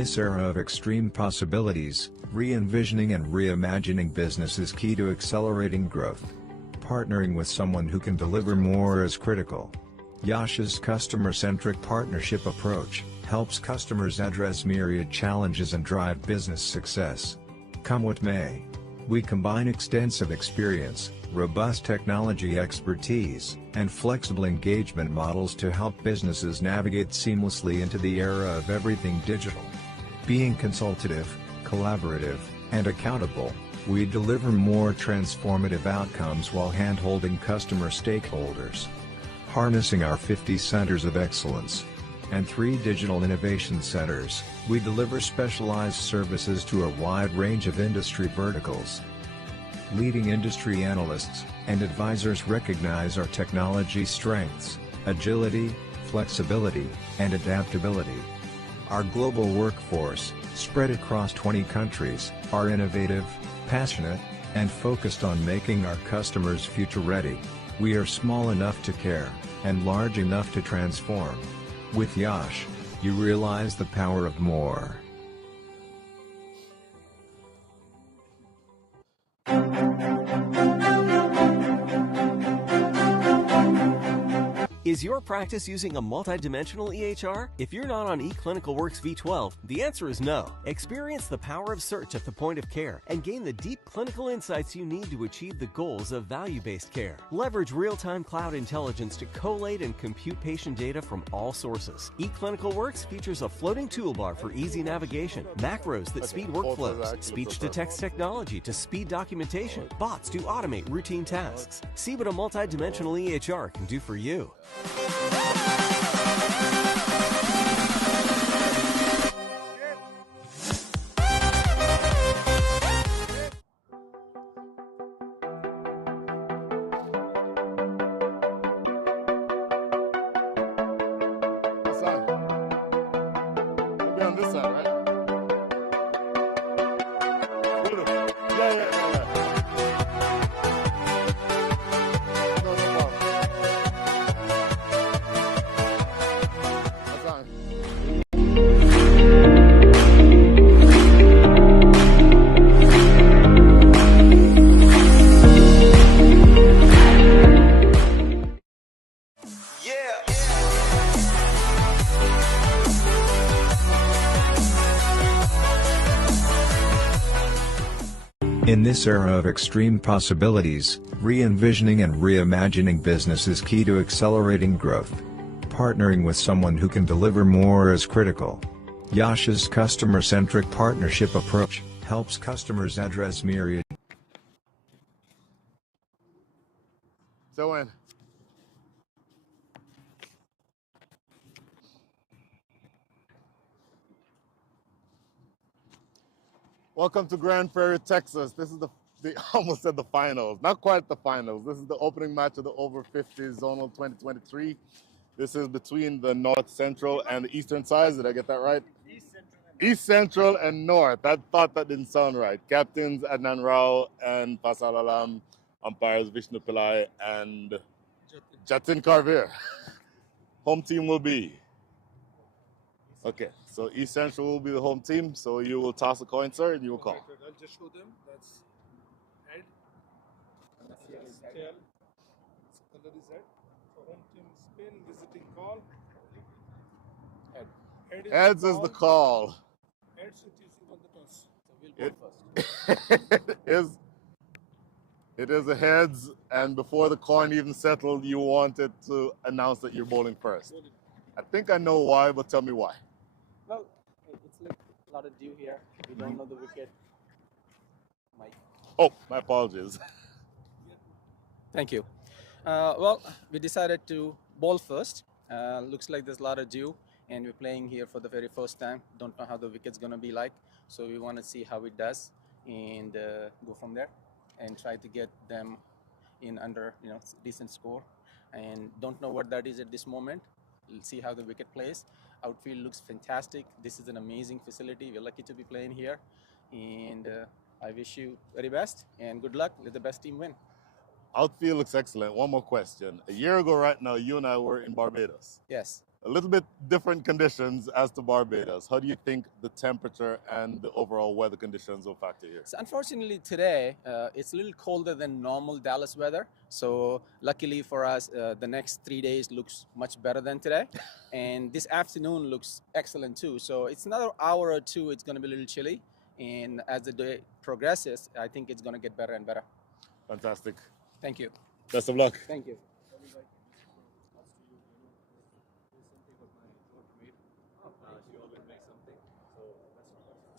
this era of extreme possibilities, re-envisioning and reimagining business is key to accelerating growth. Partnering with someone who can deliver more is critical. Yash's customer-centric partnership approach helps customers address myriad challenges and drive business success. Come what may, we combine extensive experience, robust technology expertise, and flexible engagement models to help businesses navigate seamlessly into the era of everything digital. Being consultative, collaborative, and accountable, we deliver more transformative outcomes while hand-holding customer stakeholders. Harnessing our 50 centers of excellence and 3 digital innovation centers, we deliver specialized services to a wide range of industry verticals. Leading industry analysts and advisors recognize our technology strengths, agility, flexibility, and adaptability. Our global workforce, spread across 20 countries, are innovative, passionate, and focused on making our customers future-ready. We are small enough to care, and large enough to transform. With Yash, you realize the power of more. Is your practice using a multidimensional EHR? If you're not on eClinicalWorks V12, the answer is no. Experience the power of search at the point of care and gain the deep clinical insights you need to achieve the goals of value-based care. Leverage real-time cloud intelligence to collate and compute patient data from all sources. eClinicalWorks features a floating toolbar for easy navigation, macros that speed workflows, speech-to-text technology to speed documentation, bots to automate routine tasks. See what a multidimensional EHR can do for you. In this era of extreme possibilities, re-envisioning and reimagining business is key to accelerating growth. Partnering with someone who can deliver more is critical. Yash's customer-centric partnership approach helps customers address myriad. So when welcome to Grand Prairie, Texas. This is the almost at the finals, not quite the finals. This is the opening match of the over-50 Zonal 2023. This is between the North Central and the Eastern sides. Did I get that right? East Central and North. I thought that didn't sound right. Captains Adnan Rao and Pasal Alam, umpires Vishnu Pillai and Jatin Karvir. Home team will be. Okay, so East Central will be the home team. So you will toss a coin, sir, and you will call. I'll just show them. That's head. That's tail. Color is red. So home team spin, visiting call. Head. Heads is the call. Heads it is on the toss. So we'll go first. It is a heads, and before the coin even settled, you wanted to announce that you're bowling first. I think I know why, but tell me why. Well, it's like a lot of dew here. We don't know the wicket. Oh, my apologies. Thank you. Well, we decided to bowl first. Looks like there's a lot of dew, and we're playing here for the very first time. Don't know how the wicket's going to be like, so we want to see how it does and go from there and try to get them in under decent score. And don't know what that is at this moment. We'll see how the wicket plays. Outfield looks fantastic. This is an amazing facility. We're lucky to be playing here. And I wish you very best and good luck. Let the best team win. Outfield looks excellent. One more question. A year ago right now, you and I were in Barbados. Yes. A little bit different conditions as to Barbados. How do you think the temperature and the overall weather conditions will factor here? So unfortunately today, it's a little colder than normal Dallas weather. So luckily for us, the next 3 days looks much better than today. And this afternoon looks excellent too. So it's another hour or two, it's gonna be a little chilly. And as the day progresses, I think it's gonna get better and better. Fantastic. Thank you. Best of luck. Thank you.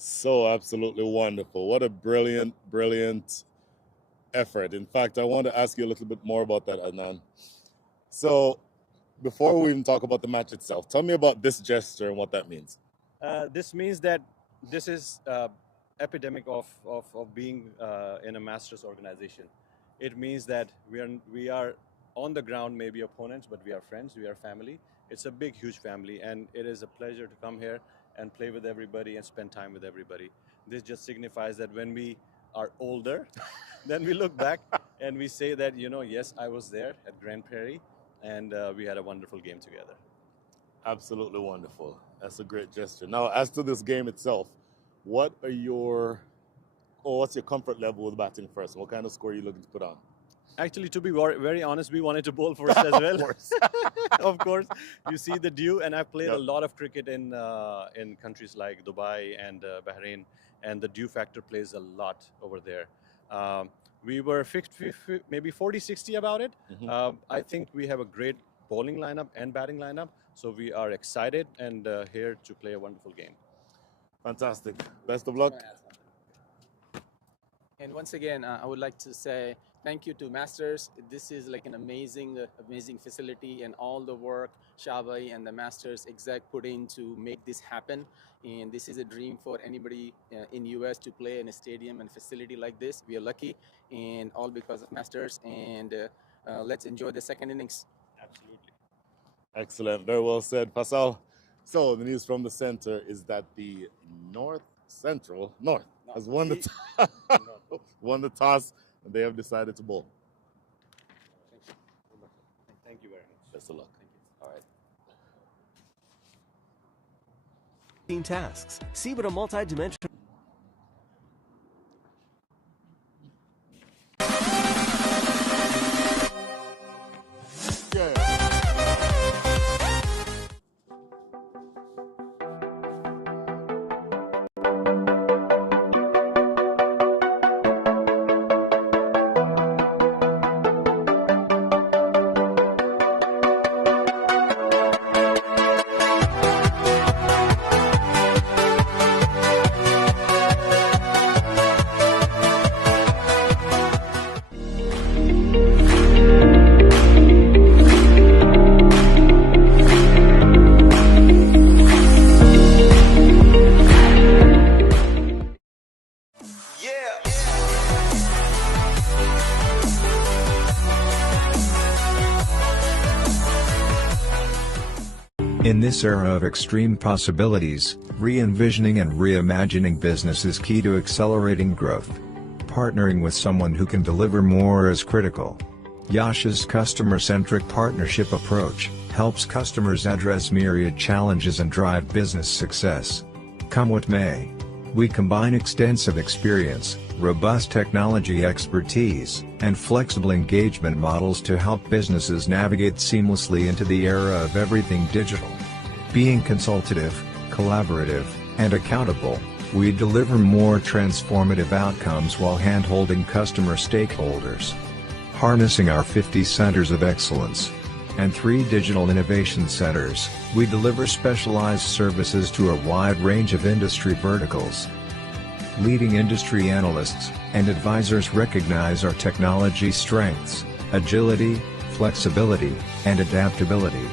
So absolutely wonderful. What a brilliant, brilliant effort. In fact, I want to ask you a little bit more about that, Adnan. So before we even talk about the match itself, tell me about this gesture and what that means. This means that this is epidemic of being in a master's organization. It means that we are on the ground, maybe opponents, but we are friends, we are family. It's a big, huge family, and it is a pleasure to come here and play with everybody and spend time with everybody. This just signifies that when we are older, then we look back and we say that, you know, yes, I was there at Grand Prairie, and we had a wonderful game together. Absolutely wonderful. That's a great gesture. Now, as to this game itself, what's your comfort level with batting first? What kind of score are you looking to put on? Actually, to be very honest, we wanted to bowl first as well. Of course. Of course, you see the dew, and I've played Yep. a lot of cricket in countries like Dubai and Bahrain, and the dew factor plays a lot over there. We were maybe 40-60 about it. I think we have a great bowling lineup and batting lineup, so we are excited and here to play a wonderful game. Fantastic. Best of luck. And once again, I would like to say thank you to Masters. This is like an amazing facility, and all the work Shabai and the Masters exec put in to make this happen. And this is a dream for anybody in US to play in a stadium and facility like this. We are lucky, and all because of Masters. And let's enjoy the second innings. Absolutely. Excellent. Very well said, Pascal. So the news from the center is that the North has won the toss, and they have decided to bowl. Thank you very much. Best of luck. Thank you. All right. Tasks. See what a multi-dimensional Yeah. In this era of extreme possibilities, re-envisioning and reimagining business is key to accelerating growth. Partnering with someone who can deliver more is critical. Yash's customer-centric partnership approach helps customers address myriad challenges and drive business success. Come what may, we combine extensive experience, robust technology expertise, and flexible engagement models to help businesses navigate seamlessly into the era of everything digital. Being consultative, collaborative, and accountable, we deliver more transformative outcomes while hand-holding customer stakeholders. Harnessing our 50 centers of excellence and 3 digital innovation centers, we deliver specialized services to a wide range of industry verticals. Leading industry analysts and advisors recognize our technology strengths, agility, flexibility, and adaptability.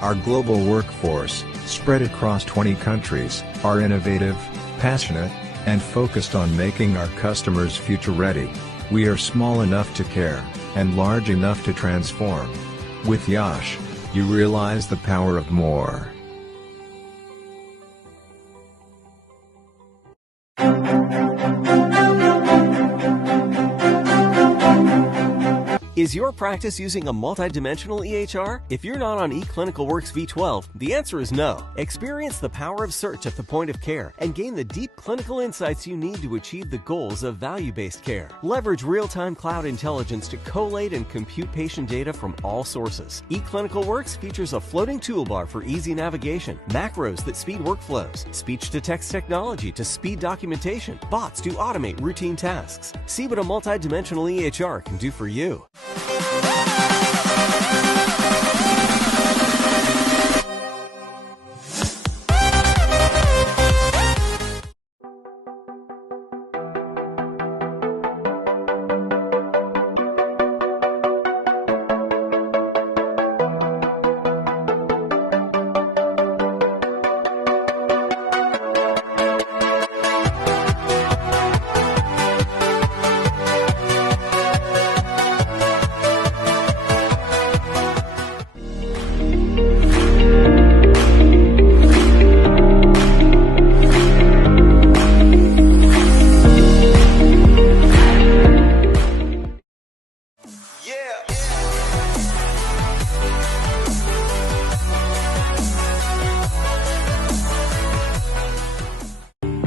Our global workforce, spread across 20 countries, are innovative, passionate, and focused on making our customers future-ready. We are small enough to care, and large enough to transform. With Yash, you realize the power of more. is Is your practice using a multidimensional EHR? If you're not on eClinicalWorks V12, the answer is no. Experience the power of search at the point of care and gain the deep clinical insights you need to achieve the goals of value-based care. Leverage real-time cloud intelligence to collate and compute patient data from all sources. eClinicalWorks features a floating toolbar for easy navigation, macros that speed workflows, speech-to-text technology to speed documentation, bots to automate routine tasks. See what a multidimensional EHR can do for you.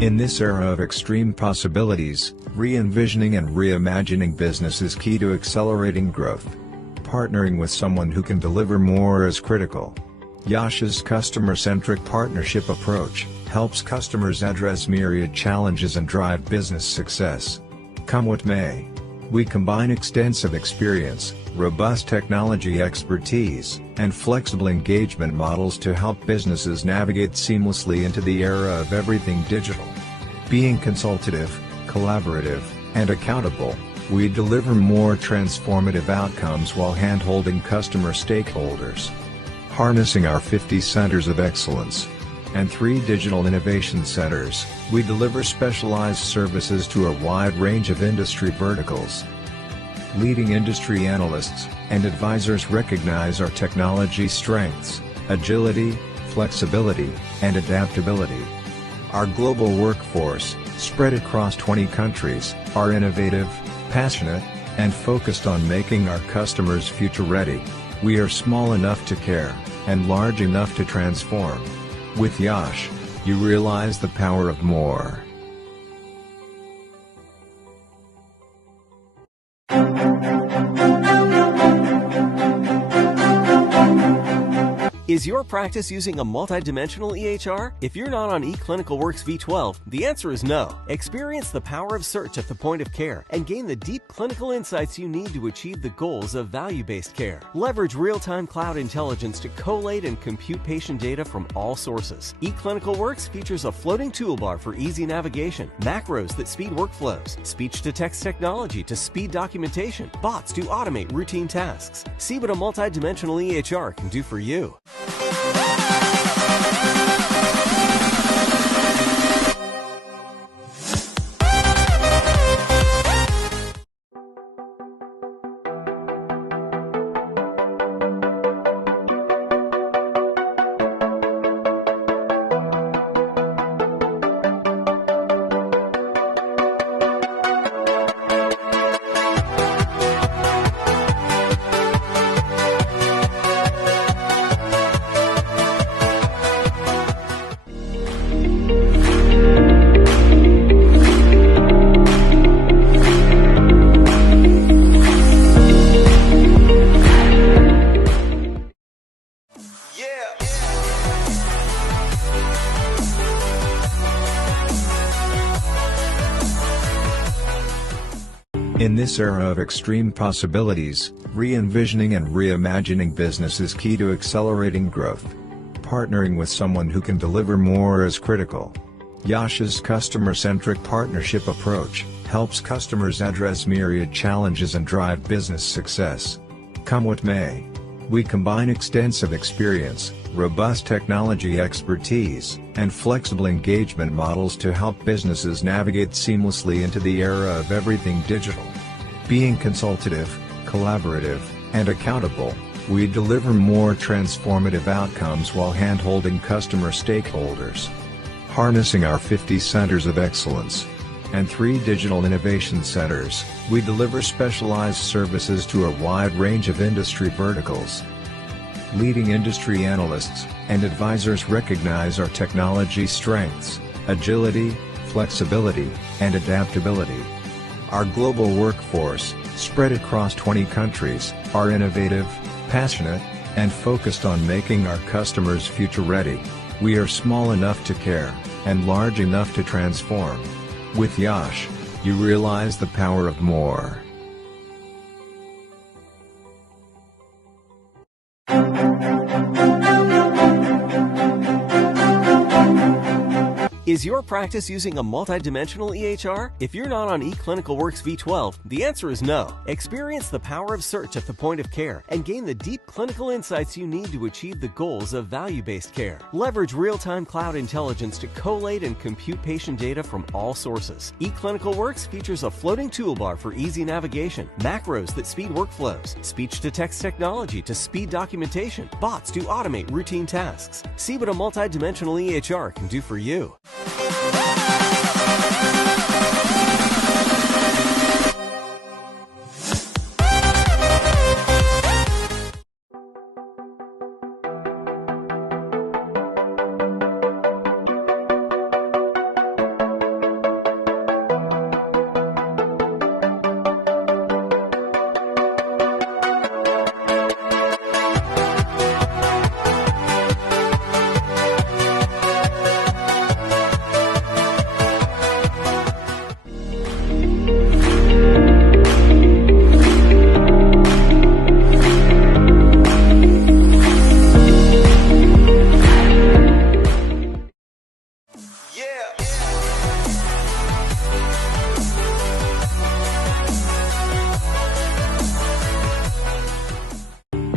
In this era of extreme possibilities, re-envisioning and reimagining business is key to accelerating growth. Partnering with someone who can deliver more is critical. Yash's customer-centric partnership approach helps customers address myriad challenges and drive business success. Come what may, we combine extensive experience, robust technology expertise, and flexible engagement models to help businesses navigate seamlessly into the era of everything digital. Being consultative, collaborative, and accountable, we deliver more transformative outcomes while hand-holding customer stakeholders. Harnessing our 50 centers of excellence and 3 digital innovation centers, we deliver specialized services to a wide range of industry verticals. Leading industry analysts and advisors recognize our technology strengths, agility, flexibility, and adaptability. Our global workforce, spread across 20 countries, are innovative, passionate, and focused on making our customers future-ready. We are small enough to care, and large enough to transform. With Yash, you realize the power of more. Is your practice using a multidimensional EHR? If you're not on eClinicalWorks V12, the answer is no. Experience the power of search at the point of care and gain the deep clinical insights you need to achieve the goals of value-based care. Leverage real-time cloud intelligence to collate and compute patient data from all sources. eClinicalWorks features a floating toolbar for easy navigation, macros that speed workflows, speech-to-text technology to speed documentation, bots to automate routine tasks. See what a multidimensional EHR can do for you. In this era of extreme possibilities, re-envisioning and reimagining business is key to accelerating growth. Partnering with someone who can deliver more is critical. Yash's customer-centric partnership approach helps customers address myriad challenges and drive business success. Come what may, we combine extensive experience, robust technology expertise, and flexible engagement models to help businesses navigate seamlessly into the era of everything digital. Being consultative, collaborative, and accountable, we deliver more transformative outcomes while hand-holding customer stakeholders. Harnessing our 50 centers of excellence and 3 digital innovation centers. We deliver specialized services to a wide range of industry verticals. Leading industry analysts and advisors recognize our technology strengths, agility, flexibility, and adaptability. Our global workforce, spread across 20 countries, are innovative, passionate, and focused on making our customers future-ready. We are small enough to care, and large enough to transform. With Yash, you realize the power of more. Is your practice using a multidimensional EHR? If you're not on eClinicalWorks V12, the answer is no. Experience the power of search at the point of care and gain the deep clinical insights you need to achieve the goals of value-based care. Leverage real-time cloud intelligence to collate and compute patient data from all sources. eClinicalWorks features a floating toolbar for easy navigation, macros that speed workflows, speech-to-text technology to speed documentation, bots to automate routine tasks. See what a multidimensional EHR can do for you.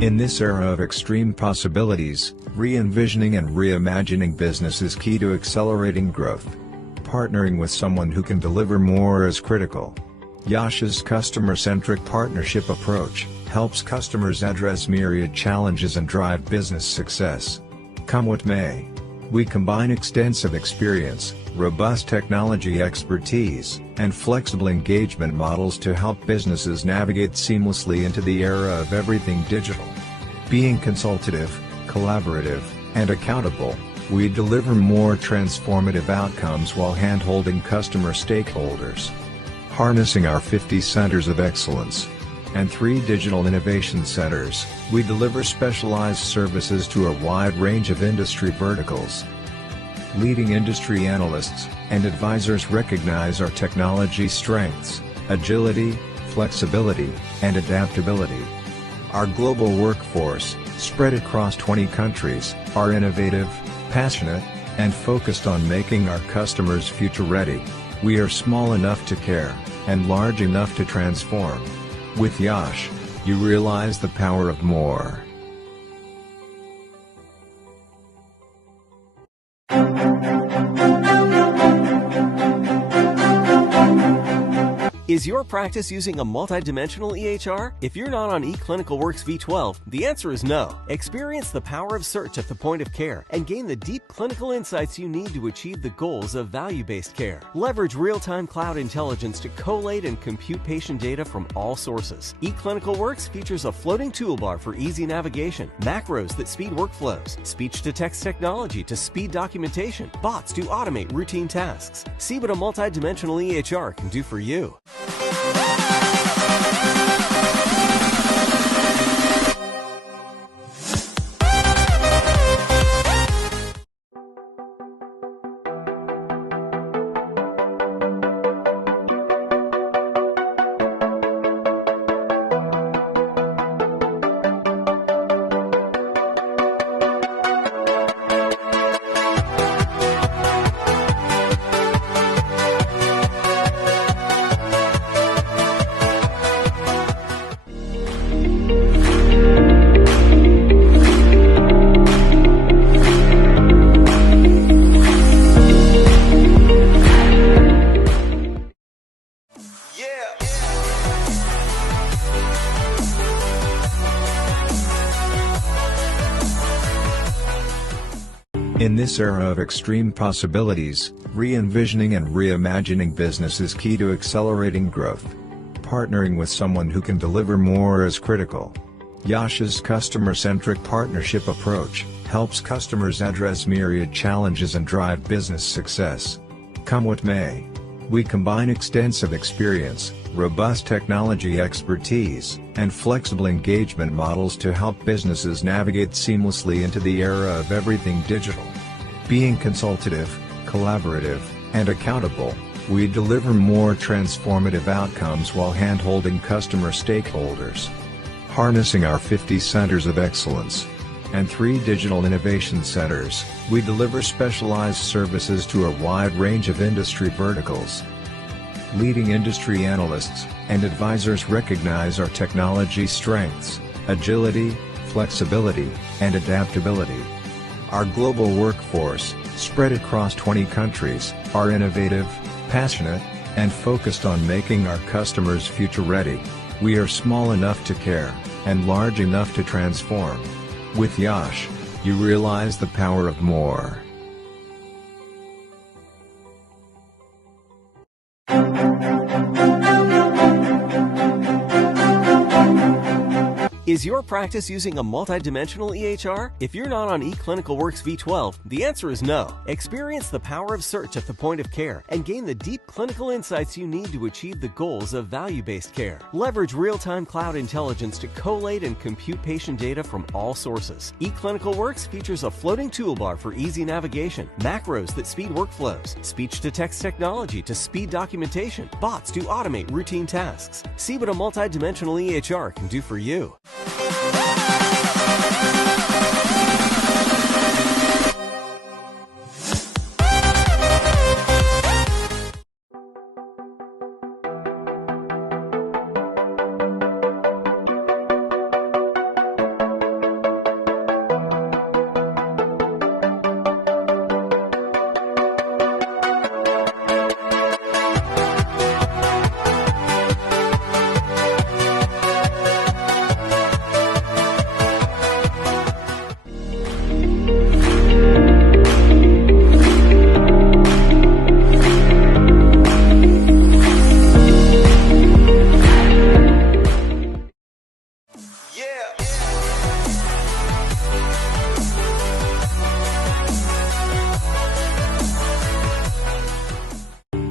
In this era of extreme possibilities, re-envisioning and reimagining business is key to accelerating growth. Partnering with someone who can deliver more is critical. Yash's customer-centric partnership approach helps customers address myriad challenges and drive business success. Come what may, we combine extensive experience, robust technology expertise, and flexible engagement models to help businesses navigate seamlessly into the era of everything digital. Being consultative, collaborative, and accountable, we deliver more transformative outcomes while hand-holding customer stakeholders. Harnessing our 50 centers of excellence and 3 digital innovation centers, we deliver specialized services to a wide range of industry verticals. Leading industry analysts and advisors recognize our technology strengths, agility, flexibility, and adaptability. Our global workforce, spread across 20 countries, are innovative, passionate, and focused on making our customers future-ready. We are small enough to care, and large enough to transform. With Yash, you realize the power of more. Is your practice using a multidimensional EHR? If you're not on eClinicalWorks V12, the answer is no. Experience the power of search at the point of care and gain the deep clinical insights you need to achieve the goals of value-based care. Leverage real-time cloud intelligence to collate and compute patient data from all sources. eClinicalWorks features a floating toolbar for easy navigation, macros that speed workflows, speech-to-text technology to speed documentation, bots to automate routine tasks. See what a multidimensional EHR can do for you. this era of extreme possibilities, re-envisioning and reimagining business is key to accelerating growth. Partnering with someone who can deliver more is critical. Yash's customer-centric partnership approach helps customers address myriad challenges and drive business success. Come what may, we combine extensive experience, robust technology expertise, and flexible engagement models to help businesses navigate seamlessly into the era of everything digital. Being consultative, collaborative, and accountable, we deliver more transformative outcomes while hand-holding customer stakeholders. Harnessing our 50 centers of excellence and 3 digital innovation centers, we deliver specialized services to a wide range of industry verticals. Leading industry analysts and advisors recognize our technology strengths, agility, flexibility, and adaptability. Our global workforce, spread across 20 countries, are innovative, passionate, and focused on making our customers future-ready. We are small enough to care, and large enough to transform. With Yash, you realize the power of more. Is your practice using a multidimensional EHR? If you're not on eClinicalWorks V12, the answer is no. Experience the power of search at the point of care and gain the deep clinical insights you need to achieve the goals of value-based care. Leverage real-time cloud intelligence to collate and compute patient data from all sources. eClinicalWorks features a floating toolbar for easy navigation, macros that speed workflows, speech-to-text technology to speed documentation, bots to automate routine tasks. See what a multidimensional EHR can do for you.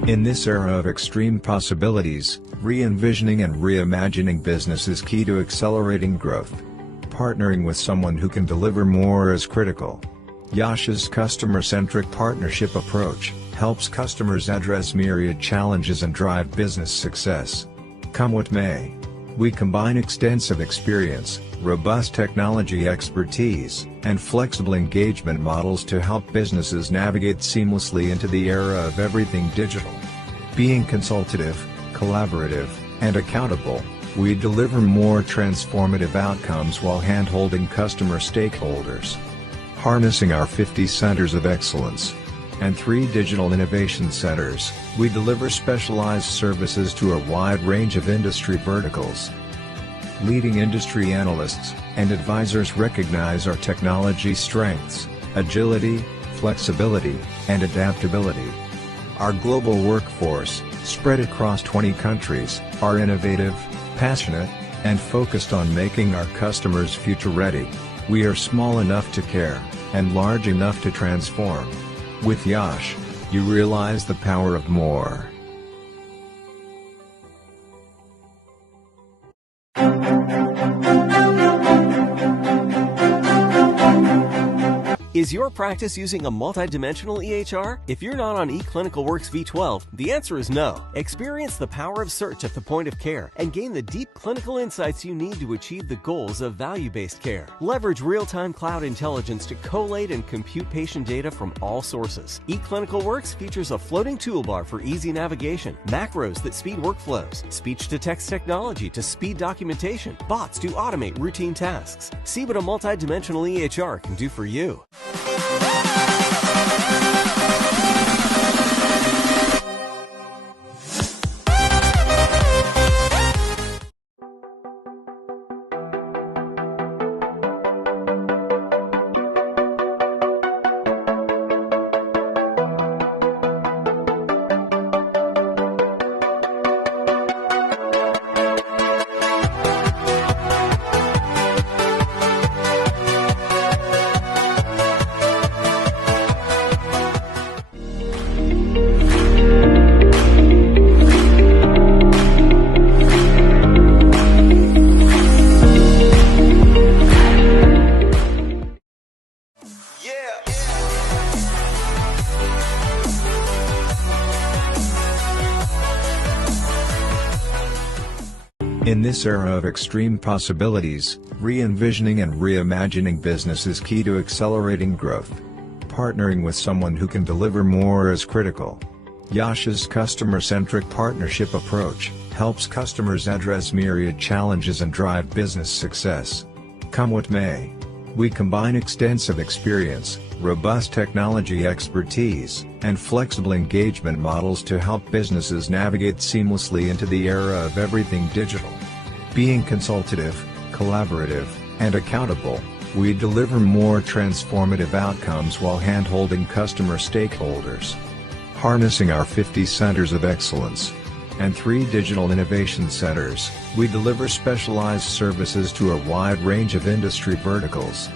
In this era of extreme possibilities, re-envisioning and reimagining business is key to accelerating growth. Partnering with someone who can deliver more is critical. Yash's customer-centric partnership approach helps customers address myriad challenges and drive business success. Come what may, we combine extensive experience, robust technology expertise, and flexible engagement models to help businesses navigate seamlessly into the era of everything digital. Being consultative, collaborative, and accountable, we deliver more transformative outcomes while hand-holding customer stakeholders. Harnessing our 50 centers of excellence and 3 digital innovation centers, we deliver specialized services to a wide range of industry verticals. Leading industry analysts and advisors recognize our technology strengths, agility, flexibility, and adaptability. Our global workforce, spread across 20 countries, are innovative, passionate, and focused on making our customers future-ready. We are small enough to care, and large enough to transform. With Yash, you realize the power of more. Is your practice using a multidimensional EHR? If you're not on eClinicalWorks V12, the answer is no. Experience the power of search at the point of care and gain the deep clinical insights you need to achieve the goals of value-based care. Leverage real-time cloud intelligence to collate and compute patient data from all sources. eClinicalWorks features a floating toolbar for easy navigation, macros that speed workflows, speech-to-text technology to speed documentation, bots to automate routine tasks. See what a multidimensional EHR can do for you. In this era of extreme possibilities, re-envisioning and reimagining business is key to accelerating growth. Partnering with someone who can deliver more is critical. Yash's customer-centric partnership approach helps customers address myriad challenges and drive business success. Come what may, we combine extensive experience, robust technology expertise, and flexible engagement models to help businesses navigate seamlessly into the era of everything digital. Being consultative, collaborative, and accountable, we deliver more transformative outcomes while hand-holding customer stakeholders. Harnessing our 50 centers of excellence and 3 digital innovation centers, we deliver specialized services to a wide range of industry verticals.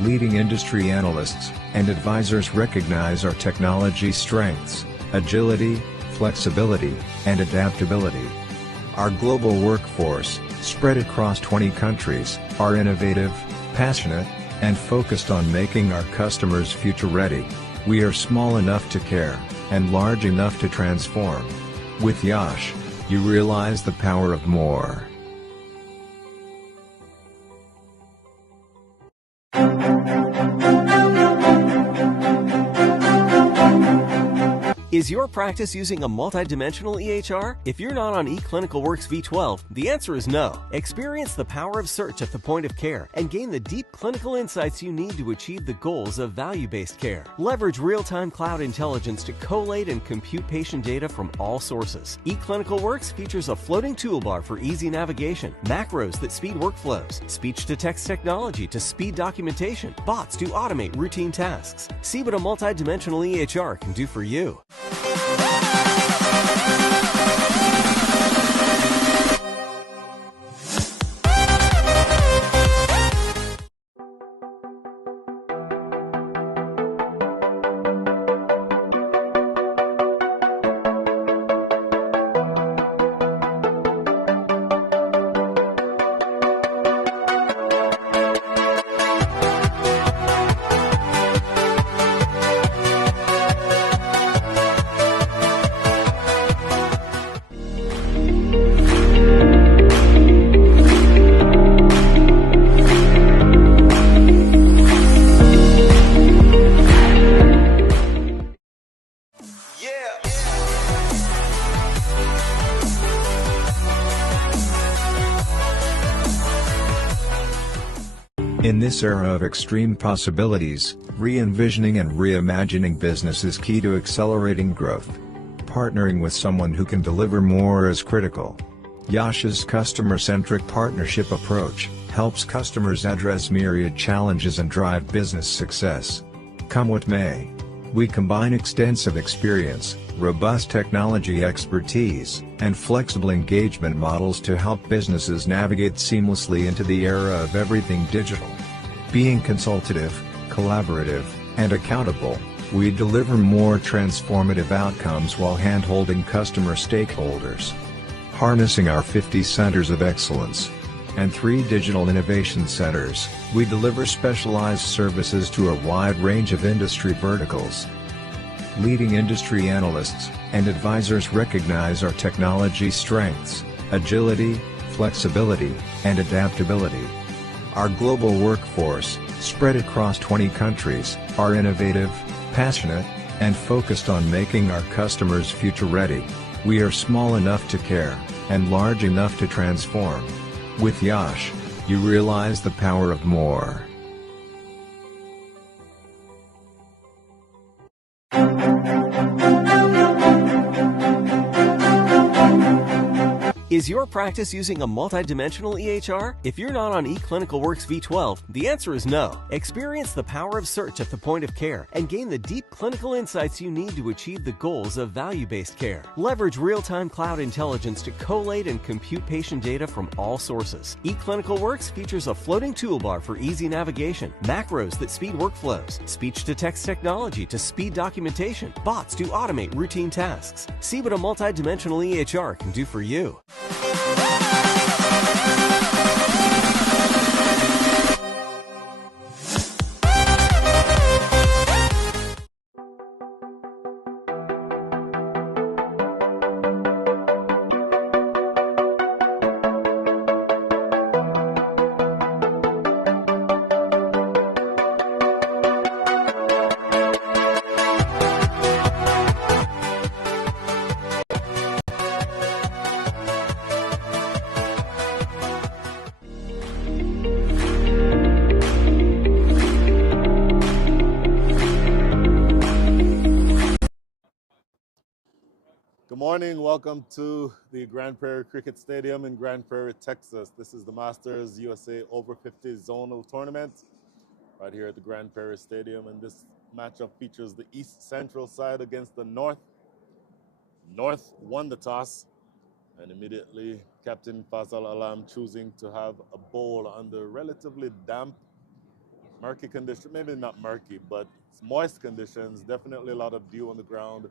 Leading industry analysts and advisors recognize our technology strengths, agility, flexibility, and adaptability. Our global workforce, spread across 20 countries, are innovative, passionate, and focused on making our customers future-ready. We are small enough to care, and large enough to transform. With Yash, you realize the power of more. Is your practice using a multidimensional EHR? If you're not on eClinicalWorks V12, the answer is no. Experience the power of search at the point of care and gain the deep clinical insights you need to achieve the goals of value-based care. Leverage real-time cloud intelligence to collate and compute patient data from all sources. eClinicalWorks features a floating toolbar for easy navigation, macros that speed workflows, speech-to-text technology to speed documentation, bots to automate routine tasks. See what a multidimensional EHR can do for you. In this era of extreme possibilities, re-envisioning and reimagining business is key to accelerating growth. Partnering with someone who can deliver more is critical. Yash's customer-centric partnership approach helps customers address myriad challenges and drive business success. Come what may, we combine extensive experience, robust technology expertise, and flexible engagement models to help businesses navigate seamlessly into the era of everything digital. Being consultative, collaborative, and accountable, we deliver more transformative outcomes while hand-holding customer stakeholders. Harnessing our 50 centers of excellence and 3 digital innovation centers, we deliver specialized services to a wide range of industry verticals. Leading industry analysts and advisors recognize our technology strengths, agility, flexibility, and adaptability. Our global workforce, spread across 20 countries, are innovative, passionate, and focused on making our customers future-ready. We are small enough to care, and large enough to transform. With Yash, you realize the power of more. Is your practice using a multidimensional EHR? If you're not on eClinicalWorks V12, the answer is no. Experience the power of search at the point of care and gain the deep clinical insights you need to achieve the goals of value-based care. Leverage real-time cloud intelligence to collate and compute patient data from all sources. eClinicalWorks features a floating toolbar for easy navigation, macros that speed workflows, speech-to-text technology to speed documentation, bots to automate routine tasks. See what a multidimensional EHR can do for you. morning. Welcome to the Grand Prairie Cricket Stadium in Grand Prairie, Texas. This is the Masters USA Over 50 Zonal Tournament right here at the Grand Prairie Stadium. And this matchup features the East Central side against the North. North won the toss, and immediately Captain Faisal Alam choosing to have a bowl under relatively damp, murky conditions. Maybe not murky, but it's moist conditions. Definitely a lot of dew on the ground.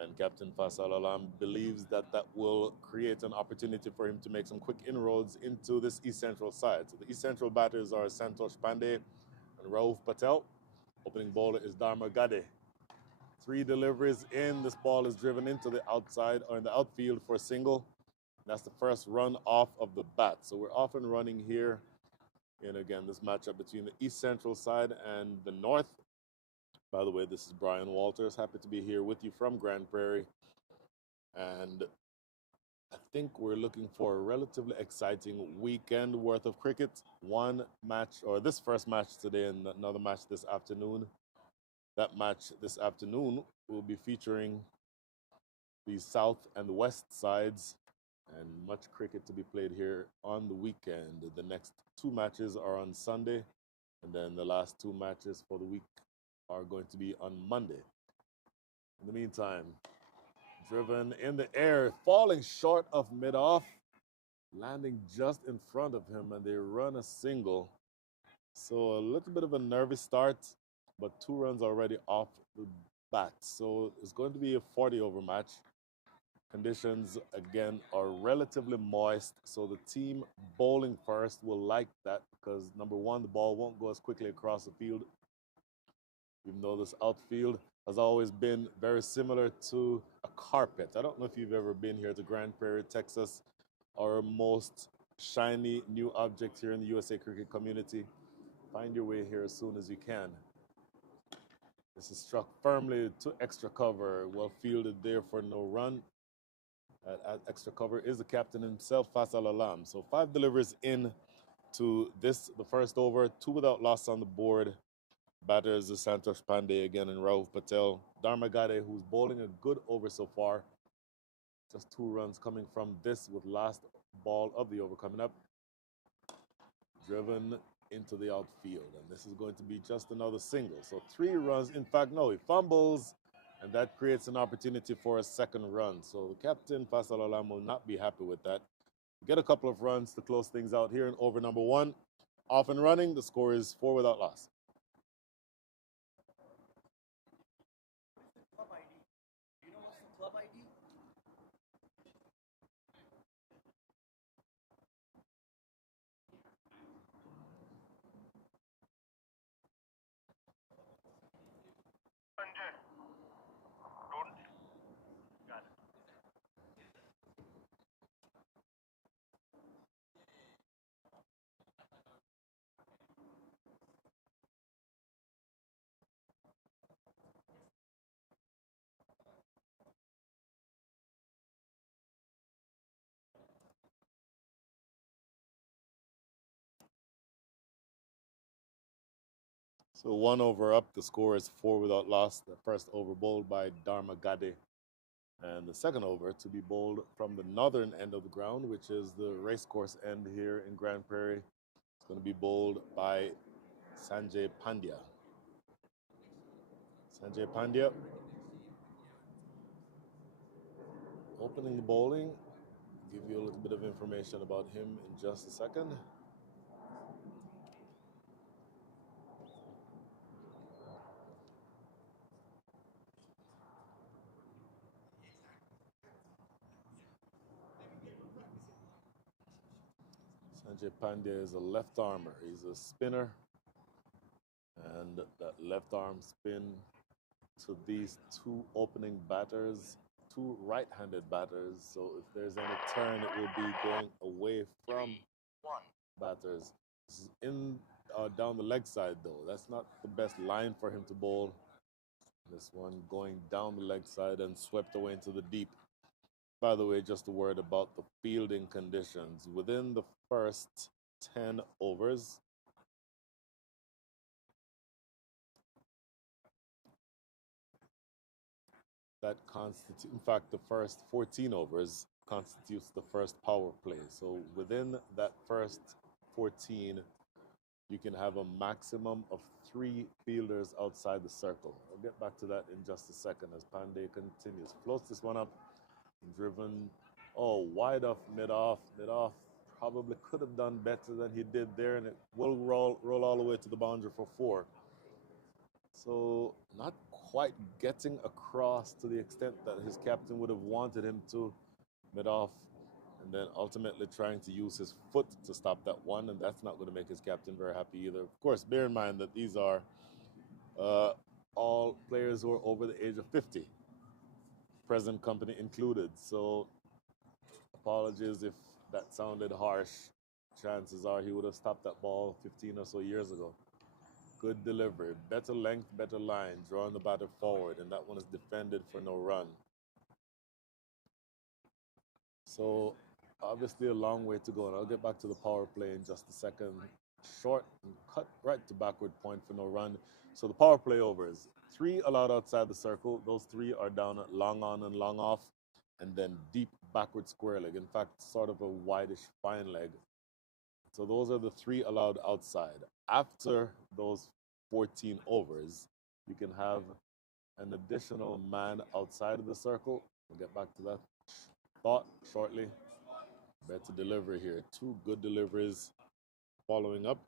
And Captain Faisal Alam believes that that will create an opportunity for him to make some quick inroads into this East Central side. So the East Central batters are Santosh Pandey and Rauf Patel. Opening bowler is Dharma Gade. 3 deliveries in. This ball is driven into the outside or in the outfield for a single. That's the first run off of the bat. So we're off and running here in, again, this matchup between the East Central side and the North. By the way, this is Brian Walters. Happy to be here with you from Grand Prairie. And I think we're looking for a relatively exciting weekend worth of cricket. One match, or this first match today and another match this afternoon. That match this afternoon will be featuring the South and the West sides, and much cricket to be played here on the weekend. The next 2 matches are on Sunday, and then the last 2 matches for the week are going to be on Monday. In the meantime, driven in the air, falling short of mid-off, landing just in front of him, and they run a single. So a little bit of a nervy start, but 2 runs already off the bat. So it's going to be a 40-over match. Conditions, again, are relatively moist, so the team bowling first will like that because, number one, the ball won't go as quickly across the field, even though this outfield has always been very similar to a carpet. I don't know if you've ever been here to Grand Prairie, Texas, our most shiny new object here in the USA cricket community. Find your way here as soon as you can. This is struck firmly to extra cover, well fielded there for no run. At extra cover is the captain himself, Faisal Alam. So 5 deliveries in to this, the first over, 2 without loss on the board. Batters is Santosh Pandey again and Rauf Patel. Dharma Gade, who's bowling a good over so far. Just 2 runs coming from this with last ball of the over coming up. Driven into the outfield, and this is going to be just another single. So 3 runs. In fact, no, he fumbles, and that creates an opportunity for a second run. So the captain, Faisal Alam, will not be happy with that. Get a couple of runs to close things out here in over number 1. Off and running, the score is 4 without loss. Club ID. Do you know what's the club ID? So 1 over up, the score is 4 without loss. The first over bowled by Dharma Gade. And the second over to be bowled from the northern end of the ground, which is the racecourse end here in Grand Prairie. It's going to be bowled by Sanjay Pandya. Sanjay Pandya opening the bowling. Give you a little bit of information about him in just a second. Sanjay Pandya is a left armer. He's a spinner. And that left arm spin to these 2 opening batters, 2 right-handed batters. So if there's any turn, it will be going away from batters. This is in down the leg side, though. That's not the best line for him to bowl. This one going down the leg side and swept away into the deep. By the way, just a word about the fielding conditions. Within the first 10 overs, that constitute, in fact, the first 14 overs constitutes the first power play. So within that first 14, you can have a maximum of 3 fielders outside the circle. I'll get back to that in just a second as Pandey continues. Floats this one up, driven, wide off, mid off. Probably could have done better than he did there, and it will roll all the way to the boundary for 4. So not quite getting across to the extent that his captain would have wanted him to, mid off, and then ultimately trying to use his foot to stop that one, and that's not going to make his captain very happy either. Of course, bear in mind that these are all players who are over the age of 50, present company included. So apologies if that sounded harsh. Chances are he would have stopped that ball 15 or so years ago. Good delivery, better length, better line, drawing the batter forward, and that one is defended for no run. So obviously a long way to go, and I'll get back to the power play in just a second. Short and cut right to backward point for no run. So the power play overs, 3 allowed outside the circle. Those 3 are down at long on and long off, and then deep backward square leg. In fact, sort of a wideish fine leg. So those are the 3 allowed outside. After those 14 overs, you can have an additional man outside of the circle. We'll get back to that thought shortly. Better delivery here. 2 good deliveries following up.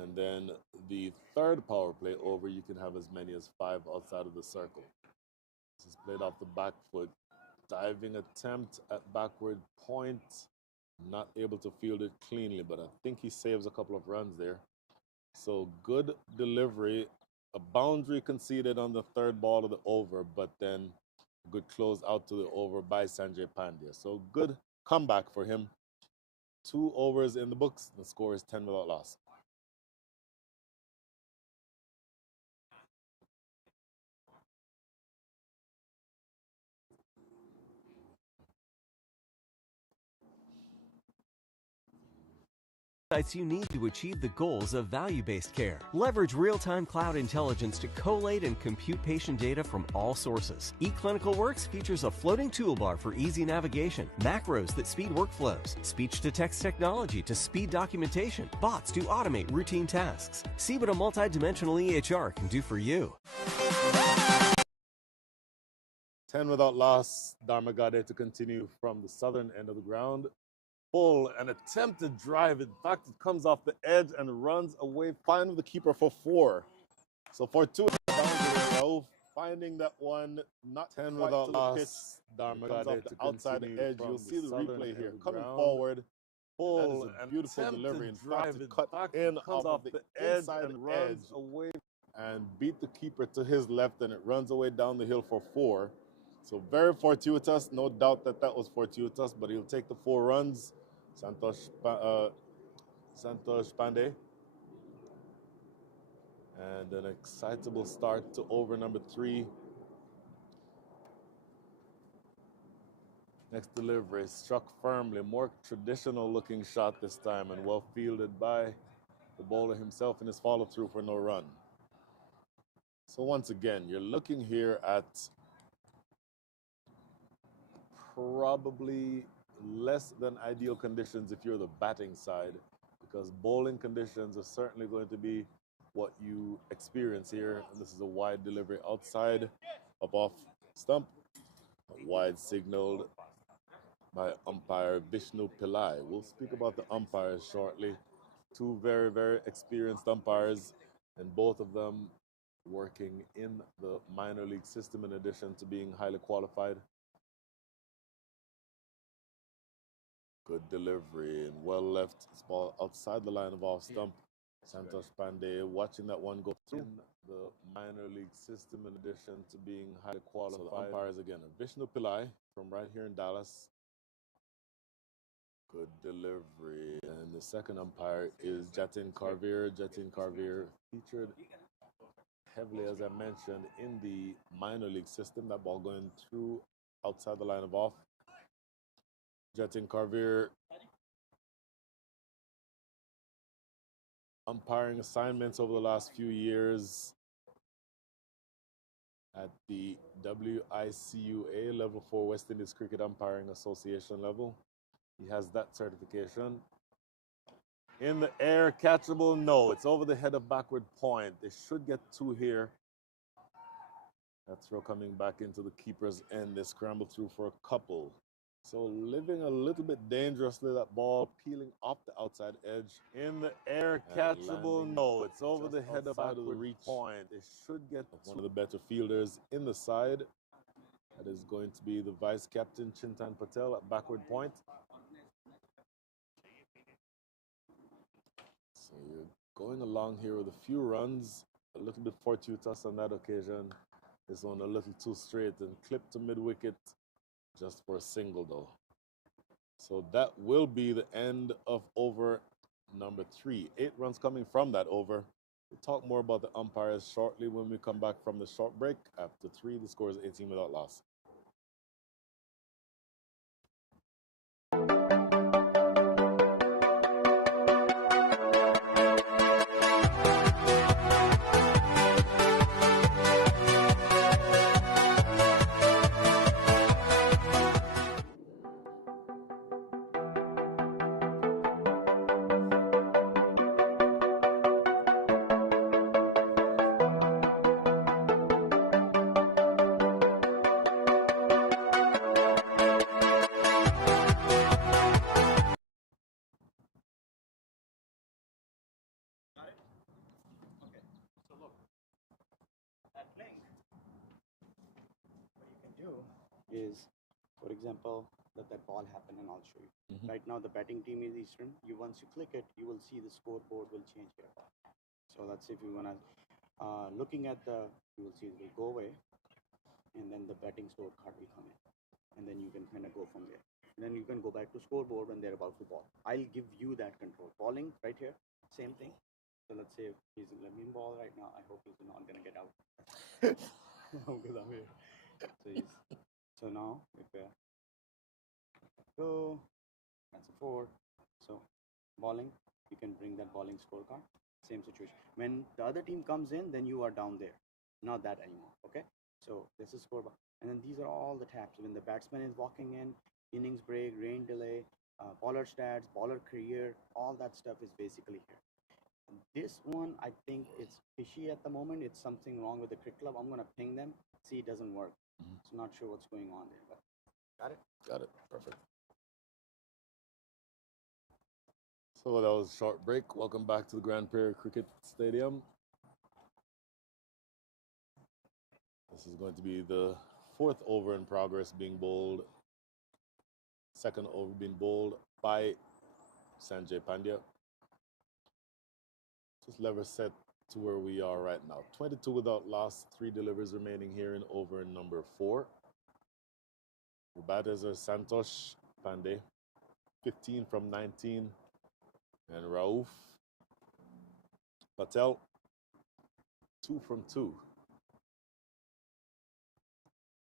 And then the third power play over, you can have as many as 5 outside of the circle. This is played off the back foot. Diving attempt at backward point. Not able to field it cleanly, but I think he saves a couple of runs there. So good delivery. A boundary conceded on the third ball of the over, but then a good close out to the over by Sanjay Pandya. So good comeback for him. 2 overs in the books. The score is 10 without loss. Insights you need to achieve the goals of value-based care. Leverage real-time cloud intelligence to collate and compute patient data from all sources. eClinicalWorks features a floating toolbar for easy navigation, macros that speed workflows, speech-to-text technology to speed documentation, bots to automate routine tasks. See what a multi-dimensional EHR can do for you. 10 without loss. Dharmagade to continue from the southern end of the ground. Full and attempted drive. In fact, it comes off the edge and runs away. Fine with the keeper for 4. So for 2, finding that one, not 10 without loss. Dharmagade to outside the edge. You'll see the replay here. Coming forward. Full and beautiful delivery. In fact, it cut in off the edge and runs away and beat the keeper to his left, and it runs away down the hill for 4. So very fortuitous, no doubt that that was fortuitous, but he'll take the 4 runs. Santosh Pandey. And an excitable start to over number 3. Next delivery, struck firmly, more traditional looking shot this time, and well fielded by the bowler himself in his follow through for no run. So once again, you're looking here at probably less than ideal conditions if you're the batting side, because bowling conditions are certainly going to be what you experience here. And this is a wide delivery outside of off stump, wide signaled by umpire Vishnu Pillai. We'll speak about the umpires shortly. 2 very, very experienced umpires, and both of them working in the minor league system in addition to being highly qualified. Good delivery and well left. This ball outside the line of off stump. Santosh Pandey watching that one go through the minor league system in addition to being highly qualified. So the umpires again, Vishnu Pillai from right here in Dallas. Good delivery. And the second umpire is Jatin Karveer. Jatin Karveer featured heavily, as I mentioned, in the minor league system. That ball going through outside the line of off. Jatin Karveer umpiring assignments over the last few years. at the WICUA Level 4 West Indies Cricket Umpiring Association level. He has that certification. In the air, catchable? No, it's over the head of backward point. They should get 2 here. That throw coming back into the keeper's end. They scramble through for a couple. So living a little bit dangerously, that ball peeling off the outside edge. In the air, catchable? No, it's over the head of backward point. They should get one of the better fielders in the side. That is going to be the vice captain, Chintan Patel, at backward point. So you're going along here with a few runs, a little bit fortuitous on that occasion. This one a little too straight and clipped to mid-wicket just for a single though. So that will be the end of over number 3. 8 runs coming from that over. We'll talk more about the umpires shortly when we come back from the short break. After 3, the score is 18 without loss. Is, for example, let that ball happen and I'll show you. Right now the batting team is Eastern. Once you click it, you will see the scoreboard will change here. So let's say if you wanna looking at the, you will see it will go away, and then the batting scorecard will come in, and then you can kind of go from there. And then you can go back to scoreboard when they're about to ball. I'll give you that control. Balling right here, same thing. So let's say he's let me ball right now. I hope he's not gonna get out because I'm here. So now if go, that's a 4. So balling, you can bring that balling scorecard. Same situation. When the other team comes in, then you are down there, not that anymore. Okay. So this is scoreboard, and then these are all the tabs. When the batsman is walking in, innings break, rain delay, bowler stats, bowler career, all that stuff is basically here. This one, I think it's fishy at the moment. It's something wrong with the cricket club. I'm gonna ping them. See, it doesn't work. So not sure what's going on there, but got it. Got it. Perfect. So that was a short break. Welcome back to the Grand Prairie Cricket Stadium. This is going to be the 4th over in progress being bowled. 2nd over being bowled by Sanjay Pandya. Just lever set to where we are right now. 22 without loss, 3 deliveries remaining here in over number 4. The batters are Santosh Pandey, 15 from 19, and Rauf Patel, 2 from 2.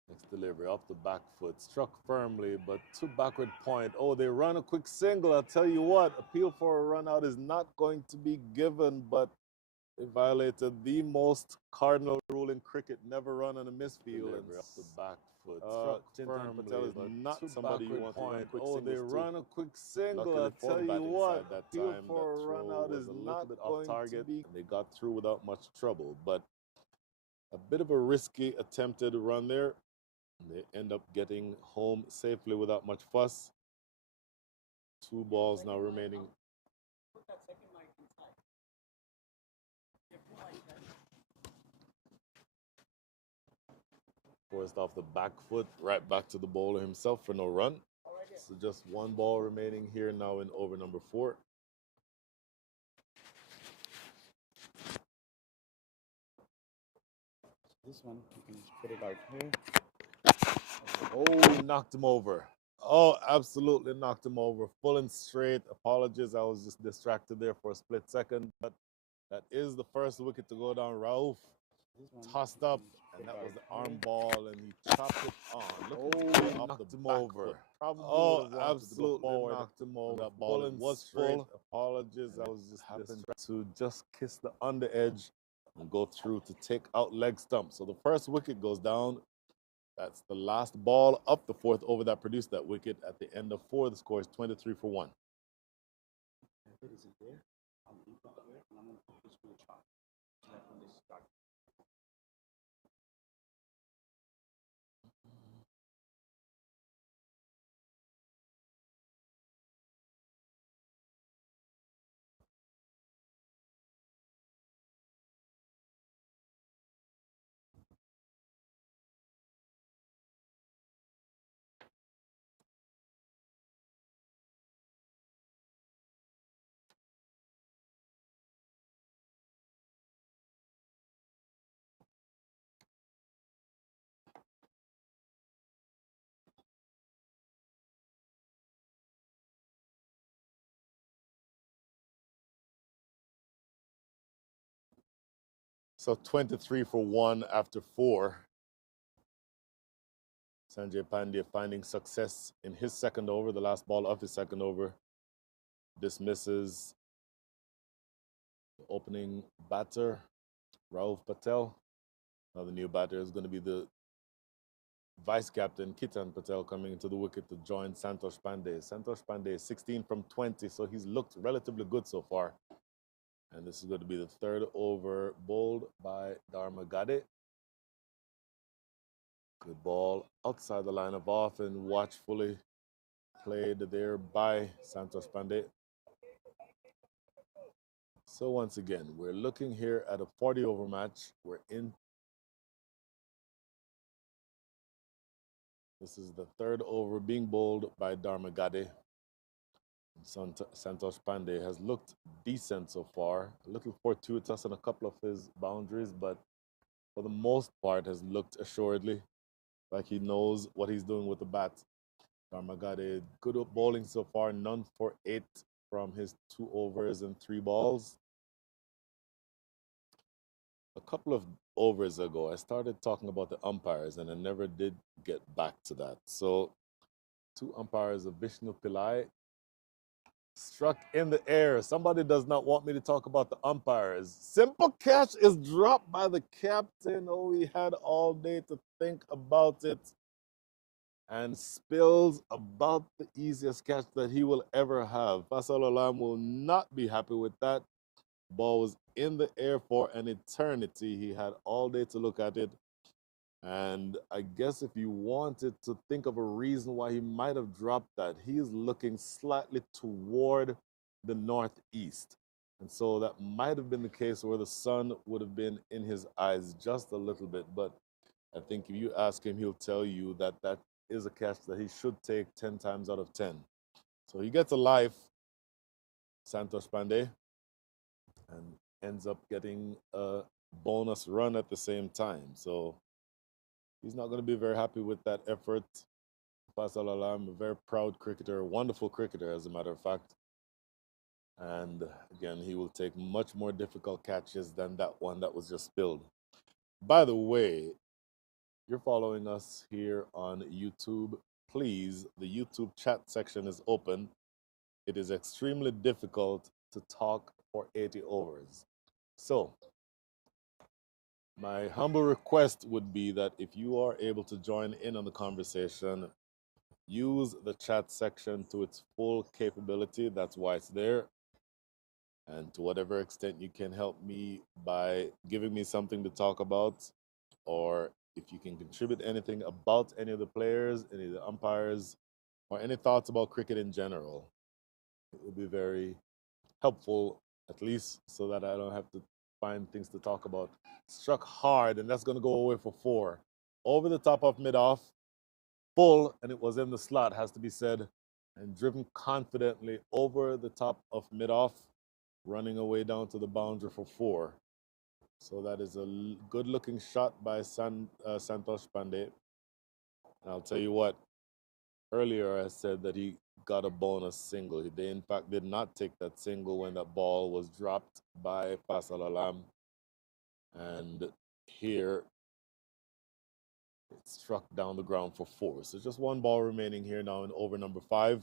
Next delivery off the back foot, struck firmly, but to backward point. Oh, they run a quick single. I'll tell you what, appeal for a run out is not going to be given, but they violated the most cardinal rule in cricket: never run on a misfield. And off the back foot, struck firmly, Patel is not somebody you want to run quick singles. Oh, they run a quick single. I'll tell you what, that appeal for a run out is not going to be. They got through without much trouble, but a bit of a risky attempted run there. They end up getting home safely without much fuss. 2 balls now remaining. Put that second mic inside. Forced off the back foot, right back to the bowler himself for no run. So just 1 ball remaining here now in over number 4. This one, you can put it out here. Oh, knocked him over. Oh, absolutely knocked him over. Full and straight. Apologies, I was just distracted there for a split second. But that is the first wicket to go down. Rauf tossed up, and that was the arm ball, and he chopped it on. Knocked him over. Oh, absolutely knocked him over. That ball was full. Apologies, I was just distracted to just kiss the under edge and go through to take out leg stump. So the first wicket goes down. That's the last ball of the fourth over that produced that wicket. At the end of 4, the score is 23 for 1. So 23 for 1 after 4. Sanjay Pandey finding success in his second over, the last ball of his second over. Dismisses the opening batter, Rauf Patel. Now the new batter is going to be the vice captain, Kitan Patel, coming into the wicket to join Santosh Pandey. Santosh Pandey is 16 from 20, so he's looked relatively good so far. And this is going to be the third over bowled by Dharma Gade. Good ball outside the line of off and watchfully played there by Santosh Pandey. So once again, we're looking here at a 40-over match. We're in. This is the third over being bowled by Dharma Gade. Santosh Pandey has looked decent so far. A little fortuitous on a couple of his boundaries, but for the most part has looked assuredly like he knows what he's doing with the bat. Dharma Gade, good bowling so far, none for 8 from his 2 overs and 3 balls. A couple of overs ago, I started talking about the umpires, and I never did get back to that. So, 2 umpires of Vishnu Pillai struck in the air. Somebody does not want me to talk about the umpires. Simple catch is dropped by the captain. Oh, he had all day to think about it. And spills about the easiest catch that he will ever have. Faisal Alam will not be happy with that. Ball was in the air for an eternity. He had all day to look at it. And I guess if you wanted to think of a reason why he might have dropped that, he is looking slightly toward the northeast. And so that might have been the case where the sun would have been in his eyes just a little bit. But I think if you ask him, he'll tell you that that is a catch that he should take 10 times out of 10. So he gets a life, Santosh Pandey, and ends up getting a bonus run at the same time. So he's not going to be very happy with that effort. Faisal Alam, a very proud cricketer, a wonderful cricketer, as a matter of fact. And again, he will take much more difficult catches than that one that was just spilled. By the way, you're following us here on YouTube. Please, the YouTube chat section is open. It is extremely difficult to talk for 80 overs. So, my humble request would be that if you are able to join in on the conversation, use the chat section to its full capability. That's why it's there. And to whatever extent you can help me by giving me something to talk about, or if you can contribute anything about any of the players, any of the umpires, or any thoughts about cricket in general, it would be very helpful, at least so that I don't have to find things to talk about. Struck hard, and that's going to go away for 4. Over the top of mid-off, full, and it was in the slot, has to be said, and driven confidently over the top of mid-off, running away down to the boundary for 4. So that is a good-looking shot by Santosh Pandey. And I'll tell you what, earlier I said that he got a bonus single. They, in fact, did not take that single when that ball was dropped by Faisal Alam. And here, it struck down the ground for 4. So just 1 ball remaining here now in over number 5.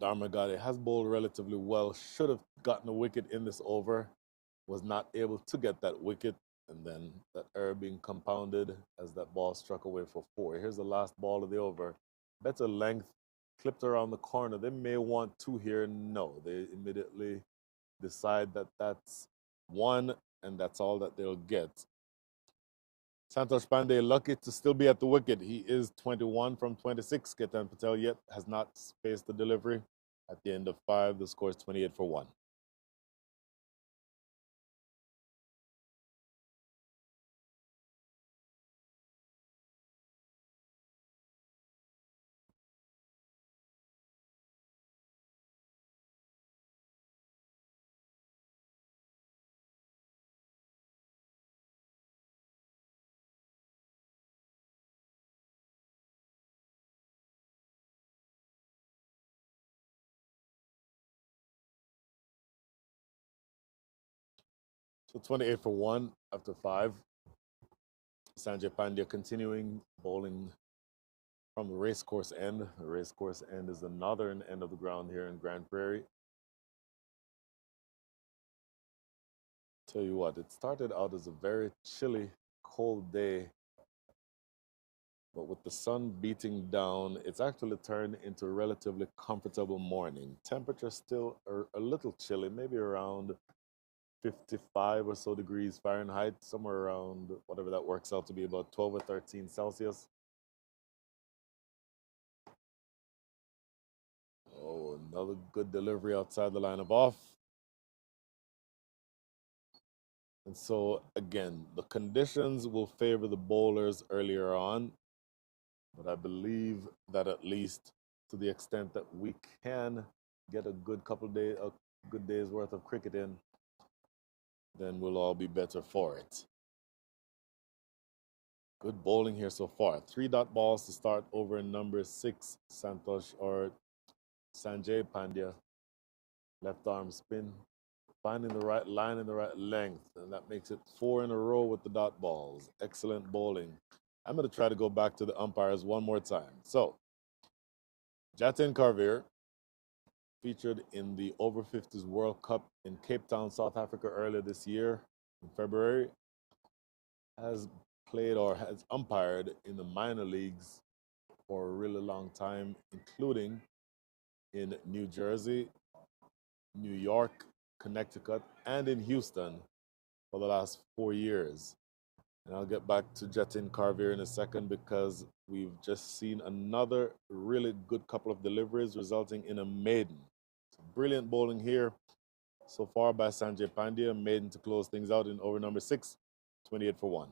Dharma Gade has bowled relatively well. Should have gotten a wicket in this over. was not able to get that wicket, and then that error being compounded as that ball struck away for 4. Here's the last ball of the over. Better length, clipped around the corner. They may want 2 here. No, they immediately decide that that's 1 and that's all that they'll get. Santosh Pandey lucky to still be at the wicket. He is 21 from 26. Ketan Patel yet has not faced the delivery. At the end of 5, the score is 28 for 1. So 28 for 1 after 5. Sanjay Pandya continuing bowling from the racecourse end. The racecourse end is the northern end of the ground here in Grand Prairie. Tell you what, it started out as a very chilly, cold day, but with the sun beating down, it's actually turned into a relatively comfortable morning. Temperature still a little chilly, maybe around 55 or so degrees Fahrenheit, somewhere around whatever that works out to be, about 12 or 13 Celsius. Oh, another good delivery outside the line of off. And so, again, the conditions will favor the bowlers earlier on, but I believe that at least to the extent that we can get a good good day's worth of cricket in, then we'll all be better for it. Good bowling here so far. 3 dot balls to start over in number 6, Sanjay Pandya. Left arm spin, finding the right line and the right length, and that makes it 4 in a row with the dot balls. Excellent bowling. I'm going to try to go back to the umpires one more time. So, Jatin Karveer, featured in the Over 50s World Cup in Cape Town, South Africa earlier this year in February, has played or has umpired in the minor leagues for a really long time, including in New Jersey, New York, Connecticut, and in Houston for the last 4 years. And I'll get back to Jatin Karveer in a second because we've just seen another really good couple of deliveries resulting in a maiden. So brilliant bowling here so far by Sanjay Pandya. Maiden to close things out in over number 6, 28 for 1.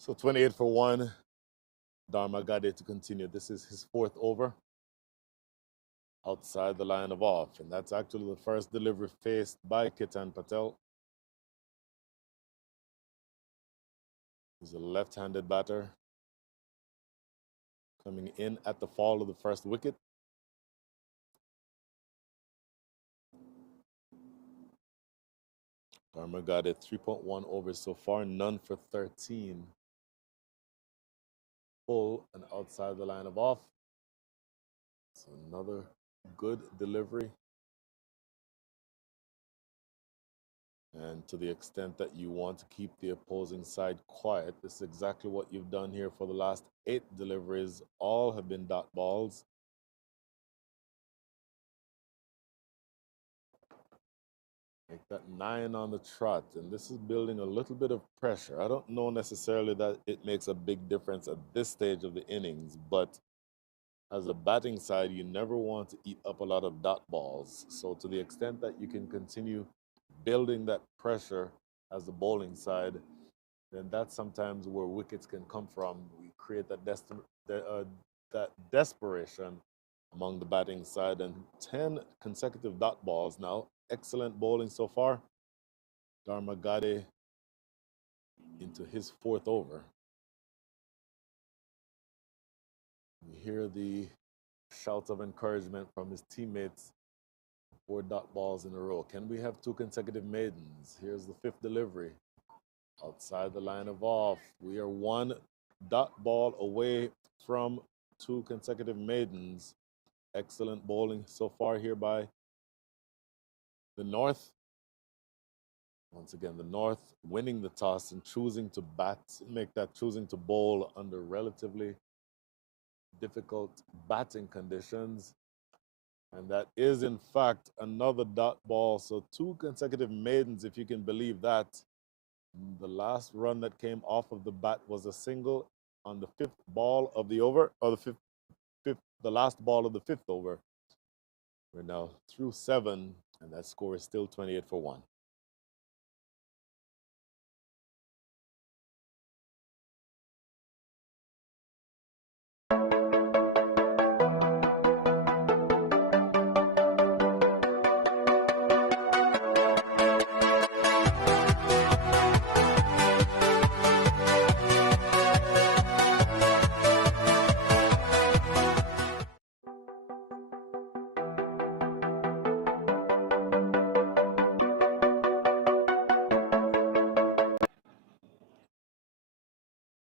So 28 for 1. Dharma Gade to continue. This is his 4th over outside the line of off. And that's actually the first delivery faced by Ketan Patel. He's a left-handed batter coming in at the fall of the first wicket. Dharma Gade 3.1 overs so far, none for 13. Full and outside the line of off. So another good delivery. And to the extent that you want to keep the opposing side quiet, this is exactly what you've done here for the last 8 deliveries. All have been dot balls. Make that 9 on the trot, and this is building a little bit of pressure. I don't know necessarily that it makes a big difference at this stage of the innings, but as a batting side, you never want to eat up a lot of dot balls. So to the extent that you can continue building that pressure as the bowling side, then that's sometimes where wickets can come from. We create that desperation among the batting side, and 10 consecutive dot balls now. Excellent bowling so far. Darmagade into his 4th over. You hear the shouts of encouragement from his teammates. 4 dot balls in a row. Can we have 2 consecutive maidens? Here's the 5th delivery. Outside the line of off. We are 1 dot ball away from 2 consecutive maidens. Excellent bowling so far here by the North. Once again, the North winning the toss and choosing to bat, choosing to bowl under relatively difficult batting conditions. And that is, in fact, another dot ball. So 2 consecutive maidens, if you can believe that. The last run that came off of the bat was a single on the 5th ball of the over, or the last ball of the 5th over. We're now through 7, and that score is still 28 for 1.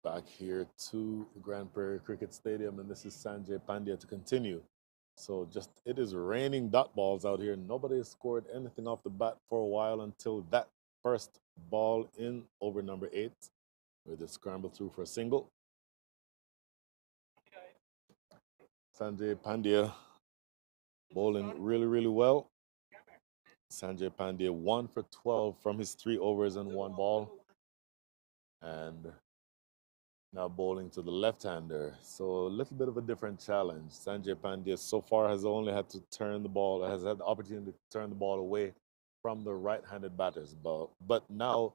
Back here to the Grand Prairie Cricket Stadium, and this is Sanjay Pandya to continue. So it is raining dot balls out here. Nobody has scored anything off the bat for a while until that first ball in over number 8, where they scramble through for a single. Sanjay Pandya bowling really, really well. Sanjay Pandya 1 for 12 from his 3 overs and 1 ball. And now bowling to the left-hander. So a little bit of a different challenge. Sanjay Pandya so far has only had to turn the ball, has had the opportunity to turn the ball away from the right-handed batters. But now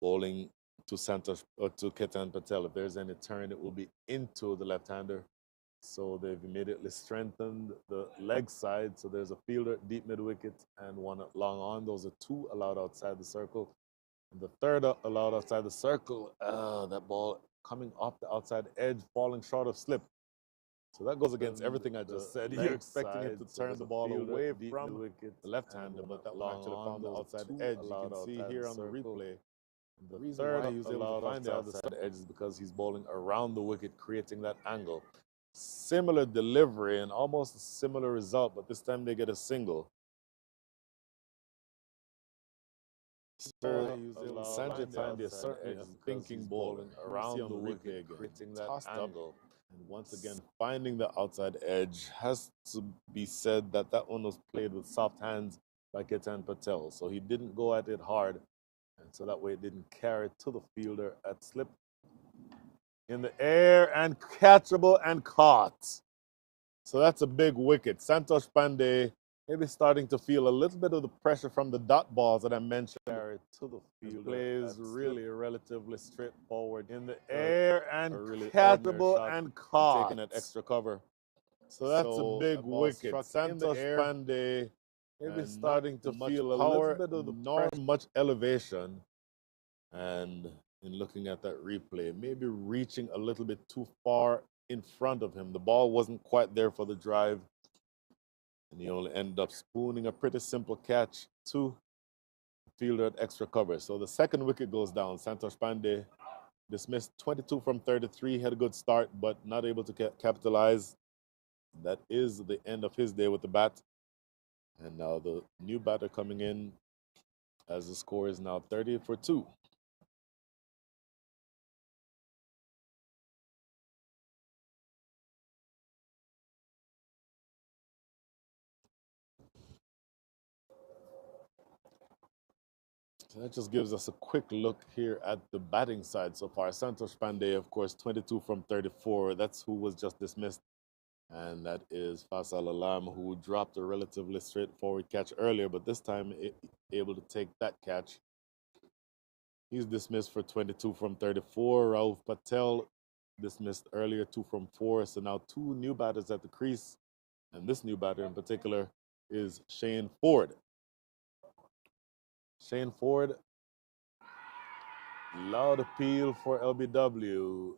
bowling to to Ketan Patel. If there's any turn, it will be into the left-hander. So they've immediately strengthened the leg side. So there's a fielder deep mid-wicket and 1 long on. Those are 2 allowed outside the circle. And the 3rd allowed outside the circle. That ball coming off the outside edge, falling short of slip. So that goes against everything I just said. You're expecting him to turn the ball away from the left-hander, but that one actually found the outside edge. You can see here on the replay. The reason why he was able to find the outside edge is because he's bowling around the wicket, creating that angle. Similar delivery and almost a similar result, but this time they get a single. So Sanjay Pandya certainly a thinking bowler around the wicket, creating that angle. And once again, finding the outside edge. Has to be said that that one was played with soft hands by Ketan Patel. So he didn't go at it hard. And so that way it didn't carry to the fielder at slip. In the air and catchable and caught. So that's a big wicket. Santosh Pandey maybe starting to feel a little bit of the pressure from the dot balls that I mentioned. To the field plays really relatively straightforward in the air and really catchable and caught, taking that extra cover. So that's a big wicket. Santosh Pandey maybe starting to feel a little bit of the not much elevation, and in looking at that replay, maybe reaching a little bit too far in front of him. The ball wasn't quite there for the drive, and he only ended up spooning a pretty simple catch to the fielder at extra cover. So the second wicket goes down. Santosh Pandey dismissed 22 from 33, had a good start, but not able to capitalize. That is the end of his day with the bat. And now the new batter coming in, as the score is now 30 for 2. So that just gives us a quick look here at the batting side so far. Santosh Pandey, of course, 22 from 34. That's who was just dismissed. And that is Faisal Alam, who dropped a relatively straightforward catch earlier, but this time able to take that catch. He's dismissed for 22 from 34. Rauf Patel dismissed earlier, 2 from 4. So now 2 new batters at the crease. And this new batter in particular is Shane Ford. Shane Ford, loud appeal for LBW.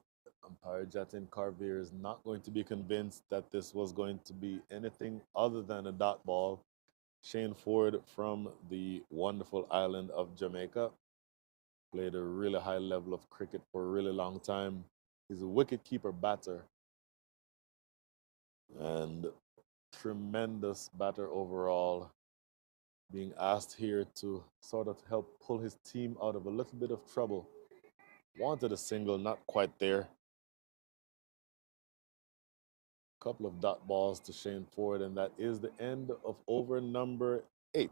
Umpire Jatin Carvier is not going to be convinced that this was going to be anything other than a dot ball. Shane Ford from the wonderful island of Jamaica played a really high level of cricket for a really long time. He's a wicket-keeper batter and tremendous batter overall. Being asked here to sort of help pull his team out of a little bit of trouble. Wanted a single, not quite there. Couple of dot balls to Shane Ford, and that is the end of over number 8.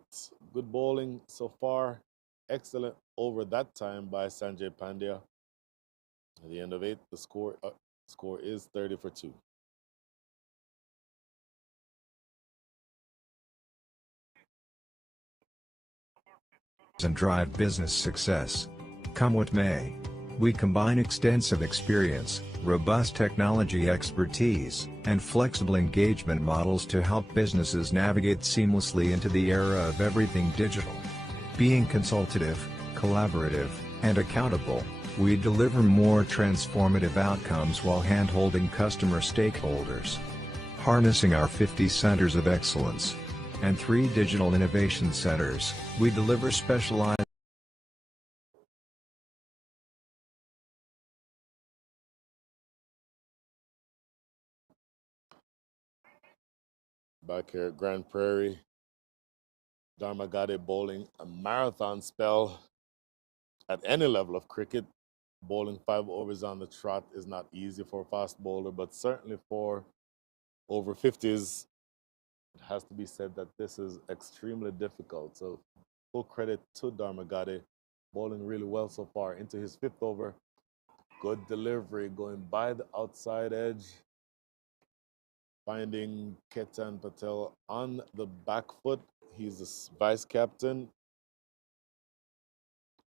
Good bowling so far. Excellent over that time by Sanjay Pandya. At the end of 8, the score is 30 for 2. And drive business success. Come what may. We combine extensive experience, robust technology expertise, and flexible engagement models to help businesses navigate seamlessly into the era of everything digital. Being consultative, collaborative, and accountable, we deliver more transformative outcomes while hand-holding customer stakeholders. Harnessing our 50 centers of excellence and 3 digital innovation centers, we deliver specialized Back here at Grand Prairie, Dharmagade bowling a marathon spell at any level of cricket. Bowling 5 overs on the trot is not easy for a fast bowler, but certainly for over 50s, it has to be said that this is extremely difficult. So full credit to Dharmagade, bowling really well so far into his 5th over. Good delivery going by the outside edge, finding Ketan Patel on the back foot. He's the vice captain.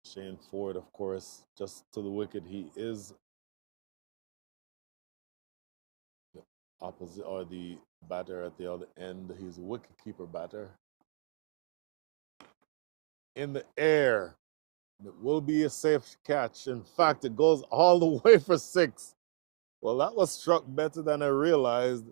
Shane Ford, of course, just to the wicket. He is the opposite or the batter at the other end. He's a wicket-keeper batter. In the air. It will be a safe catch. In fact, it goes all the way for 6. Well, that was struck better than I realized.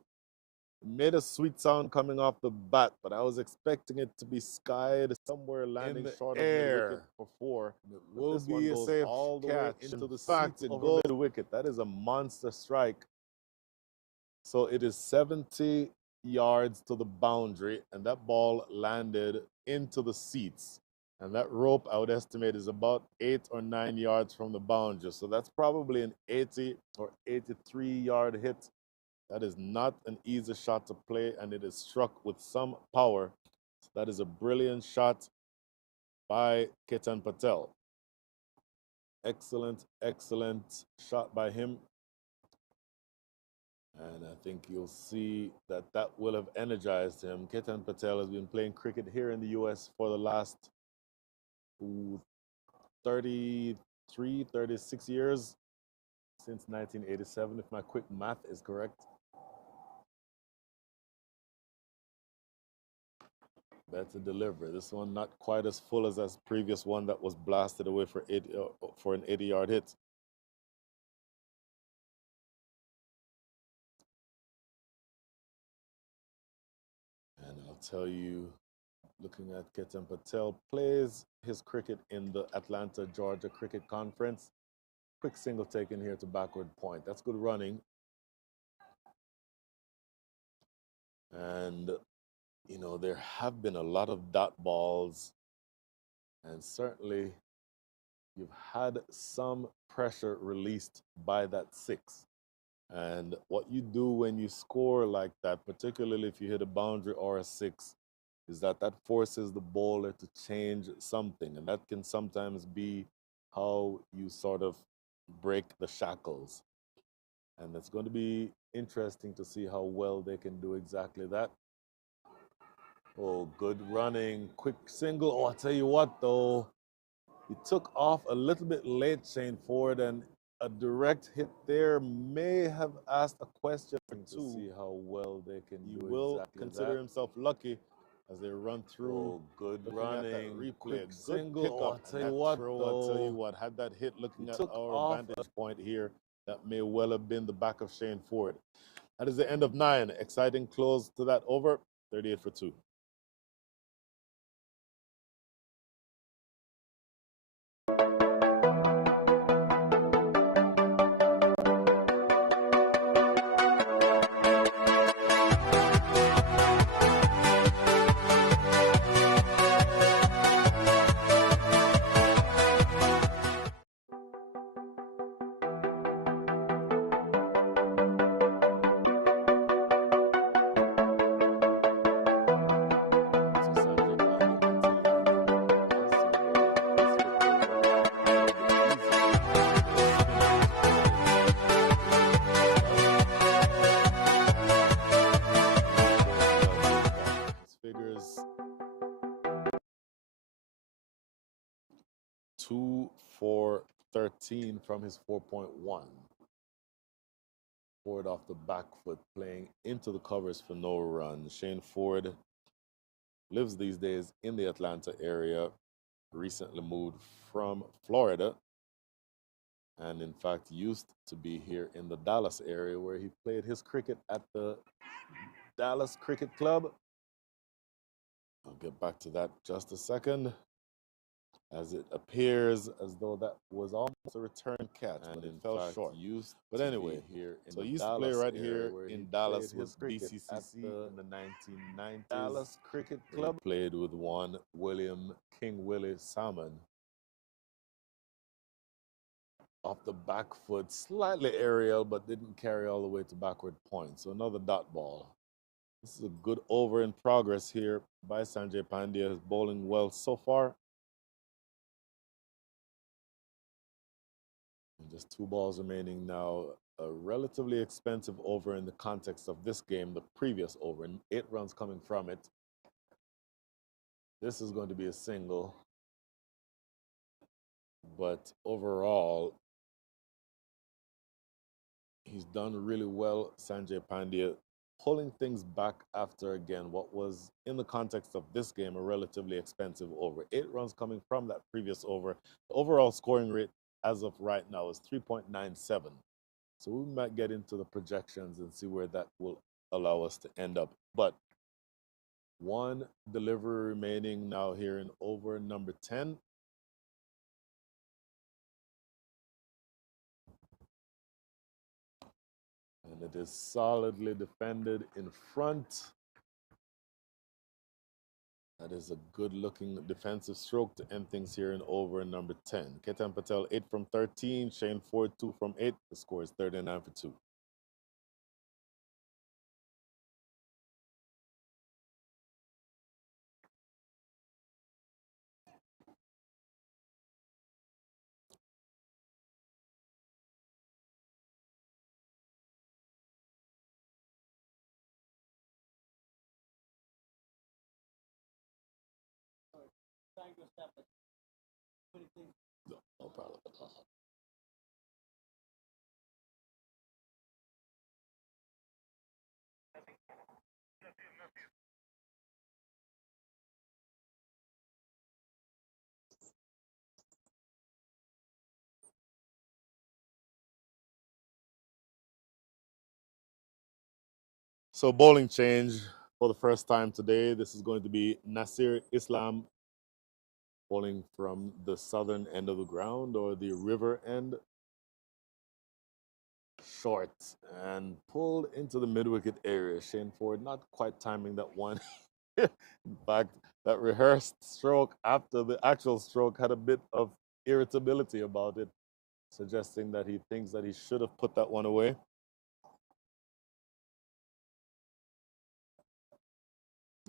It made a sweet sound coming off the bat, but I was expecting it to be skied somewhere, landing short of the wicket for 4. It will be a safe all the catch way into the fact it goes the wicket. That is a monster strike. So it is 70 yards to the boundary, and that ball landed into the seats. And that rope, I would estimate, is about 8 or 9 yards from the boundary. So that's probably an 80 or 83-yard hit. That is not an easy shot to play, and it is struck with some power. So that is a brilliant shot by Ketan Patel. Excellent, excellent shot by him. And I think you'll see that that will have energized him. Ketan Patel has been playing cricket here in the U.S. for the last 33, 36 years, since 1987, if my quick math is correct. Better delivery. This one not quite as full as that previous one that was blasted away for an 80-yard hit. And I'll tell you, looking at Ketan Patel, plays his cricket in the Atlanta, Georgia Cricket Conference. Quick single taken here to backward point. That's good running. And, you know, there have been a lot of dot balls, and certainly you've had some pressure released by that 6. And what you do when you score like that, particularly if you hit a boundary or a 6, is that forces the bowler to change something, and that can sometimes be how you sort of break the shackles. And it's going to be interesting to see how well they can do exactly that. Oh, good running, quick single. Oh, I tell you what, though, he took off a little bit late, Shane Ford, and a direct hit there may have asked a question or two. To see how well they can do. He will exactly consider himself lucky as they run through. Oh, good running, replay, quick single. Pickup, oh, I tell you what, throw, though, I tell you what, had that hit looking at our vantage point here, that may well have been the back of Shane Ford. That is the end of 9. Exciting close to that over. 38 for 2. Figures 2 for 13 from his 4.1. Ford off the back foot, playing into the covers for no run. Shane Ford lives these days in the Atlanta area, recently moved from Florida, and in fact used to be here in the Dallas area where he played his cricket at the Dallas Cricket Club. I'll get back to that just a second, as it appears as though that was almost a return catch, and it fell short. But anyway, so he used to play right here in Dallas with BCCC in the 1990s. Dallas Cricket Club. He played with one William King Willie Salmon. Off the back foot, slightly aerial, but didn't carry all the way to backward point. So another dot ball. This is a good over in progress here by Sanjay Pandya. Is bowling well so far. And just 2 balls remaining now. A relatively expensive over in the context of this game, the previous over, and 8 runs coming from it. This is going to be a single. But overall, he's done really well, Sanjay Pandya, pulling things back after, again, what was, in the context of this game, a relatively expensive over. 8 runs coming from that previous over. The overall scoring rate as of right now is 3.97. So we might get into the projections and see where that will allow us to end up. But 1 delivery remaining now here in over number 10. And it is solidly defended in front. That is a good-looking defensive stroke to end things here in over number 10. Ketan Patel, 8 from 13. Shane Ford, 2 from 8. The score is 39 for 2. No problem at all. So bowling change for the first time today. This is going to be Nasir Islam bowling from the southern end of the ground, or the river end. Short and pulled into the mid-wicket area. Shane Ford not quite timing that one. In fact, that rehearsed stroke after the actual stroke had a bit of irritability about it, suggesting that he thinks that he should have put that one away.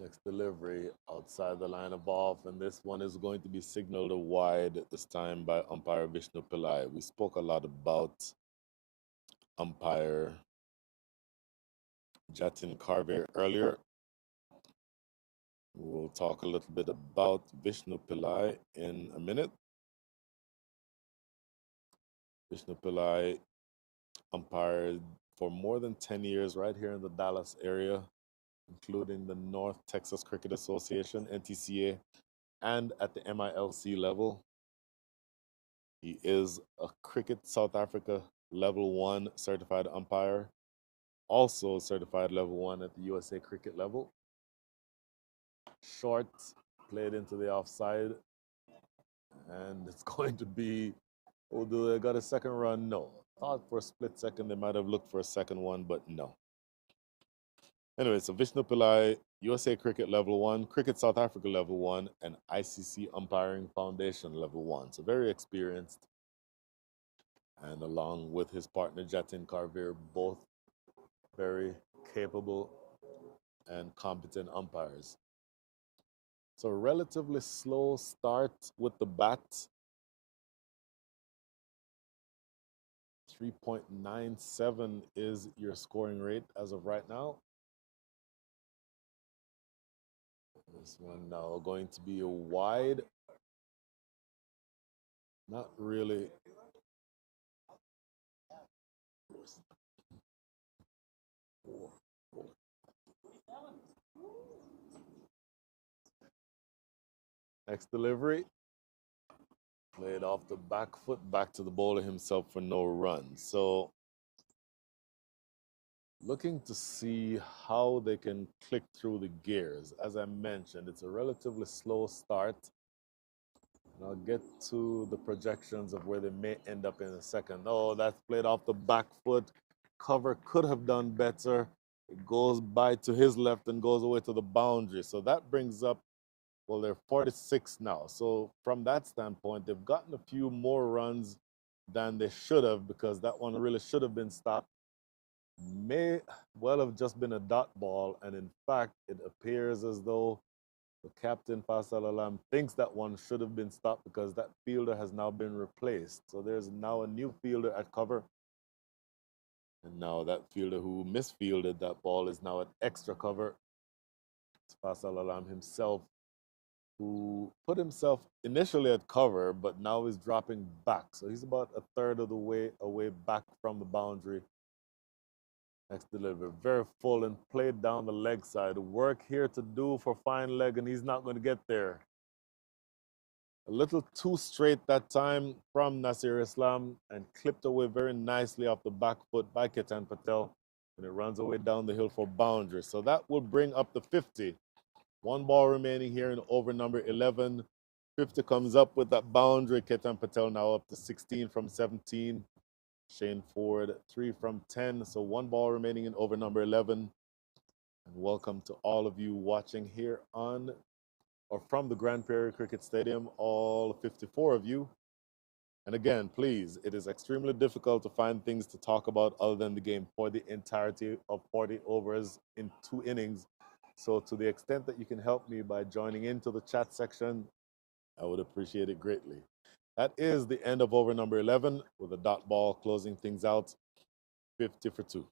Next delivery outside the line of off, and this one is going to be signaled a wide this time by umpire Vishnu Pillai. We spoke a lot about umpire Jatin Karve earlier. We'll talk a little bit about Vishnu Pillai in a minute. Vishnu Pillai umpired for more than 10 years right here in the Dallas area, including the North Texas Cricket Association, NTCA, and at the MILC level. He is a Cricket South Africa Level 1 certified umpire, also certified Level 1 at the USA Cricket level. Short, played into the offside, and it's going to be, oh, do they got a second run? No. Thought for a split second they might have looked for a second one, but no. Anyway, so Vishnu Pillai, USA Cricket Level 1, Cricket South Africa Level 1, and ICC Umpiring Foundation Level 1. So very experienced. And along with his partner Jatin Karveer, both very capable and competent umpires. So relatively slow start with the bat. 3.97 is your scoring rate as of right now. This one now going to be a wide. Not really. Next delivery. Played off the back foot, back to the bowler himself for no run. So looking to see how they can click through the gears. As I mentioned, it's a relatively slow start. And I'll get to the projections of where they may end up in a second. Oh, that's played off the back foot. Cover could have done better. It goes by to his left and goes away to the boundary. So that brings up, well, they're 46 now. So from that standpoint, they've gotten a few more runs than they should have, because that one really should have been stopped. May well have just been a dot ball, and in fact, it appears as though the captain, Faisal Alam, thinks that one should have been stopped because that fielder has now been replaced. So there's now a new fielder at cover. And now that fielder who misfielded that ball is now at extra cover. It's Faisal Alam himself, who put himself initially at cover, but now is dropping back. So he's about a third of the way away back from the boundary. Next delivery, very full and played down the leg side. Work here to do for fine leg, and he's not going to get there. A little too straight that time from Nasir Islam, and clipped away very nicely off the back foot by Ketan Patel, and it runs away down the hill for boundary. So that will bring up the 50. One ball remaining here in over number 11. 50 comes up with that boundary. Ketan Patel now up to 16 from 17. Shane Ford, 3 from 10. So one ball remaining in over number 11. And welcome to all of you watching here on or from the Grand Prairie Cricket Stadium, all 54 of you. And again, please, it is extremely difficult to find things to talk about other than the game for the entirety of 40 overs in 2 innings. So to the extent that you can help me by joining into the chat section, I would appreciate it greatly. That is the end of over number 11 with a dot ball closing things out, 50 for 2.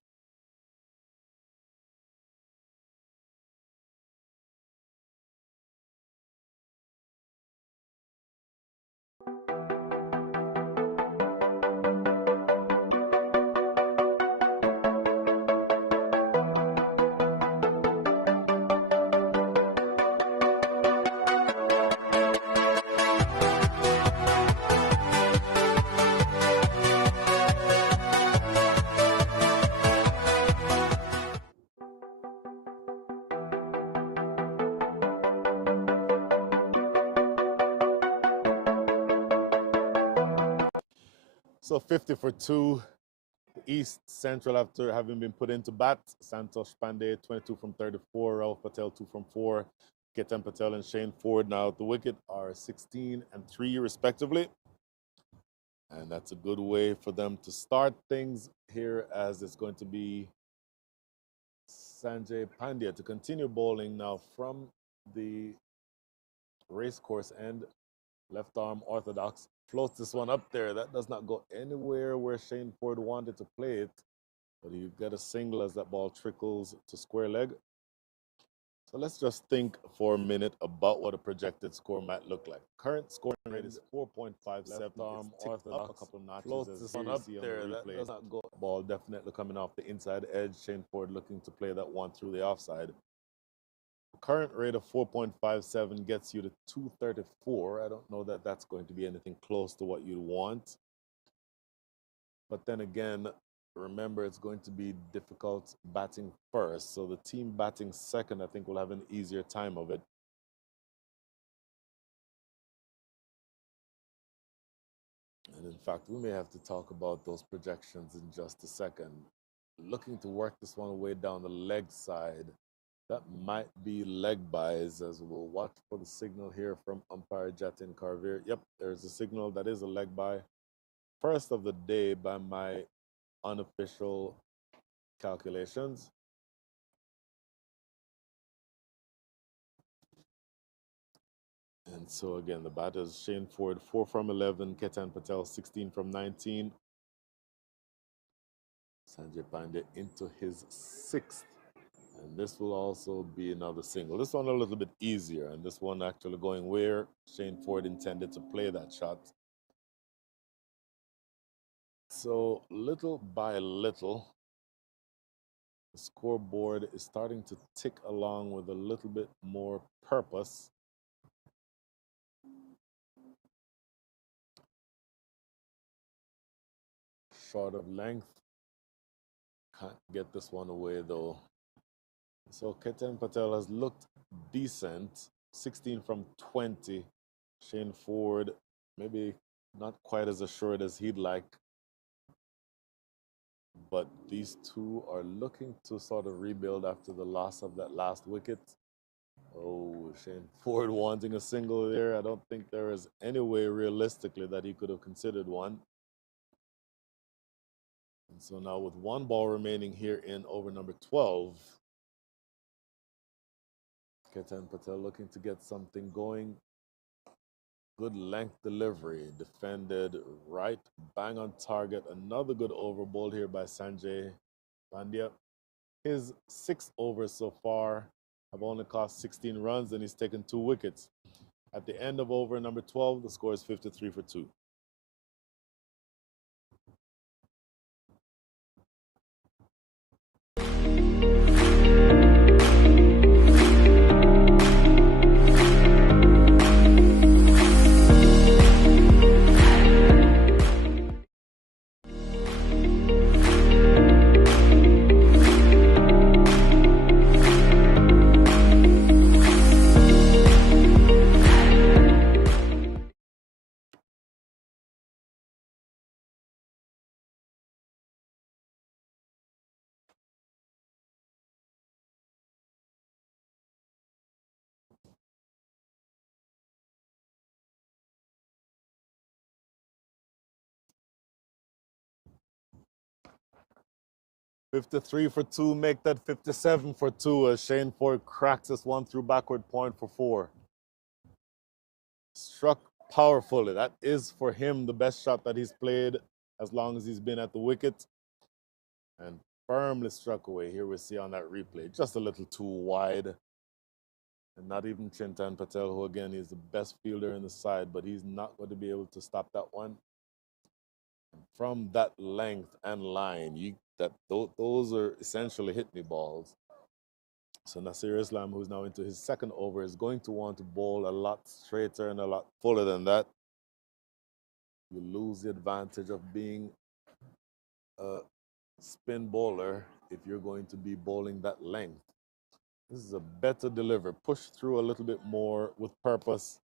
So 50 for 2. East Central, after having been put into bat, Santosh Pandey 22 from 34, Raul Patel 2 from 4, Ketan Patel and Shane Ford now at the wicket are 16 and 3 respectively. And that's a good way for them to start things here, as it's going to be Sanjay Pandya to continue bowling now from the racecourse end. Left arm orthodox. Floats this one up there. That does not go anywhere where Shane Ford wanted to play it. But you get a single as that ball trickles to square leg. So let's just think for a minute about what a projected score might look like. Current scoring rate is 4.57. Left arm orthodox. A couple notches. Floats this one up there. That does not go. Ball definitely coming off the inside edge. Shane Ford looking to play that one through the offside. Current rate of 4.57 gets you to 234. I don't know that that's going to be anything close to what you'd want. But then again, remember, it's going to be difficult batting first. So the team batting second, I think, will have an easier time of it. And in fact, we may have to talk about those projections in just a second. Looking to work this one way down the leg side. That might be leg buys, as we'll watch for the signal here from umpire Jatin Karveer. Yep, there's a signal that is a leg buy. First of the day by my unofficial calculations. And so again, the batters, Shane Ford, 4 from 11, Ketan Patel, 16 from 19. Sanjay Pandya into his 6th. And this will also be another single. This one a little bit easier, and this one actually going where Shane Ford intended to play that shot. So little by little, the scoreboard is starting to tick along with a little bit more purpose. Short of length. Can't get this one away though. So Ketan Patel has looked decent. 16 from 20. Shane Ford, maybe not quite as assured as he'd like. But these two are looking to sort of rebuild after the loss of that last wicket. Oh, Shane Ford wanting a single there. I don't think there is any way realistically that he could have considered one. And so now with one ball remaining here in over number 12, Ketan Patel looking to get something going. Good length delivery, defended right, bang on target. Another good over bowled here by Sanjay Pandya. His 6 overs so far have only cost 16 runs, and he's taken 2 wickets. At the end of over number 12, the score is 53 for 2. 53 for 2, make that 57 for 2 as Shane Ford cracks this one through backward point for 4. Struck powerfully. That is for him the best shot that he's played as long as he's been at the wicket. And firmly struck away. Here we see on that replay, just a little too wide. And not even Chintan Patel, who again is the best fielder in the side, but he's not going to be able to stop that one. And from that length and line, those are essentially hit-me balls. So Nasir Islam, who's now into his 2nd over, is going to want to bowl a lot straighter and a lot fuller than that. You lose the advantage of being a spin bowler if you're going to be bowling that length. This is a better delivery. Push through a little bit more with purpose.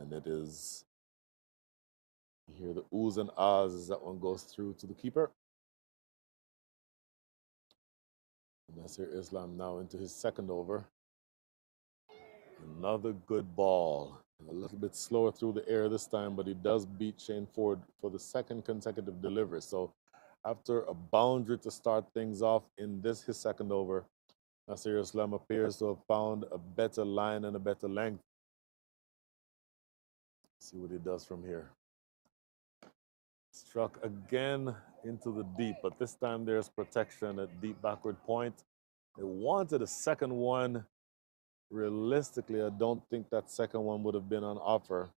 And it is, you hear the oohs and ahs as that one goes through to the keeper. Nasir Islam now into his 2nd over. Another good ball. A little bit slower through the air this time, but he does beat Shane Ford for the 2nd consecutive delivery. So after a boundary to start things off in this, his 2nd over, Nasir Islam appears to have found a better line and a better length. See what he does from here. Struck again into the deep, but this time there's protection at deep backward point. They wanted a second one. Realistically, I don't think that second one would have been on offer.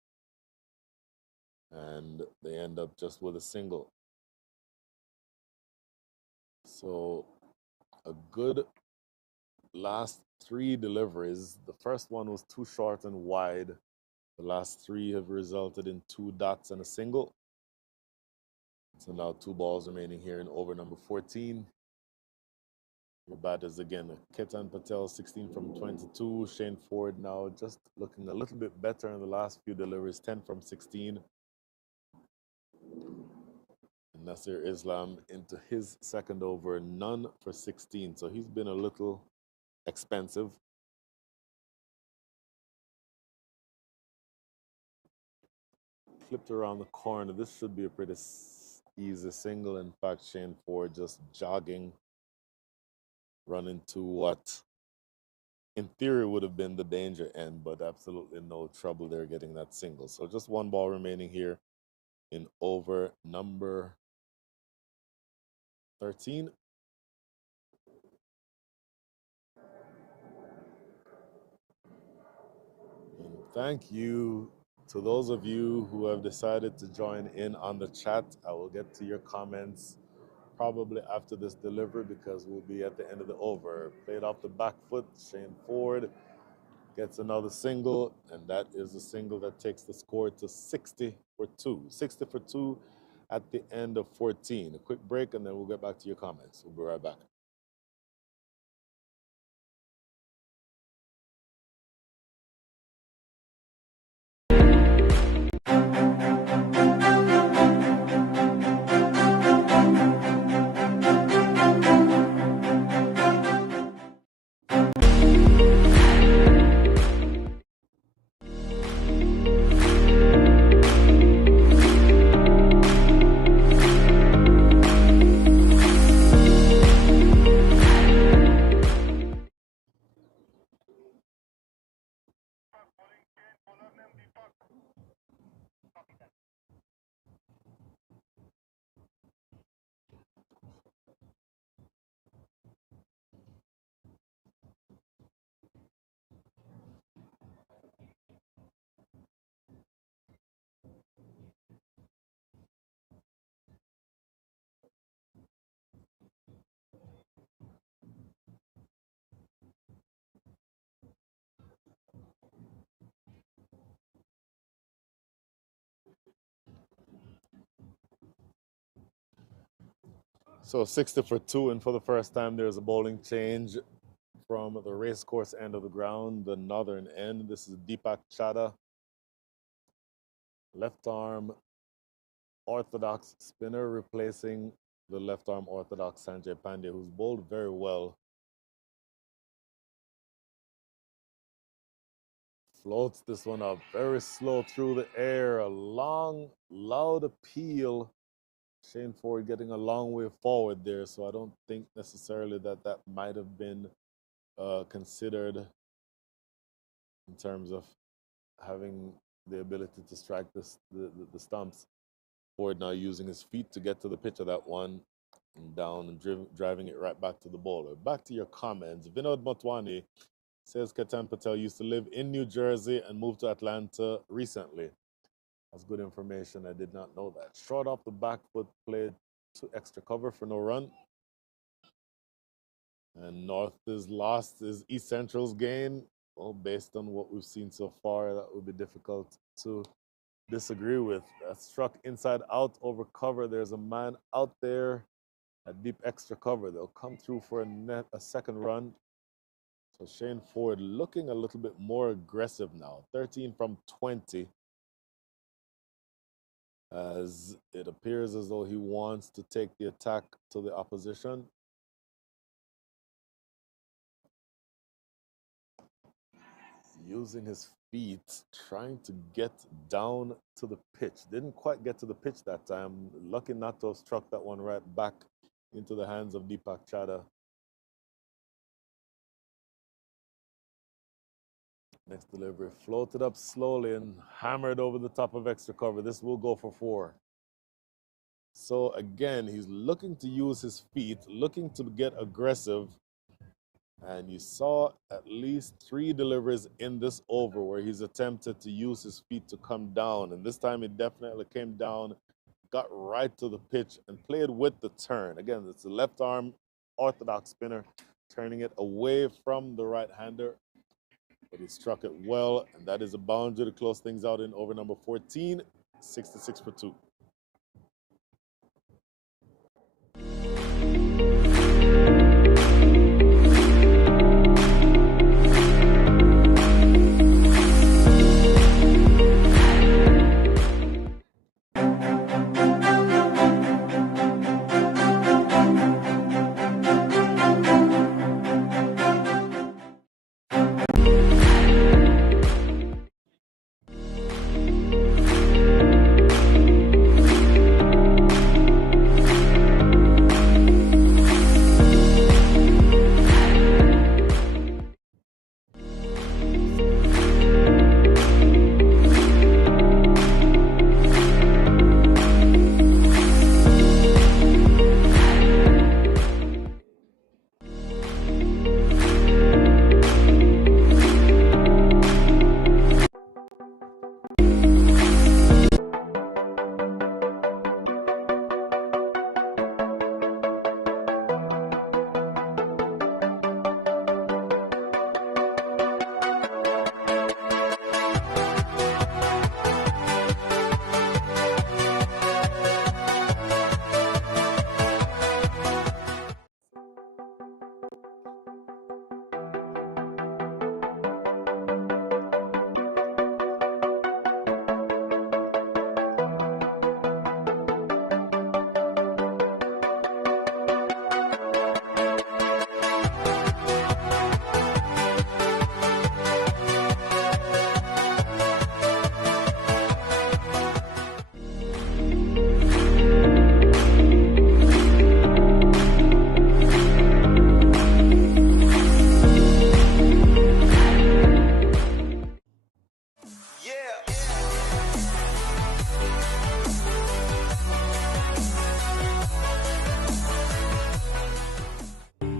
And they end up just with a single. So a good last three deliveries. The first one was too short and wide. The last three have resulted in 2 dots and a single. So now 2 balls remaining here in over number 14. Your batters again, Ketan Patel, 16 from 22. Shane Ford now just looking a little bit better in the last few deliveries, 10 from 16. And Nasir Islam into his second over, none for 16. So he's been a little expensive. Clipped around the corner. This should be a pretty easy single. In fact, Shane Ford just jogging, running to what in theory would have been the danger end, but absolutely no trouble there getting that single. So just 1 ball remaining here in over number 13. And thank you to those of you who have decided to join in on the chat. I will get to your comments probably after this delivery because we'll be at the end of the over. Played off the back foot, Shane Ford gets another single, and that is a single that takes the score to 60 for 2. 60 for 2 at the end of 14. A quick break, and then we'll get back to your comments. We'll be right back. So 60 for 2, and for the first time, there's a bowling change from the race course end of the ground, the northern end. This is Deepak Chadha, left arm orthodox spinner, replacing the left arm orthodox Sanjay Pandey, who's bowled very well. Floats this one up very slow through the air. A long, loud appeal. Shane Ford getting a long way forward there, so I don't think necessarily that that might have been considered in terms of having the ability to strike the stumps. Ford now using his feet to get to the pitch of that one and down and driving it right back to the bowler. Back to your comments. Vinod Motwani says Ketan Patel used to live in New Jersey and moved to Atlanta recently. That's good information. I did not know that. Short off the back foot, played to extra cover for no run. And North is lost is East Central's gain. Well, based on what we've seen so far, that would be difficult to disagree with. That struck inside out over cover. There's a man out there at deep extra cover. They'll come through for a second run. So Shane Ford looking a little bit more aggressive now. 13 from 20. As it appears as though he wants to take the attack to the opposition. Using his feet, trying to get down to the pitch. Didn't quite get to the pitch that time. Lucky not to have struck that one right back into the hands of Deepak Chadha. Next delivery, floated up slowly and hammered over the top of extra cover. This will go for 4. So again, he's looking to use his feet, looking to get aggressive. And you saw at least 3 deliveries in this over where he's attempted to use his feet to come down. And this time he definitely came down, got right to the pitch and played with the turn. Again, it's a left arm orthodox spinner, turning it away from the right-hander. But he struck it well, and that is a boundary to close things out in over number 14, 66 for 2.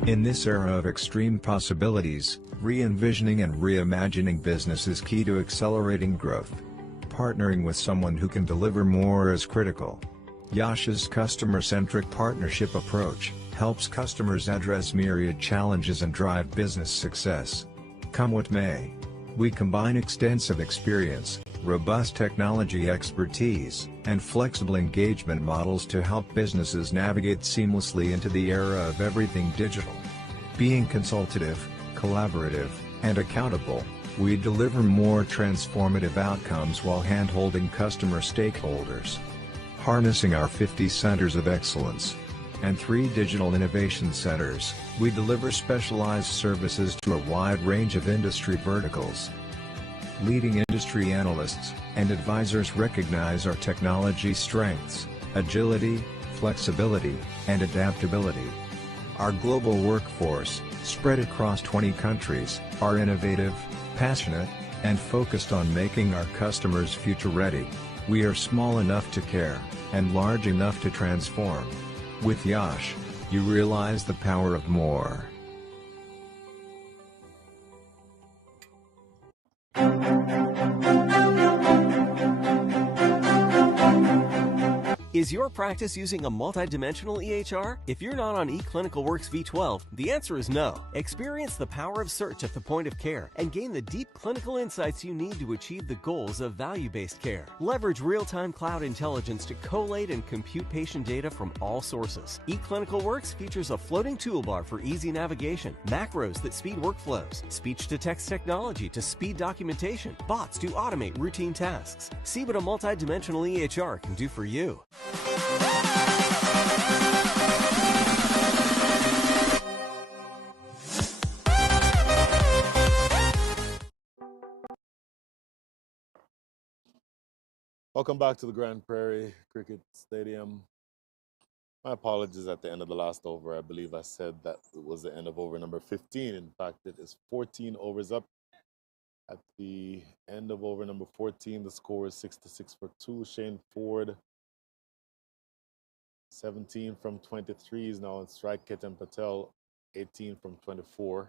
In this era of extreme possibilities, re-envisioning and reimagining business is key to accelerating growth. Partnering with someone who can deliver more is critical. Yash's customer-centric partnership approach helps customers address myriad challenges and drive business success. Come what may, we combine extensive experience, robust technology expertise, and flexible engagement models to help businesses navigate seamlessly into the era of everything digital. Being consultative, collaborative, and accountable, we deliver more transformative outcomes while hand-holding customer stakeholders. Harnessing our 50 centers of excellence and 3 digital innovation centers, we deliver specialized services to a wide range of industry verticals. Leading industry analysts and advisors recognize our technology strengths, agility, flexibility, and adaptability. Our global workforce, spread across 20 countries, are innovative, passionate, and focused on making our customers future-ready. We are small enough to care, and large enough to transform. With Yash, you realize the power of more. Is your practice using a multidimensional EHR? If you're not on eClinicalWorks V12, the answer is no. Experience the power of search at the point of care and gain the deep clinical insights you need to achieve the goals of value-based care. Leverage real-time cloud intelligence to collate and compute patient data from all sources. eClinicalWorks features a floating toolbar for easy navigation, macros that speed workflows, speech-to-text technology to speed documentation, bots to automate routine tasks. See what a multidimensional EHR can do for you. Welcome back to the Grand Prairie Cricket Stadium. My apologies at the end of the last over. I believe I said that it was the end of over number 15. In fact, it is 14 overs up At the end of over number 14, the score is 6-6 for 2. Shane Ford, 17 from 23, is now on strike. Ketan Patel, 18 from 24.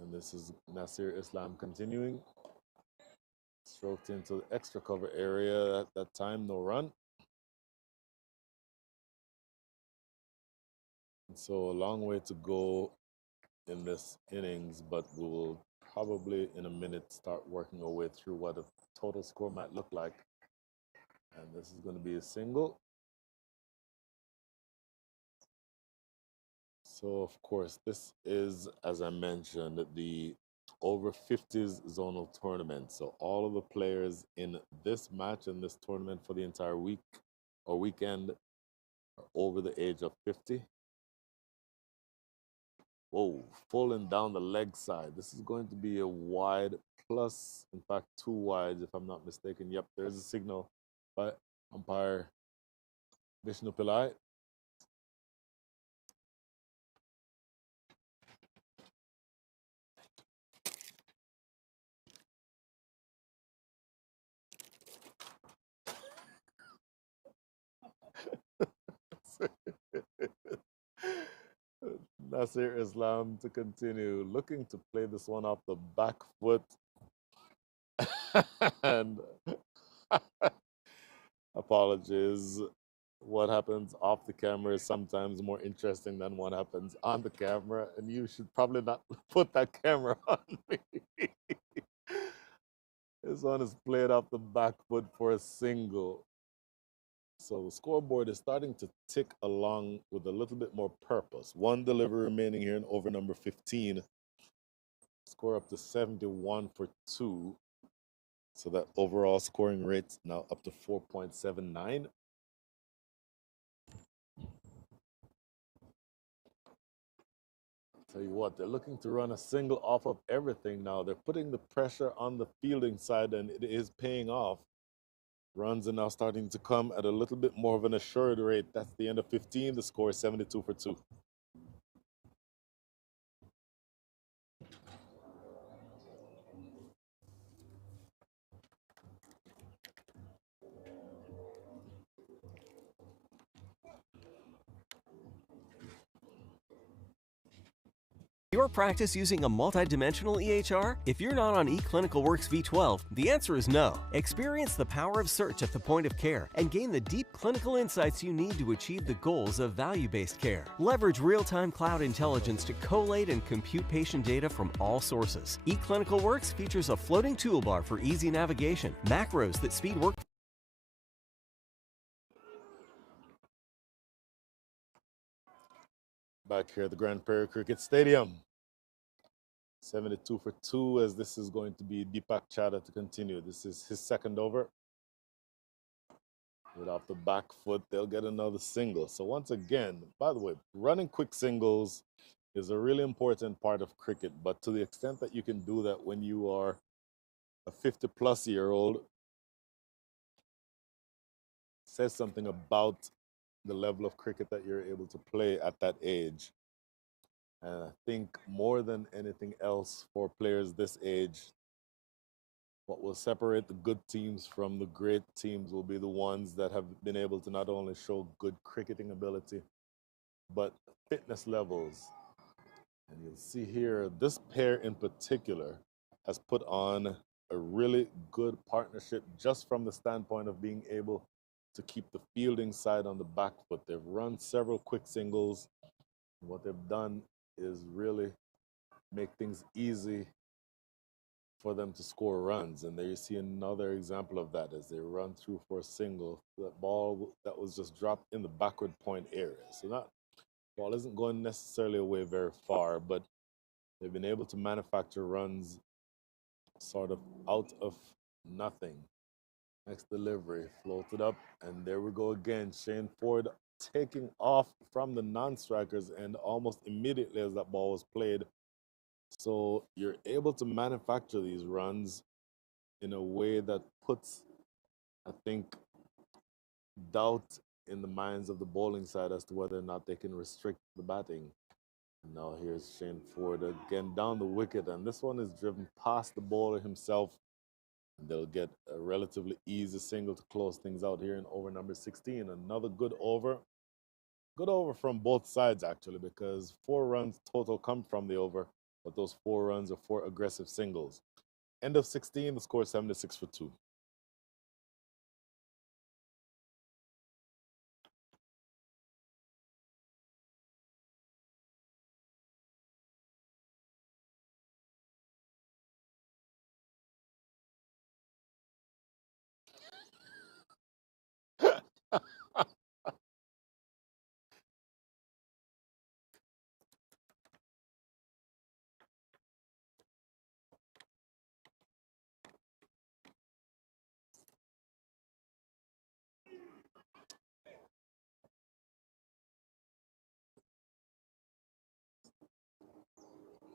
And this is Nasir Islam continuing. Stroked into the extra cover area at that time, no run. And so a long way to go in this innings, but we will probably in a minute start working our way through what a total score might look like. And this is going to be a single. So of course, this is, as I mentioned, the over 50s zonal tournament. So all of the players in this match and this tournament for the entire week or weekend are over the age of 50. Whoa, full and down the leg side. This is going to be a wide plus, in fact, 2 wides if I'm not mistaken. Yep, there's a signal by umpire Vishnu Pillai. Nasir Islam to continue, looking to play this one off the back foot. And apologies. What happens off the camera is sometimes more interesting than what happens on the camera, and you should probably not put that camera on me. This one is played off the back foot for a single. So the scoreboard is starting to tick along with a little bit more purpose. 1 delivery remaining here in over number 15. Score up to 71 for 2. So that overall scoring rate's now up to 4.79. Tell you what, they're looking to run a single off of everything now. They're putting the pressure on the fielding side, and it is paying off. Runs are now starting to come at a little bit more of an assured rate. That's the end of 15. The score is 72 for 2. Your practice using a multidimensional EHR? If you're not on eClinicalWorks V12, the answer is no. Experience the power of search at the point of care and gain the deep clinical insights you need to achieve the goals of value-based care. Leverage real-time cloud intelligence to collate and compute patient data from all sources. eClinicalWorks features a floating toolbar for easy navigation, macros that speed work. Back here at the Grand Prairie Cricket Stadium. 72 for 2, as this is going to be Deepak Chadha to continue. This is his second over. Right off the back foot, they'll get another single. So once again, by the way, running quick singles is a really important part of cricket, but to the extent that you can do that when you are a 50-plus-year-old, says something about the level of cricket that you're able to play at that age. And I think more than anything else for players this age, what will separate the good teams from the great teams will be the ones that have been able to not only show good cricketing ability, but fitness levels. And you'll see here, this pair in particular has put on a really good partnership just from the standpoint of being able to keep the fielding side on the back foot. They've run several quick singles. What they've done is really make things easy for them to score runs. And there you see another example of that as they run through for a single. That ball that was just dropped in the backward point area. So that ball isn't going necessarily away very far, but they've been able to manufacture runs sort of out of nothing. Next delivery, floated up, and there we go again. Shane Ford taking off from the non-strikers and almost immediately as that ball was played. So you're able to manufacture these runs in a way that puts, I think, doubt in the minds of the bowling side as to whether or not they can restrict the batting. Now here's Shane Ford again down the wicket, and this one is driven past the bowler himself. And they'll get a relatively easy single to close things out here in over number 16. Another good over. Good over from both sides, actually, because 4 runs total come from the over, but those 4 runs are 4 aggressive singles. End of 16, the score is 76 for 2.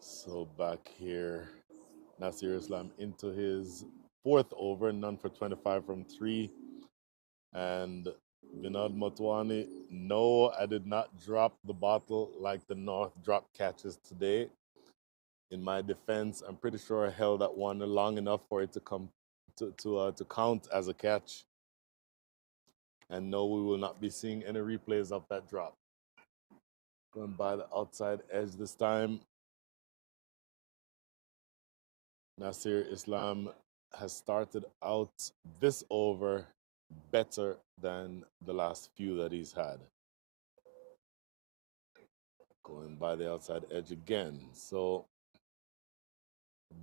So back here, Nasir Islam into his 4th over, none for 25 from 3. And Vinod Motwani, no, I did not drop the bottle like the North drop catches today. In my defense, I'm pretty sure I held that one long enough for it to come to count as a catch. And no, we will not be seeing any replays of that drop. Going by the outside edge this time. Nasir Islam has started out this over better than the last few that he's had. Going by the outside edge again. So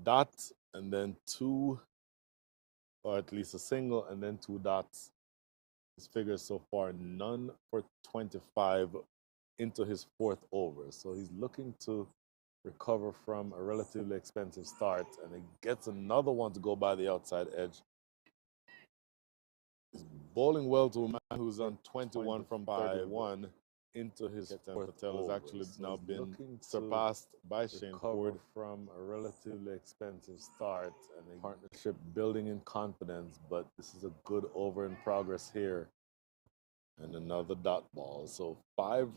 dot and then 2, or at least a single and then 2 dots. His figures so far, none for 25 into his 4th over. So he's looking to recover from a relatively expensive start, and he gets another one to go by the outside edge. He's bowling well to a man who's on 21 from 31 into his 4th. Patel has actually now been surpassed by Shane Ford from a relatively expensive start, and a partnership building in confidence. But this is a good over in progress here, and another dot ball. So 5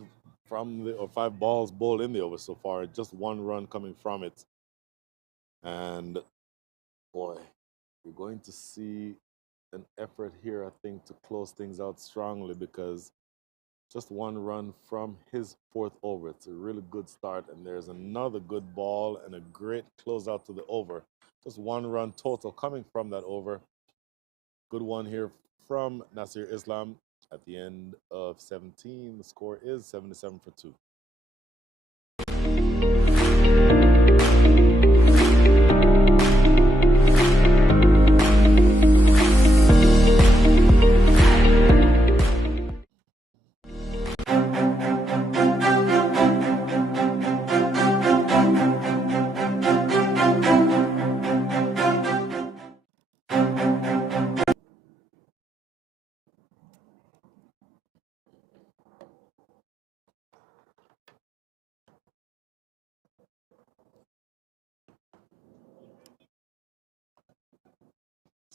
balls bowled in the over so far, just 1 run coming from it. And boy, you're going to see an effort here, I think, to close things out strongly, because just 1 run from his 4th over. It's a really good start, and there's another good ball and a great closeout to the over. Just 1 run total coming from that over. Good one here from Nasir Islam at the end of 17. The score is 77 for 2.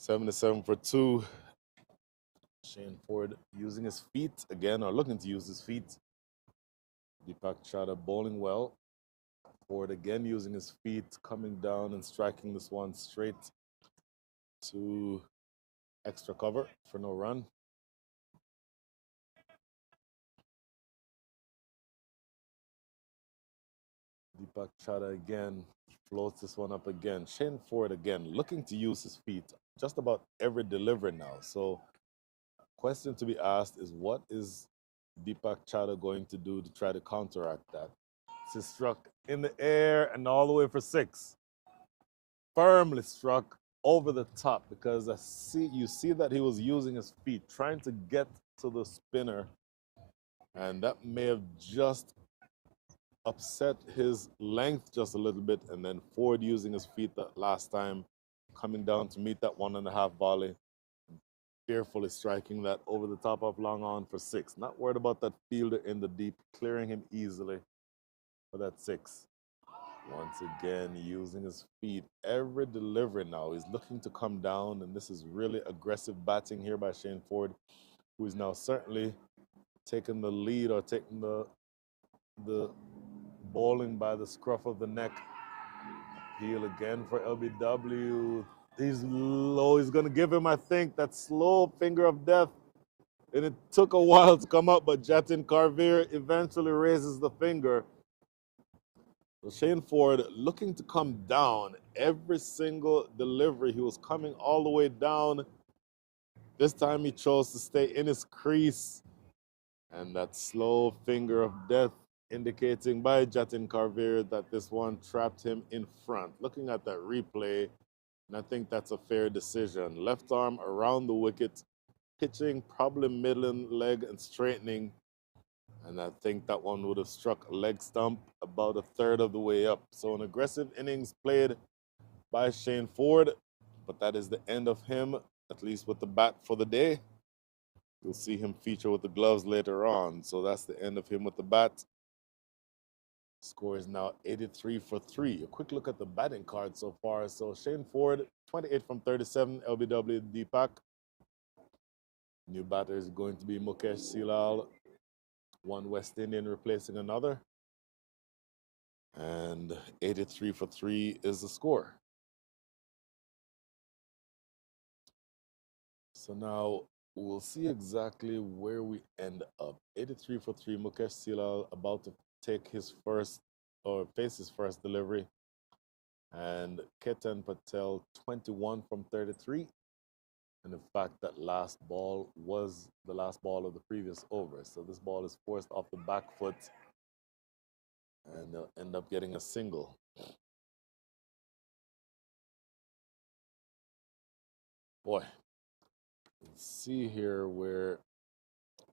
77 for 2. Shane Ford using his feet again, or looking to use his feet. Deepak Chada bowling well. Ford again using his feet, coming down and striking this one straight to extra cover for no run. Deepak Chada again floats this one up again. Shane Ford again looking to use his feet just about every delivery now. So question to be asked is, what is Deepak Chada going to do to try to counteract that? This is struck in the air and all the way for 6. Firmly struck over the top, because you see that he was using his feet, trying to get to the spinner, and that may have just upset his length just a little bit, and then Ford using his feet that last time, coming down to meet that 1.5 volley, fearfully striking that over the top of long on for 6. Not worried about that fielder in the deep, clearing him easily for that 6. Once again, using his feet every delivery now. He's looking to come down, and this is really aggressive batting here by Shane Ford, who is now certainly taking the lead, or taking the bowling by the scruff of the neck. Heel again for LBW. He's low. He's going to give him, I think, that slow finger of death. And it took a while to come up, but Jatin Carvier eventually raises the finger. So Shane Ford looking to come down. Every single delivery, he was coming all the way down. This time he chose to stay in his crease. And that slow finger of death indicating by Jatin Carvier that this one trapped him in front. Looking at that replay, and I think that's a fair decision. Left arm around the wicket, pitching, probably middling leg and straightening. And I think that one would have struck a leg stump about a third of the way up. So an aggressive innings played by Shane Ford, but that is the end of him, at least with the bat for the day. You'll see him feature with the gloves later on. So that's the end of him with the bat. Score is now 83 for 3. A quick look at the batting card so far. So Shane Ford, 28 from 37, LBW Deepak. New batter is going to be Mukesh Silal, one West Indian replacing another. And 83 for 3 is the score. So now we'll see exactly where we end up. 83 for 3, Mukesh Silal about to take his first, or face his first delivery. And Ketan Patel, 21 from 33. And in fact, that last ball was the last ball of the previous over. So this ball is forced off the back foot. And they'll end up getting a single. Boy, let's see here where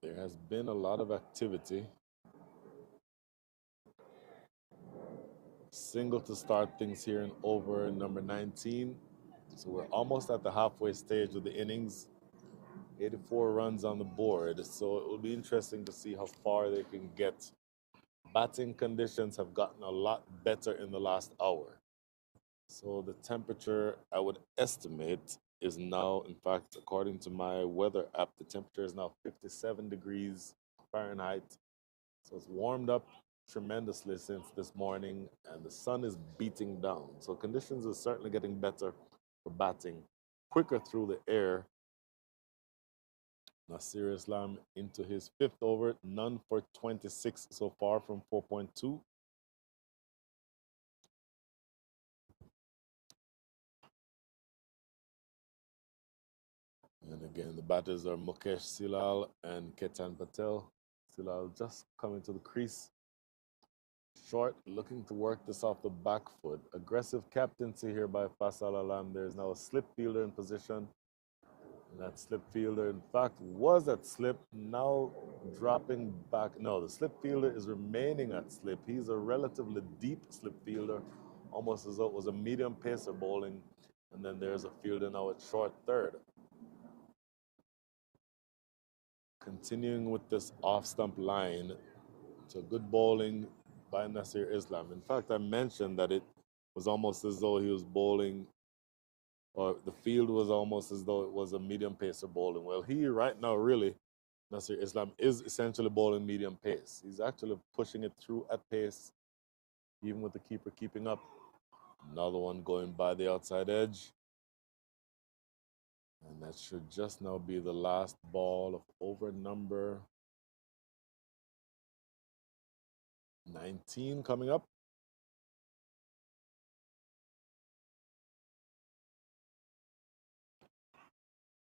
there has been a lot of activity. Single to start things here in over number 19. So we're almost at the halfway stage of the innings. 84 runs on the board. So it will be interesting to see how far they can get. Batting conditions have gotten a lot better in the last hour. So the temperature, I would estimate, is now, in fact, according to my weather app, the temperature is now 57 degrees Fahrenheit. So it's warmed up tremendously since this morning, and the sun is beating down. So conditions are certainly getting better for batting. Quicker through the air. Nasir Islam into his 5th over, none for 26 so far from 4.2. And again, the batters are Mukesh Silal and Ketan Patel. Silal just coming to the crease. Short, looking to work this off the back foot. Aggressive captaincy here by Faisal Alam. There's now a slip fielder in position. And that slip fielder, in fact, was at slip, now dropping back. No, the slip fielder is remaining at slip. He's a relatively deep slip fielder, almost as though it was a medium pacer bowling. And then there's a fielder now at short third. Continuing with this off-stump line, so good bowling by Nasir Islam. In fact, I mentioned that it was almost as though he was bowling, or the field was almost as though it was a medium pacer bowling. Well, he right now really, Nasir Islam, is essentially bowling medium pace. He's actually pushing it through at pace, even with the keeper keeping up. Another one going by the outside edge. And that should just now be the last ball of over number 19 coming up.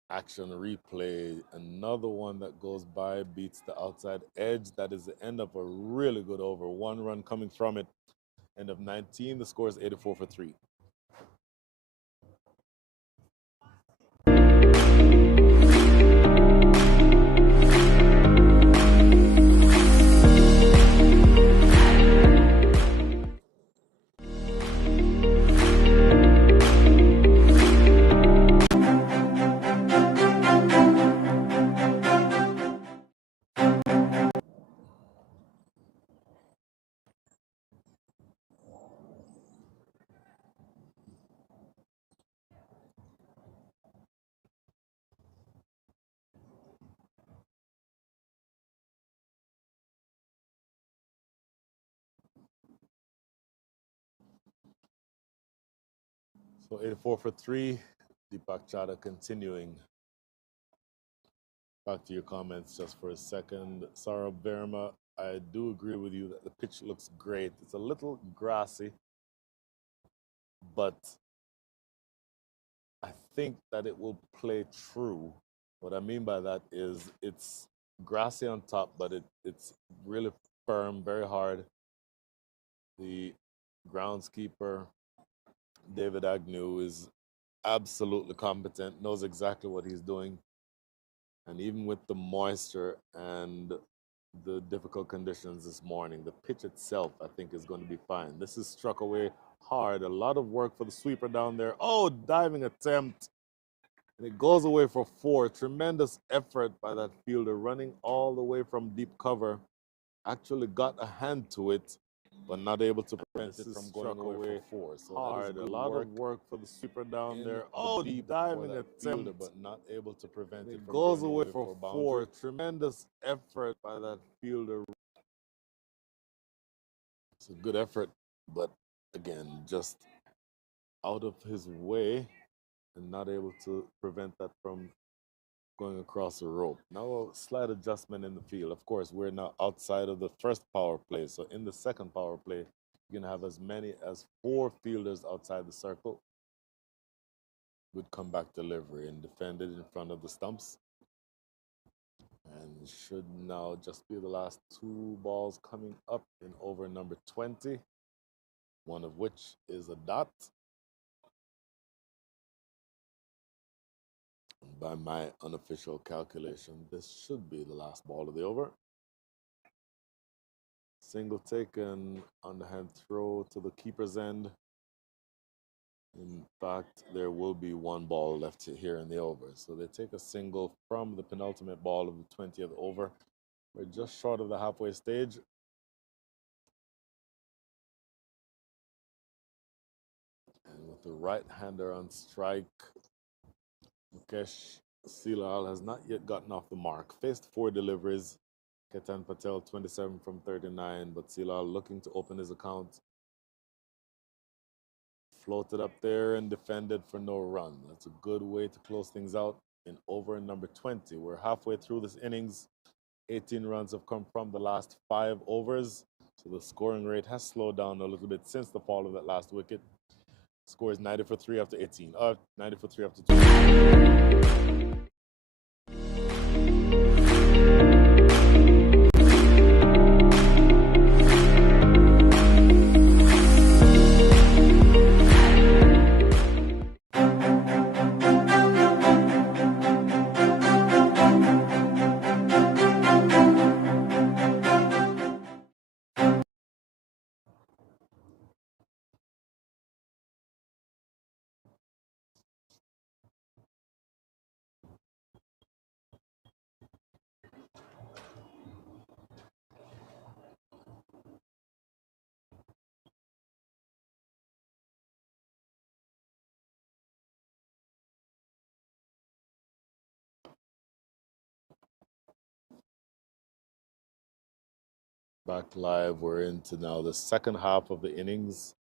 Action replay, another one that goes by, beats the outside edge. That is the end of a really good over. 1 run coming from it. End of 19, the score is 84 for 3. So 84 for 3. Deepak Chada continuing. Back to your comments just for a second. Saurabh Verma, I do agree with you that the pitch looks great. It's a little grassy, but I think that it will play true. What I mean by that is it's grassy on top, but it's really firm, very hard. The groundskeeper, David Agnew, is absolutely competent, knows exactly what he's doing. And even with the moisture and the difficult conditions this morning, the pitch itself, I think, is going to be fine. This is struck away hard. A lot of work for the sweeper down there. Oh, diving attempt. And it goes away for 4. Tremendous effort by that fielder, running all the way from deep cover. Actually got a hand to it, but not able to prevent it from going away for 4. So hard. A lot of work for the sweeper down there. Oh, deep diving attempt, but not able to prevent it from goes away for 4. Tremendous effort by that fielder. It's a good effort, but again, just out of his way and not able to prevent that from going across the rope. Now a slight adjustment in the field. Of course, we're now outside of the first power play. So in the second power play, you're going to have as many as 4 fielders outside the circle. Good comeback delivery and defended in front of the stumps. And should now just be the last 2 balls coming up in over number 20, one of which is a dot. By my unofficial calculation, this should be the last ball of the over. Single taken, underhand throw to the keeper's end. In fact, there will be 1 ball left here in the over. So they take a single from the penultimate ball of the 20th over. We're just short of the halfway stage. And with the right-hander on strike, Mukesh Silal has not yet gotten off the mark. Faced 4 deliveries. Ketan Patel 27 from 39, but Silal looking to open his account. Floated up there and defended for no run. That's a good way to close things out in over number 20. We're halfway through this innings. 18 runs have come from the last 5 overs. So the scoring rate has slowed down a little bit since the fall of that last wicket. Score is 90 for 3 after 18. 90 for 3 after 2. Back live, we're into now the second half of the innings.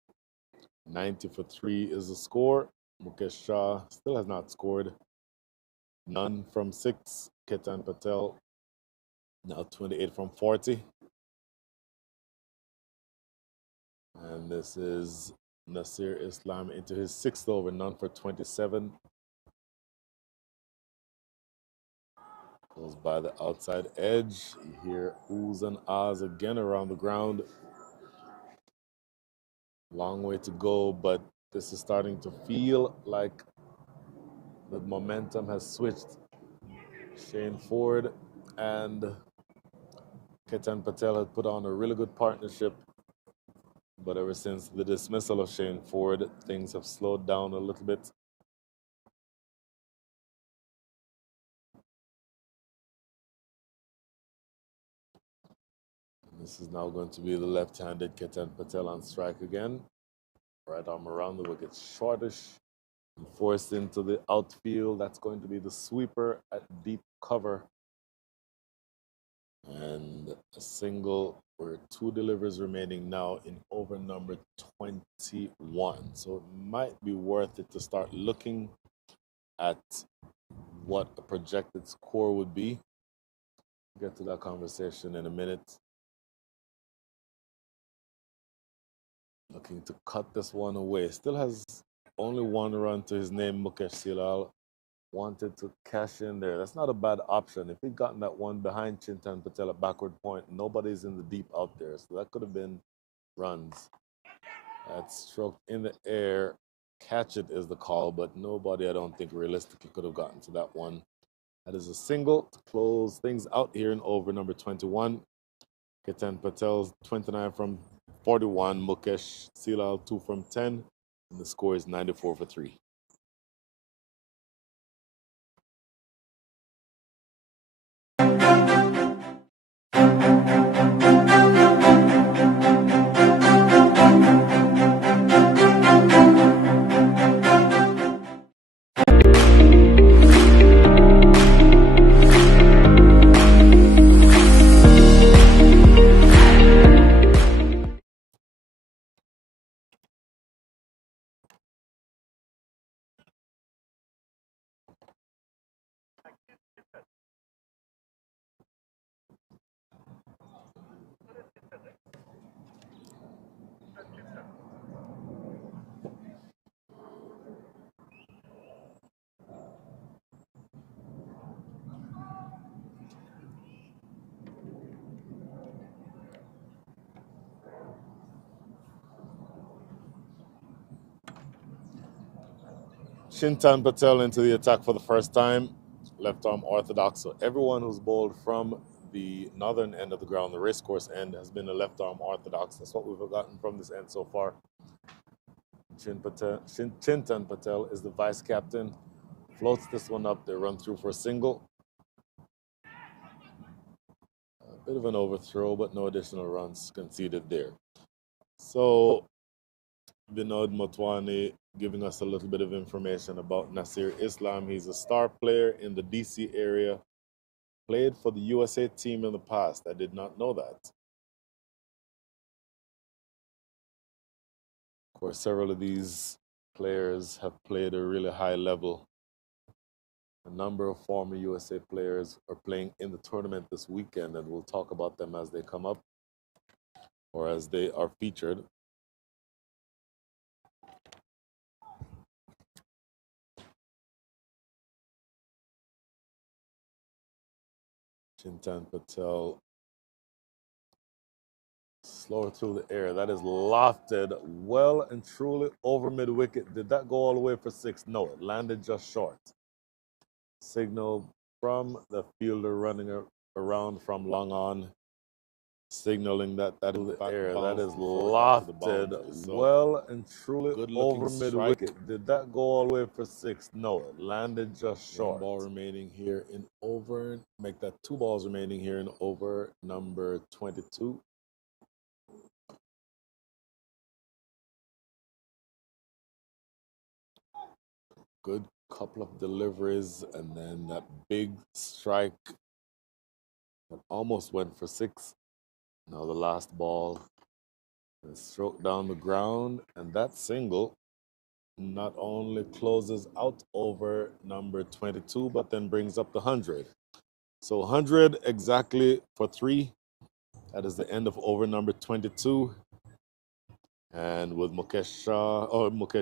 90 for 3 is the score. Mukesh Shah still has not scored. None from 6. Ketan Patel now 28 from 40. And this is Nasir Islam into his 6th over, none for 27. Goes by the outside edge. You hear oohs and ahs again around the ground. Long way to go, but this is starting to feel like the momentum has switched. Shane Ford and Ketan Patel had put on a really good partnership, but ever since the dismissal of Shane Ford, things have slowed down a little bit. This is now going to be the left-handed Ketan Patel on strike again. Right arm around the wicket, shortish, and forced into the outfield. That's going to be the sweeper at deep cover. And a single or two deliveries remaining now in over number 21. So it might be worth it to start looking at what a projected score would be. Get to that conversation in a minute. Looking to cut this one away. Still has only one run to his name, Mukesh Silal. Wanted to cash in there. That's not a bad option. If he'd gotten that one behind Chintan Patel at backward point, nobody's in the deep out there. So that could have been runs. That stroke in the air. Catch it is the call, but nobody, I don't think, realistically could have gotten to that one. That is a single to close things out here in over number 21. Ketan Patel's 29 from 41. Mukesh Silal 2 from 10. And the score is 94 for 3. Chintan Patel into the attack for the first time. Left arm orthodox. So everyone who's bowled from the northern end of the ground, the racecourse end, has been a left arm orthodox. That's what we've gotten from this end so far. Chintan Patel is the vice captain. Floats this one up. They run through for a single. A bit of an overthrow, but no additional runs conceded there. So Vinod Motwani giving us a little bit of information about Nasir Islam. He's a star player in the DC area. Played for the USA team in the past. I did not know that. Of course, several of these players have played a really high level. A number of former USA players are playing in the tournament this weekend, and we'll talk about them as they come up or as they are featured. Chintan Patel, slower through the air. That is lofted well and truly over mid-wicket. Did that go all the way for 6? No, it landed just short. Signal from the fielder running around from long on, signaling that that is the air. That is lofted well and truly over mid-wicket. Did that go all the way for 6? No, it landed just short. 1 ball remaining here in over. Make that 2 balls remaining here in over number 22. Good couple of deliveries, and then that big strike that almost went for 6. Now the last ball is stroked down the ground, and that single not only closes out over number 22, but then brings up the 100. So 100 exactly for 3. That is the end of over number 22. And with Mukesh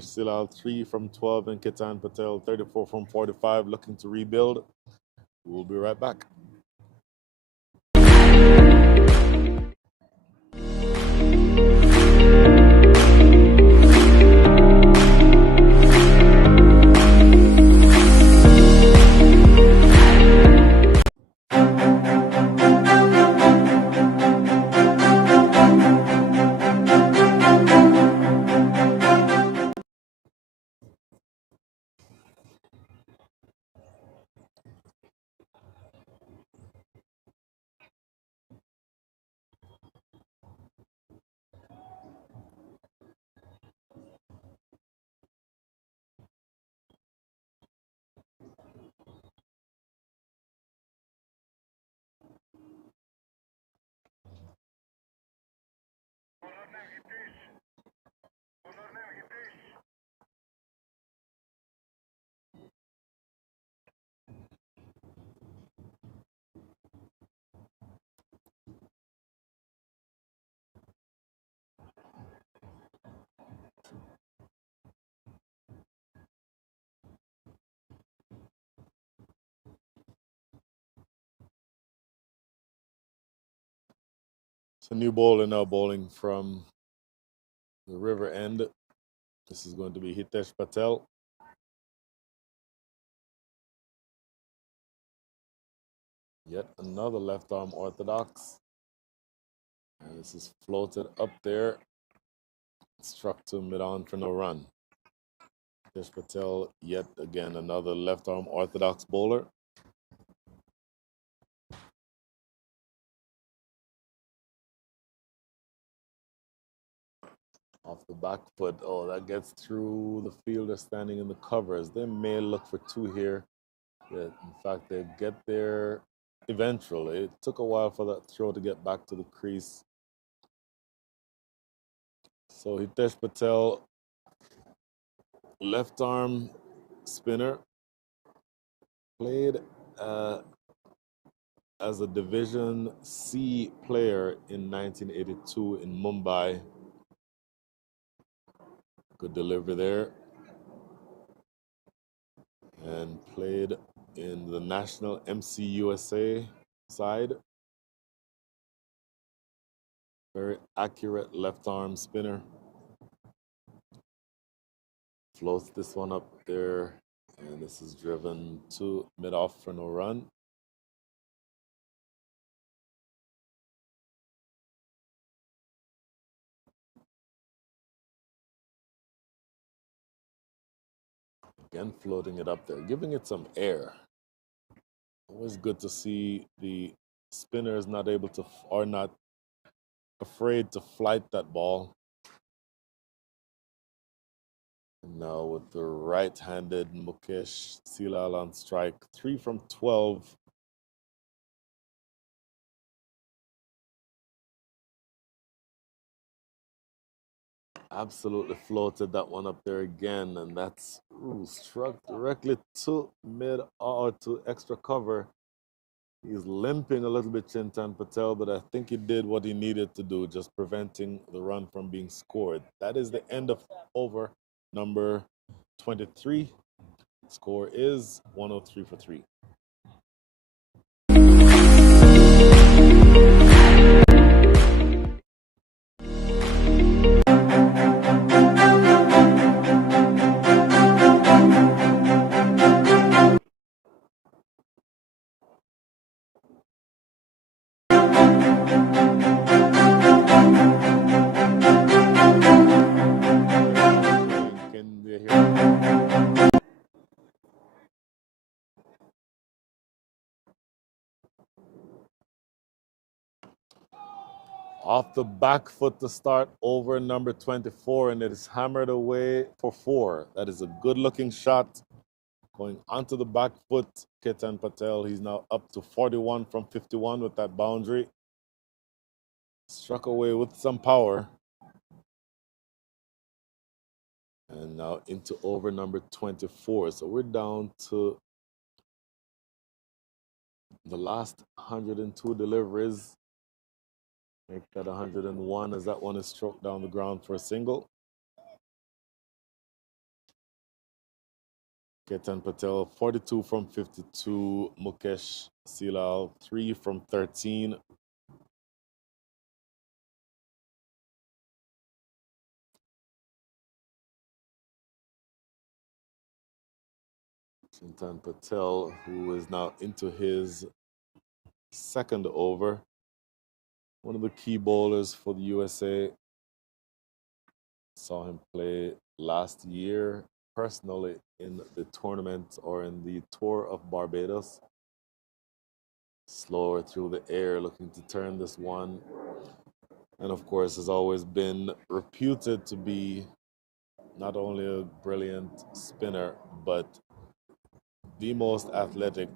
Silal 3 from 12 and Ketan Patel 34 from 45 looking to rebuild. We'll be right back. It's a new bowler now bowling from the river end. This is going to be Hitesh Patel. Yet another left arm orthodox. And this is floated up there. Struck to mid-on for no run. Hitesh Patel, yet again another left arm orthodox bowler. Off the back foot. Oh, that gets through the fielder standing in the covers. They may look for two here. Yeah, in fact, they get there eventually. It took a while for that throw to get back to the crease. So Hitesh Patel, left arm spinner, played as a Division C player in 1982 in Mumbai. Good delivery there. And played in the National MC USA side. Very accurate left arm spinner. Floats this one up there. And this is driven to mid-off for no run. Again, floating it up there, giving it some air. Always good to see the spinners not able to, or not afraid to flight that ball. And now with the right-handed Mukesh Silal on strike, 3 from 12. Absolutely floated that one up there again, and that's struck directly to mid or to extra cover. He's limping a little bit, Chintan Patel, but I think he did what he needed to do, just preventing the run from being scored. That is the end of over number 23. Score is 103 for 3. Can you hear? Off the back foot to start over number 24, and it is hammered away for 4. That is a good looking shot. Going onto the back foot, Ketan Patel, he's now up to 41 from 51 with that boundary. Struck away with some power. And now into over number 24. So we're down to the last 102 deliveries. Make that 101 as that one is struck down the ground for a single. Ketan Patel, 42 from 52. Mukesh Silal, 3 from 13. Chintan Patel, who is now into his second over. One of the key bowlers for the USA. Saw him play last year personally in the tournament or in the Tour of Barbados. Slower through the air, looking to turn this one. And of course, has always been reputed to be not only a brilliant spinner, but the most athletic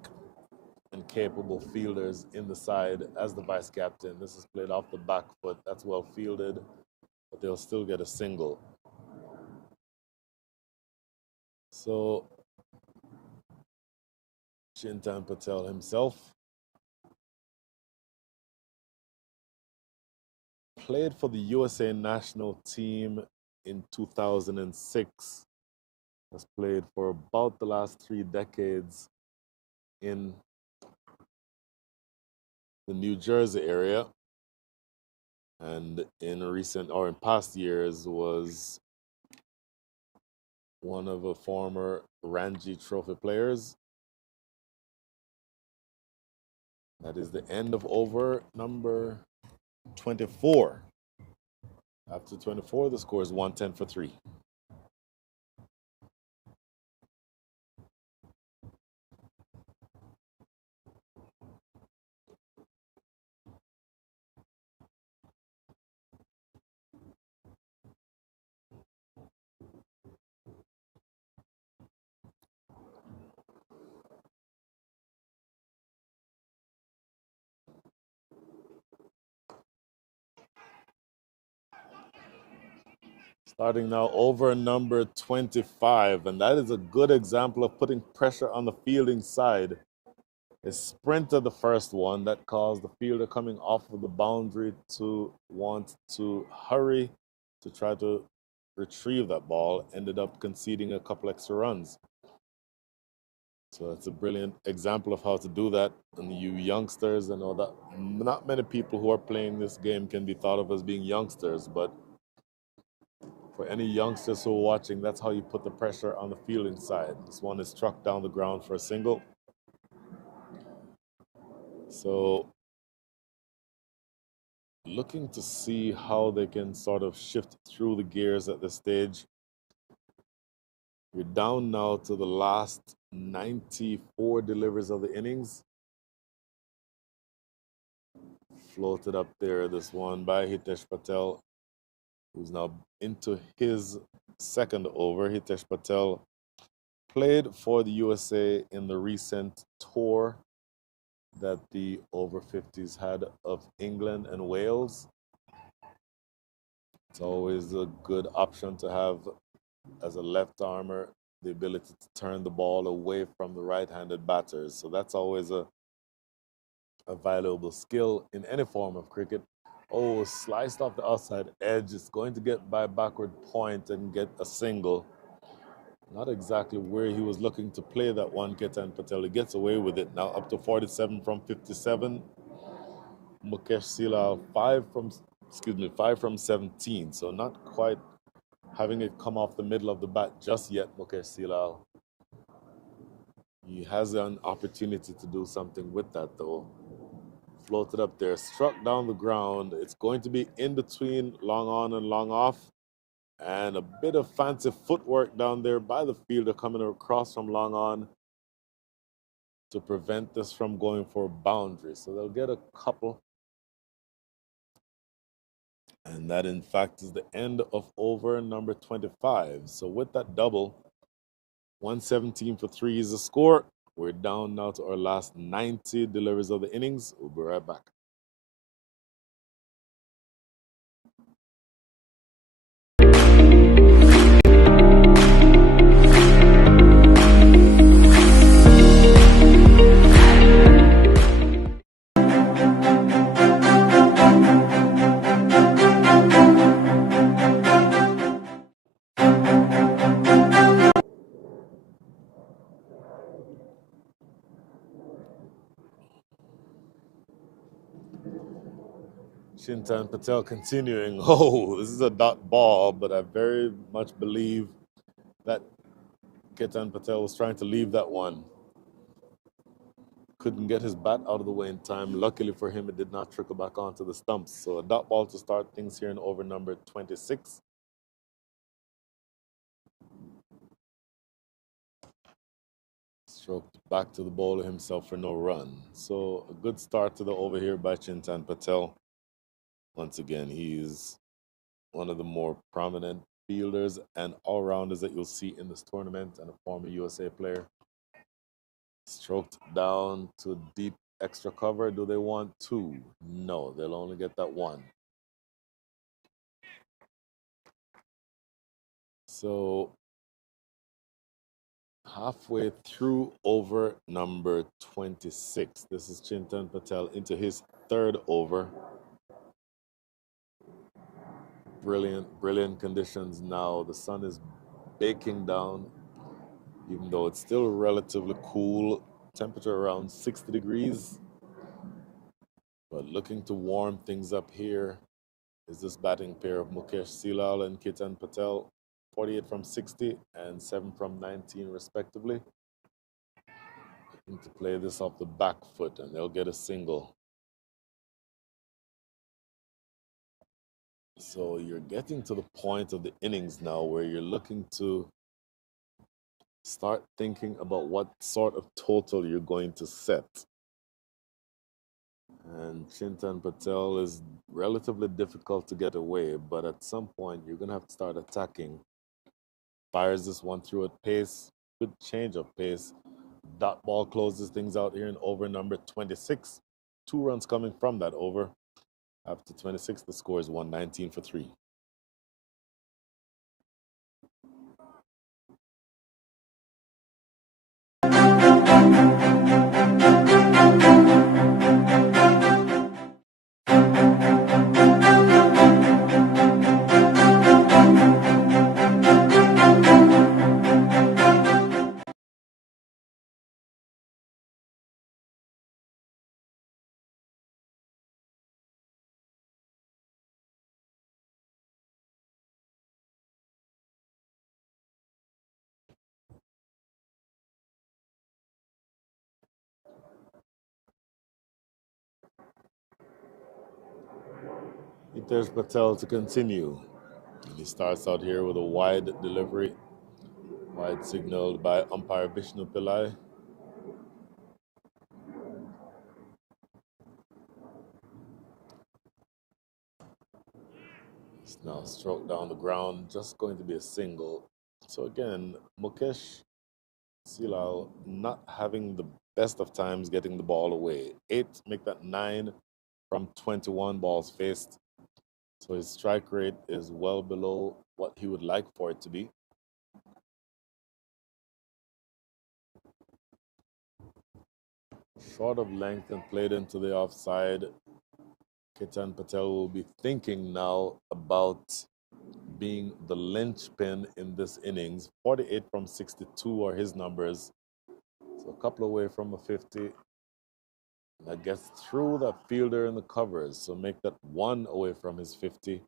and capable fielders in the side as the vice captain. This is played off the back foot. That's well fielded, but they'll still get a single. So Chintan Patel himself played for the USA national team in 2006. Has played for about the last 3 decades in the New Jersey area. and in recent or in past years was one of the former Ranji Trophy players. That is the end of over number 24. After 24, the score is 110 for 3. Starting now over number 25, and that is a good example of putting pressure on the fielding side. A sprinted the first one that caused the fielder coming off of the boundary to want to hurry to try to retrieve that ball, ended up conceding a couple extra runs. So it's a brilliant example of how to do that. And you youngsters, I know that not many people who are playing this game can be thought of as being youngsters, but for any youngsters who are watching, that's how you put the pressure on the fielding side. This one is struck down the ground for a single. So looking to see how they can sort of shift through the gears at this stage. We're down now to the last 94 deliveries of the innings. Floated up there, this one by Hitesh Patel, who's now into his second over. Hitesh Patel played for the USA in the recent tour that the over 50s had of England and Wales. It's always a good option to have as a left armer the ability to turn the ball away from the right-handed batters. So that's always a valuable skill in any form of cricket. Oh, sliced off the outside edge. It's going to get by backward point and get a single. Not exactly where he was looking to play that one, Ketan Patel. He gets away with it now, up to 47 from 57. Mukesh Silal, 5 from 17. So not quite having it come off the middle of the bat just yet, Mukesh Silal. He has an opportunity to do something with that, though. Floated up there, struck down the ground. It's going to be in between long on and long off. And a bit of fancy footwork down there by the fielder coming across from long on to prevent this from going for a boundary. So they'll get a couple. And that, in fact, is the end of over number 25. So with that double, 117 for 3 is the score. We're down now to our last 90 deliveries of the innings. We'll be right back. Chintan Patel continuing. Oh, this is a dot ball, but I very much believe that Ketan Patel was trying to leave that one. Couldn't get his bat out of the way in time. Luckily for him, it did not trickle back onto the stumps. So a dot ball to start things here in over number 26. Stroked back to the bowler himself for no run. So a good start to the over here by Chintan Patel. Once again, he's one of the more prominent fielders and all-rounders that you'll see in this tournament, and a former USA player. Stroked down to deep extra cover. Do they want 2? No, they'll only get that 1. So halfway through over number 26. This is Chintan Patel into his 3rd over. Brilliant conditions now. The sun is baking down, even though it's still relatively cool. Temperature around 60 degrees. But looking to warm things up here is this batting pair of Mukesh Silal and Ketan Patel, 48 from 60 and 7 from 19 respectively. Looking to play this off the back foot and they'll get a single. So you're getting to the point of the innings now where you're looking to start thinking about what sort of total you're going to set. And Chintan Patel is relatively difficult to get away, but at some point you're going to have to start attacking. Fires this one through at pace, good change of pace. Dot ball closes things out here in over number 26. 2 runs coming from that over. After 26, the score is 119 for 3. There's Patel to continue. And he starts out here with a wide delivery, wide signaled by umpire Vishnu Pillai. It's now stroked down the ground, just going to be a single. So again, Mukesh Silal not having the best of times getting the ball away. 8, make that 9 from 21 balls faced. So his strike rate is well below what he would like for it to be. Short of length and played into the offside. Ketan Patel will be thinking now about being the linchpin in this innings. 48 from 62 are his numbers. So a couple away from a 50. That gets through that fielder in the covers. So make that 1 away from his 50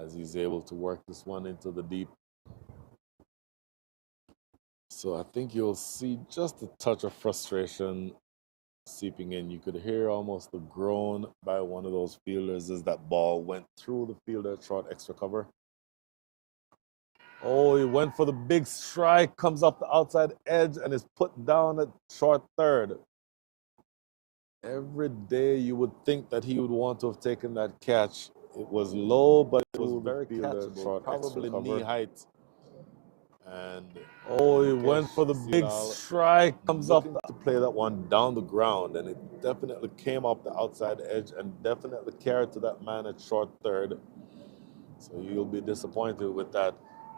as he's able to work this one into the deep. So I think you'll see just a touch of frustration seeping in. You could hear almost a groan by one of those fielders as that ball went through the fielder short extra cover. Oh, he went for the big strike, comes off the outside edge and is put down at short third. Every day you would think that he would want to have taken that catch. It was low, but it was very catchable, short, probably knee height. And oh, he went for the big strike, comes up to play that one down the ground, and it definitely came off the outside edge and definitely carried to that man at short third. So you'll be disappointed with that.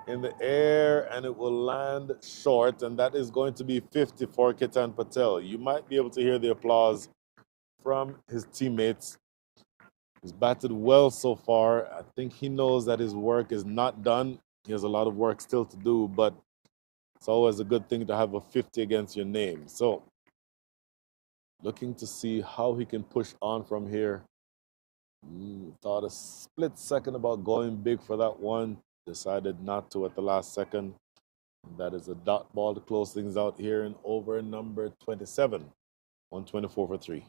In the air, and it will land short, and that is going to be 50 for Ketan Patel. You might be able to hear the applause from his teammates. He's batted well so far. I think he knows that his work is not done. He has a lot of work still to do, but it's always a good thing to have a 50 against your name. So, looking to see how he can push on from here. Thought a split second about going big for that one. Decided not to at the last second. That is a dot ball to close things out here in over number 27. 124 for 3.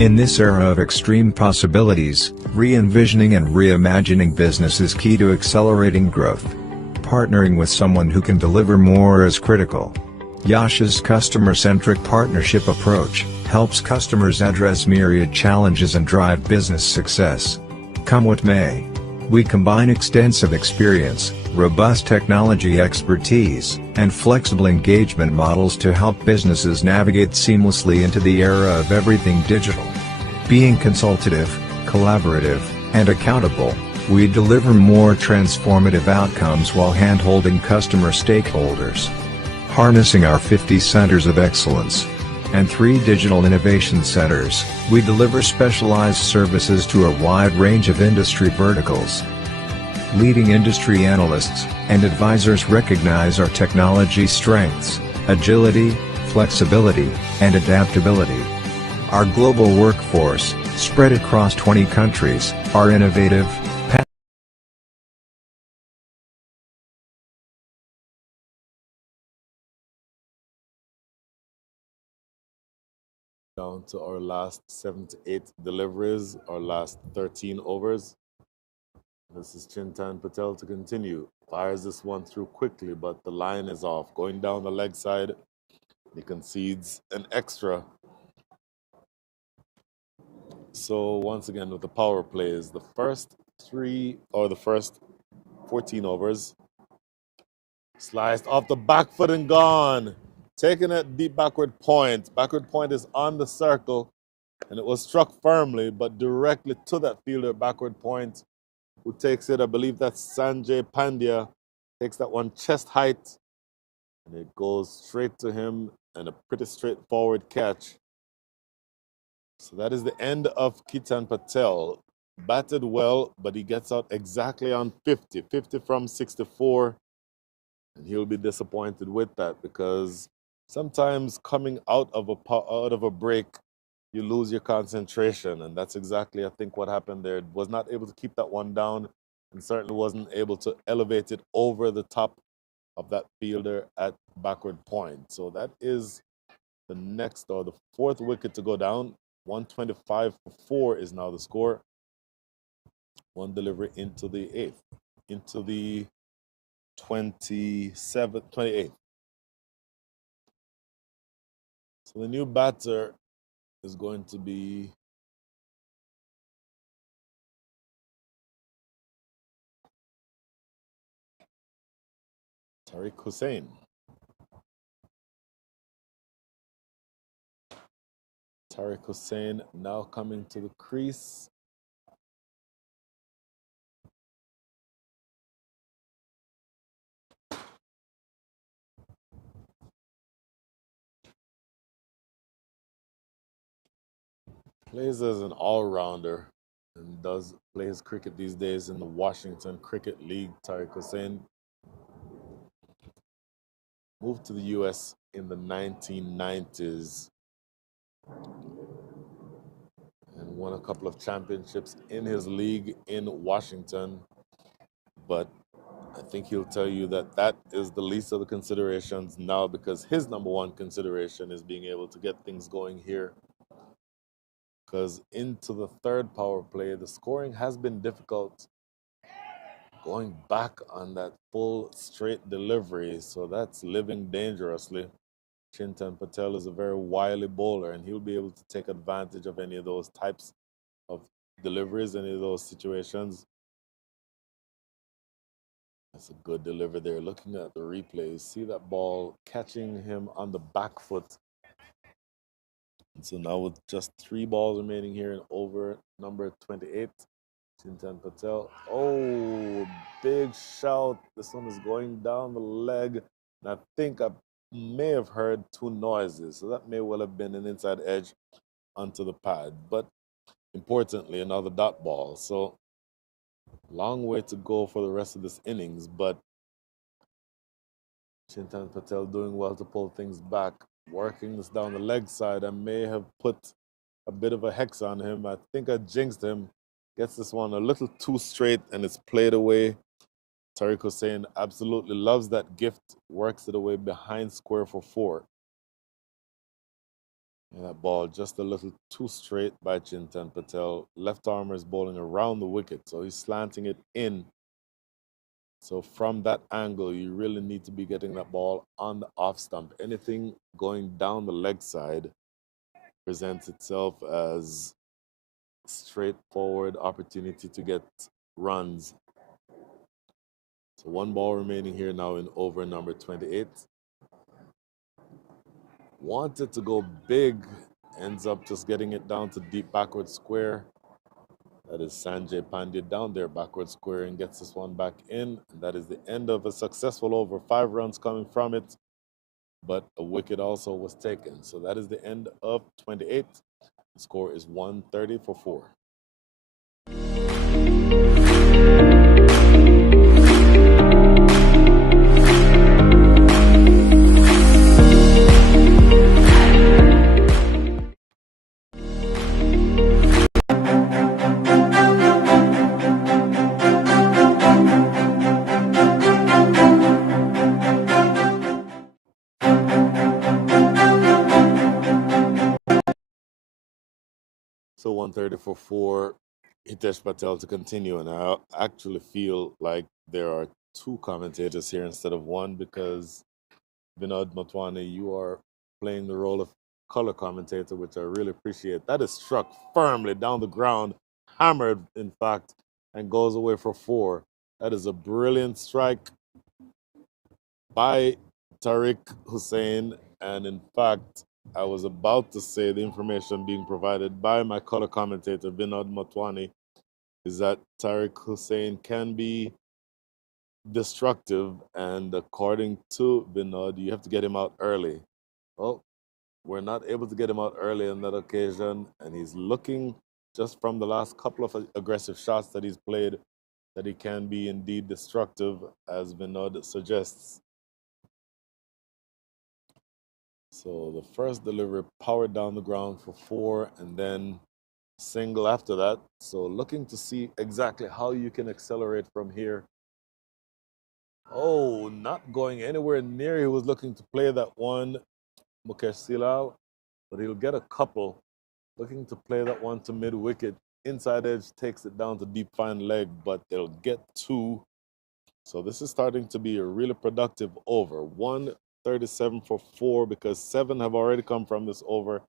In this era of extreme possibilities, re-envisioning and reimagining business is key to accelerating growth. Partnering with someone who can deliver more is critical. Yash's customer-centric partnership approach helps customers address myriad challenges and drive business success. Come what may, we combine extensive experience, robust technology expertise, and flexible engagement models to help businesses navigate seamlessly into the era of everything digital. Being consultative, collaborative, and accountable, we deliver more transformative outcomes while hand-holding customer stakeholders. Harnessing our 50 centers of excellence and 3 digital innovation centers, we deliver specialized services to a wide range of industry verticals. Leading industry analysts and advisors recognize our technology strengths, agility, flexibility, and adaptability. Our global workforce, spread across 20 countries, are innovative, down to our last 7 to 8 deliveries, our last 13 overs. This is Chintan Patel to continue. Fires this one through quickly, but the line is off. Going down the leg side, he concedes an extra. So once again with the power plays, the first 14 overs, sliced off the back foot and gone. Taking it deep backward point. Backward point is on the circle, and it was struck firmly, but directly to that fielder backward point, who takes it. I believe that's Sanjay Pandya. Takes that one chest height, and it goes straight to him, and a pretty straightforward catch. So that is the end of Kitan Patel. Batted well, but he gets out exactly on 50. 50 from 64. And he'll be disappointed with that because sometimes coming out of a break, you lose your concentration. And that's exactly, I think, what happened there. Was not able to keep that one down and certainly wasn't able to elevate it over the top of that fielder at backward point. So that is the next or the 4th wicket to go down. 125 for 4 is now the score. One delivery into the 8th, into the 28th. So the new batter is going to be Tariq Hussain. Tariq Hussain now coming to the crease. Plays as an all-rounder and does play his cricket these days in the Washington Cricket League. Tariq Hussain moved to the U.S. in the 1990s and won a couple of championships in his league in Washington. But I think he'll tell you that that is the least of the considerations now because his number one consideration is being able to get things going here. Because into the 3rd power play, the scoring has been difficult. Going back on that full straight delivery, so that's living dangerously. Chintan Patel is a very wily bowler, and he'll be able to take advantage of any of those types of deliveries, any of those situations. That's a good delivery there. Looking at the replays, see that ball catching him on the back foot. And so now with just 3 balls remaining here in over number 28, Chintan Patel. Oh, big shout. This one is going down the leg. And I think I may have heard 2 noises. So that may well have been an inside edge onto the pad. But importantly, another dot ball. So long way to go for the rest of this innings. But Chintan Patel doing well to pull things back. Working this down the leg side. I may have put a bit of a hex on him. I think I jinxed him. Gets this one a little too straight and it's played away. Tariq Hussain absolutely loves that gift. Works it away behind square for 4. And that ball just a little too straight by Chintan Patel. Left armer is bowling around the wicket, so he's slanting it in. So from that angle, you really need to be getting that ball on the off stump. Anything going down the leg side presents itself as straightforward opportunity to get runs. So one ball remaining here now in over number 28. Wanted to go big, ends up just getting it down to deep backward square. That is Sanjay Pandya down there backward square and gets this one back in. And that is the end of a successful over. 5 runs coming from it, but a wicket also was taken. So that is the end of 28. The score is 130 for 4. So 130 for 4, Hitesh Patel to continue. And I actually feel like there are 2 commentators here instead of 1 because Vinod Motwani, you are playing the role of color commentator, which I really appreciate. That is struck firmly down the ground, hammered, in fact, and goes away for 4. That is a brilliant strike by Tariq Hussain. And in fact, I was about to say the information being provided by my color commentator, Vinod Motwani, is that Tariq Hussain can be destructive. And according to Vinod, you have to get him out early. Well, we're not able to get him out early on that occasion. And he's looking, just from the last couple of aggressive shots that he's played, that he can be indeed destructive, as Vinod suggests. So the first delivery powered down the ground for 4 and then single after that. So looking to see exactly how you can accelerate from here. Oh, not going anywhere near. He was looking to play that one, Mukesh Silal, but he'll get a couple. Looking to play that one to mid wicket. Inside edge takes it down to deep fine leg, but they'll get 2. So this is starting to be a really productive over. 137 for 4 because 7 have already come from this over.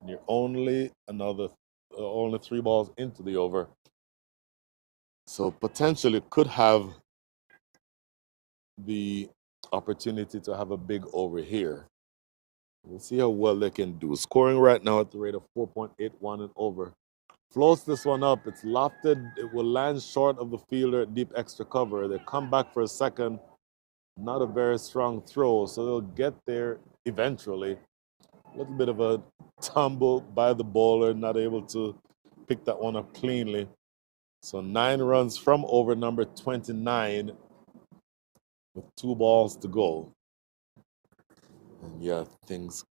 And you're only 3 balls into the over. So potentially could have the opportunity to have a big over here. We'll see how well they can do. Scoring right now at the rate of 4.81 and over. Floats this one up. It's lofted. It will land short of the fielder at deep extra cover. They come back for a second. Not a very strong throw, so they'll get there eventually. A little bit of a tumble by the bowler, not able to pick that one up cleanly. So 9 runs from over number 29 with 2 balls to go. And yeah,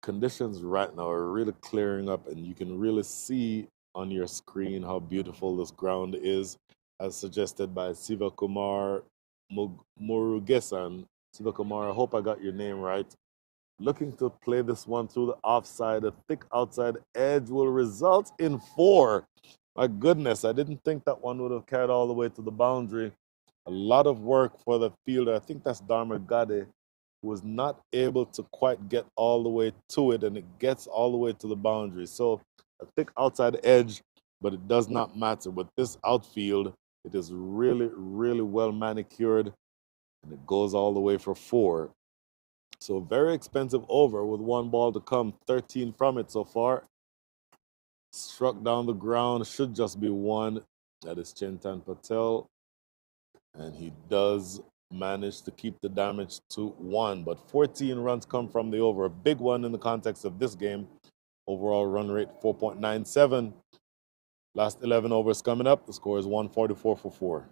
conditions right now are really clearing up, and you can really see on your screen how beautiful this ground is, as suggested by Siva Kumar Murugesan. Siva Kumar, I hope I got your name right. Looking to play this one through the offside. A thick outside edge will result in 4. My goodness, I didn't think that one would have carried all the way to the boundary. A lot of work for the fielder. I think that's Dharma Gade, who was not able to quite get all the way to it, and it gets all the way to the boundary. So a thick outside edge, but it does not matter. With this outfield, it is really, really well manicured, and it goes all the way for 4. So very expensive over with 1 ball to come, 13 from it so far. Struck down the ground, should just be 1. That is Chintan Patel. And he does manage to keep the damage to 1. But 14 runs come from the over. A big one in the context of this game. Overall run rate 4.97. Last 11 overs coming up. The score is 144 for 4.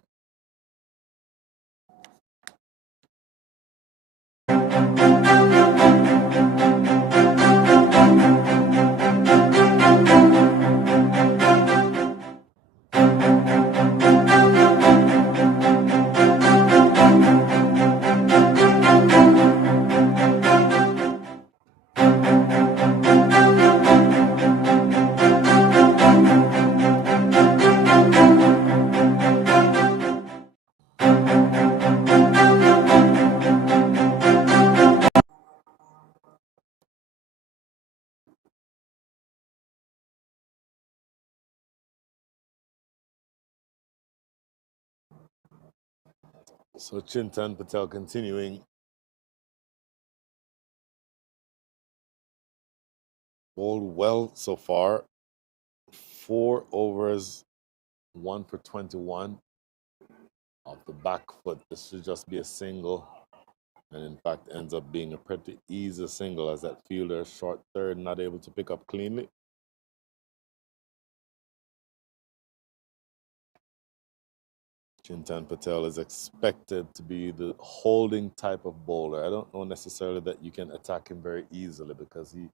So Chintan Patel continuing. Bowled well so far. 4 overs, 1 for 21. Off the back foot, this should just be a single. And in fact, ends up being a pretty easy single as that fielder, short third, not able to pick up cleanly. Chintan Patel is expected to be the holding type of bowler. I don't know necessarily that you can attack him very easily because he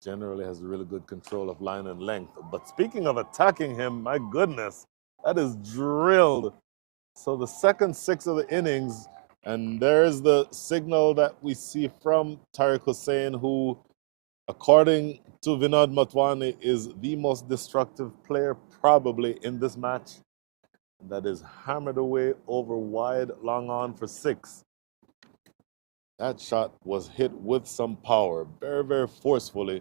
generally has really good control of line and length. But speaking of attacking him, my goodness, that is drilled. So the second 6 of the innings, and there's the signal that we see from Tariq Hussain, who, according to Vinod Matwani, is the most destructive player probably in this match. That is hammered away over wide, long on for 6. That shot was hit with some power, very, very forcefully,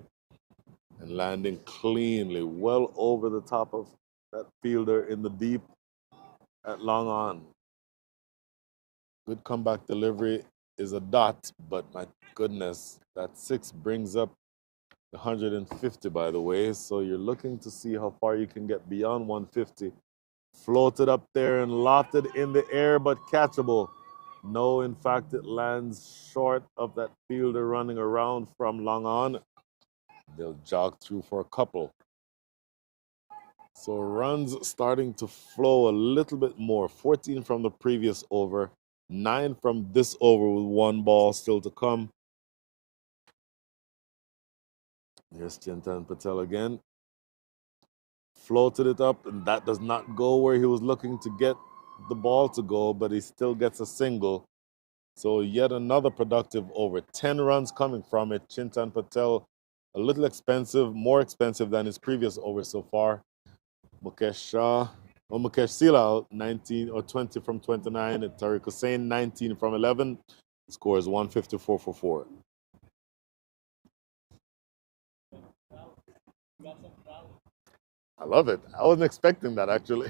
and landing cleanly, well over the top of that fielder in the deep at long on. Good comeback delivery is a dot, but my goodness, that 6 brings up 150, by the way. So you're looking to see how far you can get beyond 150. Floated up there and lofted in the air, but catchable. No, in fact, it lands short of that fielder running around from long on. They'll jog through for a couple. So runs starting to flow a little bit more. 14 from the previous over, 9 from this over with 1 ball still to come. Here's Chintan Patel again. Floated it up, and that does not go where he was looking to get the ball to go, but he still gets a single. So yet another productive over. 10 runs coming from it. Chintan Patel, a little expensive, more expensive than his previous over so far. Mukesh Silal, 19 or 20 from 29, and Tariq Hussain, 19 from 11. Scores 154 for 4. I love it. I wasn't expecting that, actually.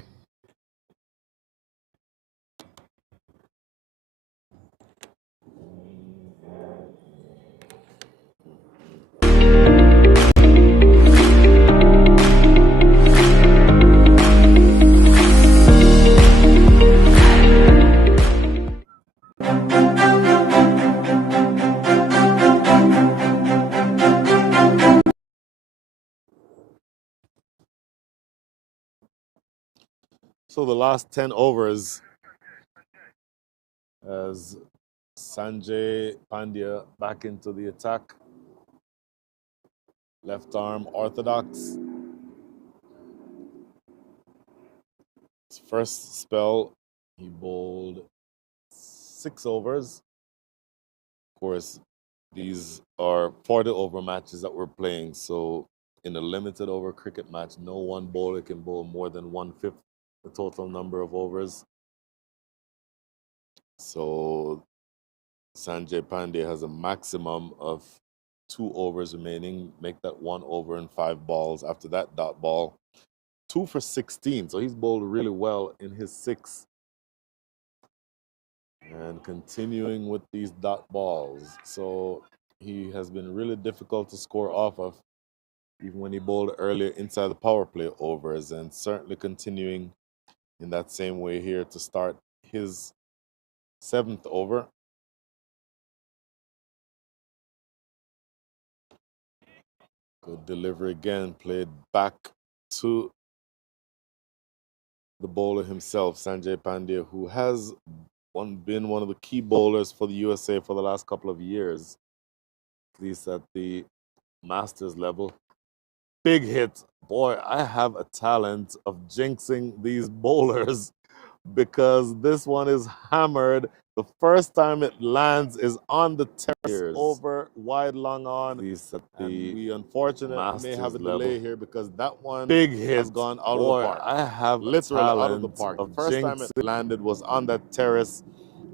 So the last 10 overs, as Sanjay Pandya back into the attack. Left arm orthodox. His first spell, he bowled 6 overs. Of course, these are 40 over matches that we're playing. So in a limited over cricket match, no one bowler can bowl more than 1/5 the total number of overs. So Sanjay Pandey has a maximum of 2 overs remaining. Make that 1 over and 5 balls. After that, dot ball. 2 for 16. So he's bowled really well in his 6. And continuing with these dot balls. So he has been really difficult to score off of, even when he bowled earlier inside the power play overs, and certainly continuing in that same way here to start his 7th over. Good delivery again, played back to the bowler himself, Sanjay Pandya, who has been one of the key bowlers for the USA for the last couple of years, at least at the Masters level. Big hit. Boy, I have a talent of jinxing these bowlers because this one is hammered. The first time it lands is on the terrace over wide long on. And we unfortunately may have a delay here because that one big hit has gone out of the park. I have literally out of the park. The first time it landed was on that terrace,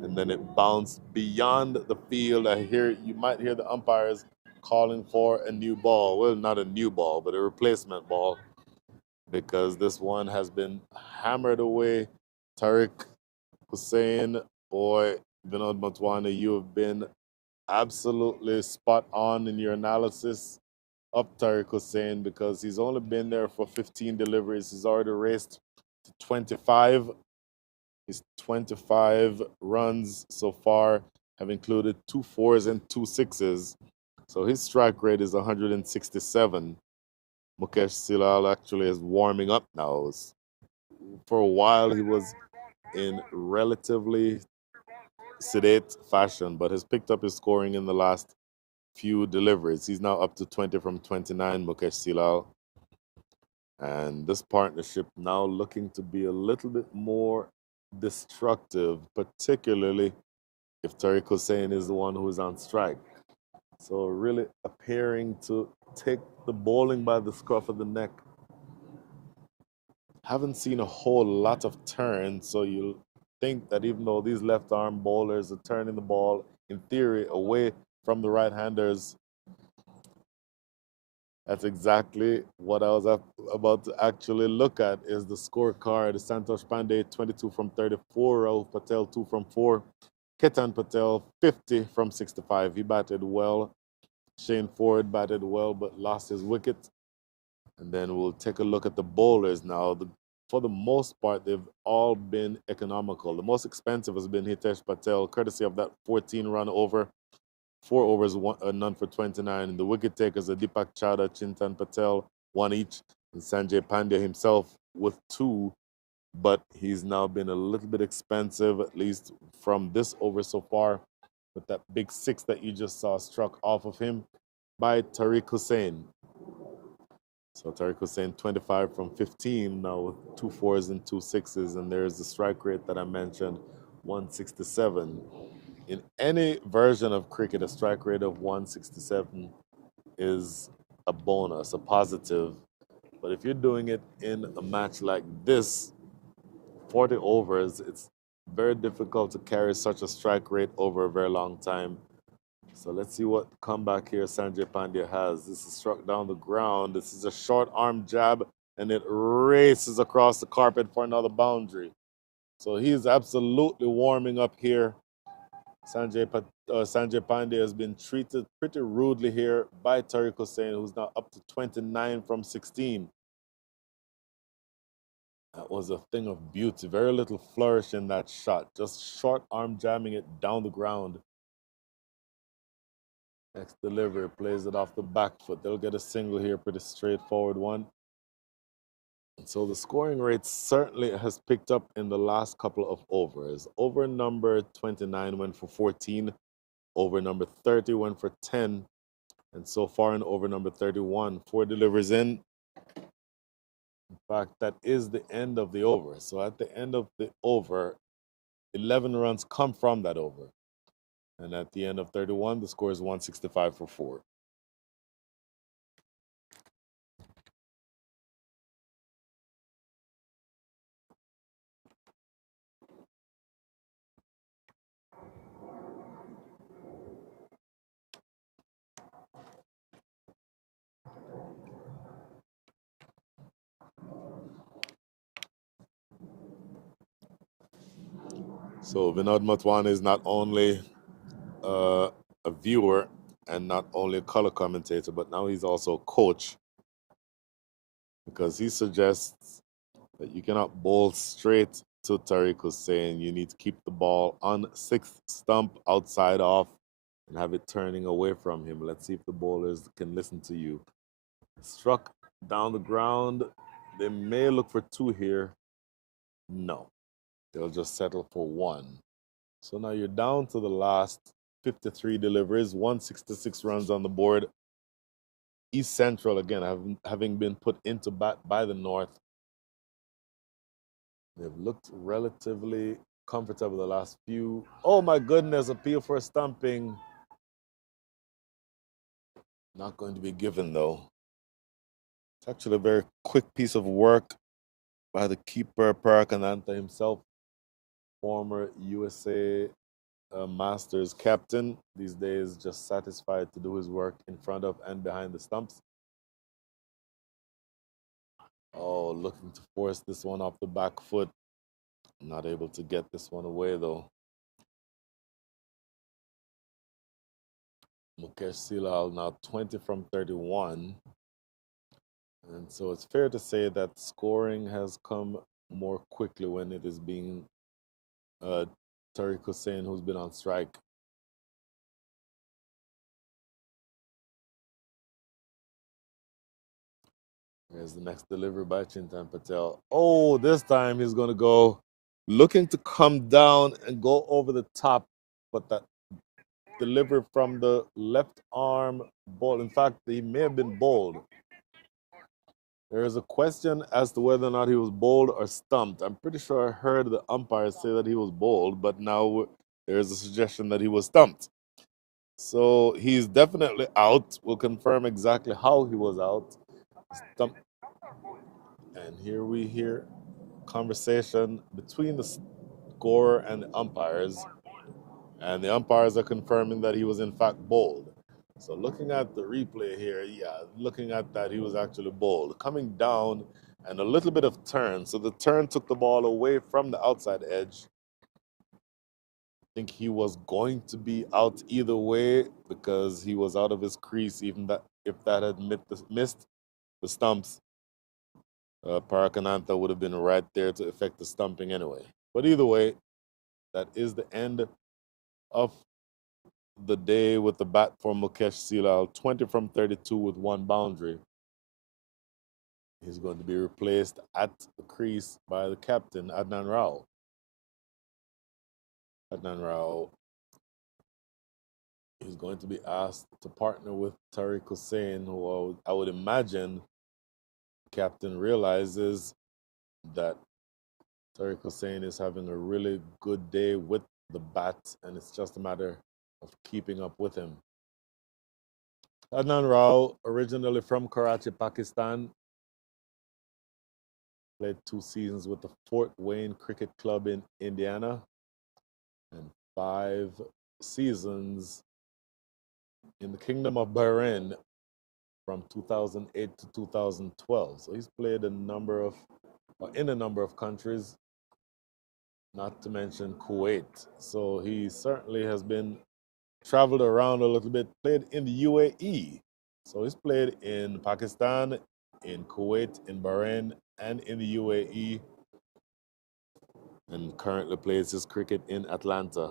and then it bounced beyond the field. You might hear the umpires calling for a new ball. Well, not a new ball, but a replacement ball, because this one has been hammered away. Tariq Hussain Boy, Vinod Matwana, you have been absolutely spot on in your analysis of Tariq Hussain because he's only been there for 15 deliveries. He's already raced to 25. His 25 runs so far have included 2 4s and 2 6s. So his strike rate is 167. Mukesh Silal actually is warming up now. For a while, he was in relatively sedate fashion, but has picked up his scoring in the last few deliveries. He's now up to 20 from 29, Mukesh Silal. And this partnership now looking to be a little bit more destructive, particularly if Tariq Hussain is the one who is on strike. So really appearing to take the bowling by the scruff of the neck. Haven't seen a whole lot of turns, so you'll think that even though these left arm bowlers are turning the ball in theory away from the right-handers, that's exactly what I was about to actually look at is the scorecard. Santosh Pandey, 22 from 34. Rauf Patel, 2 from 4. Ketan Patel, 50 from 65. He batted well. Shane Ford batted well but lost his wicket. And then we'll take a look at the bowlers now. For the most part, they've all been economical. The most expensive has been Hitesh Patel, courtesy of that 14-run over. 4 overs, none for 29. And the wicket takers are Deepak Chada, Chintan Patel, 1 each, and Sanjay Pandya himself with 2. But he's now been a little bit expensive, at least from this over so far, with that big 6 that you just saw struck off of him by Tariq Hussain. So Tariq Hussain, 25 from 15, now with 2 4s and 2 6s. And there's the strike rate that I mentioned, 167. In any version of cricket, a strike rate of 167 is a bonus, a positive. But if you're doing it in a match like this, 40 overs, it's very difficult to carry such a strike rate over a very long time. So let's see what comeback here Sanjay Pandya has. This is struck down the ground. This is a short arm jab, and it races across the carpet for another boundary. So he's absolutely warming up here. Sanjay Pandey has been treated pretty rudely here by Tariq Hussain, who's now up to 29 from 16. That was a thing of beauty. Very little flourish in that shot. Just short arm jamming it down the ground. Next delivery, plays it off the back foot. They'll get a single here, pretty straightforward one. So the scoring rate certainly has picked up in the last couple of overs. Over number 29 went for 14. Over number 30 went for 10. And so far in over number 31, 4 deliveries in. In fact, that is the end of the over. So at the end of the over, 11 runs come from that over. And at the end of 31, the score is 165 for 4. So Vinod Matwan is not only a viewer and not only a color commentator, but now he's also a coach because he suggests that you cannot bowl straight to Tariq Hussain. You need to keep the ball on 6th stump outside off and have it turning away from him. Let's see if the bowlers can listen to you. Struck down the ground. They may look for 2 here. No, they'll just settle for 1. So now you're down to the last 53 deliveries, 166 runs on the board. East Central, again, having been put into bat by the North, they've looked relatively comfortable the last few. Oh my goodness, appeal for a stumping. Not going to be given though. It's actually a very quick piece of work by the keeper, Parakananta himself, former USA Masters captain. These days, just satisfied to do his work in front of and behind the stumps. Oh, looking to force this one off the back foot. Not able to get this one away though. Mukesh Silal now 20 from 31. And so it's fair to say that scoring has come more quickly when it is being Tariq Hussain who's been on strike. Here's the next delivery by Chintan Patel. Oh, this time he's going to go looking to come down and go over the top, but that delivery from the left arm ball. In fact, he may have been bowled. There is a question as to whether or not he was bowled or stumped. I'm pretty sure I heard the umpire say that he was bowled, but now there is a suggestion that he was stumped. So he's definitely out. We'll confirm exactly how he was out. Stumped. And here we hear conversation between the scorer and the umpires. And the umpires are confirming that he was in fact bowled. So looking at the replay here, yeah, looking at that, he was actually bowled. Coming down and a little bit of turn. So the turn took the ball away from the outside edge. I think he was going to be out either way because he was out of his crease, even that if that had missed the stumps. Parakanantha would have been right there to effect the stumping anyway. But either way, that is the end of the day with the bat for Mukesh Silal, 20 from 32 with one boundary. He's going to be replaced at the crease by the captain, Adnan Rao. Adnan Rao is going to be asked to partner with Tariq Hussain, who I would imagine the captain realizes that Tariq Hussain is having a really good day with the bat, and it's just a matter of keeping up with him. Adnan Rao, originally from Karachi, Pakistan, played 2 seasons with the Fort Wayne Cricket Club in Indiana and 5 seasons in the Kingdom of Bahrain from 2008 to 2012. So he's played in a number of countries, not to mention Kuwait. So he certainly has been traveled around a little bit, played in the UAE. So he's played in Pakistan, in Kuwait, in Bahrain, and in the UAE, and currently plays his cricket in Atlanta.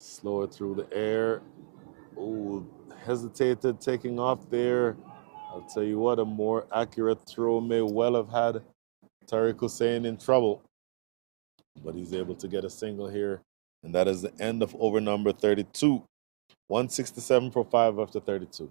Slower through the air. Oh, hesitated taking off there. I'll tell you what, a more accurate throw may well have had Tariq Hussain in trouble. But he's able to get a single here. And that is the end of over number 32. 167 for 5 after 32.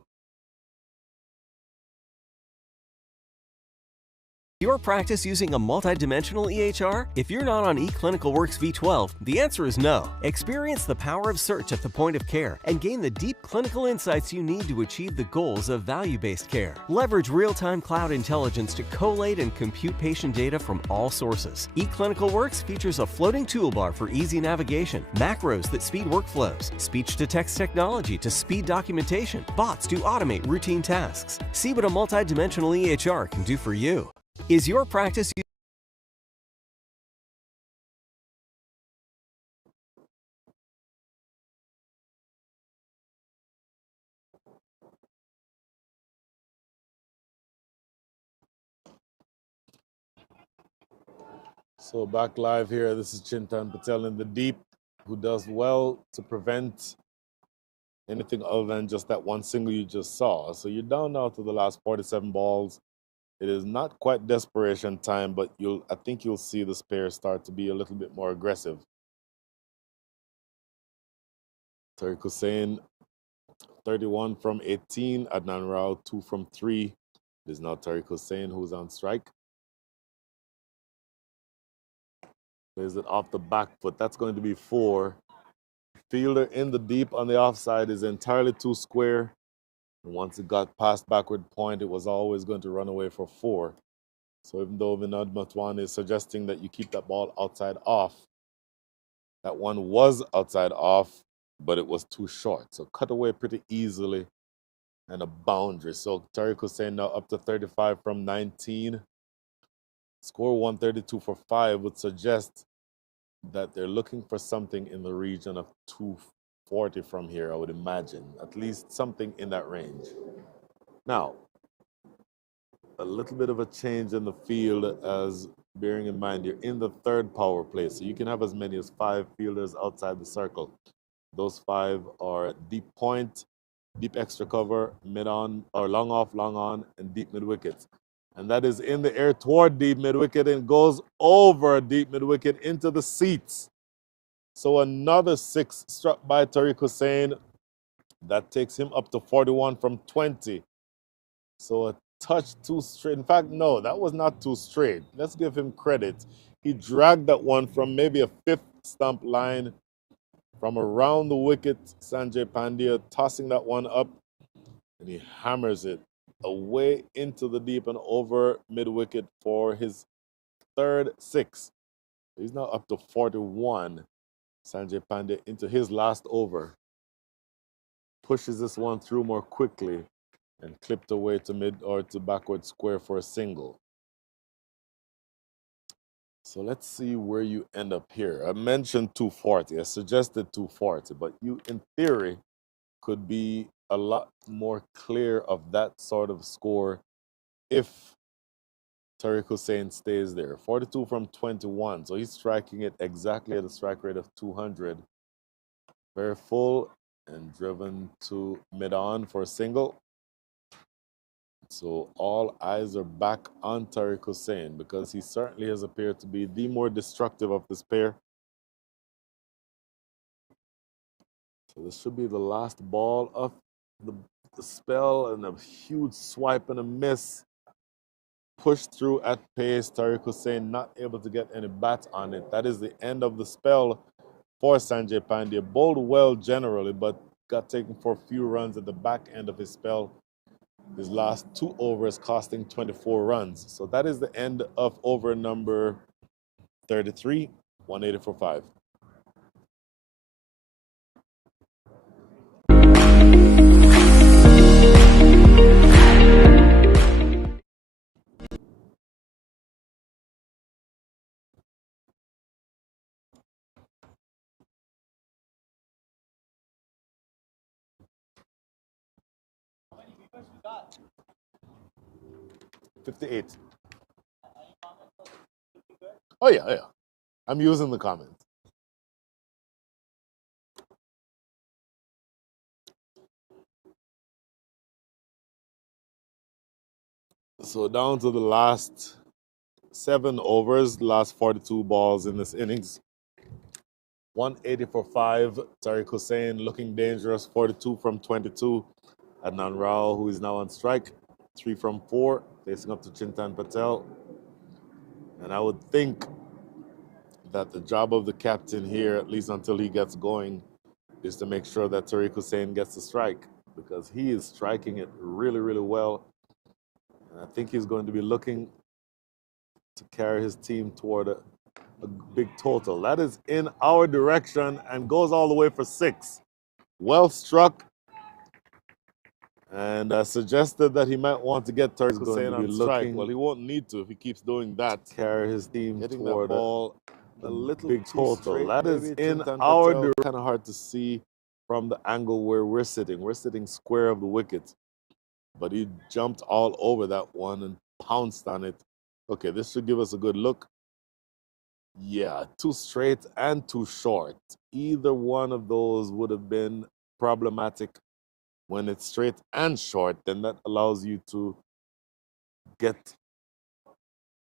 Your practice using a multi-dimensional EHR? If you're not on eClinicalWorks V12, the answer is no. Experience the power of search at the point of care and gain the deep clinical insights you need to achieve the goals of value-based care. Leverage real-time cloud intelligence to collate and compute patient data from all sources. eClinicalWorks features a floating toolbar for easy navigation, macros that speed workflows, speech-to-text technology to speed documentation, bots to automate routine tasks. See what a multi-dimensional EHR can do for you. Is your practice So back live here, this is Chintan Patel in the deep, who does well to prevent anything other than just that one single you just saw. So you're down now to the last 47 balls. It is not quite desperation time, but I think you'll see the pair start to be a little bit more aggressive. Tariq Hussain, 31 from 18. Adnan Rao, 2 from 3. It is now Tariq Hussain who's on strike. Plays it off the back foot. That's going to be 4. Fielder in the deep on the offside is entirely too square. And once it got past backward point, it was always going to run away for 4. So even though Vinod Matwan is suggesting that you keep that ball outside off, that one was outside off, but it was too short. So cut away pretty easily and a boundary. So Tariq Hussain now up to 35 from 19. Score 132 for 5 would suggest that they're looking for something in the region of 2 40 from here, I would imagine. At least something in that range. Now, a little bit of a change in the field, as bearing in mind you're in the third power play, so you can have as many as 5 fielders outside the circle. Those 5 are deep point, deep extra cover, mid on, or long off, long on, and deep mid wickets. And that is in the air toward deep mid wicket and goes over deep mid wicket into the seats. So another 6 struck by Tariq Hussain. That takes him up to 41 from 20. So a touch too straight. In fact, no, that was not too straight. Let's give him credit. He dragged that one from maybe a 5th stump line from around the wicket. Sanjay Pandya tossing that one up, and he hammers it away into the deep and over mid wicket for his 3rd 6. He's now up to 41. Sanjay Pandya into his last over. Pushes this one through more quickly and clipped away to mid or to backward square for a single. So let's see where you end up here. I mentioned 240. I suggested 240, but you, in theory, could be a lot more clear of that sort of score if Tariq Hussain stays there. 42 from 21, so he's striking it exactly at a strike rate of 200. Very full and driven to mid-on for a single. So all eyes are back on Tariq Hussain because he certainly has appeared to be the more destructive of this pair. So this should be the last ball of the spell, and a huge swipe and a miss. Pushed through at pace. Tariq Hussain not able to get any bat on it. That is the end of the spell for Sanjay Pandya. Bowled well generally, but got taken for a few runs at the back end of his spell. His last 2 overs costing 24 runs. So that is the end of over number 33, 180 for 5. $58. Oh, yeah. I'm using the comments. So down to the last 7 overs, last 42 balls in this innings. 180 for 5. Tariq Hussain looking dangerous. 42 from 22. Adnan Rao, who is now on strike. 3 from 4, facing up to Chintan Patel. And I would think that the job of the captain here, at least until he gets going, is to make sure that Tariq Hussain gets the strike, because he is striking it really, really well. And I think he's going to be looking to carry his team toward a big total. That is in our direction and goes all the way for 6. Well struck. And I suggested that he might want to get Tariq Hussain on strike. Well, he won't need to if he keeps doing that. Carry his team toward that ball a little big total. That is in our direction. Kind of hard to see from the angle where we're sitting. We're sitting square of the wicket. But he jumped all over that one and pounced on it. Okay, this should give us a good look. Yeah, too straight and too short. Either one of those would have been problematic. When it's straight and short, then that allows you to get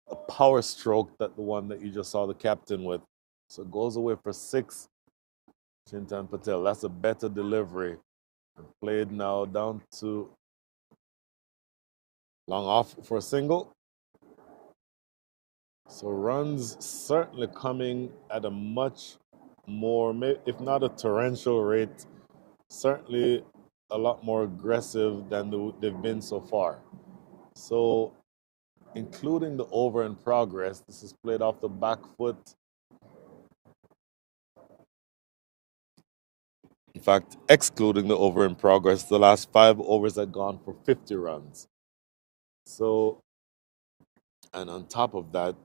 a power stroke that the one that you just saw the captain with. So it goes away for 6. Chintan Patel, that's a better delivery. Played now down to long off for a single. So runs certainly coming at a much more, if not a torrential rate, certainly a lot more aggressive than they've been so far. So including the over in progress, this is played off the back foot. In fact, excluding the over in progress, the last 5 overs had gone for 50 runs. So, and on top of that,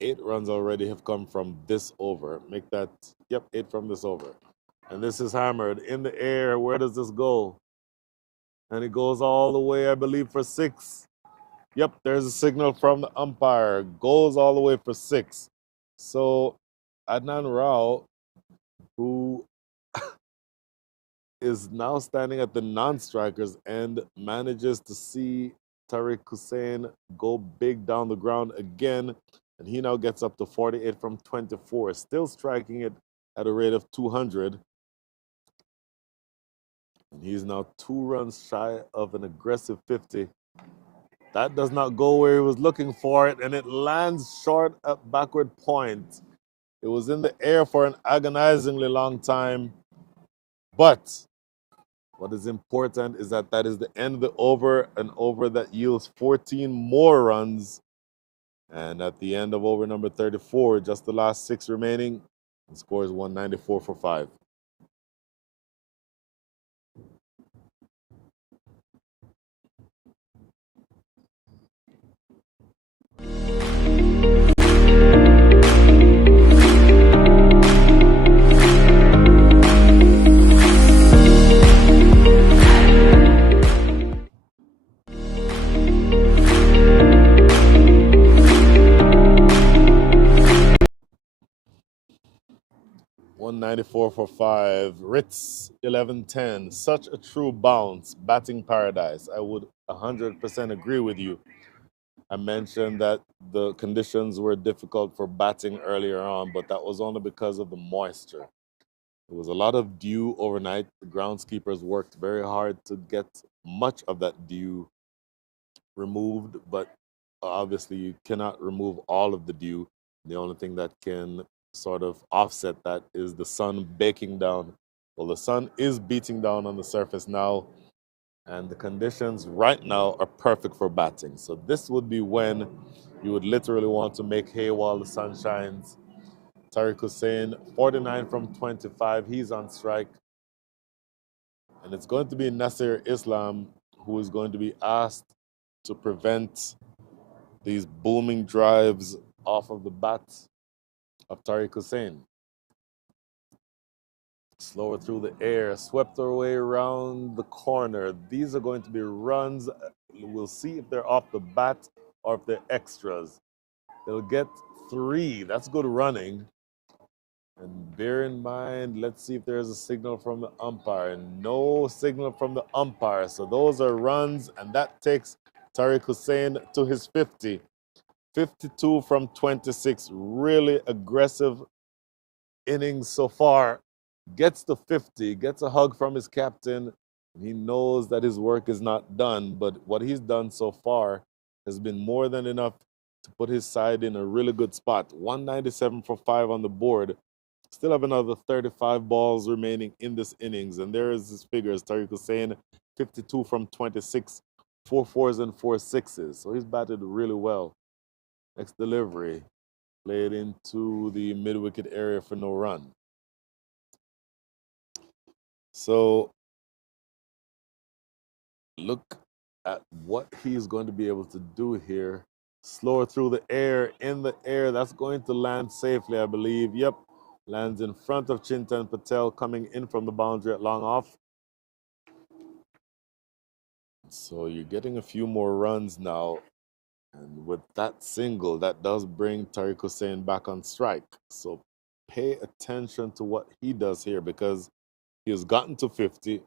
8 runs already have come from this over. Make that, 8 from this over. And this is hammered in the air. Where does this go? And it goes all the way, I believe, for 6. Yep, there's a signal from the umpire. Goes all the way for 6. So Adnan Rao, who is now standing at the non-strikers end, manages to see Tariq Hussain go big down the ground again, and he now gets up to 48 from 24, still striking it at a rate of 200. And he's now 2 runs shy of an aggressive 50. That does not go where he was looking for it, and it lands short at backward point. It was in the air for an agonizingly long time, but what is important is that that is the end of the over, an over that yields 14 more runs. And at the end of over number 34, just the last 6 remaining, the score is 194 for 5. $194 for 5. Ritz 11-10. Such a true bounce. Batting paradise. I would 100% agree with you. I mentioned that the conditions were difficult for batting earlier on, but that was only because of the moisture. There was a lot of dew overnight. The groundskeepers worked very hard to get much of that dew removed, but obviously you cannot remove all of the dew. The only thing that can sort of offset that is the sun baking down. Well, the sun is beating down on the surface now, and the conditions right now are perfect for batting. So this would be when you would literally want to make hay while the sun shines. Tariq Hussain, 49 from 25. He's on strike. And it's going to be Nasir Islam who is going to be asked to prevent these booming drives off of the bat of Tariq Hussain. Slower through the air, swept away around the corner. These are going to be runs. We'll see if they're off the bat or if they're extras. They'll get 3. That's good running. And bear in mind, let's see if there's a signal from the umpire. No signal from the umpire. So those are runs, and that takes Tariq Hussain to his 50. 52 from 26. Really aggressive innings so far. Gets to 50, gets a hug from his captain. He knows that his work is not done, but what he's done so far has been more than enough to put his side in a really good spot. 197 for 5 on the board. Still have another 35 balls remaining in this innings, and there is his figures. Tariq Hussain, 52 from 26, 4 4s and 4 6s. So he's batted really well. Next delivery, played into the mid-wicket area for no run. So look at what he's going to be able to do here. Slower through the air, in the air. That's going to land safely, I believe. Yep, lands in front of Chintan Patel coming in from the boundary at long off. So you're getting a few more runs now. And with that single, that does bring Tariq Hussain back on strike. So pay attention to what he does here because he has gotten to 50.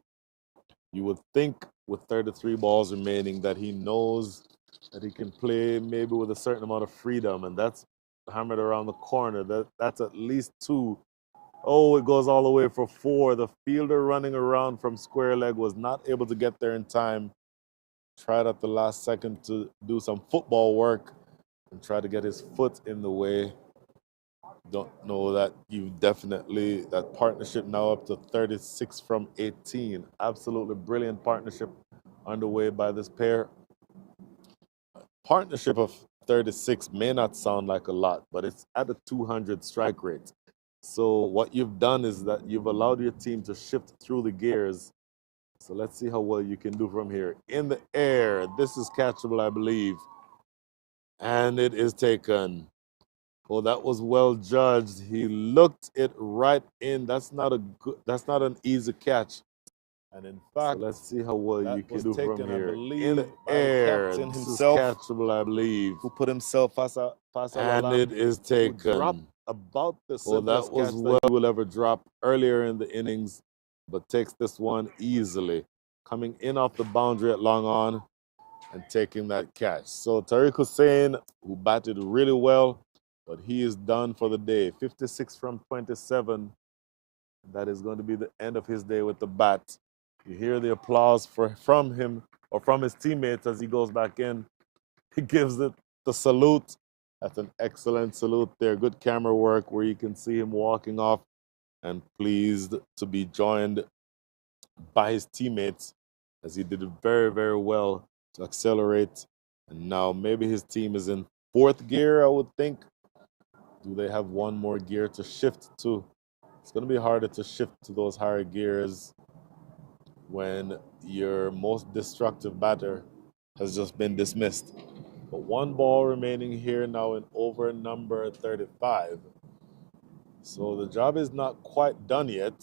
You would think with 33 balls remaining that he knows that he can play maybe with a certain amount of freedom, and that's hammered around the corner. That's at least 2. Oh, it goes all the way for 4. The fielder running around from square leg was not able to get there in time. Tried at the last second to do some football work and try to get his foot in the way. Don't know that you definitely, that partnership now up to 36 from 18. Absolutely brilliant partnership underway by this pair. Partnership of 36 may not sound like a lot, but it's at a 200 strike rate. So what you've done is that you've allowed your team to shift through the gears. So let's see how well you can do from here. In the air, this is catchable, I believe. And it is taken. Oh, that was well judged. He looked it right in. That's not a good. That's not an easy catch. And in fact, so let's see how well you can do from here. I believe, in the air, the captain himself, catchable, I believe, who put himself past and it is taken. Dropped about the simplest that was well that he will ever drop earlier in the innings, but takes this one easily, coming in off the boundary at long on and taking that catch. So Tariq Hussain, who batted really well, but he is done for the day. 56 from 27. That is going to be the end of his day with the bat. You hear the applause from him or from his teammates as he goes back in. He gives it the salute. That's an excellent salute there. Good camera work where you can see him walking off and pleased to be joined by his teammates as he did very, very well to accelerate. And now maybe his team is in fourth gear, I would think. Do they have one more gear to shift to? It's going to be harder to shift to those higher gears when your most destructive batter has just been dismissed. But one ball remaining here now in over number 35. So the job is not quite done yet.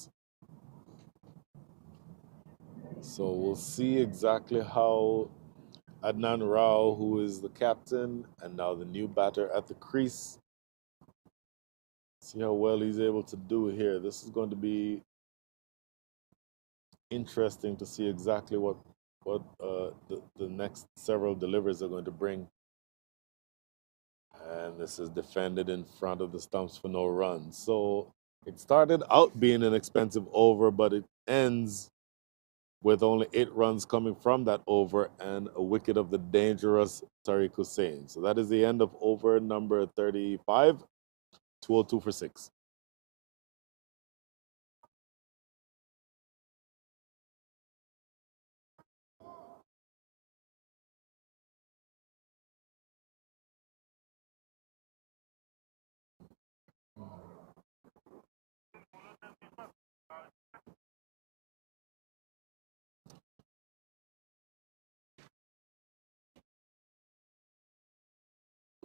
So we'll see exactly how Adnan Rao, who is the captain and now the new batter at the crease, see how well he's able to do here. This is going to be interesting to see exactly what the next several deliveries are going to bring. And this is defended in front of the stumps for no runs. So it started out being an expensive over, but it ends with only 8 runs coming from that over and a wicket of the dangerous Tariq Hussain. So that is the end of over number 35, 202 for 6.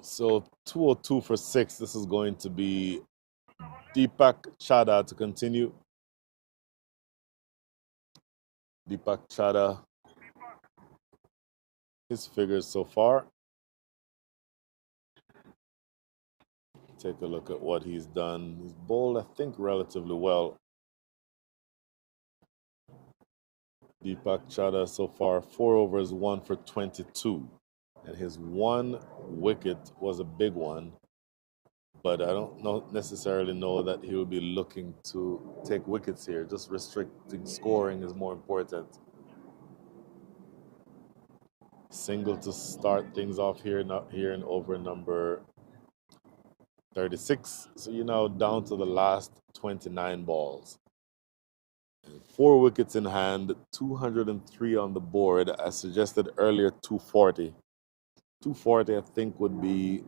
So 202 for 6. This is going to be Deepak Chada to continue. Deepak Chada, his figures so far. Take a look at what he's done. He's bowled, I think, relatively well. Deepak Chada so far, 4 overs, 1 for 22. And his one wicket was a big one. But I don't necessarily know that he will be looking to take wickets here. Just restricting scoring is more important. Single to start things off here, not here in over number 36. So you're now down to the last 29 balls. 4 wickets in hand, 203 on the board. I suggested earlier 240. 240, I think, would be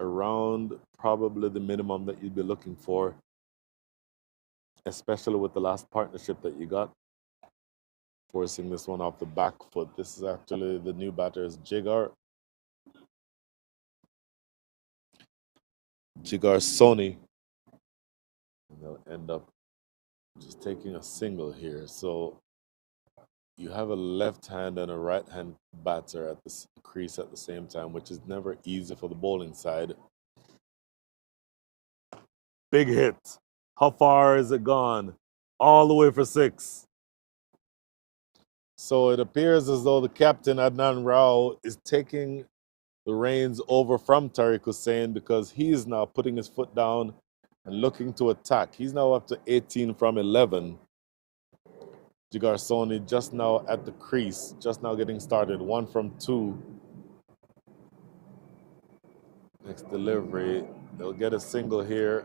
around probably the minimum that you'd be looking for, especially with the last partnership that you got. Forcing this one off the back foot. This is actually the new batter's Jigar Sony. And they'll end up just taking a single here. So you have a left hand and a right hand batter at the crease at the same time, which is never easy for the bowling side. Big hit. How far is it gone? All the way for 6. So it appears as though the captain, Adnan Rao, is taking the reins over from Tariq Hussain because he's now putting his foot down and looking to attack. He's now up to 18 from 11. Jigar Soni just now at the crease, just now getting started. 1 from 2. Next delivery, they'll get a single here.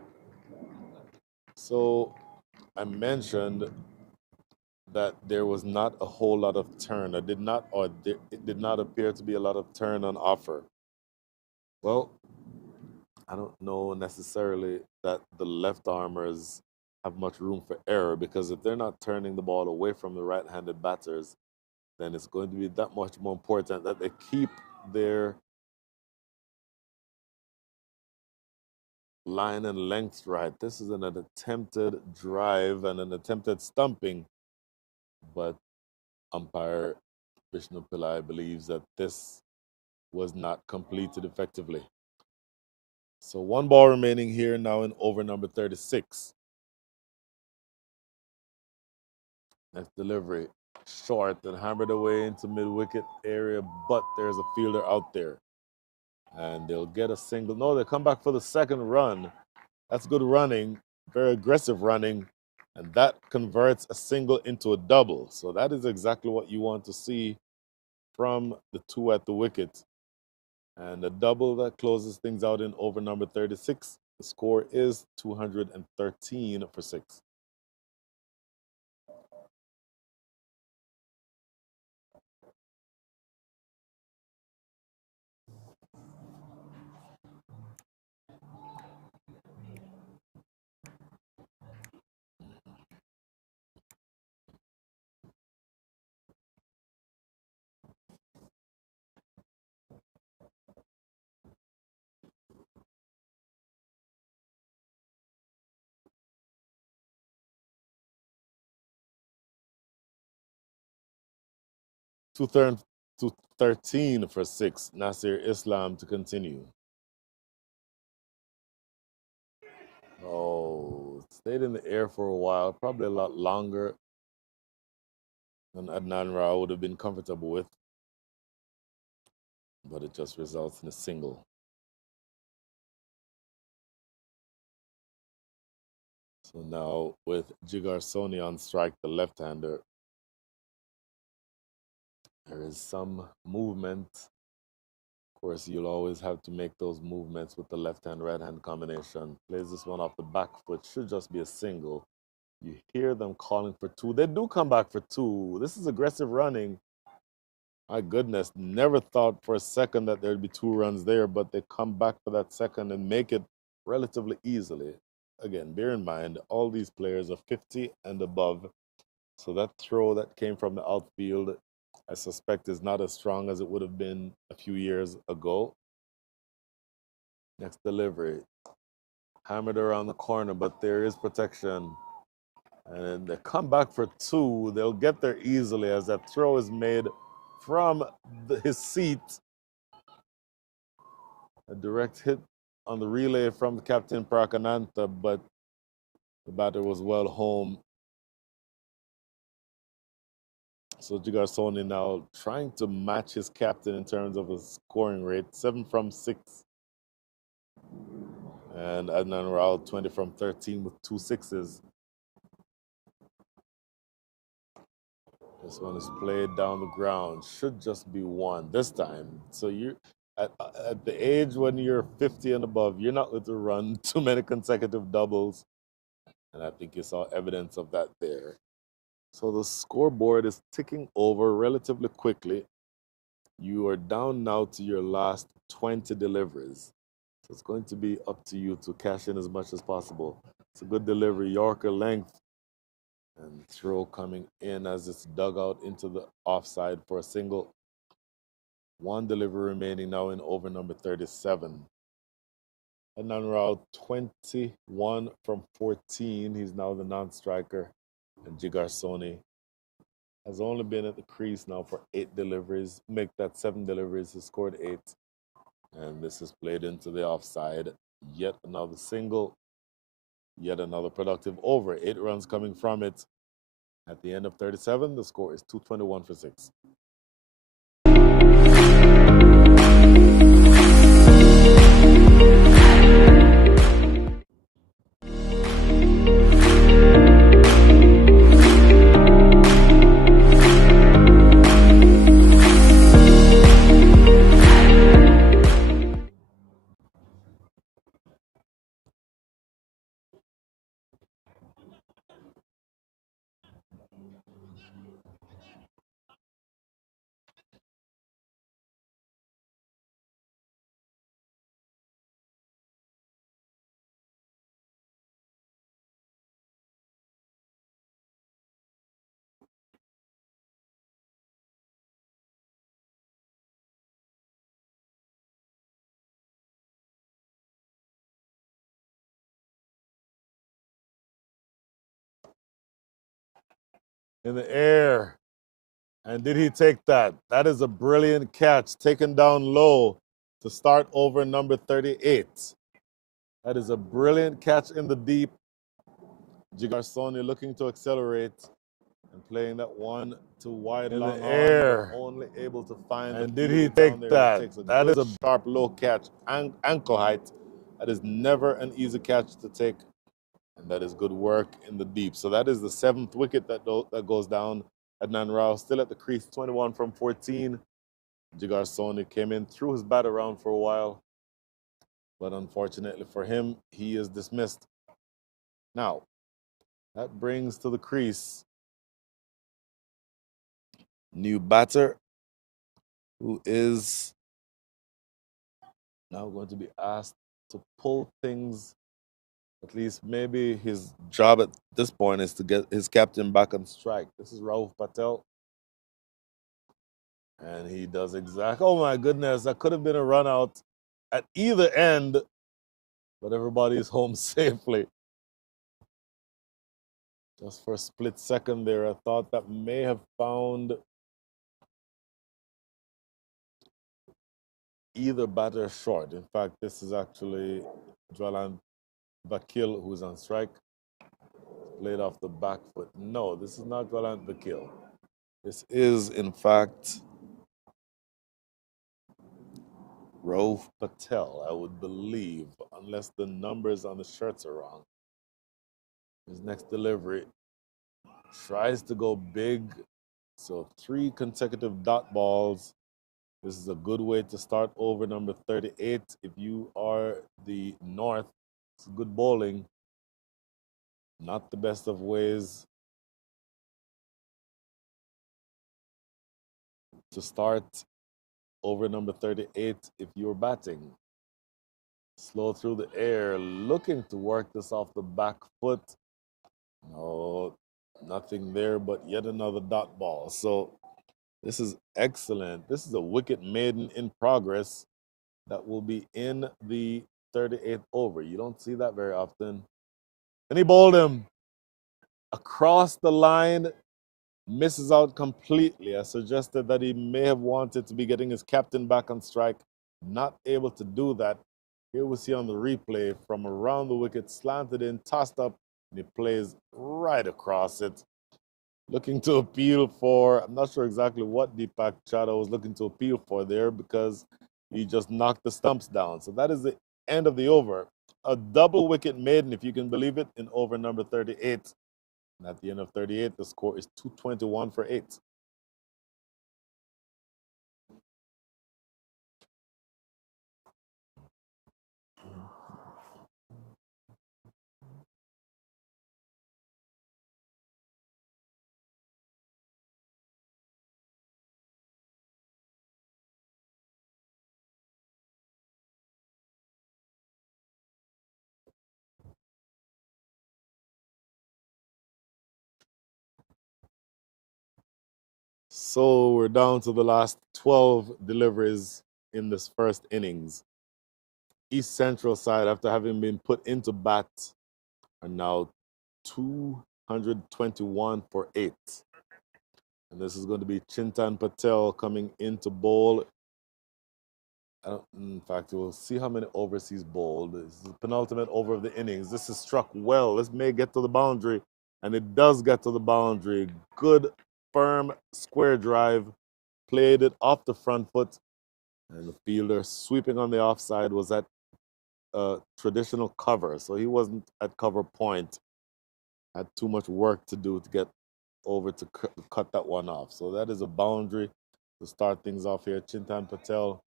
So I mentioned that there was not a whole lot of turn. It did not appear to be a lot of turn on offer. Well, I don't know necessarily that the left armers have much room for error, because if they're not turning the ball away from the right-handed batters, then it's going to be that much more important that they keep their line and length right. This is an attempted drive and an attempted stumping, but umpire Vishnu Pillai believes that this was not completed effectively. So one ball remaining here now in over number 36. Next delivery, short and hammered away into mid-wicket area, but there's a fielder out there. And they'll get a single. No, they come back for the second run. That's good running, very aggressive running, and that converts a single into a double. So that is exactly what you want to see from the two at the wicket. And a double that closes things out in over number 36. The score is 213 for 6. To 13 for 6. Nasir Islam to continue. Oh, stayed in the air for a while, probably a lot longer than Adnan Rao would have been comfortable with. But it just results in a single. So now with Jigar Soni on strike, the left-hander, there is some movement. Of course, you'll always have to make those movements with the left-hand, right-hand combination. Plays this one off the back foot, should just be a single. You hear them calling for two. They do come back for two. This is aggressive running. My goodness, never thought for a second that there'd be 2 runs there, but they come back for that second and make it relatively easily. Again, bear in mind, all these players are 50 and above. So that throw that came from the outfield, I suspect, is not as strong as it would have been a few years ago. Next delivery. Hammered around the corner, but there is protection. And they come back for 2. They'll get there easily as that throw is made from his seat. A direct hit on the relay from Captain Prakananta, but the batter was well home. So Jigar Soni now trying to match his captain in terms of his scoring rate. 7 from 6. And Adnan Rao 20 from 13 with 2 sixes. This one is played down the ground. Should just be 1 this time. So you at the age when you're 50 and above, you're not going to run too many consecutive doubles. And I think you saw evidence of that there. So the scoreboard is ticking over relatively quickly. You are down now to your last 20 deliveries. So it's going to be up to you to cash in as much as possible. It's a good delivery, Yorker length. And throw coming in as it's dug out into the offside for a single. 1 delivery remaining now in over number 37. Adnan Rao 21 from 14. He's now the non-striker. And Jigar Soni has only been at the crease now for 8 deliveries. Make that 7 deliveries. He scored 8. And this is played into the offside. Yet another single. Yet another productive over. 8 runs coming from it. At the end of 37, the score is 221 for 6. in the air. And did he take that? That is a brilliant catch, taken down low to start over number 38. That is a brilliant catch in the deep. Jigarsoni looking to accelerate and playing that one to wide in the air. Only able to find. And did he take that? That is a sharp low catch, ankle height. That is never an easy catch to take, and that is good work in the deep. So that is the 7th wicket that goes down. Adnan Rao still at the crease, 21 from 14. Jigar Soni came in, threw his bat around for a while, but unfortunately for him, he is dismissed. Now, that brings to the crease new batter, who is now going to be asked to pull things. At least maybe his job at this point is to get his captain back on strike. This is Rauf Patel. And he does exactly. Oh my goodness, that could have been a run out at either end, but everybody is home safely. Just for a split second there, I thought that may have found either batter short. In fact, this is actually Jwalan Vakil who's on strike. Played off the back foot. No, this is not Jwalan Vakil. This is, in fact, Rauf Patel, I would believe, unless the numbers on the shirts are wrong. His next delivery tries to go big. So 3 consecutive dot balls. This is a good way to start over number 38. If you are the North, it's good bowling. Not the best of ways to start over number 38 if you're batting. Slow through the air, looking to work this off the back foot. No, nothing there, but yet another dot ball. So this is excellent. This is a wicket maiden in progress that will be in the 38th over. You don't see that very often. And he bowled him across the line, misses out completely. I suggested that he may have wanted to be getting his captain back on strike, not able to do that. Here we see on the replay from around the wicket, slanted in, tossed up, and he plays right across it. Looking to appeal for, I'm not sure exactly what Deepak Chada was looking to appeal for there because he just knocked the stumps down. So that is the end of the over. A double wicket maiden, if you can believe it, in over number 38. And at the end of 38, the score is 221 for 8. So we're down to the last 12 deliveries in this first innings. East Central side, after having been put into bat, are now 221 for 8. And this is going to be Chintan Patel coming into bowl. In fact, we'll see how many overs he's bowled. This is the penultimate over of the innings. This is struck well. This may get to the boundary, and it does get to the boundary. Good, firm, square drive. Played it off the front foot, and the fielder sweeping on the offside was at traditional cover, so he wasn't at cover point. Had too much work to do to get over to cut that one off. So that is a boundary to start things off here. Chintan Patel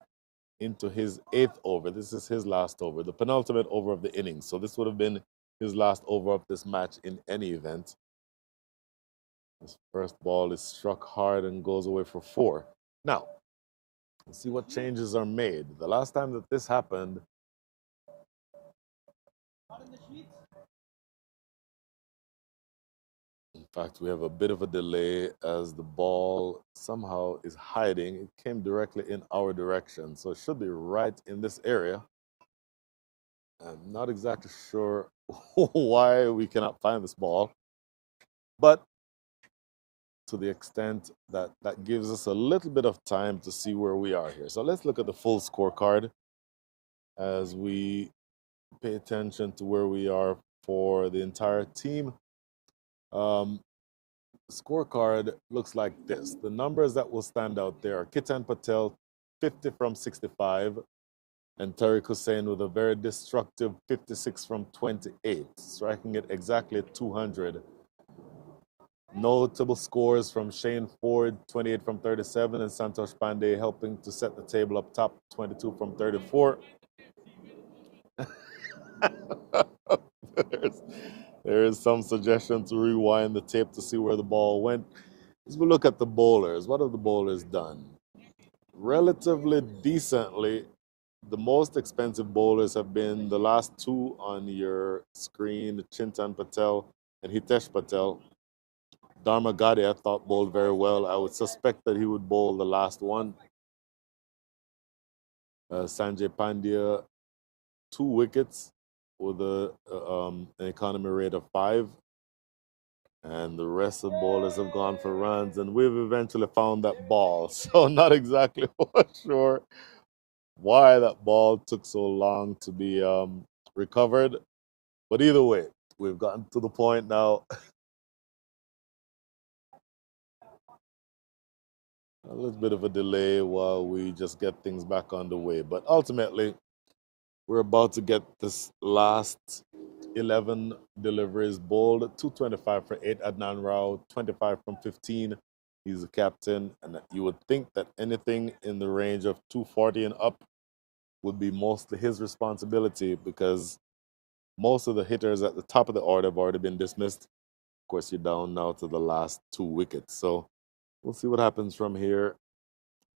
into his 8th over. This is his last over, the penultimate over of the innings. So this would have been his last over of this match in any event. His first ball is struck hard and goes away for 4. Now, let's see what changes are made. The last time that this happened, in fact, we have a bit of a delay as the ball somehow is hiding. It came directly in our direction, so it should be right in this area. I'm not exactly sure why we cannot find this ball, but to the extent that that gives us a little bit of time to see where we are here. So let's look at the full scorecard as we pay attention to where we are for the entire team. Scorecard looks like this. The numbers that will stand out there are Ketan Patel, 50 from 65, and Tariq Hussain with a very destructive 56 from 28, striking it exactly at 200. Notable scores from Shane Ford, 28 from 37, and Santosh Pandey helping to set the table up top, 22 from 34. There is some suggestion to rewind the tape to see where the ball went. As we look at the bowlers, what have the bowlers done? Relatively decently, the most expensive bowlers have been the last two on your screen, Chintan Patel and Hitesh Patel. Dharma Gade, I thought, bowled very well. I would suspect that he would bowl the last one. Sanjay Pandya, 2 wickets with an economy rate of 5. And the rest of the bowlers have gone for runs, and we've eventually found that ball. So not exactly sure why that ball took so long to be recovered. But either way, we've gotten to the point now. A little bit of a delay while we just get things back on the way. But ultimately, we're about to get this last 11 deliveries bowled. 225 for 8, Adnan Rao, 25 from 15. He's the captain, and you would think that anything in the range of 240 and up would be mostly his responsibility, because most of the hitters at the top of the order have already been dismissed. Of course, you're down now to the last 2 wickets. So we'll see what happens from here.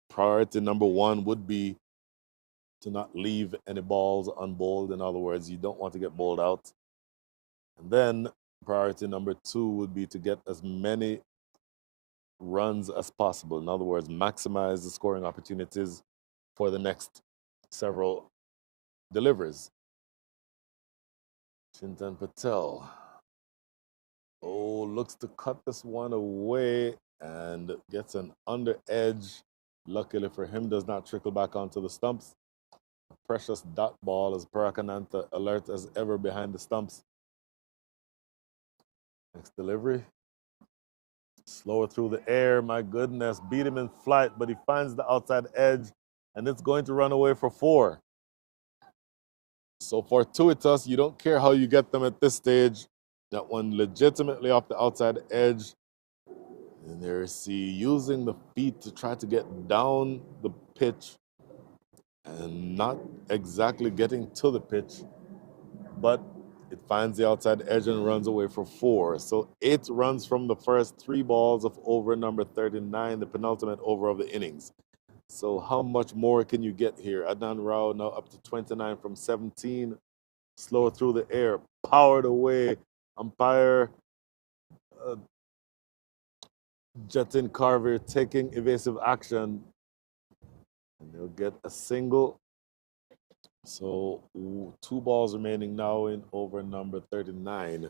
Priority number 1 would be to not leave any balls unbowled. In other words, you don't want to get bowled out. And then priority number 2 would be to get as many runs as possible. In other words, maximize the scoring opportunities for the next several deliveries. Chintan Patel. Oh, looks to cut this one away and gets an under edge. Luckily for him, does not trickle back onto the stumps. A precious dot ball as Parakananta alert as ever behind the stumps. Next delivery. Slower through the air, my goodness. Beat him in flight, but he finds the outside edge, and it's going to run away for 4. So fortuitous, you don't care how you get them at this stage. That one legitimately off the outside edge. And there's C using the feet to try to get down the pitch and not exactly getting to the pitch, but it finds the outside edge and runs away for 4. So 8 runs from the first 3 balls of over number 39, the penultimate over of the innings. So how much more can you get here? Adnan Rao now up to 29 from 17. Slow through the air, powered away. Umpire Jatin Carver taking evasive action. And they'll get a single. So 2 balls remaining now in over number 39.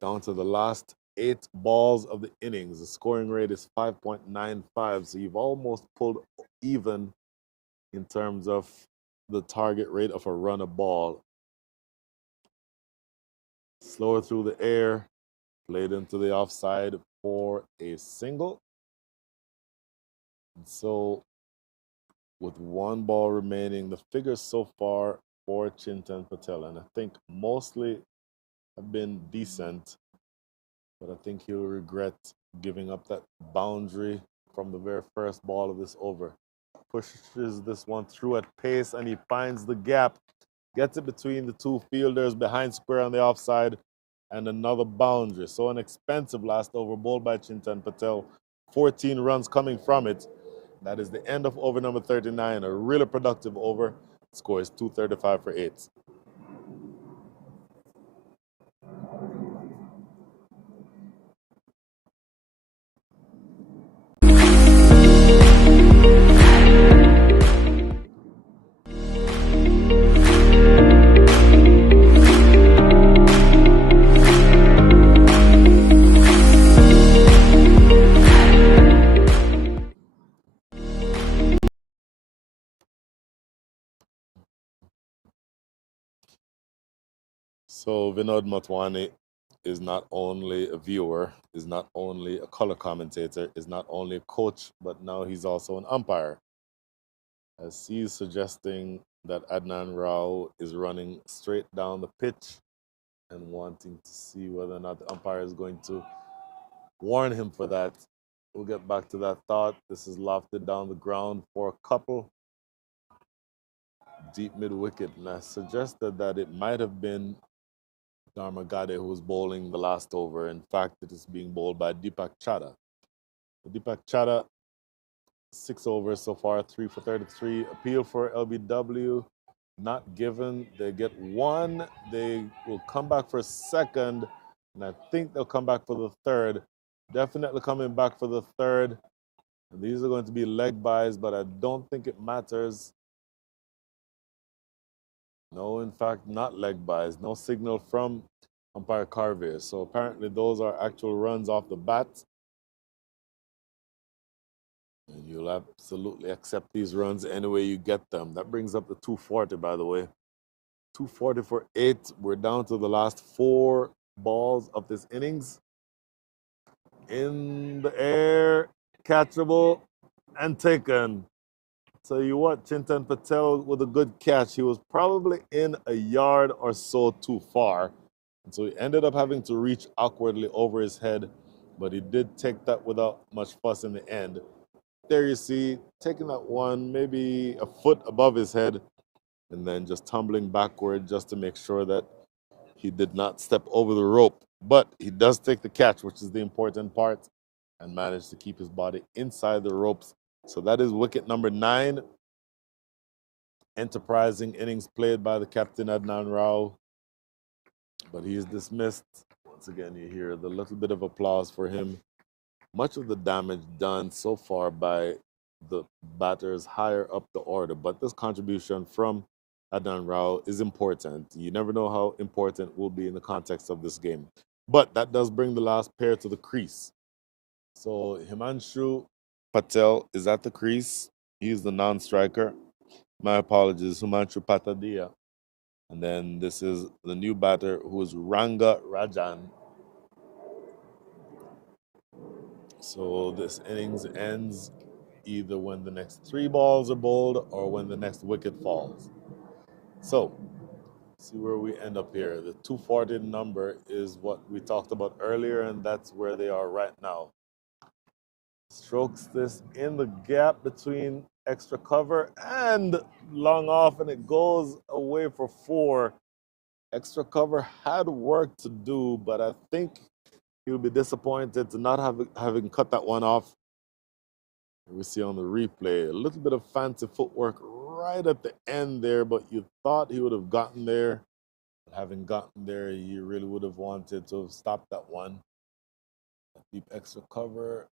Down to the last 8 balls of the innings. The scoring rate is 5.95. So you've almost pulled even in terms of the target rate of a run a ball. Slower through the air, played into the offside for a single. And so with 1 ball remaining, the figures so far for Chintan Patel, and I think mostly have been decent, but I think he'll regret giving up that boundary from the very first ball of this over. Pushes this one through at pace, and he finds the gap, gets it between the 2 fielders behind square on the offside, and another boundary. So an expensive last over bowled by Chintan Patel. 14 runs coming from it. That is the end of over number 39, a really productive over. Score is 235 for 8. So Vinod Motwani is not only a viewer, is not only a color commentator, is not only a coach, but now he's also an umpire. As he's suggesting that Adnan Rao is running straight down the pitch and wanting to see whether or not the umpire is going to warn him for that. We'll get back to that thought. This is lofted down the ground for a couple. Deep mid wicket, and I suggested that it might have been Dharmagade who was bowling the last over. In fact, it is being bowled by Deepak Chada. Deepak Chada, 6 overs so far, 3 for 33. Appeal for LBW, not given. They get one. They will come back for a second, and I think they'll come back for the third. Definitely coming back for the third. And these are going to be leg buys, but I don't think it matters. No, in fact, not leg buys. No signal from umpire Carvier. So apparently those are actual runs off the bat. And you'll absolutely accept these runs any way you get them. That brings up the 240, by the way. 240 for 8. We're down to the last 4 balls of this innings. In the air, catchable, and taken. Tell you what, Chintan Patel with a good catch. He was probably in a yard or so too far. And so he ended up having to reach awkwardly over his head, but he did take that without much fuss in the end. There you see, taking that one maybe a foot above his head and then just tumbling backward just to make sure that he did not step over the rope. But he does take the catch, which is the important part, and managed to keep his body inside the ropes. So that is wicket number 9. Enterprising innings played by the captain Adnan Rao. But he is dismissed. Once again, you hear the little bit of applause for him. Much of the damage done so far by the batters higher up the order. But this contribution from Adnan Rao is important. You never know how important it will be in the context of this game. But that does bring the last pair to the crease. So Himanshu Patel is at the crease. He's the non-striker. My apologies, Himanshu Patadia. And then this is the new batter, who is Ranga Rajan. So this innings ends either when the next 3 balls are bowled or when the next wicket falls. So, see where we end up here. The 240 number is what we talked about earlier, and that's where they are right now. Strokes this in the gap between extra cover and long off, and it goes away for 4. Extra cover had work to do, but I think he'll be disappointed to not having cut that one off. We see on the replay a little bit of fancy footwork right at the end there, but you thought he would have gotten there. But having gotten there, he really would have wanted to have stopped that one. Deep extra cover.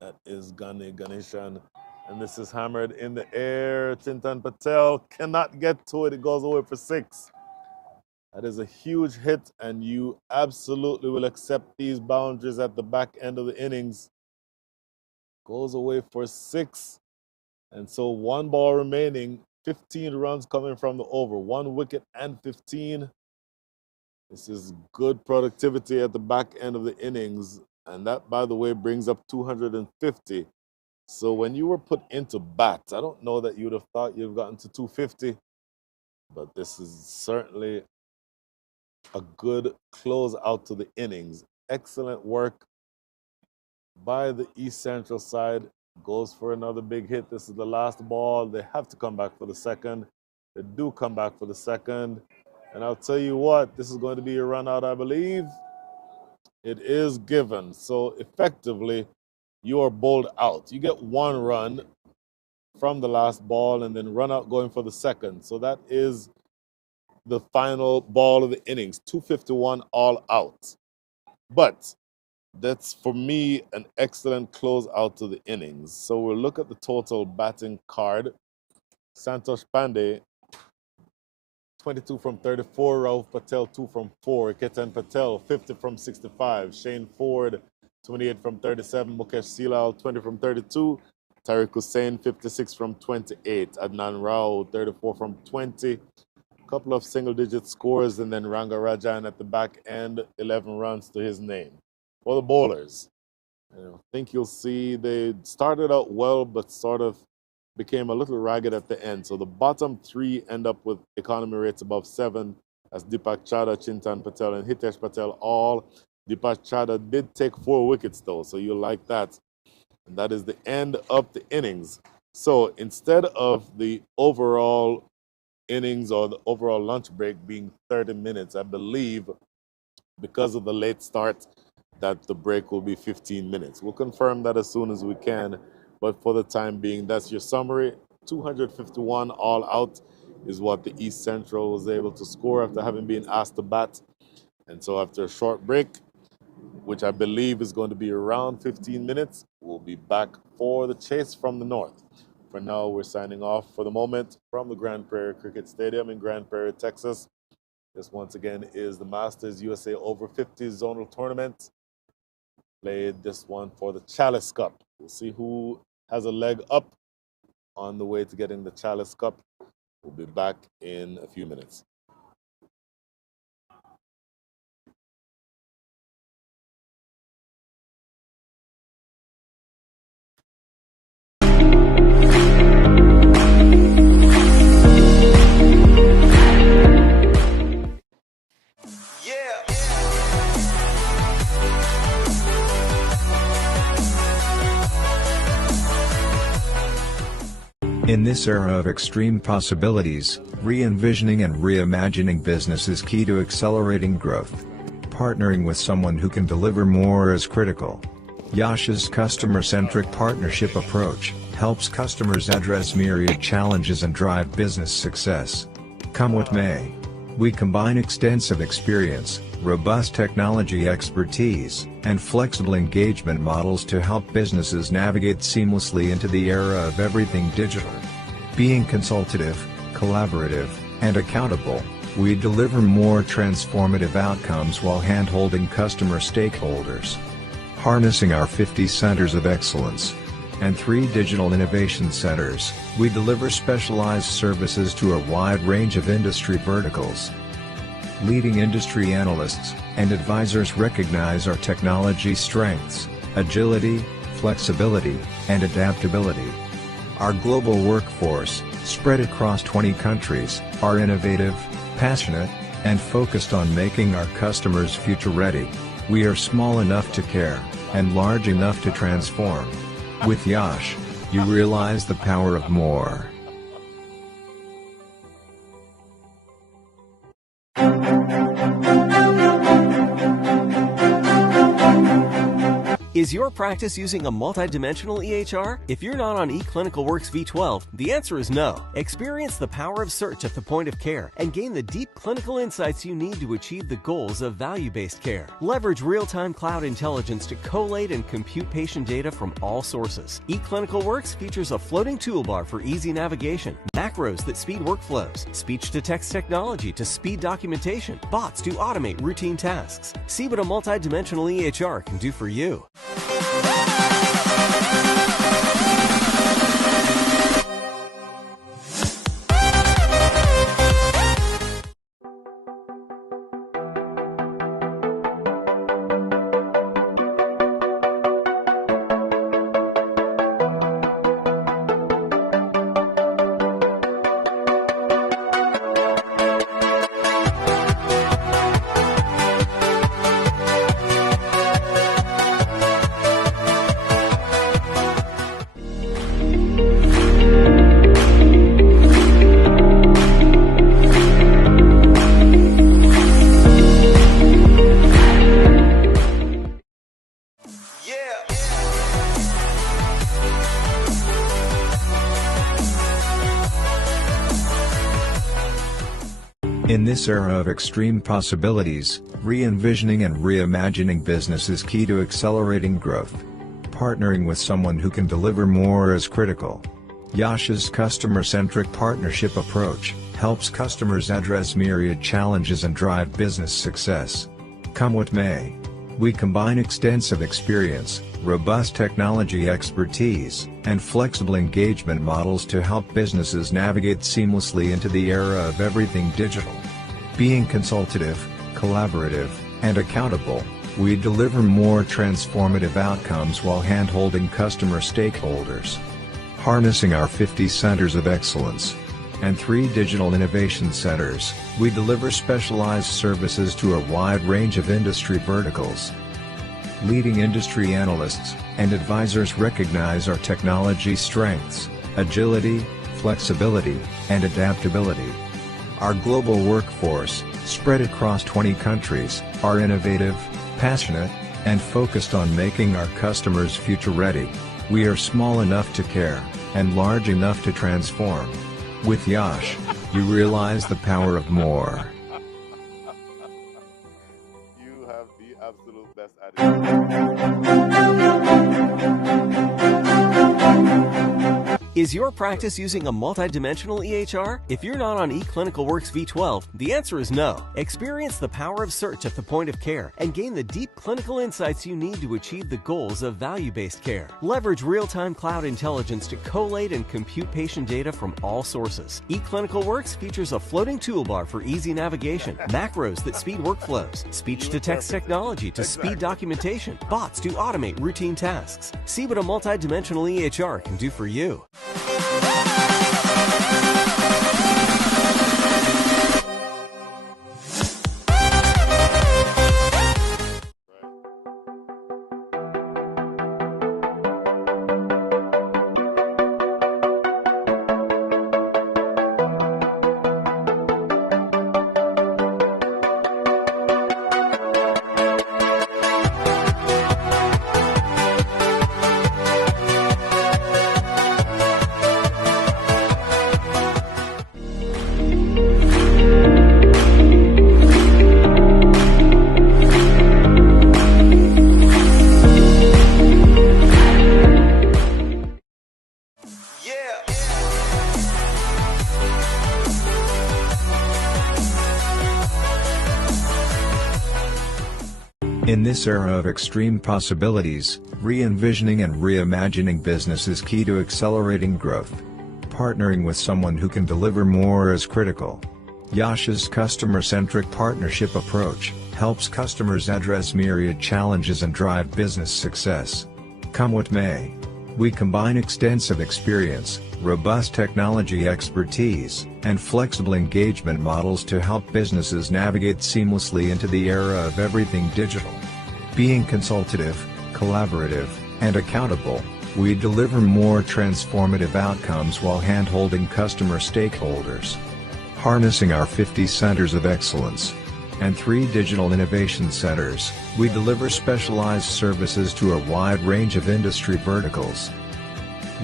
That is Ganeshan. And this is hammered in the air. Chintan Patel cannot get to it. It goes away for 6. That is a huge hit, and you absolutely will accept these boundaries at the back end of the innings. Goes away for 6. And so 1 ball remaining, 15 runs coming from the over, 1 wicket and 15. This is good productivity at the back end of the innings. And that, by the way, brings up 250. So when you were put into bat, I don't know that you would have thought you've gotten to 250, but this is certainly a good close out to the innings. Excellent work by the East Central side. Goes for another big hit. This is the last ball. They have to come back for the second. They do come back for the second. And I'll tell you what, this is going to be a run out, I believe. It is given. So effectively, you are bowled out. You get 1 run from the last ball and then run out going for the second. So that is the final ball of the innings, 251 all out. But that's, for me, an excellent close out to the innings. So we'll look at the total batting card. Santosh Pandey, 22 from 34. Rauf Patel, 2 from 4. Ketan Patel, 50 from 65. Shane Ford, 28 from 37. Mukesh Silal, 20 from 32. Tariq Hussain, 56 from 28. Adnan Rao, 34 from 20. couple of single-digit scores, and then Rangarajan at the back end, 11 runs to his name. For the bowlers, I think you'll see they started out well, but sort of became a little ragged at the end. So the bottom three end up with economy rates above 7, as Deepak Chada, Chintan Patel, and Hitesh Patel all. Deepak Chada did take 4 wickets though, so you'll like that. And that is the end of the innings. So instead of the overall innings or the overall lunch break being 30 minutes, I believe because of the late start that the break will be 15 minutes. We'll confirm that as soon as we can, but for the time being, that's your summary. 251 all out is what the East Central was able to score after having been asked to bat. And so after a short break, which I believe is going to be around 15 minutes, we'll be back for the chase from the north. For now, we're signing off for the moment from the Grand Prairie Cricket Stadium in Grand Prairie, Texas. This once again is the Masters USA Over 50 Zonal Tournament. Played this one for the Chalice Cup. We'll see who has a leg up on the way to getting the Chalice Cup. We'll be back in a few minutes. In this era of extreme possibilities, re-envisioning and reimagining business is key to accelerating growth. Partnering with someone who can deliver more is critical. Yash's customer-centric partnership approach helps customers address myriad challenges and drive business success. Come what may, we combine extensive experience, robust technology expertise, and flexible engagement models to help businesses navigate seamlessly into the era of everything digital. Being consultative, collaborative, and accountable, we deliver more transformative outcomes while hand-holding customer stakeholders. Harnessing our 50 centers of excellence and 3 digital innovation centers, we deliver specialized services to a wide range of industry verticals. Leading industry analysts and advisors recognize our technology strengths, agility, flexibility, and adaptability. Our global workforce, spread across 20 countries, are innovative, passionate, and focused on making our customers future-ready. We are small enough to care, and large enough to transform. With Yash, you realize the power of more. Is your practice using a multidimensional EHR? If you're not on eClinicalWorks V12, the answer is no. Experience the power of search at the point of care and gain the deep clinical insights you need to achieve the goals of value-based care. Leverage real-time cloud intelligence to collate and compute patient data from all sources. eClinicalWorks features a floating toolbar for easy navigation, macros that speed workflows, speech-to-text technology to speed documentation, bots to automate routine tasks. See what a multidimensional EHR can do for you. In this era of extreme possibilities, re-envisioning and reimagining business is key to accelerating growth. Partnering with someone who can deliver more is critical. Yash's customer-centric partnership approach helps customers address myriad challenges and drive business success. Come what may, We combine extensive experience, robust technology expertise, and flexible engagement models to help businesses navigate seamlessly into the era of everything digital. Being consultative, collaborative, and accountable, we deliver more transformative outcomes while hand-holding customer stakeholders. Harnessing our 50 centers of excellence and 3 digital innovation centers, we deliver specialized services to a wide range of industry verticals. Leading industry analysts and advisors recognize our technology strengths, agility, flexibility, and adaptability. Our global workforce, spread across 20 countries, are innovative, passionate, and focused on making our customers future-ready. We are small enough to care, and large enough to transform. With Yash, you realize the power of more. You have the absolute best attitude. Is your practice using a multidimensional EHR? If you're not on eClinicalWorks V12, the answer is no. Experience the power of search at the point of care and gain the deep clinical insights you need to achieve the goals of value-based care. Leverage real-time cloud intelligence to collate and compute patient data from all sources. eClinicalWorks features a floating toolbar for easy navigation, macros that speed workflows, speech-to-text technology to speed documentation, bots to automate routine tasks. See what a multidimensional EHR can do for you. In this era of extreme possibilities, re-envisioning and reimagining business is key to accelerating growth. Partnering with someone who can deliver more is critical. Yash's customer-centric partnership approach helps customers address myriad challenges and drive business success. Come what may, we combine extensive experience, robust technology expertise, and flexible engagement models to help businesses navigate seamlessly into the era of everything digital. Being consultative, collaborative, and accountable, we deliver more transformative outcomes while hand-holding customer stakeholders. Harnessing our 50 centers of excellence and 3 digital innovation centers, we deliver specialized services to a wide range of industry verticals.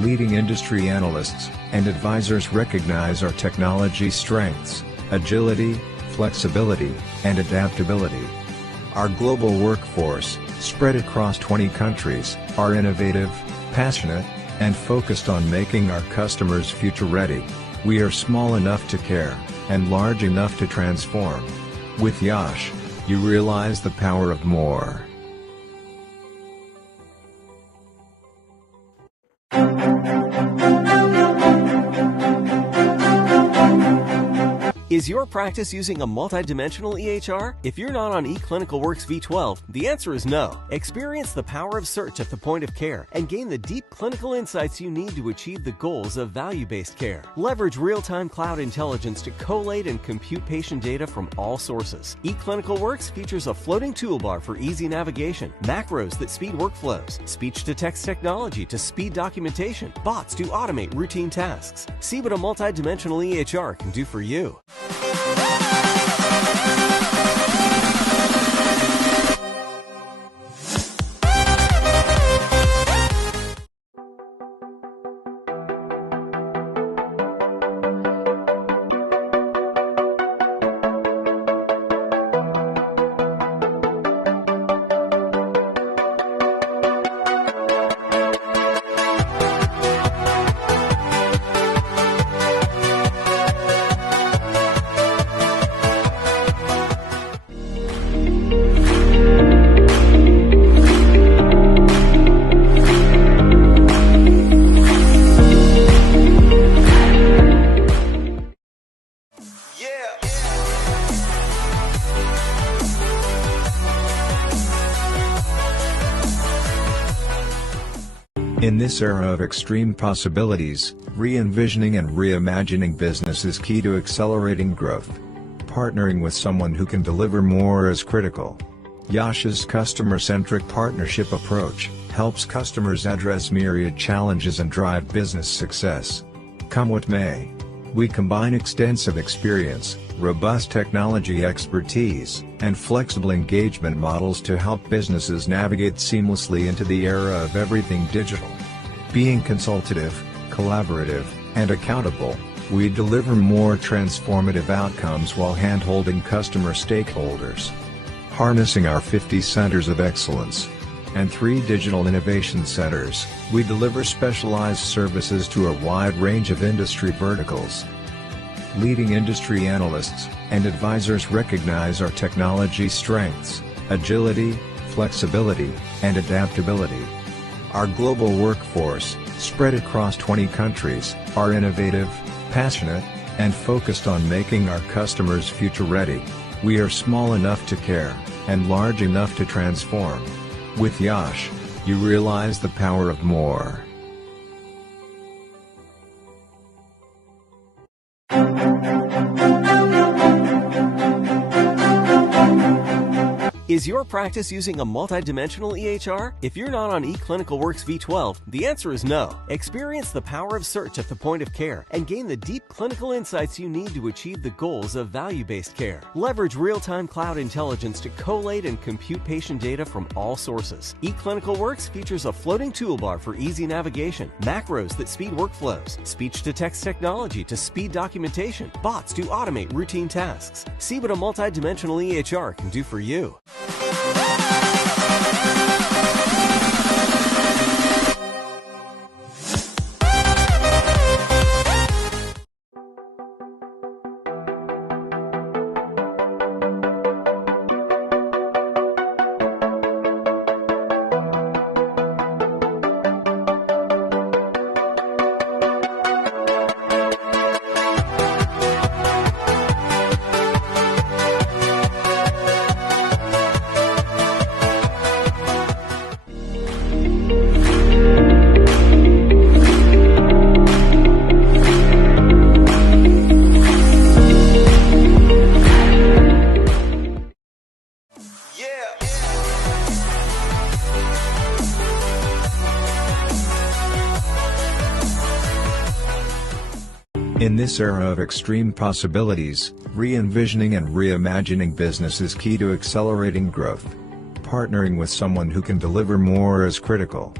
Leading industry analysts and advisors recognize our technology strengths, agility, flexibility, and adaptability. Our global workforce, spread across 20 countries, are innovative, passionate, and focused on making our customers future-ready. We are small enough to care, and large enough to transform. With Yash, you realize the power of more. Is your practice using a multidimensional EHR? If you're not on eClinicalWorks V12, the answer is no. Experience the power of search at the point of care and gain the deep clinical insights you need to achieve the goals of value-based care. Leverage real-time cloud intelligence to collate and compute patient data from all sources. eClinicalWorks features a floating toolbar for easy navigation, macros that speed workflows, speech-to-text technology to speed documentation, bots to automate routine tasks. See what a multidimensional EHR can do for you. In this era of extreme possibilities, re-envisioning and reimagining business is key to accelerating growth. Partnering with someone who can deliver more is critical. Yash's customer-centric partnership approach helps customers address myriad challenges and drive business success. Come what may, we combine extensive experience, robust technology expertise, and flexible engagement models to help businesses navigate seamlessly into the era of everything digital. Being consultative, collaborative, and accountable, we deliver more transformative outcomes while hand-holding customer stakeholders. Harnessing our 50 centers of excellence and 3 digital innovation centers, we deliver specialized services to a wide range of industry verticals. Leading industry analysts and advisors recognize our technology strengths, agility, flexibility, and adaptability. Our global workforce, spread across 20 countries, are innovative, passionate, and focused on making our customers future-ready. We are small enough to care, and large enough to transform. With Yash, you realize the power of more. Is your practice using a multidimensional EHR? If you're not on eClinicalWorks V12, the answer is no. Experience the power of search at the point of care and gain the deep clinical insights you need to achieve the goals of value-based care. Leverage real-time cloud intelligence to collate and compute patient data from all sources. eClinicalWorks features a floating toolbar for easy navigation, macros that speed workflows, speech-to-text technology to speed documentation, bots to automate routine tasks. See what a multidimensional EHR can do for you. In this era of extreme possibilities, re-envisioning and reimagining business is key to accelerating growth. Partnering with someone who can deliver more is critical.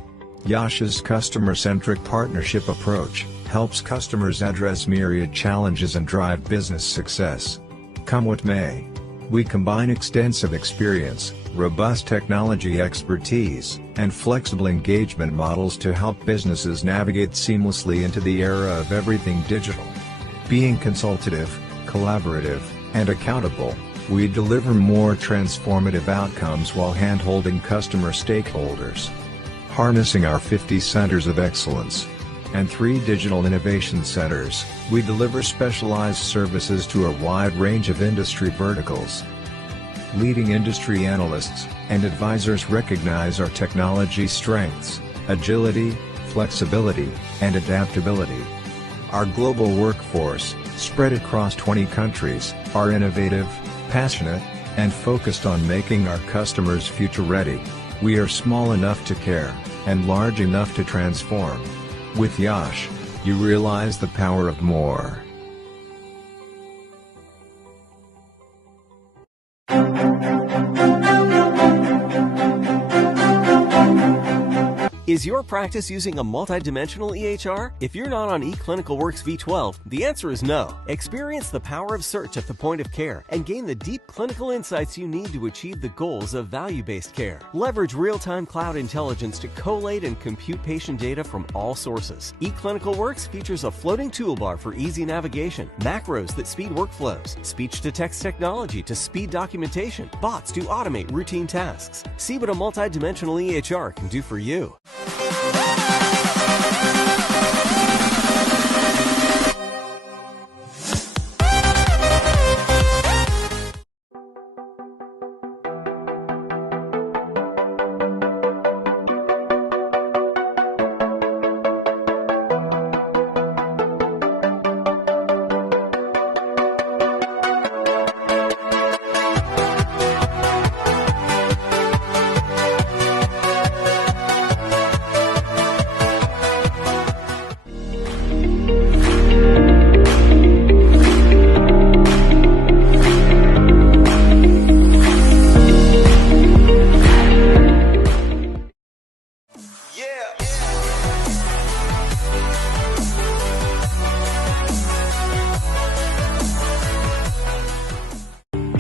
Yash's customer-centric partnership approach helps customers address myriad challenges and drive business success. Come what may, we combine extensive experience, robust technology expertise, and flexible engagement models to help businesses navigate seamlessly into the era of everything digital. Being consultative, collaborative, and accountable, we deliver more transformative outcomes while hand-holding customer stakeholders. Harnessing our 50 centers of excellence and 3 digital innovation centers, we deliver specialized services to a wide range of industry verticals. Leading industry analysts and advisors recognize our technology strengths, agility, flexibility, and adaptability. Our global workforce, spread across 20 countries, are innovative, passionate, and focused on making our customers future-ready. We are small enough to care, and large enough to transform. With Yash, you realize the power of more. Is your practice using a multidimensional EHR? If you're not on eClinicalWorks V12, the answer is no. Experience the power of search at the point of care and gain the deep clinical insights you need to achieve the goals of value-based care. Leverage real-time cloud intelligence to collate and compute patient data from all sources. eClinicalWorks features a floating toolbar for easy navigation, macros that speed workflows, speech-to-text technology to speed documentation, bots to automate routine tasks. See what a multidimensional EHR can do for you.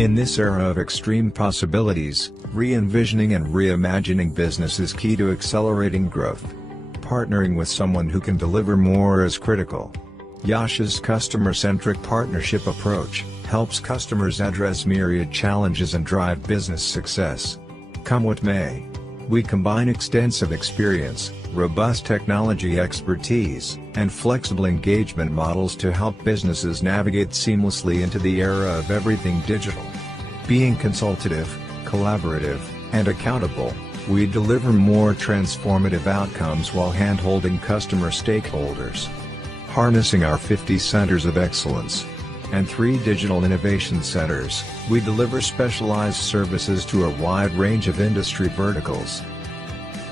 In this era of extreme possibilities, re-envisioning and reimagining business is key to accelerating growth. Partnering with someone who can deliver more is critical. Yash's customer-centric partnership approach helps customers address myriad challenges and drive business success. Come what may, we combine extensive experience, robust technology expertise, and flexible engagement models to help businesses navigate seamlessly into the era of everything digital. Being consultative, collaborative, and accountable, we deliver more transformative outcomes while hand-holding customer stakeholders. Harnessing our 50 centers of excellence and 3 digital innovation centers, we deliver specialized services to a wide range of industry verticals.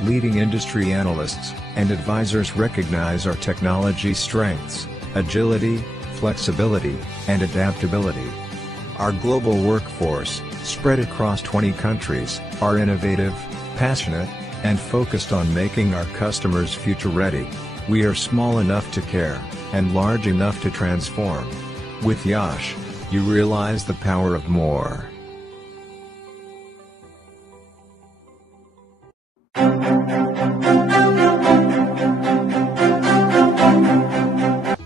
Leading industry analysts and advisors recognize our technology strengths, agility, flexibility, and adaptability. Our global workforce, spread across 20 countries, are innovative, passionate, and focused on making our customers future-ready. We are small enough to care, and large enough to transform. With Yash, you realize the power of more.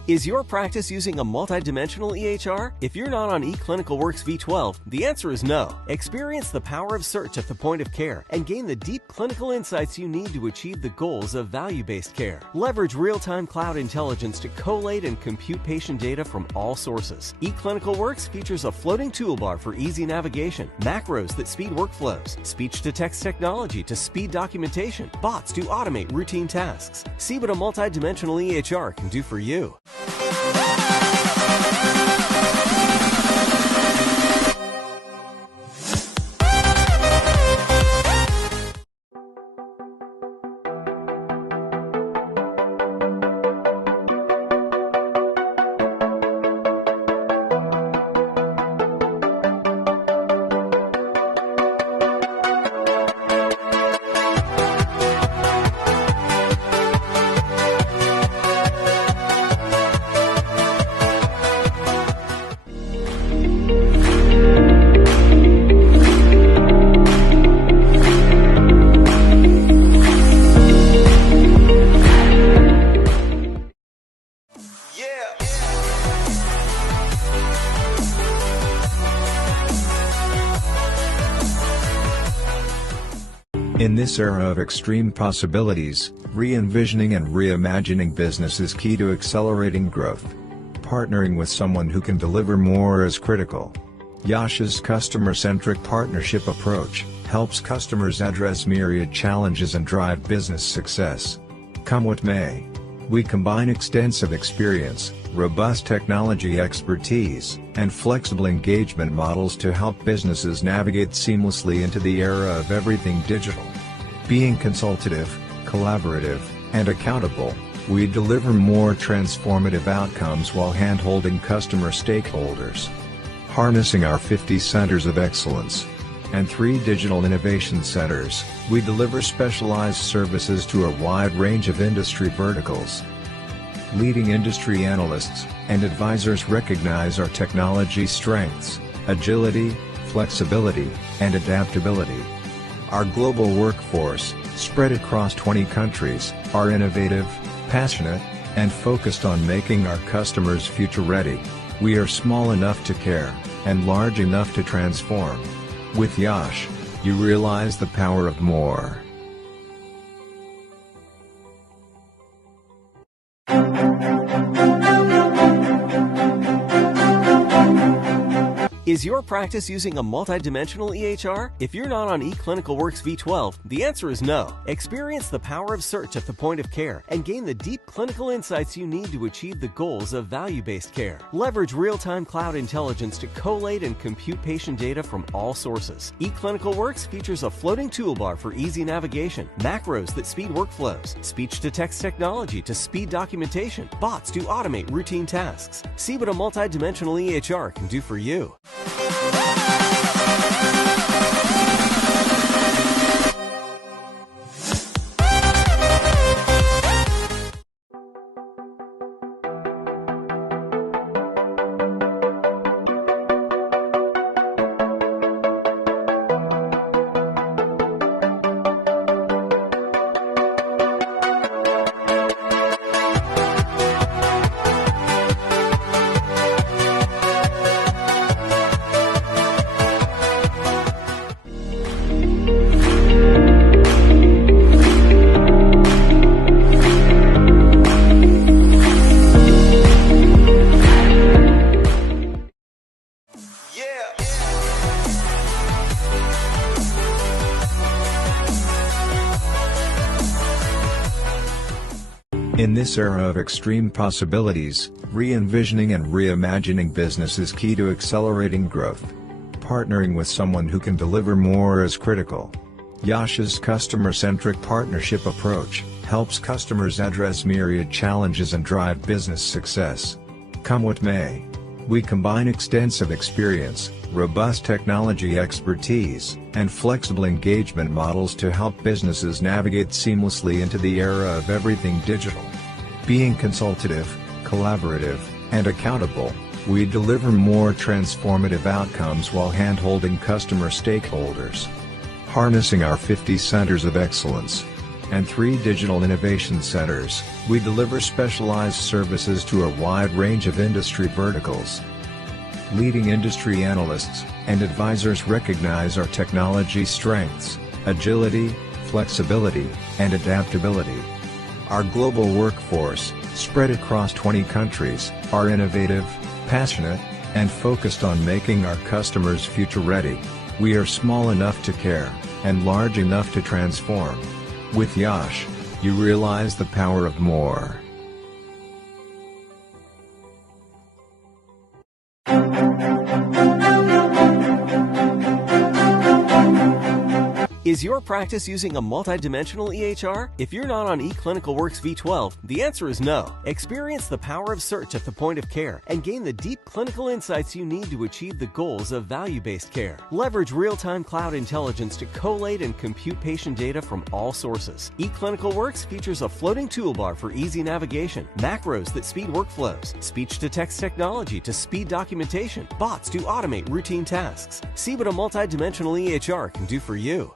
Is your practice using a multidimensional EHR? If you're not on eClinicalWorks V12, the answer is no. Experience the power of search at the point of care and gain the deep clinical insights you need to achieve the goals of value-based care. Leverage real-time cloud intelligence to collate and compute patient data from all sources. eClinicalWorks features a floating toolbar for easy navigation, macros that speed workflows, speech-to-text technology to speed documentation, bots to automate routine tasks. See what a multidimensional EHR can do for you. In this era of extreme possibilities, re-envisioning and reimagining business is key to accelerating growth. Partnering with someone who can deliver more is critical. Yash's customer-centric partnership approach helps customers address myriad challenges and drive business success. Come what may, we combine extensive experience, robust technology expertise, and flexible engagement models to help businesses navigate seamlessly into the era of everything digital. Being consultative, collaborative, and accountable, we deliver more transformative outcomes while hand-holding customer stakeholders. Harnessing our 50 centers of excellence and 3 digital innovation centers, we deliver specialized services to a wide range of industry verticals. Leading industry analysts and advisors recognize our technology strengths, agility, flexibility, and adaptability. Our global workforce, spread across 20 countries, are innovative, passionate, and focused on making our customers future-ready. We are small enough to care, and large enough to transform. With Yash, you realize the power of more. Is your practice using a multidimensional EHR? If you're not on eClinicalWorks V12, the answer is no. Experience the power of search at the point of care and gain the deep clinical insights you need to achieve the goals of value-based care. Leverage real-time cloud intelligence to collate and compute patient data from all sources. eClinicalWorks features a floating toolbar for easy navigation, macros that speed workflows, speech-to-text technology to speed documentation, bots to automate routine tasks. See what a multidimensional EHR can do for you. In this era of extreme possibilities, re-envisioning and reimagining business is key to accelerating growth. Partnering with someone who can deliver more is critical. Yash's customer-centric partnership approach helps customers address myriad challenges and drive business success. Come what may, we combine extensive experience, robust technology expertise, and flexible engagement models to help businesses navigate seamlessly into the era of everything digital. Being consultative, collaborative, and accountable, we deliver more transformative outcomes while hand-holding customer stakeholders. Harnessing our 50 centers of excellence and 3 digital innovation centers, we deliver specialized services to a wide range of industry verticals. Leading industry analysts and advisors recognize our technology strengths, agility, flexibility, and adaptability. Our global workforce, spread across 20 countries, are innovative, passionate, and focused on making our customers future-ready. We are small enough to care, and large enough to transform. With Yash, you realize the power of more. Is your practice using a multidimensional EHR? If you're not on eClinicalWorks V12, the answer is no. Experience the power of search at the point of care and gain the deep clinical insights you need to achieve the goals of value-based care. Leverage real-time cloud intelligence to collate and compute patient data from all sources. eClinicalWorks features a floating toolbar for easy navigation, macros that speed workflows, speech-to-text technology to speed documentation, bots to automate routine tasks. See what a multidimensional EHR can do for you.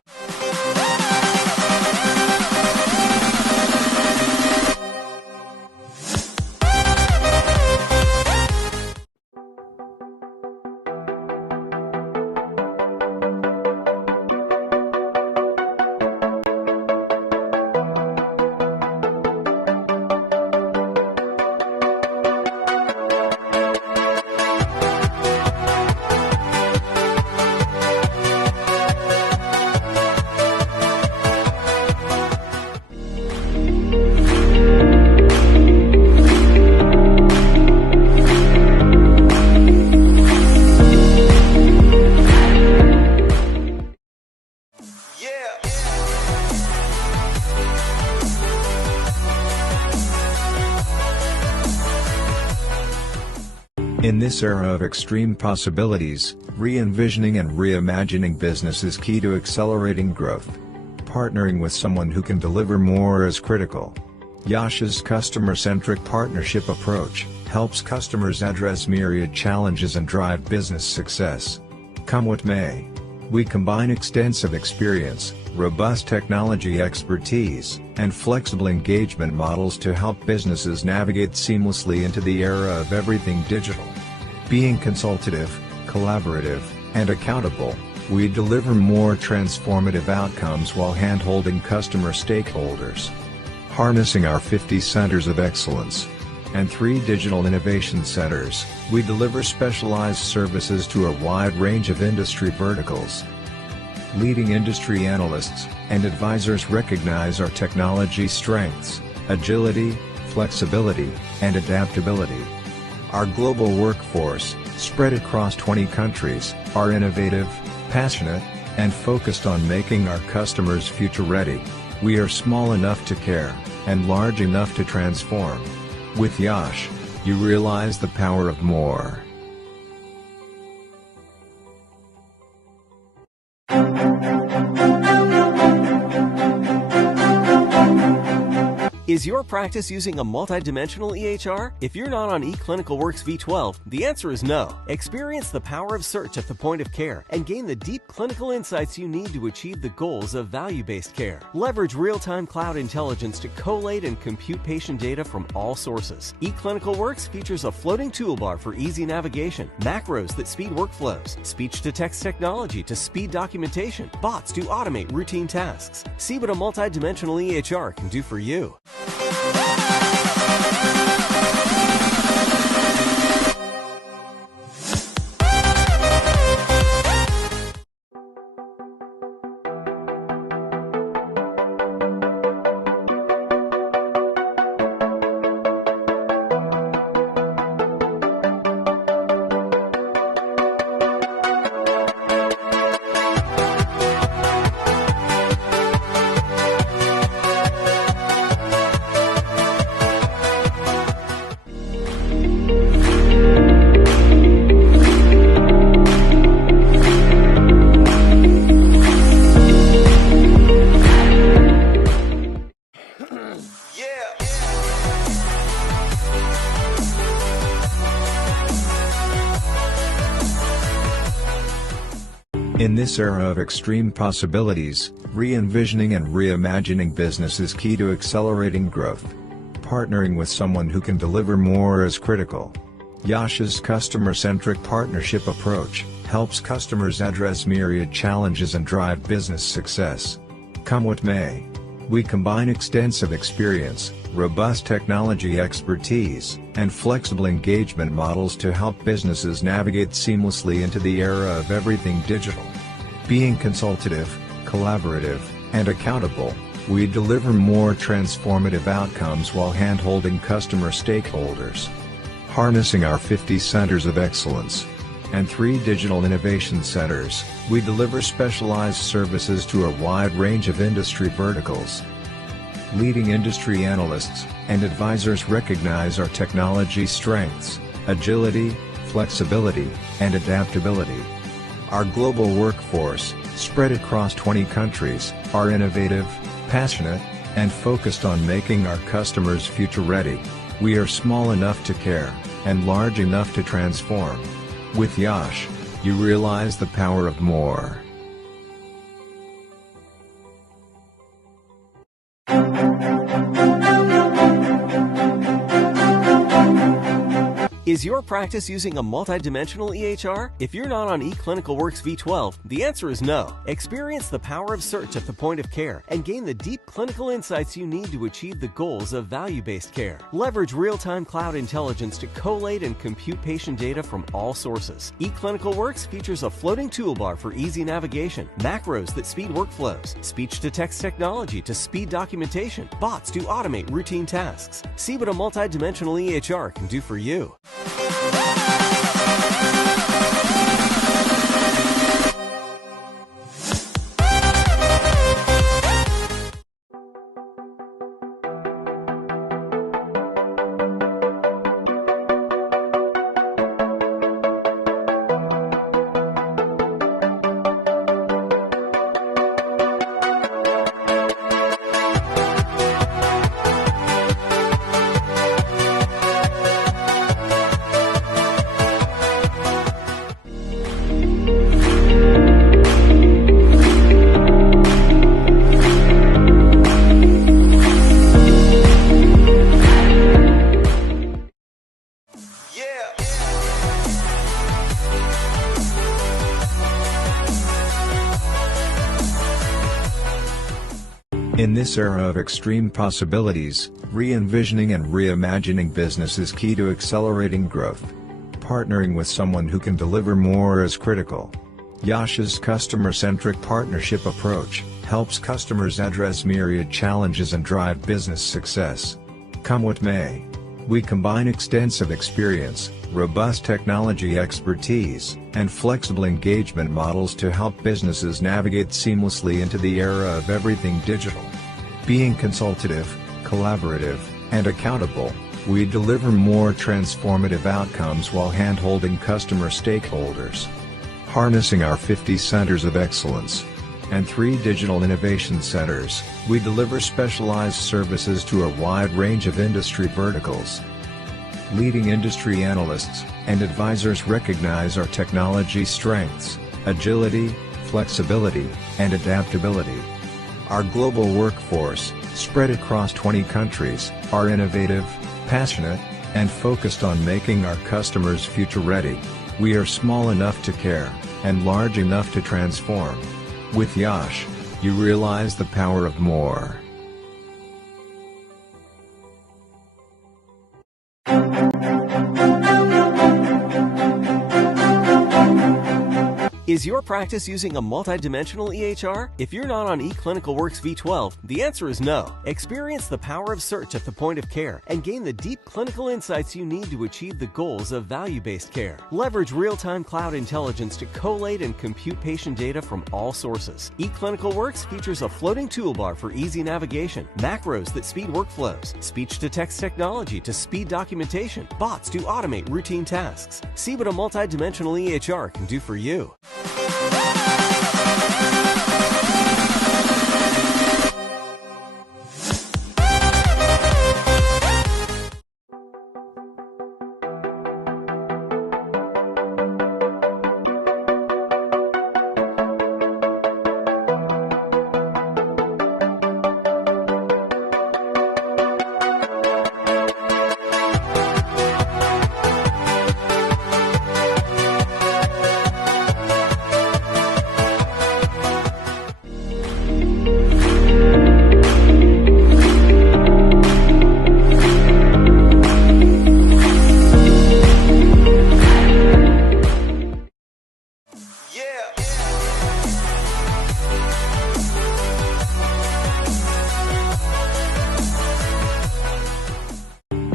In this era of extreme possibilities, re-envisioning and reimagining business is key to accelerating growth. Partnering with someone who can deliver more is critical. Yash's customer-centric partnership approach helps customers address myriad challenges and drive business success. Come what may, we combine extensive experience, robust technology expertise, and flexible engagement models to help businesses navigate seamlessly into the era of everything digital. Being consultative, collaborative, and accountable, we deliver more transformative outcomes while hand-holding customer stakeholders. Harnessing our 50 centers of excellence and 3 digital innovation centers, we deliver specialized services to a wide range of industry verticals. Leading industry analysts and advisors recognize our technology strengths, agility, flexibility, and adaptability. Our global workforce, spread across 20 countries, are innovative, passionate, and focused on making our customers future-ready. We are small enough to care, and large enough to transform. With Yash, you realize the power of more. Is your practice using a multidimensional EHR? If you're not on eClinicalWorks V12, the answer is no. Experience the power of search at the point of care and gain the deep clinical insights you need to achieve the goals of value-based care. Leverage real-time cloud intelligence to collate and compute patient data from all sources. eClinicalWorks features a floating toolbar for easy navigation, macros that speed workflows, speech-to-text technology to speed documentation, bots to automate routine tasks. See what a multidimensional EHR can do for you. In this era of extreme possibilities, re-envisioning and reimagining business is key to accelerating growth. Partnering with someone who can deliver more is critical. Yash's customer-centric partnership approach helps customers address myriad challenges and drive business success. Come what may, we combine extensive experience, robust technology expertise, and flexible engagement models to help businesses navigate seamlessly into the era of everything digital. Being consultative, collaborative, and accountable, we deliver more transformative outcomes while hand-holding customer stakeholders. Harnessing our 50 centers of excellence and 3 digital innovation centers, we deliver specialized services to a wide range of industry verticals. Leading industry analysts and advisors recognize our technology strengths, agility, flexibility, and adaptability. Our global workforce, spread across 20 countries, are innovative, passionate, and focused on making our customers future-ready. We are small enough to care, and large enough to transform. With Yash, you realize the power of more. Is your practice using a multidimensional EHR? If you're not on eClinicalWorks V12, the answer is no. Experience the power of search at the point of care and gain the deep clinical insights you need to achieve the goals of value-based care. Leverage real-time cloud intelligence to collate and compute patient data from all sources. eClinicalWorks features a floating toolbar for easy navigation, macros that speed workflows, speech-to-text technology to speed documentation, bots to automate routine tasks. See what a multidimensional EHR can do for you. In this era of extreme possibilities, re-envisioning and reimagining business is key to accelerating growth. Partnering with someone who can deliver more is critical. Yash's customer-centric partnership approach helps customers address myriad challenges and drive business success. Come what may, we combine extensive experience, robust technology expertise, and flexible engagement models to help businesses navigate seamlessly into the era of everything digital. Being consultative, collaborative, and accountable, we deliver more transformative outcomes while hand-holding customer stakeholders. Harnessing our 50 centers of excellence and 3 digital innovation centers, we deliver specialized services to a wide range of industry verticals. Leading industry analysts and advisors recognize our technology strengths, agility, flexibility, and adaptability. Our global workforce, spread across 20 countries, are innovative, passionate, and focused on making our customers future-ready. We are small enough to care, and large enough to transform. With Yash, you realize the power of more. Is your practice using a multidimensional EHR? If you're not on eClinicalWorks V12, the answer is no. Experience the power of search at the point of care and gain the deep clinical insights you need to achieve the goals of value-based care. Leverage real-time cloud intelligence to collate and compute patient data from all sources. eClinicalWorks features a floating toolbar for easy navigation, macros that speed workflows, speech-to-text technology to speed documentation, bots to automate routine tasks. See what a multidimensional EHR can do for you.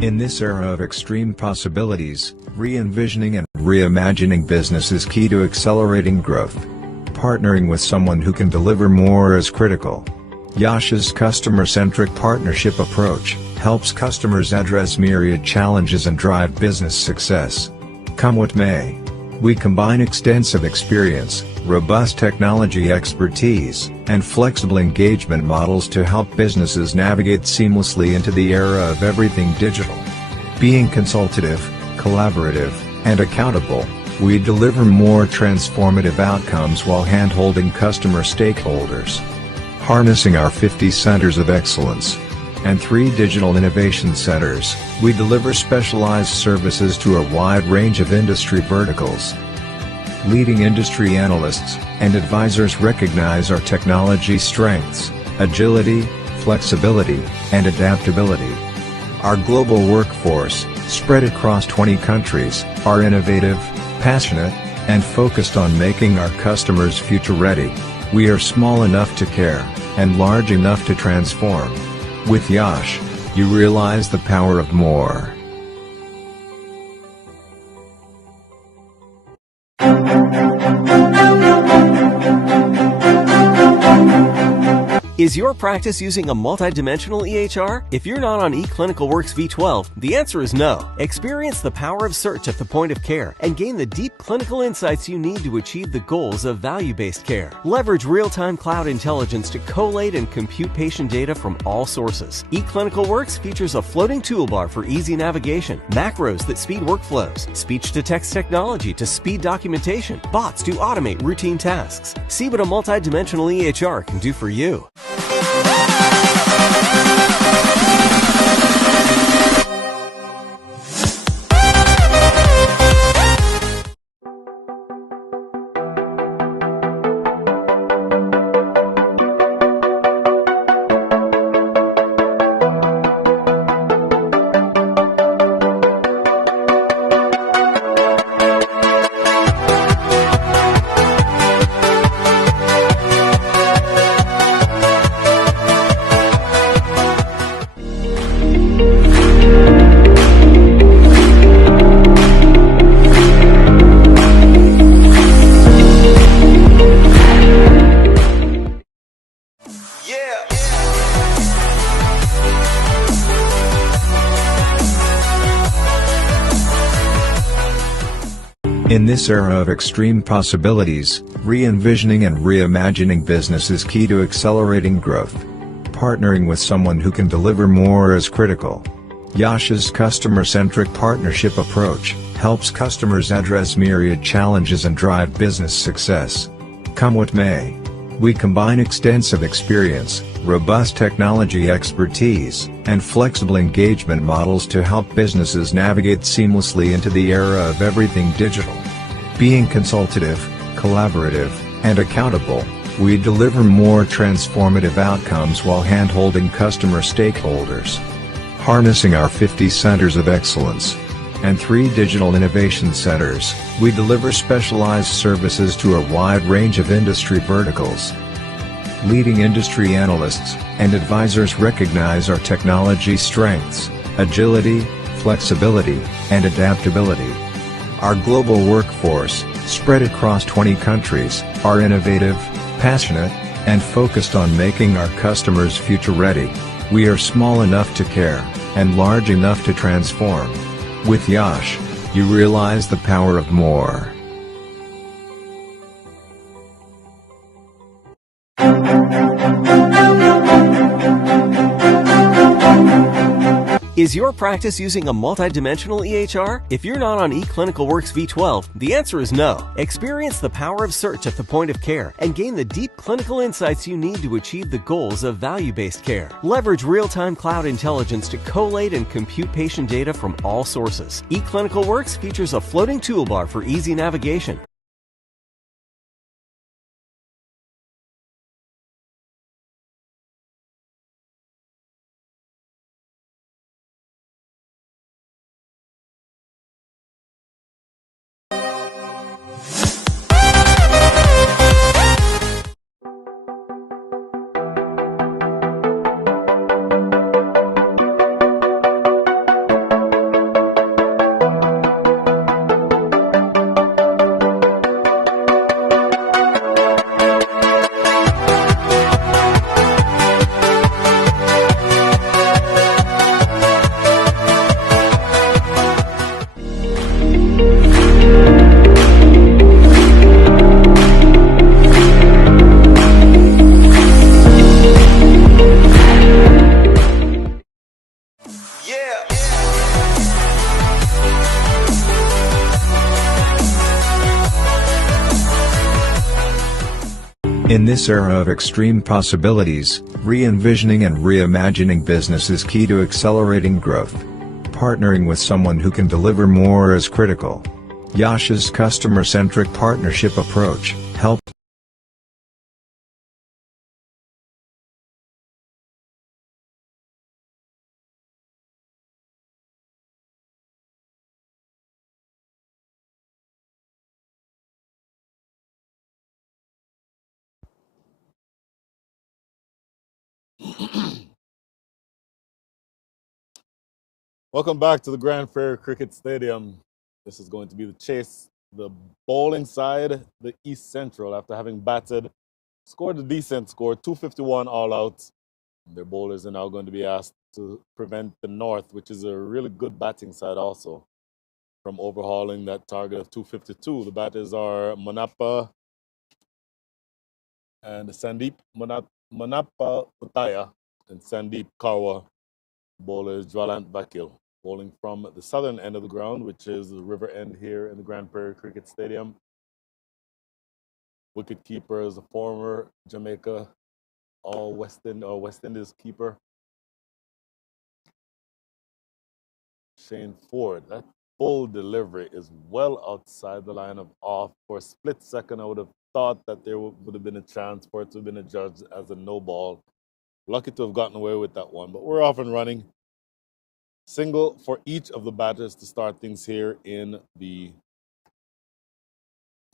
In this era of extreme possibilities, re-envisioning and reimagining business is key to accelerating growth. Partnering with someone who can deliver more is critical. Yash's customer-centric partnership approach helps customers address myriad challenges and drive business success. Come what may, we combine extensive experience, robust technology expertise, and flexible engagement models to help businesses navigate seamlessly into the era of everything digital. Being consultative, collaborative, and accountable, we deliver more transformative outcomes while hand-holding customer stakeholders. Harnessing our 50 centers of excellence and 3 digital innovation centers, we deliver specialized services to a wide range of industry verticals. Leading industry analysts and advisors recognize our technology strengths, agility, flexibility, and adaptability. Our global workforce, spread across 20 countries, are innovative, passionate, and focused on making our customers future-ready. We are small enough to care, and large enough to transform. With Yash, you realize the power of more. Is your practice using a multidimensional EHR? If you're not on eClinicalWorks V12, the answer is no. Experience the power of search at the point of care and gain the deep clinical insights you need to achieve the goals of value-based care. Leverage real-time cloud intelligence to collate and compute patient data from all sources. eClinicalWorks features a floating toolbar for easy navigation, macros that speed workflows, speech-to-text technology to speed documentation, bots to automate routine tasks. See what a multidimensional EHR can do for you. In this era of extreme possibilities, re-envisioning and reimagining business is key to accelerating growth. Partnering with someone who can deliver more is critical. Yash's customer-centric partnership approach helps customers address myriad challenges and drive business success. Come what may, we combine extensive experience, robust technology expertise, and flexible engagement models to help businesses navigate seamlessly into the era of everything digital. Being consultative, collaborative, and accountable, we deliver more transformative outcomes while hand-holding customer stakeholders. Harnessing our 50 centers of excellence and 3 digital innovation centers, we deliver specialized services to a wide range of industry verticals. Leading industry analysts and advisors recognize our technology strengths, agility, flexibility, and adaptability. Our global workforce, spread across 20 countries, are innovative, passionate, and focused on making our customers future-ready. We are small enough to care, and large enough to transform. With Yash, you realize the power of more. Is your practice using a multidimensional EHR? If you're not on eClinicalWorks V12, the answer is no. Experience the power of search at the point of care and gain the deep clinical insights you need to achieve the goals of value-based care. Leverage real-time cloud intelligence to collate and compute patient data from all sources. eClinicalWorks features a floating toolbar for easy navigation, In this era of extreme possibilities, re-envisioning and reimagining business is key to accelerating growth. Partnering with someone who can deliver more is critical. Yash's customer-centric partnership approach helped Welcome back to the Grand Prairie Cricket Stadium. This is going to be the chase, the bowling side, the East Central, after having batted, scored a decent score, 251 all out. Their bowlers are now going to be asked to prevent the North, which is a really good batting side also, from overhauling that target of 252. The batters are Manapa and Sandeep Manapa Utaya and Sandeep Karwa. Bowler is Jwalant Vakil, bowling from the southern end of the ground, which is the river end here in the Grand Prairie Cricket Stadium. Wicket keeper is a former Jamaica West Indies keeper, Shane Ford. That full delivery is well outside the line of off. For a split second, I would have thought that there would have been a chance for it to have been adjudged as a no ball. Lucky to have gotten away with that one, but we're off and running. Single for each of the batters to start things here in the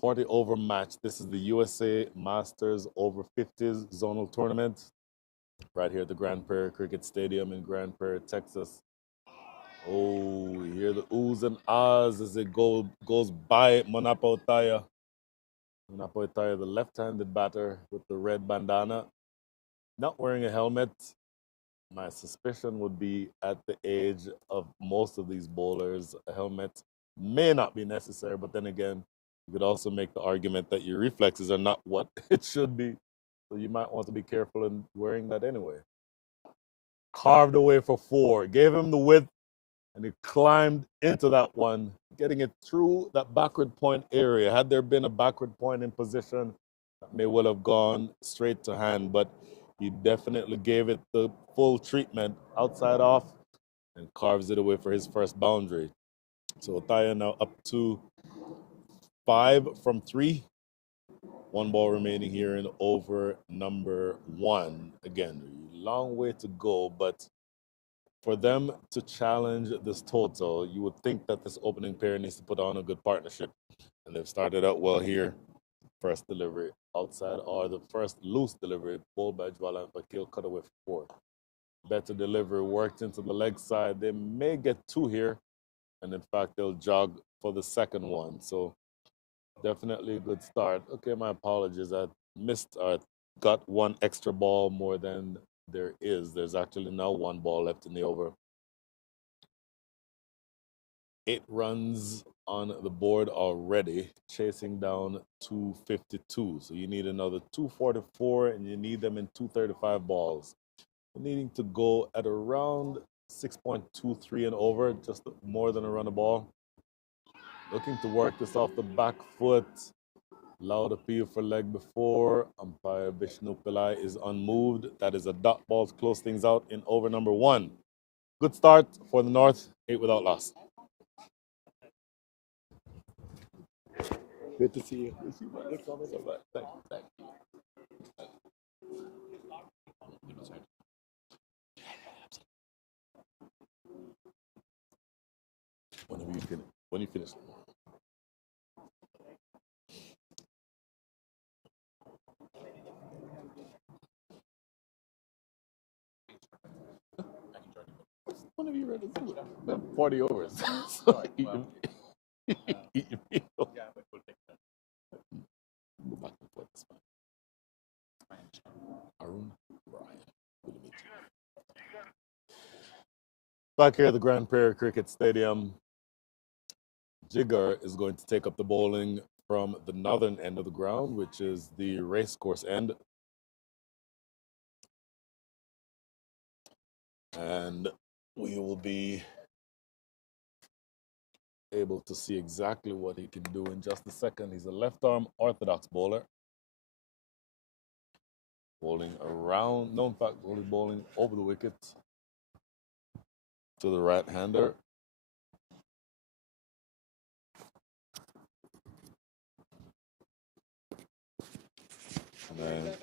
40 over match. This is the USA Masters over 50s zonal tournament right here at the Grand Prairie Cricket Stadium in Grand Prairie, Texas. Oh, you hear the oohs and ahs as it goes by Manapa Utaya. Manapa Utaya, the left-handed batter with the red bandana, not wearing a helmet. My suspicion would be at the age of most of these bowlers, a helmet may not be necessary, but then again, you could also make the argument that your reflexes are not what it should be. So you might want to be careful in wearing that anyway. Carved away for 4, gave him the width, and he climbed into that one, getting it through that backward point area. Had there been a backward point in position, that may well have gone straight to hand, but he definitely gave it the full treatment outside off and carves it away for his first boundary. So Otaya now up to 5 from 3. 1 ball remaining here in over number 1. Again, long way to go, but for them to challenge this total, you would think that this opening pair needs to put on a good partnership. And they've started out well here. First delivery outside, or the first loose delivery, bowled by Jwalant Vakil, cut away for 4. Better delivery, worked into the leg side. They may get 2 here, and in fact, they'll jog for the second one. So definitely a good start. Okay, my apologies. I missed or got 1 extra ball more than there is. There's actually now 1 ball left in the over. 8 runs on the board already, chasing down 252. So you need another 244, and you need them in 235 balls. You're needing to go at around 6.23 and over, just more than a run a ball. Looking to work this off the back foot. Loud appeal for leg before. Umpire Vishnu Pillai is unmoved. That is a dot ball to close things out in over number 1. Good start for the North, 8 without loss. Good to see you. Good to see you. Good comments on that. Thank you. Thank you. When you finish. One of you ready to do it? 40 overs. So eat your meal. Yeah, but we'll take that. Go back and forth. It's fine. Arun, Brian. Good to meet you. Back here at the Grand Prairie Cricket Stadium, Jigger is going to take up the bowling from the northern end of the ground, which is the racecourse end. And we will be able to see exactly what he can do in just a second. He's a left-arm orthodox bowler. Bowling around. No, in fact, only bowling over the wicket to the right-hander. And then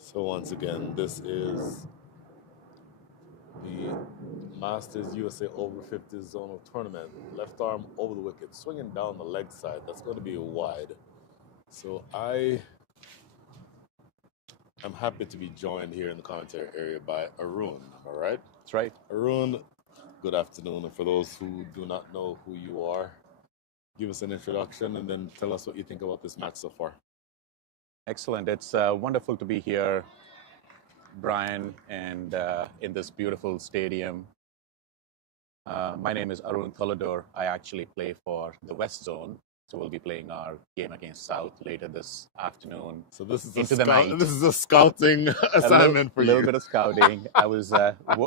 so once again, this is the Masters USA over 50 zonal tournament. Left arm over the wicket, swinging down the leg side. That's going to be wide. So I am happy to be joined here in the commentary area by Arun. All right? That's right. Arun, good afternoon. And for those who do not know who you are, give us an introduction and then tell us what you think about this match so far. Excellent. It's wonderful to be here, Brian, and in this beautiful stadium. My name is Arun Tholador. I actually play for the West Zone. So we'll be playing our game against South later this afternoon. So this is into the night. This is a scouting assignment for you. A little bit of scouting. I was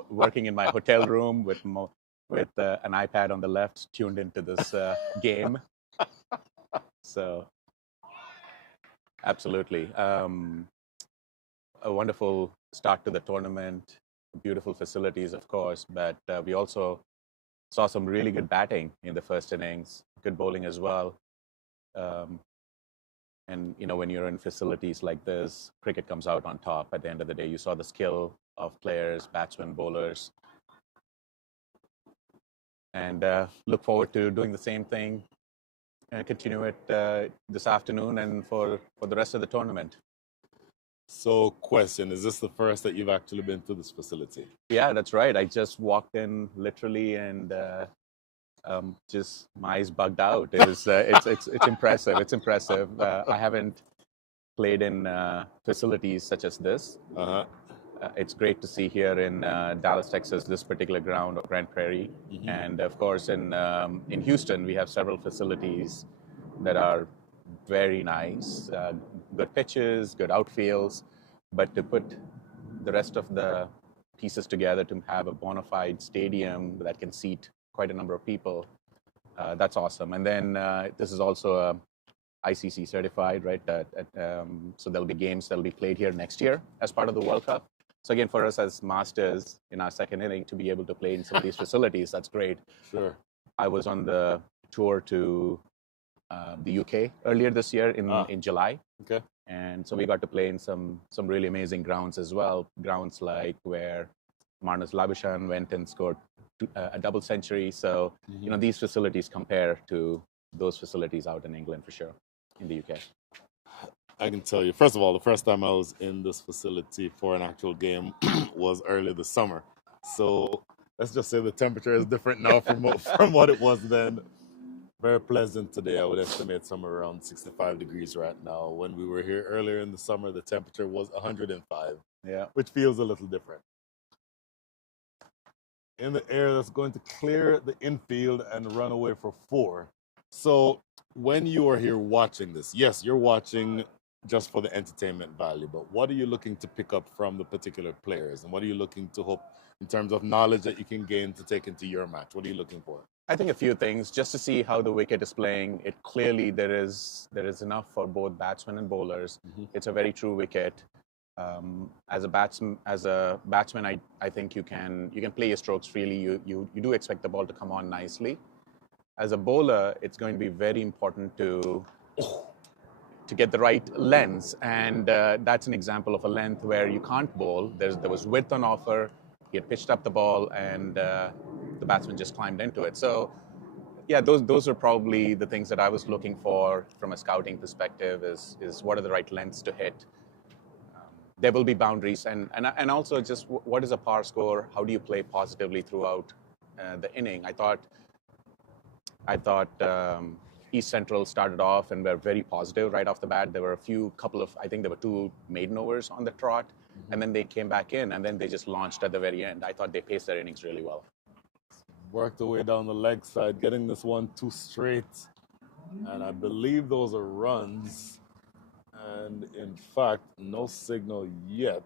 working in my hotel room with an iPad on the left, tuned into this game. So, absolutely. A wonderful start to the tournament. Beautiful facilities, of course, but we also saw some really good batting in the first innings. Good bowling as well. And when you're in facilities like this, cricket comes out on top. At the end of the day, you saw the skill of players, batsmen, bowlers, and look forward to doing the same thing and continue it this afternoon and for the rest of the tournament. So, question, is this the first that you've actually been to this facility? Yeah, that's right. I just walked in literally and just my eyes bugged out. It was, it's impressive. It's impressive. I haven't played in facilities such as this. Uh-huh. It's great to see here in Dallas, Texas, this particular ground of Grand Prairie. Mm-hmm. And of course, in Houston, we have several facilities that are very nice, good pitches, good outfields. But to put the rest of the pieces together to have a bona fide stadium that can seat quite a number of people, that's awesome. And then this is also ICC certified, right? So there'll be games that'll be played here next year as part of the World Cup. So again, for us as Masters in our second inning to be able to play in some of these facilities, that's great. Sure. I was on the tour to the UK earlier this year in July. Okay. And so we got to play in some really amazing grounds as well. Grounds like where Marnus Labuschagne went and scored a double century. So, Mm-hmm. These facilities compare to those facilities out in England for sure, in the UK. I can tell you, first of all, the first time I was in this facility for an actual game was early this summer. So let's just say the temperature is different now from what it was then. Very pleasant today. I would estimate somewhere around 65 degrees right now. When we were here earlier in the summer, the temperature was 105, which feels a little different. In the air, that's going to clear the infield and run away for 4. So when you are here watching this, yes, you're watching just for the entertainment value, but what are you looking to pick up from the particular players? And what are you looking to hope in terms of knowledge that you can gain to take into your match? What are you looking for? I think a few things, just to see how the wicket is playing. It clearly there is enough for both batsmen and bowlers. Mm-hmm. It's a very true wicket. As a batsman, I think you can play your strokes freely. You do expect the ball to come on nicely. As a bowler, it's going to be very important to get the right length, and that's an example of a length where you can't bowl. There was width on offer. He had pitched up the ball, and the batsman just climbed into it. So, yeah, those are probably the things that I was looking for from a scouting perspective. Is what are the right lengths to hit? There will be boundaries, and also just what is a par score? How do you play positively throughout the inning? I thought East Central started off and were very positive right off the bat. There were I think there were 2 maiden overs on the trot, mm-hmm. and then they came back in, and then they just launched at the very end. I thought they paced their innings really well. Worked their way down the leg side, getting this one 2 straight, and I believe those are runs. And in fact, no signal yet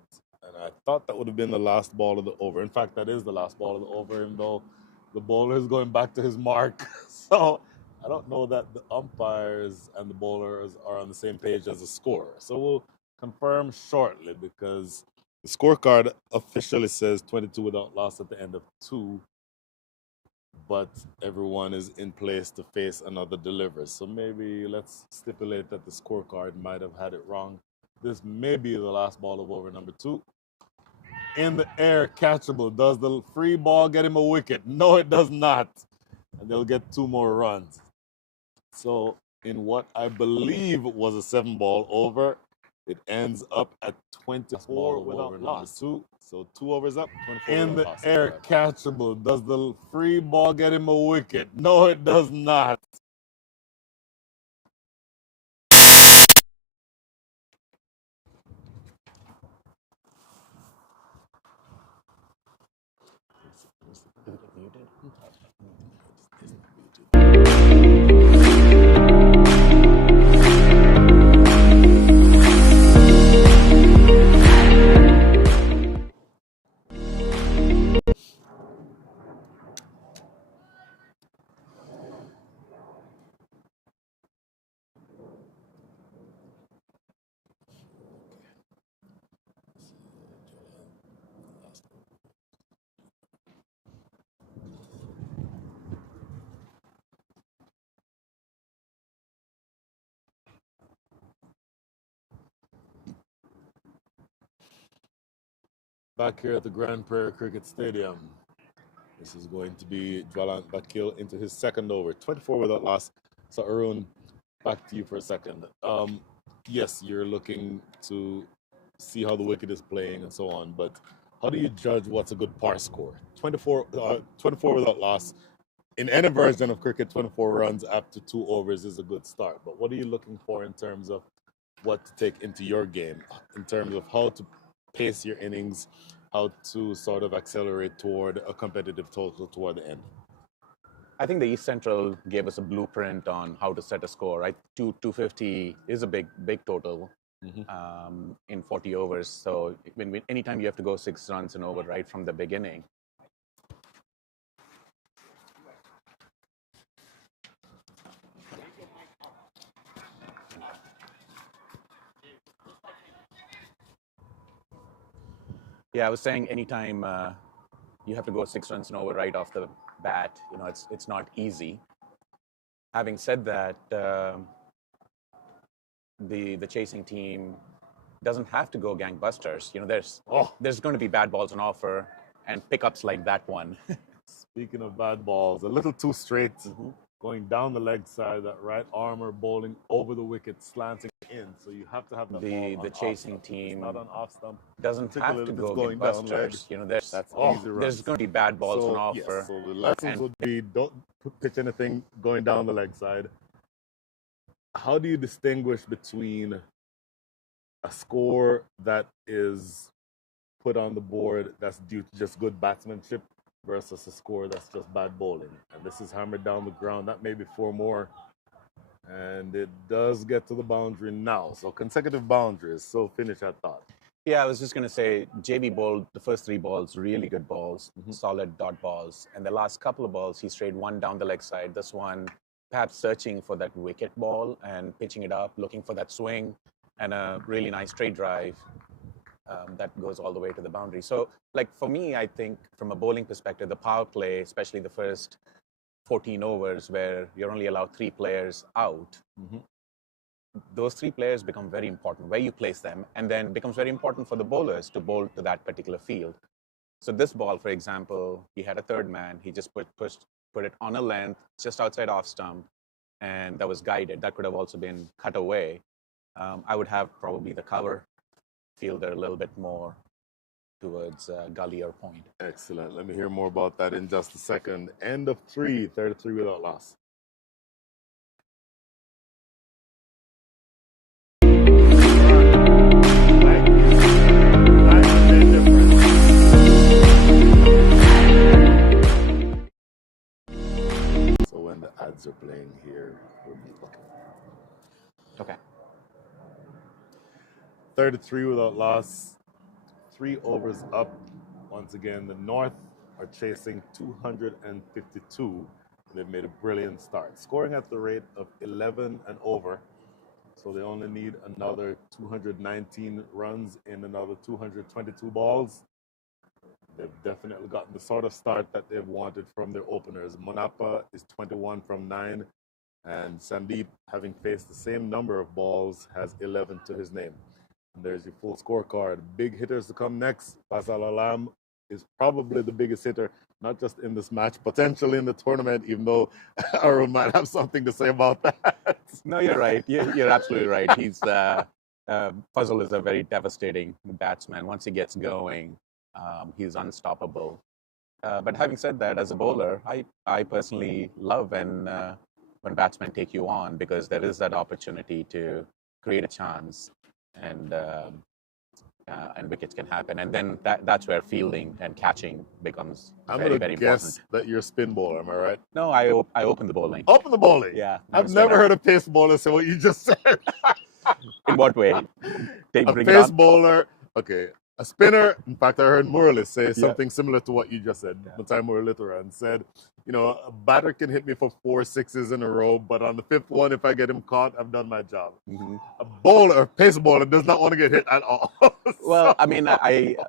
And I thought that would have been the last ball of the over. In fact, that is the last ball of the over, even though the bowler is going back to his mark. So I don't know that the umpires and the bowlers are on the same page as the scorer. So we'll confirm shortly, because the scorecard officially says 22 without loss at the end of 2, but everyone is in place to face another delivery. So maybe let's stipulate that the scorecard might have had it wrong. This may be the last ball of over number 2. In the air, catchable. Does the free ball get him a wicket? No, it does not. And they'll get 2 more runs. So in what I believe was a 7-ball over, it ends up at 24 without loss. 2. So 2 overs up, 24 in the loss. Air, catchable. Does the free ball get him a wicket? No, it does not. Back here at the Grand Prairie Cricket Stadium. This is going to be Jwalant Bakil into his second over, 24 without loss. So Arun, back to you for a second. Yes, you're looking to see how the wicket is playing and so on, but how do you judge what's a good par score? 24 without loss. In any version of cricket, 24 runs after 2 overs is a good start. But what are you looking for in terms of what to take into your game, in terms of how to pace your innings, how to sort of accelerate toward a competitive total toward the end? I think the East Central gave us a blueprint on how to set a score. Right, 250 is a big total in 40 overs. So anytime you have to go 6 runs and over right from the beginning. Yeah, I was saying anytime you have to go 6 runs and over right off the bat, it's not easy. Having said that, the chasing team doesn't have to go gangbusters. There's going to be bad balls on offer and pickups like that one. Speaking of bad balls, a little too straight, going down the leg side, that right armor bowling over the wicket, slanting in. So you have to have that ball on the chasing team not on off stump. doesn't have to go gangbusters. There's going to be bad balls on offer. Yes, so the lessons would be don't pitch anything going down the leg side. How do you distinguish between a score that is put on the board that's due to just good batsmanship versus a score that's just bad bowling? And this is hammered down the ground. That may be 4 more. And it does get to the boundary now. So consecutive boundaries. So finish that thought. Yeah, I was just going to say, JB bowled the first 3 balls, really good balls, solid dot balls. And the last couple of balls, he strayed one down the leg side. This one, perhaps searching for that wicket ball and pitching it up, looking for that swing and a really nice straight drive that goes all the way to the boundary. So, for me, I think from a bowling perspective, the power play, especially the first 14 overs where you're only allowed 3 players out, those 3 players become very important, where you place them, and then it becomes very important for the bowlers to bowl to that particular field. So this ball, for example, he had a third man. He just put it on a length, just outside off stump, and that was guided. That could have also been cut away. I would have probably the cover fielder a little bit more towards gully or point. Excellent. Let me hear more about that in just a second. End of 3, 33 without loss. So when the ads are playing here, we'll be looking. Okay. 33 without loss. 3 overs up. Once again, the North are chasing 252. They've made a brilliant start, scoring at the rate of 11 and over. So they only need another 219 runs in another 222 balls. They've definitely gotten the sort of start that they've wanted from their openers. Monapa is 21 from 9, and Sandeep, having faced the same number of balls, has 11 to his name. And there's your full scorecard. Big hitters to come next. Faisal Alam is probably the biggest hitter, not just in this match, potentially in the tournament, even though Arun might have something to say about that. No, you're right. You're absolutely right. Fazal is a very devastating batsman. Once he gets going, he's unstoppable. But having said that, as a bowler, I personally love when batsmen take you on, because there is that opportunity to create a chance, and wickets can happen. And then that's where fielding and catching becomes very, very guess important. that you're a spin bowler, am I right? No, I open the bowling. Open the bowling? Yeah. I've never heard a pace bowler say what you just said. In what way? A pace bowler, okay. A spinner, in fact, I heard Murali say something similar to what you just said. Matai Muralitharan said, you know, a batter can hit me for 4 sixes in a row, but on the 5th one, if I get him caught, I've done my job. Mm-hmm. A bowler, a pace bowler, does not want to get hit at all. Well, I mean,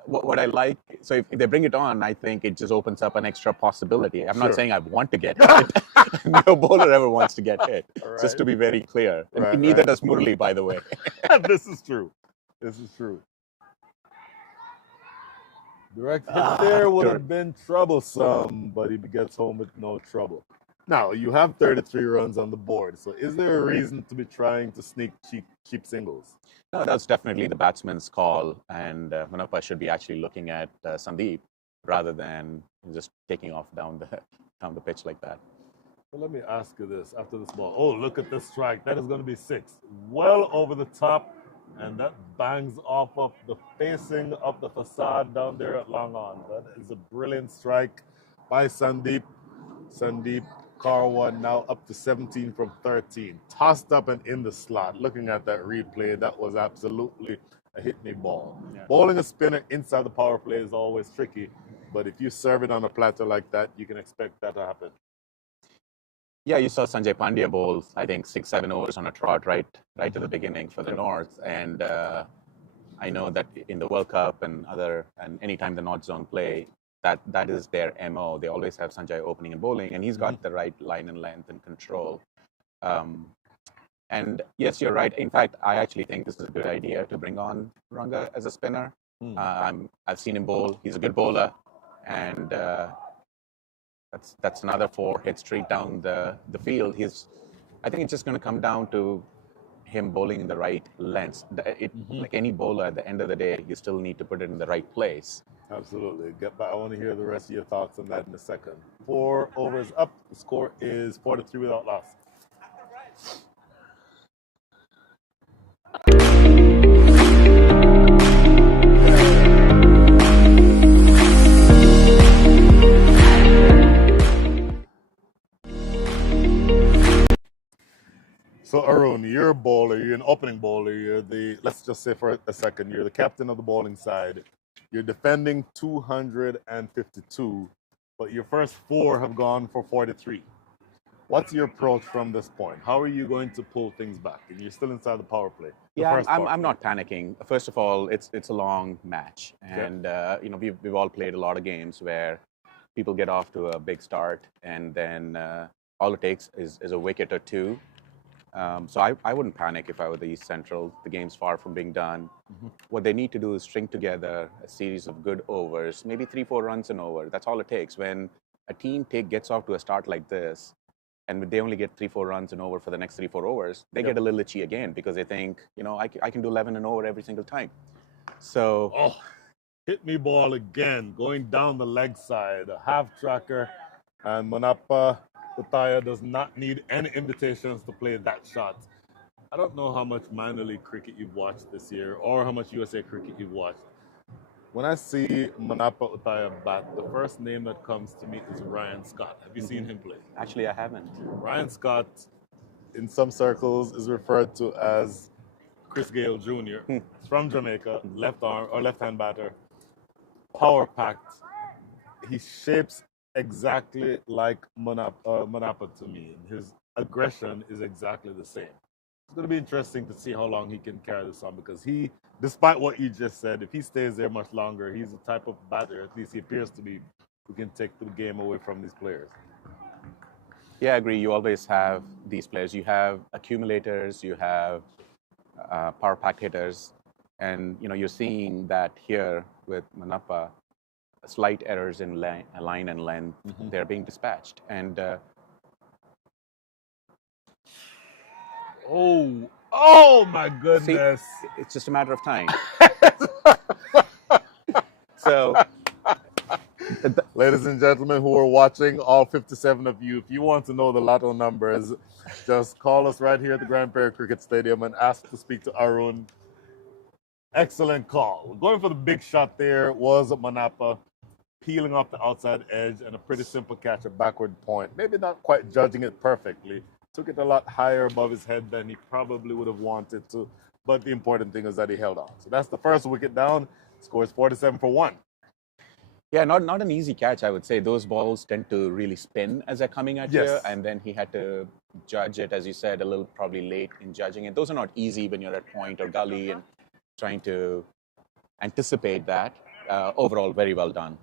what I like, so if they bring it on, I think it just opens up an extra possibility. I'm not saying I want to get hit. No bowler ever wants to get hit, just to be very clear. And neither does Murali, by the way. This is true. This is true. Direct hit there would have been troublesome, but he gets home with no trouble. Now, you have 33 runs on the board, so is there a reason to be trying to sneak cheap singles? No, that's definitely the batsman's call, and Manappa should be actually looking at Sandeep rather than just taking off down the pitch like that. Well, let me ask you this after this ball. Oh, look at this strike. That is going to be 6. Well over the top. And that bangs off of the facing of the facade down there at Long On. That is a brilliant strike by Sandeep. Sandeep Karwa now up to 17 from 13. Tossed up and in the slot. Looking at that replay, that was absolutely a hit-me ball. Yeah. Bowling a spinner inside the power play is always tricky. But if you serve it on a platter like that, you can expect that to happen. Yeah, you saw Sanjay Pandya bowl, I think, 6-7 overs on a trot right at the beginning for the North. And I know that in the World Cup and anytime the North Zone play, that is their MO. They always have Sanjay opening and bowling, and he's got the right line and length and control. And yes, you're right. In fact, I actually think this is a good idea to bring on Ranga as a spinner. I've seen him bowl. He's a good bowler. And that's another 4-hit streak down the field. I think it's just going to come down to him bowling in the right length. Like any bowler, at the end of the day, you still need to put it in the right place. Absolutely. Get back. I want to hear the rest of your thoughts on that in a second. 4 overs up. The score is 4-3 without loss. So Arun, you're a bowler, you're an opening bowler, let's just say for a second, you're the captain of the bowling side. You're defending 252, but your first 4 have gone for 43. What's your approach from this point? How are you going to pull things back? And you're still inside the power play. I'm not panicking. First of all, it's a long match. And we've all played a lot of games where people get off to a big start, and then all it takes is a wicket or 2. So I wouldn't panic if I were the East Central. The game's far from being done. What they need to do is string together a series of good overs, maybe 3-4 runs an over. That's all it takes. When a team gets off to a start like this, and they only get 3-4 runs an over for the next 3-4 overs, they get a little itchy again because they think, I can do 11 an over every single time. So, hit me ball again, going down the leg side, a half tracker, and Manappa Uthaya does not need any invitations to play that shot. I don't know how much minor league cricket you've watched this year or how much USA cricket you've watched. When I see Manappa Uthaya bat, the first name that comes to me is Ryan Scott. Have you seen him play? Actually, I haven't. Ryan Scott, in some circles, is referred to as Chris Gale Jr. He's from Jamaica, left arm or left-hand batter. power packed. He shapes exactly like Manapa to me. His aggression is exactly the same. It's going to be interesting to see how long he can carry this on because he, despite what you just said, if he stays there much longer, he's the type of batter, at least he appears to be, who can take the game away from these players. Yeah, I agree. You always have these players. You have accumulators, you have power pack hitters, and you're seeing that here with Manapa, slight errors in line and length, they're being dispatched. And oh my goodness! See, it's just a matter of time. So, ladies and gentlemen who are watching, all 57 of you, if you want to know the lotto numbers, just call us right here at the Grand Prairie Cricket Stadium and ask to speak to Arun. Excellent call. Going for the big shot there was Manapa, peeling off the outside edge and a pretty simple catch at backward point. Maybe not quite judging it perfectly. Took it a lot higher above his head than he probably would have wanted to. But the important thing is that he held on. So that's the first wicket down. Scores 47 for 1. Yeah, not an easy catch, I would say. Those balls tend to really spin as they're coming at you, and then he had to judge it, as you said, a little probably late in judging it. Those are not easy when you're at point or gully and trying to anticipate that. Overall, very well done.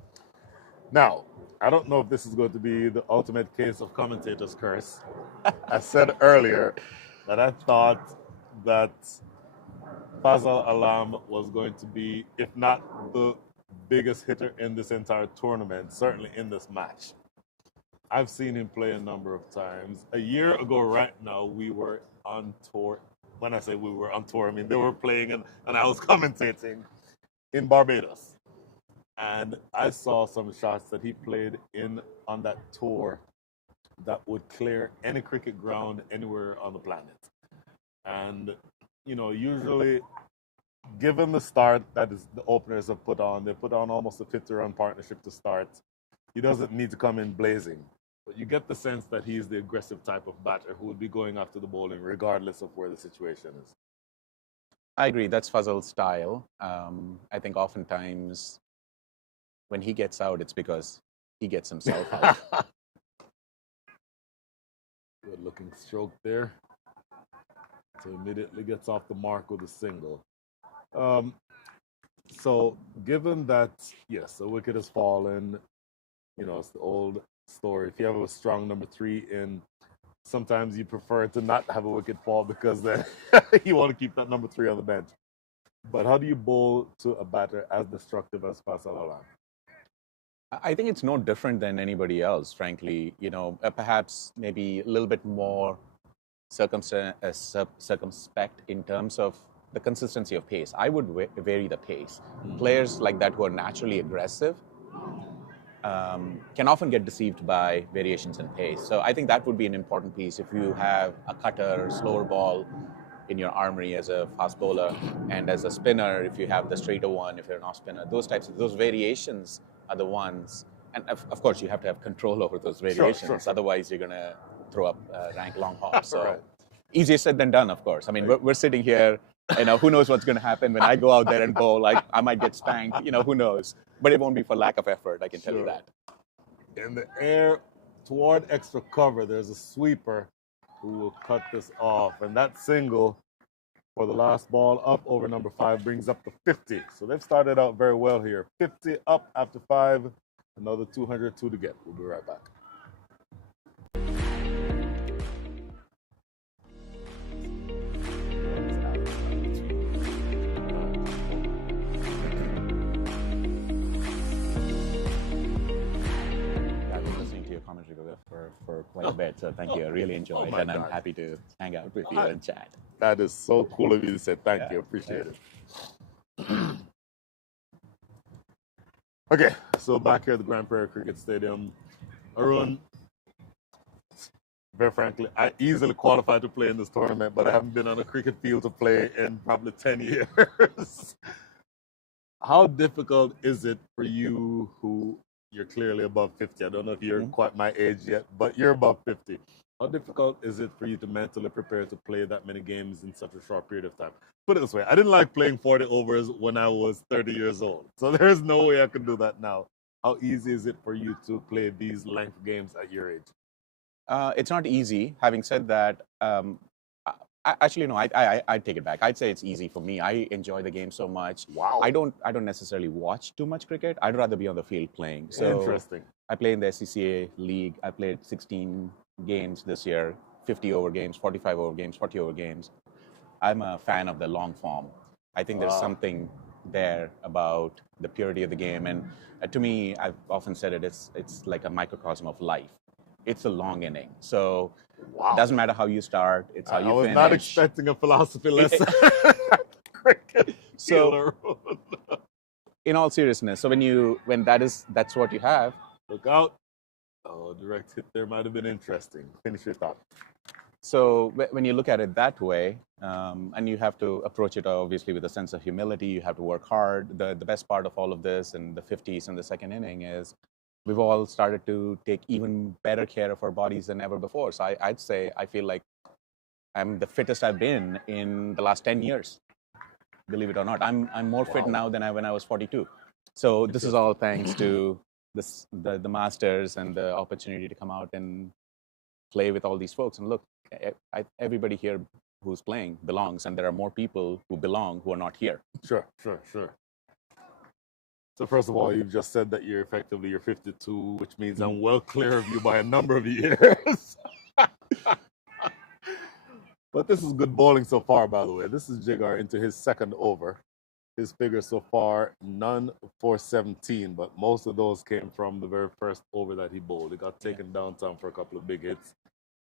Now, I don't know if this is going to be the ultimate case of commentator's curse. I said earlier that I thought that Fazal Alam was going to be, if not the biggest hitter in this entire tournament, certainly in this match. I've seen him play a number of times. A year ago right now, we were on tour. When I say we were on tour, I mean they were playing and I was commentating in Barbados. And I saw some shots that he played on that tour that would clear any cricket ground anywhere on the planet. And, usually, given the start that is the openers have put on, they put on almost a 50-run partnership to start. He doesn't need to come in blazing. But you get the sense that he's the aggressive type of batter who would be going after the bowling regardless of where the situation is. I agree. That's Fazal's style. I think oftentimes when he gets out, it's because he gets himself out. Good looking stroke there. So immediately gets off the mark with a single. So given that, yes, the wicket has fallen, it's the old story. If you have a strong number 3 in, sometimes you prefer to not have a wicket fall because then you want to keep that number 3 on the bench. But how do you bowl to a batter as destructive as Fazal Alam? I think it's no different than anybody else, frankly. Perhaps maybe a little bit more circumspect in terms of the consistency of pace. I would vary the pace. Players like that who are naturally aggressive can often get deceived by variations in pace. So I think that would be an important piece. If you have a cutter, slower ball in your armory as a fast bowler, and as a spinner, if you have the straighter one, if you're an off spinner, those variations are the ones. And of course, you have to have control over those variations. Sure. Otherwise, you're going to throw up rank long hop. So right. Easier said than done, of course. I mean, we're sitting here, who knows what's going to happen when I go out there and bowl. I might get spanked, who knows. But it won't be for lack of effort, I can tell you that. In the air, toward extra cover, there's a sweeper who will cut this off. And that single for the last ball up over number 5 brings up to 50. So they've started out very well here. 50 up after 5, another 202 to get. We'll be right back. For quite a bit, so thank you. I really enjoyed it, and I'm happy to hang out with you and chat. That is so cool of you to say. Thank you. Appreciate it. Okay, so back here at the Grand Prairie Cricket Stadium, Arun, very frankly, I easily qualified to play in this tournament, but I haven't been on a cricket field to play in probably 10 years. How difficult is it for you who you're clearly above 50? I don't know if you're quite my age yet, but you're above 50. How difficult is it for you to mentally prepare to play that many games in such a short period of time? Put it this way, I didn't like playing 40 overs when I was 30 years old. So there's no way I could do that now. How easy is it for you to play these length games at your age? It's not easy. Having said that, actually, no, I take it back. I'd say it's easy for me. I enjoy the game so much. Wow. I don't necessarily watch too much cricket. I'd rather be on the field playing. So Interesting. I play in the SCCA league. I played 16 games this year, 50 over games, 45 over games, 40 over games. I'm a fan of the long form. I think there's something there about the purity of the game. And to me, I've often said it's like a microcosm of life. It's a long inning. So it doesn't matter how you start, it's how you finish. I was not expecting a philosophy lesson. Cricket. So, in all seriousness, so when that's what you have. Look out. Oh, direct hit there might have been interesting. Finish your thought. So when you look at it that way, and you have to approach it obviously with a sense of humility, you have to work hard. The best part of all of this in the 50s and the second inning is we've all started to take even better care of our bodies than ever before. So I'd say I feel like I'm the fittest I've been in the last 10 years. Believe it or not, I'm more fit now than when I was 42. So this is all thanks to the Masters and the opportunity to come out and play with all these folks. And look, everybody here who's playing belongs, and there are more people who belong who are not here. Sure. So first of all, you've just said that you're 52, which means I'm well clear of you by a number of years. But this is good bowling so far, by the way. This is Jigar into his second over. His figures so far, none for 17, but most of those came from the very first over that he bowled. He got taken downtown for a couple of big hits,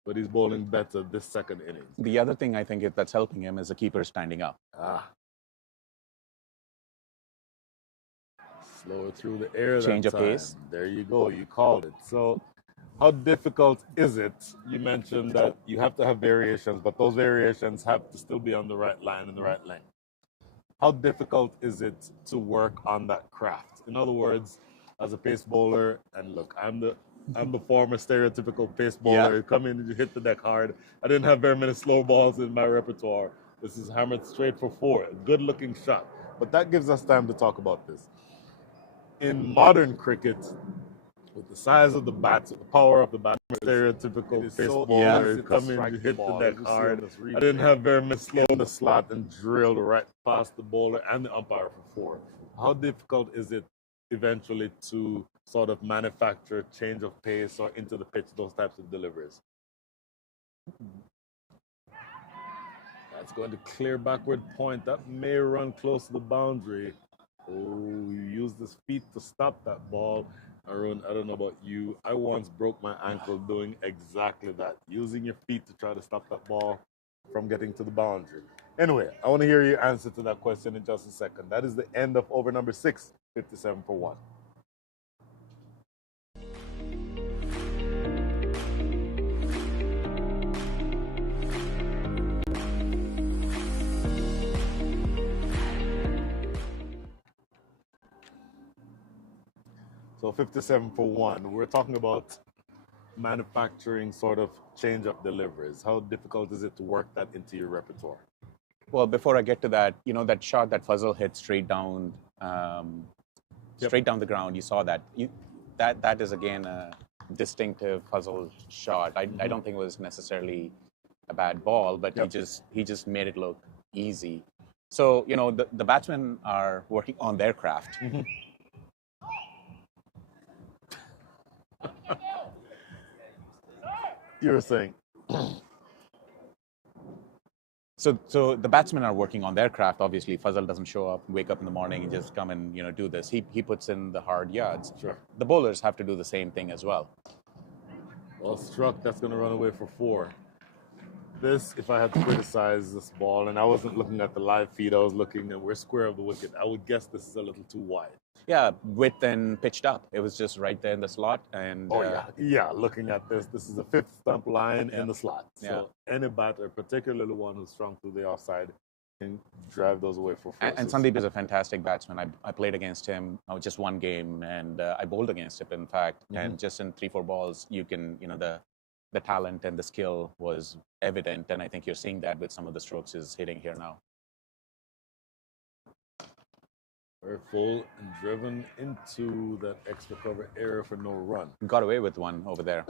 but he's bowling better this second inning. The other thing I think that's helping him is the keeper standing up. Slower through the air. Change of pace. There you go. You called it. So how difficult is it? You mentioned that you have to have variations, but those variations have to still be on the right line and the right length. How difficult is it to work on that craft? In other words, as a pace bowler, and look, I'm the former stereotypical pace bowler. You come in and you hit the deck hard. I didn't have very many slow balls in my repertoire. This is hammered straight for 4. A good-looking shot. But that gives us time to talk about this. In modern cricket, with the size of the bats, the power of the bat, stereotypical pace bowler, you come in, you hit the deck hard. I didn't have very many slow in the slot and drilled right past the bowler and the umpire for 4. How difficult is it eventually to sort of manufacture change of pace or into the pitch, those types of deliveries? That's going to clear backward point. That may run close to the boundary. Oh, you used his feet to stop that ball. Arun, I don't know about you. I once broke my ankle doing exactly that, using your feet to try to stop that ball from getting to the boundary. Anyway, I want to hear your answer to that question in just a second. That is the end of over number 6, 57 for 1. So 57 for 1. We're talking about manufacturing sort of change-up deliveries. How difficult is it to work that into your repertoire? Well, before I get to that, that shot that Fuzzle hit straight down the ground, you saw that. That is, again, a distinctive Fuzzle shot. I don't think it was necessarily a bad ball, but he just made it look easy. So, the batsmen are working on their craft. You were saying. So the batsmen are working on their craft. Obviously, Fuzzle doesn't show up, wake up in the morning, and just come and do this. He puts in the hard yards. Sure. The bowlers have to do the same thing as well. Well struck. That's going to run away for 4. This, if I had to criticize this ball, and I wasn't looking at the live feed, I was looking, and we're square of the wicket. I would guess this is a little too wide. Yeah, width and pitched up. It was just right there in the slot. And looking at this is the 5th stump line in the slot. So any batter, particularly one who's strong through the offside, can drive those away for 4. And Sandeep is a fantastic batsman. I played against him just one game, and I bowled against him, in fact. And just in 3-4 balls, you can, the talent and the skill was evident, and I think you're seeing that with some of the strokes he's hitting here now. Very full and driven into that extra cover area for no run. Got away with one over there.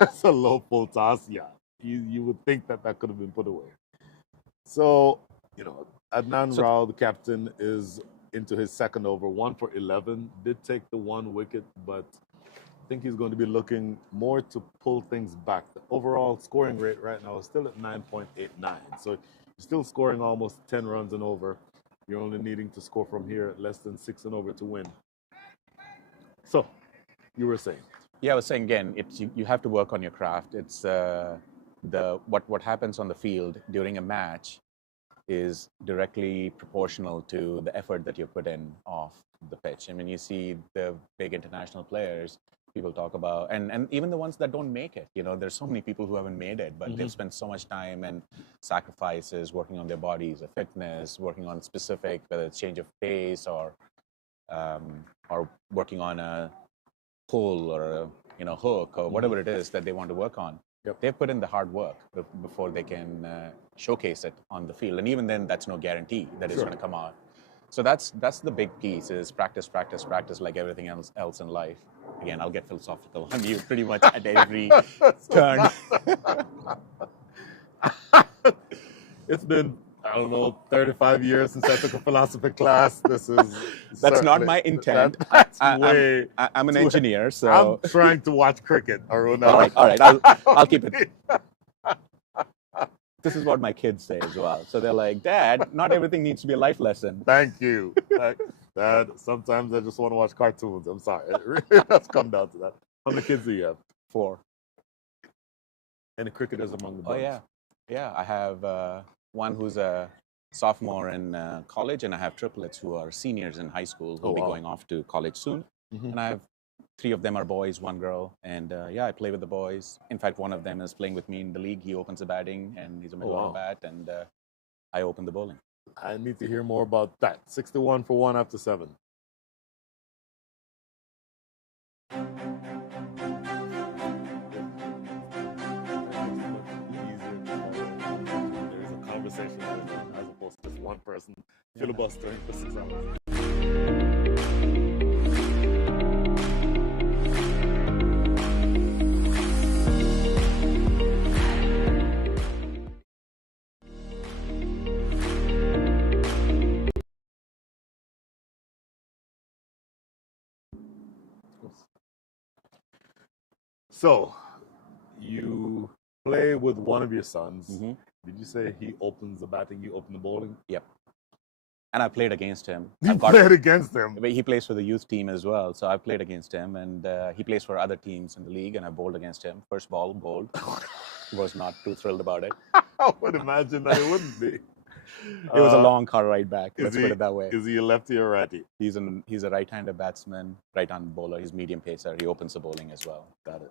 It's a low full toss. Yeah, you would think that could have been put away. So, Adnan Rao, the captain, is into his second over, 1 for 11. Did take the 1 wicket, but I think he's going to be looking more to pull things back. The overall scoring rate right now is still at 9.89. So you're still scoring almost 10 runs and over. You're only needing to score from here at less than 6 and over to win. So, you were saying? Yeah, I was saying again, you have to work on your craft. It's what happens on the field during a match is directly proportional to the effort that you put in off the pitch. I mean, you see the big international players, people talk about, and even the ones that don't make it. There's so many people who haven't made it, but they've spent so much time and sacrifices working on their bodies, their fitness, working on specific, whether it's change of pace or working on a pull or a hook or whatever it is that they want to work on. Yep. They've put in the hard work before they can showcase it on the field, and even then, that's no guarantee that it's going to come out. So that's the big piece: is practice, practice, practice, like everything else in life. Again, I'll get philosophical on you pretty much at every turn. It's been, I don't know, 35 years since I took a philosophy class. That's not my intent. I'm an engineer, so I'm trying to watch cricket, Arun. All right. I'll keep it. This is what my kids say as well. So they're like, Dad, not everything needs to be a life lesson. Thank you. Dad, sometimes I just want to watch cartoons. I'm sorry. It really does come down to that. How many kids do you have? 4. Any cricketers among the boys? Oh, yeah. Yeah, I have one who's a sophomore in college, and I have triplets who are seniors in high school who will be going off to college soon. And I have 3 of them are boys, 1 girl, and I play with the boys. In fact, one of them is playing with me in the league. He opens the batting, and he's a middle-order bat, and I open the bowling. I need to hear more about that. 61 for 1 after 7. There's a conversation as opposed to just one person filibustering for 6 hours. So, you play with one of your sons. Did you say he opens the batting, you open the bowling? Yep. And I played against him. You played against him? He plays for the youth team as well, so I played against him. And he plays for other teams in the league, and I bowled against him. First ball, bowled. Was not too thrilled about it. I would imagine that it wouldn't be. It was a long car ride back. Let's put it that way. Is he a lefty or righty? He's a right-handed batsman, right-hand bowler. He's medium pacer. He opens the bowling as well. Got it.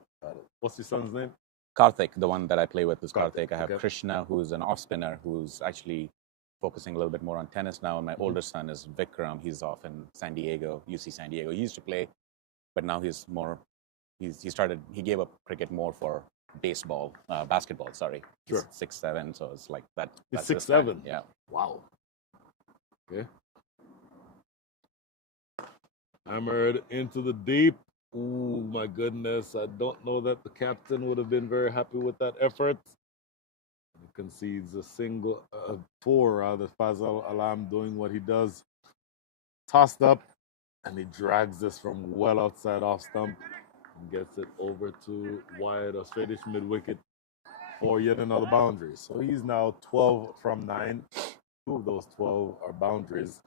What's your son's name? Karthik, the one that I play with is Karthik. I have okay. Krishna, who's an off-spinner, who's actually focusing a little bit more on tennis now. And my older son is Vikram. He's off in San Diego, UC San Diego. He used to play, but now he gave up cricket more for basketball, sorry. Sure. He's 6'7", so it's like that. He's 6'7"? Yeah. Wow. Okay. Hammered into the deep. Ooh, my goodness. I don't know that the captain would have been very happy with that effort. He concedes a 4 rather. Fazal Alam doing what he does. Tossed up, and he drags this from well outside off stump and gets it over to wide or straightish mid-wicket for yet another boundary. So he's now 12 from 9. 2 of those 12 are boundaries,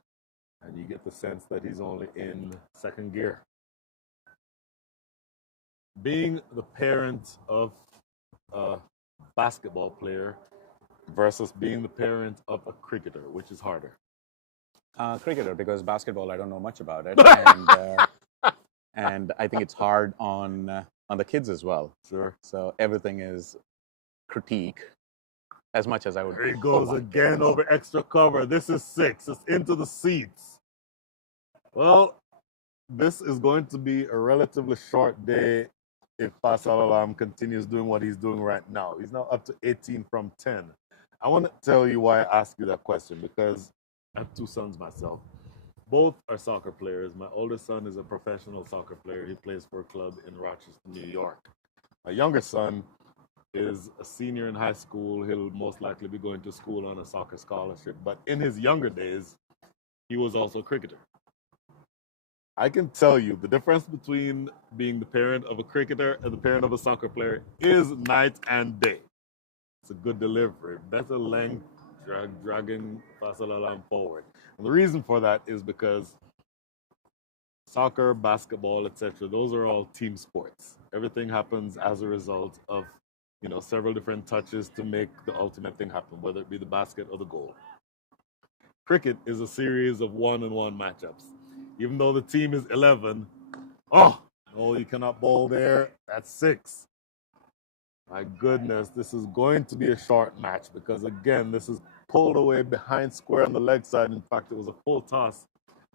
and you get the sense that he's only in second gear. Being the parent of a basketball player versus being the parent of a cricketer, which is harder? Cricketer, because basketball, I don't know much about it. And I think it's hard on the kids as well. Sure. So everything is critique as much as I would. There he goes again over extra cover. This is 6. It's into the seats. Well, this is going to be a relatively short day if Fasal Alam continues doing what he's doing right now. He's now up to 18 from 10. I want to tell you why I asked you that question, because I have two sons myself. Both are soccer players. My oldest son is a professional soccer player. He plays for a club in Rochester, New York. My younger son is a senior in high school. He'll most likely be going to school on a soccer scholarship. But in his younger days, he was also a cricketer. I can tell you the difference between being the parent of a cricketer and the parent of a soccer player is night and day. It's a good delivery, better length, dragging Fasal Alam forward. And the reason for that is because soccer, basketball, etc., those are all team sports. Everything happens as a result of, several different touches to make the ultimate thing happen, whether it be the basket or the goal. Cricket is a series of one-on-one matchups. Even though the team is 11, no, you cannot bowl there. That's 6. My goodness, this is going to be a short match because, again, this is pulled away behind square on the leg side. In fact, it was a full toss,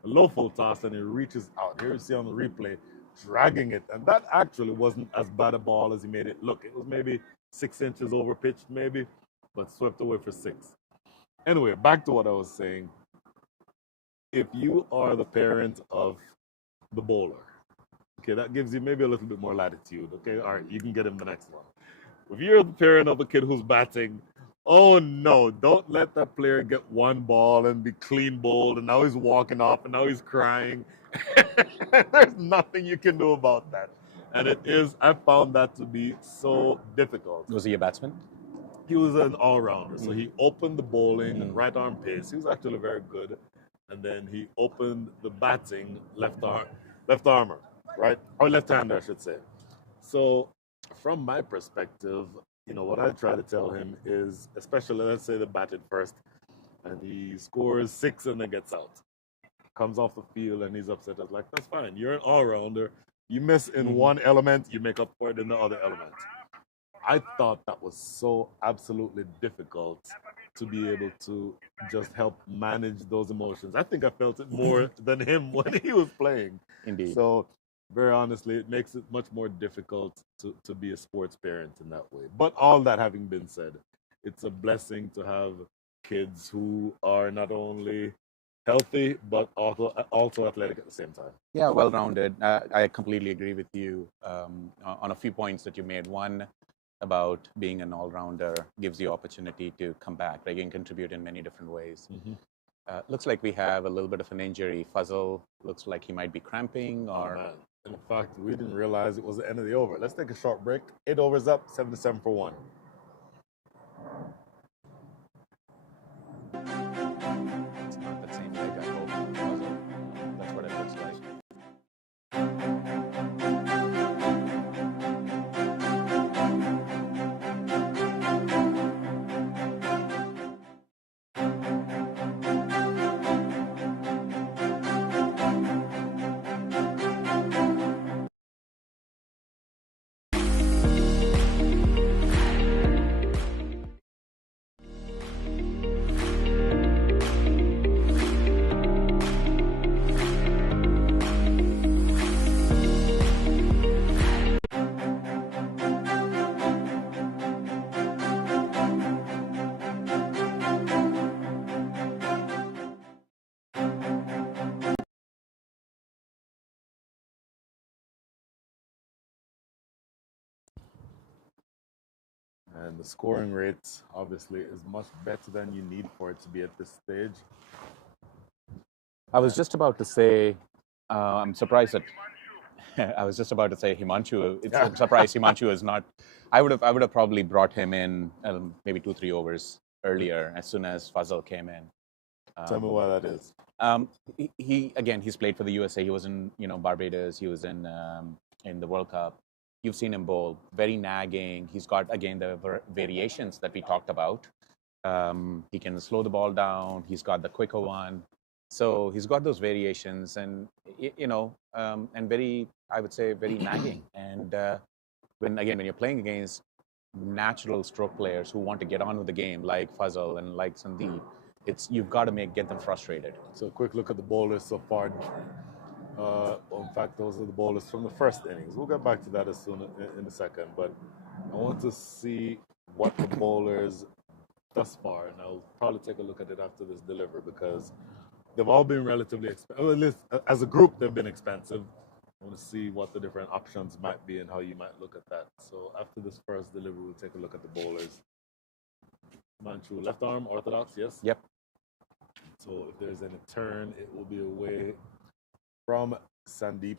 a low full toss, and it reaches out. Here you see on the replay, dragging it. And that actually wasn't as bad a ball as he made it look. It was maybe 6 inches over pitched, maybe, but swept away for 6. Anyway, back to what I was saying. If you are the parent of the bowler, okay, that gives you maybe a little bit more latitude. Okay, all right, you can get him the next one. If you're the parent of a kid who's batting, oh no, don't let that player get one ball and be clean bowled, and now he's walking off, and now he's crying. There's nothing you can do about that. And I found that to be so difficult. Was he a batsman? He was an all-rounder. So he opened the bowling, right arm pace. He was actually very good. And then he opened the batting left armer, right? Or left-hander, I should say. So from my perspective, what I try to tell him is, especially let's say the batted first, and he scores 6 and then gets out. Comes off the field and he's upset. I was like, that's fine. You're an all-rounder. You miss in one element, you make up for it in the other element. I thought that was so absolutely difficult to be able to just help manage those emotions. I think I felt it more than him when he was playing. Indeed. So very honestly, it makes it much more difficult to be a sports parent in that way. But all that having been said, it's a blessing to have kids who are not only healthy, but also athletic at the same time. Yeah, well-rounded. I completely agree with you on a few points that you made. One, about being an all-rounder gives you opportunity to come back. Right? You can contribute in many different ways. Looks like we have a little bit of an injury. Fuzzle looks like he might be cramping or... In fact, we didn't realize it was the end of the over. Let's take a short break. 8 overs up, 7-7 for 1. It's not the same leg, I hope. Fuzzle. That's what it looks like. And the scoring rate, obviously, is much better than you need for it to be at this stage. I was just about to say, I'm surprised that I was just about to say Himanshu. I'm surprised Himanshu is not. I would have probably brought him in maybe 2-3 overs earlier as soon as Fuzzle came in. Tell me why that is. He's played for the USA. He was in Barbados. He was in the World Cup. You've seen him bowl, very nagging. He's got, again, the variations that we talked about. He can slow the ball down. He's got the quicker one. So he's got those variations and, and very, I would say, very nagging. And when you're playing against natural stroke players who want to get on with the game, like Fuzzle and like Sandeep, you've got to get them frustrated. So a quick look at the bowlers so far. In fact, those are the bowlers from the first innings. We'll get back to that as soon in a second. But I want to see what the bowlers thus far, and I'll probably take a look at it after this deliver because they've all been relatively expensive. Well, at least as a group, they've been expensive. I want to see what the different options might be and how you might look at that. So after this first delivery, we'll take a look at the bowlers. Manchu, left arm, orthodox, yes? Yep. So if there's any turn, it will be away from Sandeep.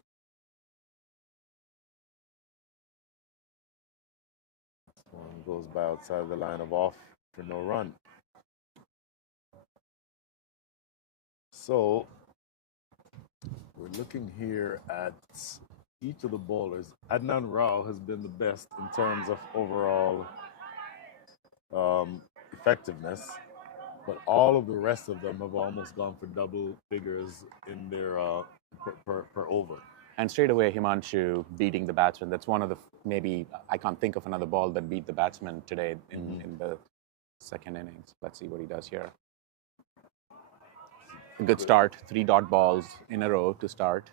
This one goes by outside the line of off for no run. So we're looking here at each of the bowlers. Adnan Rao has been the best in terms of overall effectiveness, but all of the rest of them have almost gone for double figures in their per over. And straight away, Himanshu beating the batsman. That's one of the, maybe, I can't think of another ball that beat the batsman today in the second innings. Let's see what he does here. A good start, 3 dot balls in a row to start.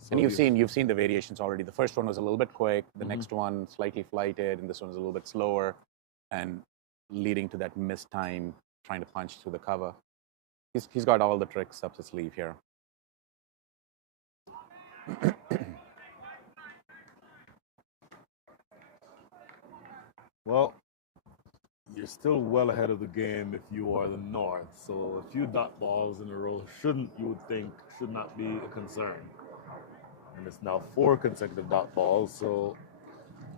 So and you've seen the variations already. The first one was a little bit quick. The next one slightly flighted, and this one's a little bit slower, and leading to that missed time trying to punch through the cover. He's got all the tricks up his sleeve here. Well, you're still well ahead of the game if you are the North. So a few dot balls in a row you would think, should not be a concern. And it's now 4 consecutive dot balls. So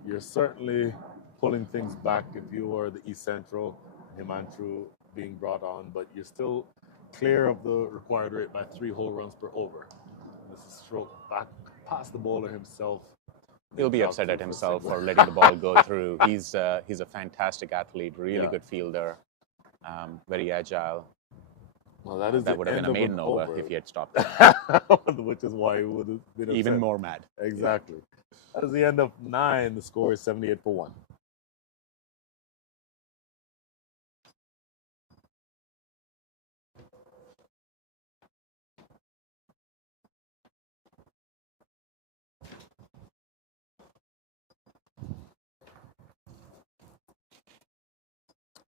you're certainly pulling things back if you are the East Central, Himanshu being brought on, but you're still clear of the required rate by 3 whole runs per over. This is stroke back past the bowler himself. He'll be upset at himself for letting the ball go through. He's a fantastic athlete, really good fielder, very agile. Well, that would have been a maiden over if he had stopped which is why he would have been even more mad. Exactly. That is the end of 9. The score is 78 for 1.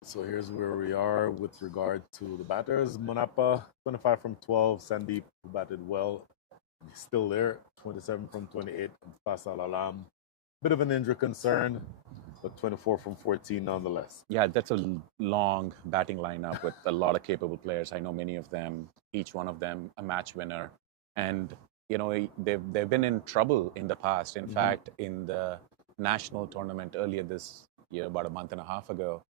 So here's where we are with regard to the batters. Manapa, 25 from 12. Sandeep, who batted well, he's still there. 27 from 28. And Faisal Alam, bit of an injury concern, but 24 from 14 nonetheless. Yeah, that's a long batting lineup with a lot of capable players. I know many of them, each one of them a match winner. And, you know, they've been in trouble in the past. In fact, in the national tournament earlier this year, about a month and a half ago,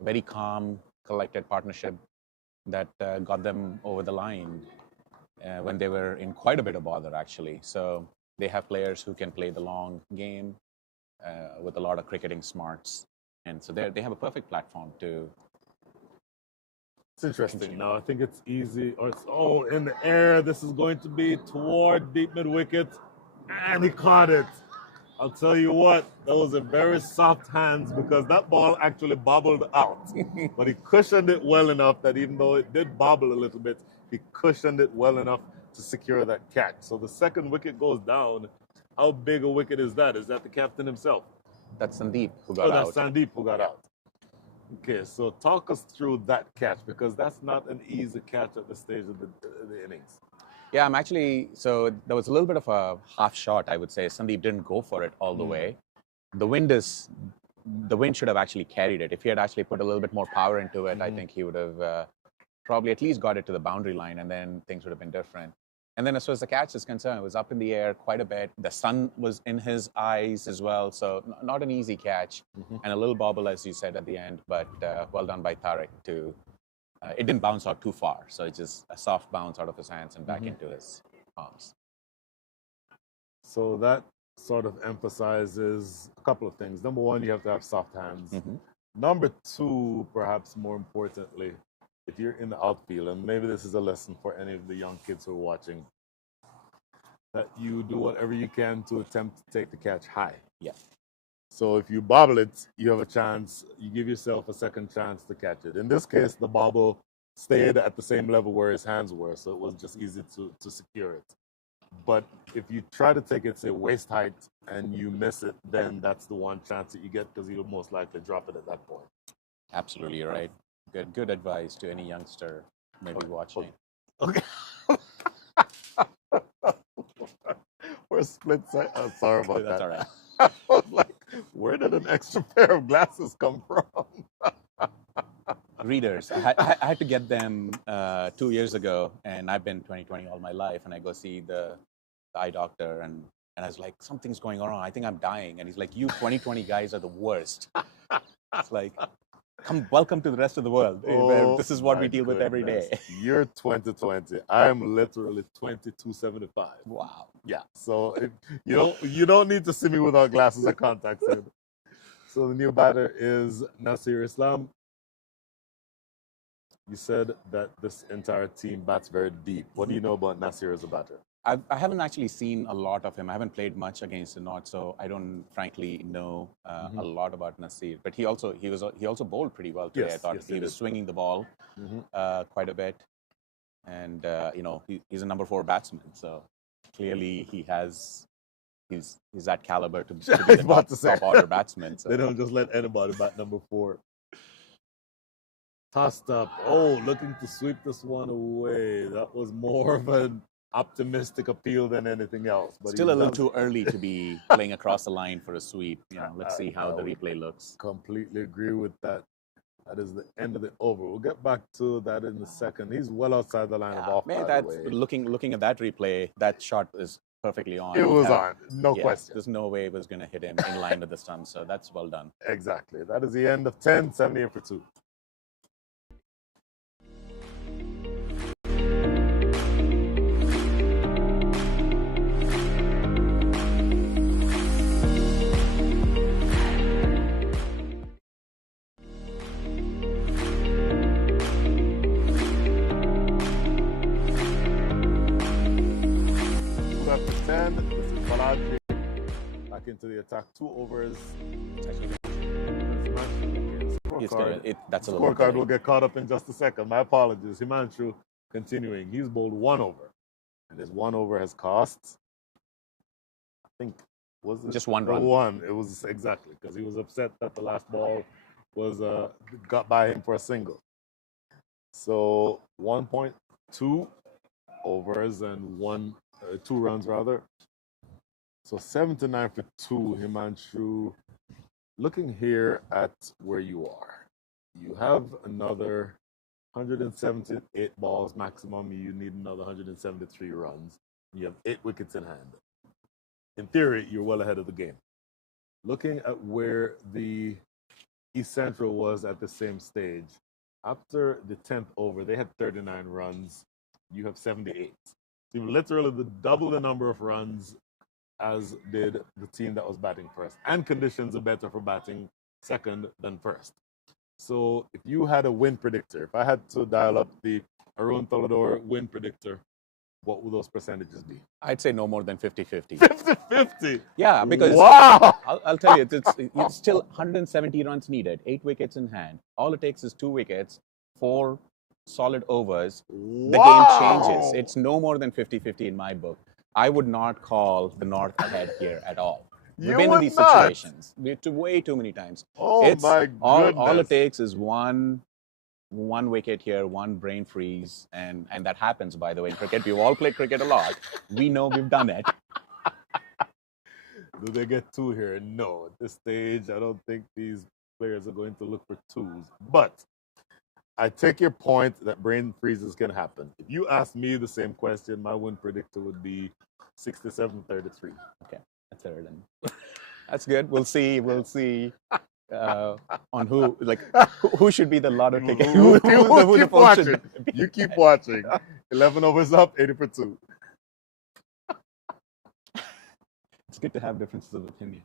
very calm, collected partnership that got them over the line when they were in quite a bit of bother, actually. So they have players who can play the long game with a lot of cricketing smarts. And so they have a perfect platform to... It's interesting. Now, I think it's easy, or it's, in the air. This is going to be toward deep mid-wicket, and he caught it. I'll tell you what, those are very soft hands because that ball actually bobbled out. But he cushioned it well enough that even though it did bobble a little bit, he cushioned it well enough to secure that catch. So the second wicket goes down. How big a wicket is that? Is that the captain himself? That's Sandeep who got out. That's Sandeep who got out. Okay, so talk us through that catch because that's not an easy catch at the stage of the innings. Yeah, so there was a little bit of a half shot, I would say. Sandeep didn't go for it all the way. The wind should have actually carried it. If he had actually put a little bit more power into it, I think he would have probably at least got it to the boundary line, and then things would have been different. And then as far as the catch is concerned, it was up in the air quite a bit. The sun was in his eyes as well, so not an easy catch. And a little bobble, as you said, at the end, but well done by Tariq to... it didn't bounce out too far, so it's just a soft bounce out of his hands and back into his arms. So that sort of emphasizes a couple of things. Number one, you have to have soft hands. Number two, perhaps more importantly, if you're in the outfield, and maybe this is a lesson for any of the young kids who are watching, that you do whatever you can to attempt to take the catch high. Yeah. So if you bobble it, you have a chance, you give yourself a second chance to catch it. In this case, the bobble stayed at the same level where his hands were, so it was just easy to secure it. But if you try to take it, say, waist height, and you miss it, then that's the one chance that you get because you'll most likely drop it at that point. Absolutely, you're right. Good advice to any youngster maybe watching. Okay. For a split second. Oh, sorry about That's that. all right. I was like, where did an extra pair of glasses come from? Readers. I had to get them 2 years ago, and I've been 20/20 all my life, and I go see the eye doctor, and I was like, something's going on. I think I'm dying. And he's like, you 20/20 guys are the worst. It's like, welcome to the rest of the world. Oh, This is what we my deal with every day. goodness. You're 20/20. I'm literally 22/75. Wow. Yeah. So you don't need to see me without glasses or contacts in. So the new batter is Nasir Islam. You said that this entire team bats very deep. What do you know about Nasir as a batter? I haven't actually seen a lot of him. I haven't played much against the North, so I don't frankly know a lot about Nasir. But he also bowled pretty well today. Yes, I thought yes, he he was did. swinging the ball quite a bit, and he's a number 4 batsman. So clearly he's that caliber to be the top order batsman. So. They don't just let anybody bat number 4. Tossed up. Oh, looking to sweep this one away. That was more of an optimistic appeal than anything else. But Still a little too early to be playing across the line for a sweep. Let's see how the replay looks. Completely agree with that. That is the end of the over. We'll get back to that in a second. He's well outside the line of off. Man, by the way. looking at that replay, that shot is perfectly on. It was on, no question. There's no way it was going to hit him in line with the stump, so that's well done. Exactly. That is the end of 10, 78 for 2. Back into the attack. 2 overs. That's a little scorecard will get caught up in just a second. My apologies. Himanshu continuing. He's bowled 1 over. And his 1 over has cost, I think, was it? Just 1 run. 1. It was exactly because he was upset that the last ball was got by him for a single. So 1.2 overs and 2 runs rather. So 79 for 2, Himanshu. Looking here at where you are, you have another 178 balls maximum. You need another 173 runs. You have 8 wickets in hand. In theory, you're well ahead of the game. Looking at where the East Central was at the same stage, after the 10th over, they had 39 runs. You have 78. So you literally double the number of runs as did the team that was batting first. And conditions are better for batting second than first. So if you had a win predictor, if I had to dial up the Arun Tolador win predictor, what would those percentages be? I'd say no more than 50-50. 50-50? Yeah, because wow! I'll tell you, it's still 170 runs needed, 8 wickets in hand. All it takes is 2 wickets, 4 solid overs. The game changes. It's no more than 50-50 in my book. I would not call the North ahead here at all. We've been in these situations way too many times. Oh, my goodness. All it takes is one wicket here, 1 brain freeze, and that happens, by the way, in cricket. We've all played cricket a lot. We know we've done it. Do they get 2 here? No. At this stage, I don't think these players are going to look for 2s. But I take your point that brain freezes can happen. If you ask me the same question, my win predictor would be 67-33. Okay, that's better then. That's good. We'll see. On who should be the lotto ticket. You keep watching. 11 overs up, 80 for 2. It's good to have differences of opinion.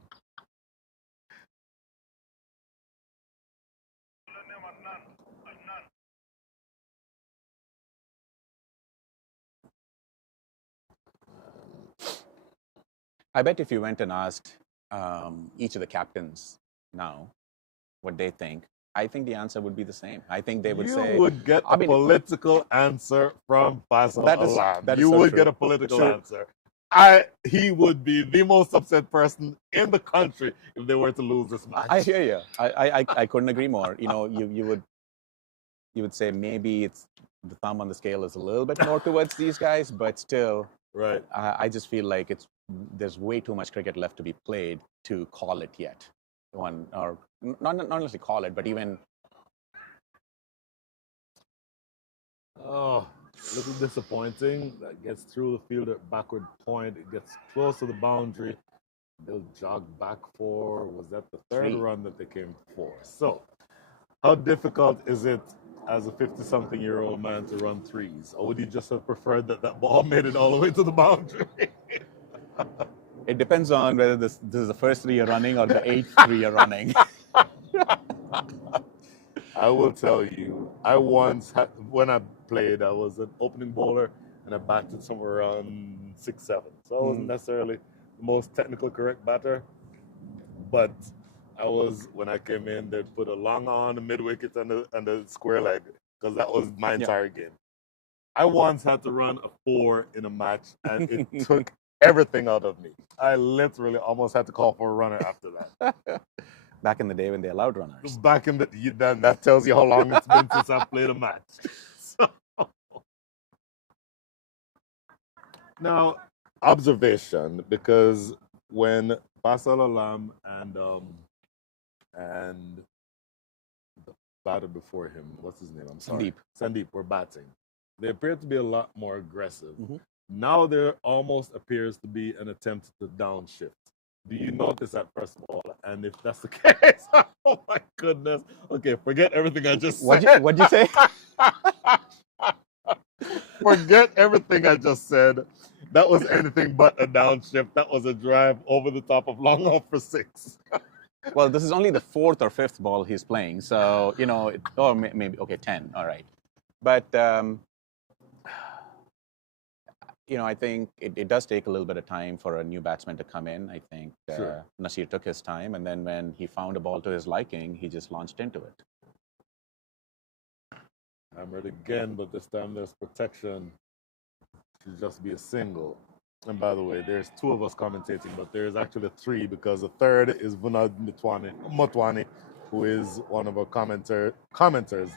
I bet if you went and asked each of the captains now what they think, I think the answer would be the same. I think they would You say. would get I a mean, political answer from Faisal Alam. that is You so would true. get a political True. answer. He would be the most upset person in the country if they were to lose this match. I hear you. I couldn't agree more. You would say maybe it's the thumb on the scale is a little bit more towards these guys, but still, Right. I just feel like there's way too much cricket left to be played to call it yet. Or not necessarily call it, but even. Oh, a little disappointing. That gets through the field at backward point. It gets close to the boundary. They'll jog back for, was that the third 3. run that they came for? So, how difficult is it as a 50-something-year-old man to run threes? Or would you just have preferred that ball made it all the way to the boundary? It depends on whether this is the first 3 you're running or the 8th 3 you're running. I will tell you, I once had, when I played, I was an opening bowler and I batted somewhere around 6'7". So I wasn't necessarily the most technical correct batter, but when I came in, they'd put a long on, a mid wicket, and a square leg, because that was my entire game. I once had to run a 4 in a match, and it took everything out of me. I literally almost had to call for a runner after that. Back in the day when they allowed runners. Back in that tells you how long it's been since I've played a match. So, now, observation, because when Faisal Alam and the batter before him, what's his name? I'm sorry. Sandeep were batting. They appeared to be a lot more aggressive. Now there almost appears to be an attempt to downshift. Do you notice that, first of all? And if that's the case, oh my goodness. Okay, forget everything I just said. What'd you say? Forget everything I just said. That was anything but a downshift. That was a drive over the top of long off for 6. Well, this is only the 4th or 5th ball he's playing. So, or maybe, okay, 10. All right. But, I think it does take a little bit of time for a new batsman to come in. I think Sure. Nasir took his time, and then when he found a ball to his liking, he just launched into it. Hammered again, but this time there's protection. Should just be a single. And by the way, there's 2 of us commentating, but there's actually 3, because the third is Vinod Motwani, who is one of our commenters.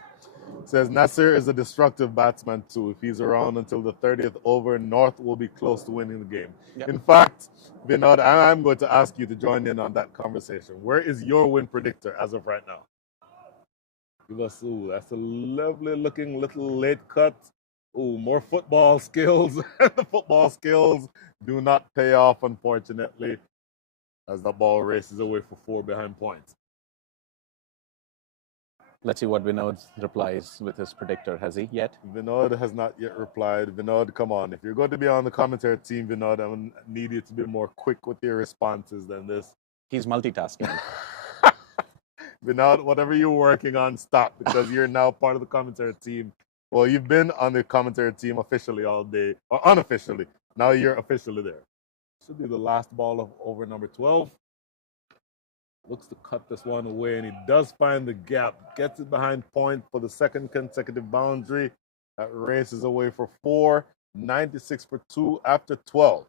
Says Nasir is a destructive batsman too. If he's around until the 30th over, North will be close to winning the game. Yep. In fact, Vinod, I'm going to ask you to join in on that conversation. Where is your win predictor as of right now? Give us, that's a lovely looking little late cut. More football skills. The football skills do not pay off, unfortunately, as the ball races away for 4 behind points. Let's see what Vinod replies with his predictor. Has he yet? Vinod has not yet replied. Vinod, come on. If you're going to be on the commentary team, Vinod, I need you to be more quick with your responses than this. He's multitasking. Vinod, whatever you're working on, stop, because you're now part of the commentary team. Well, you've been on the commentary team officially all day, or unofficially. Now you're officially there. Should be the last ball of over number 12. Looks to cut this one away, and he does find the gap. Gets it behind point for the 2nd consecutive boundary. That races away for 4. 96 for 2 after 12.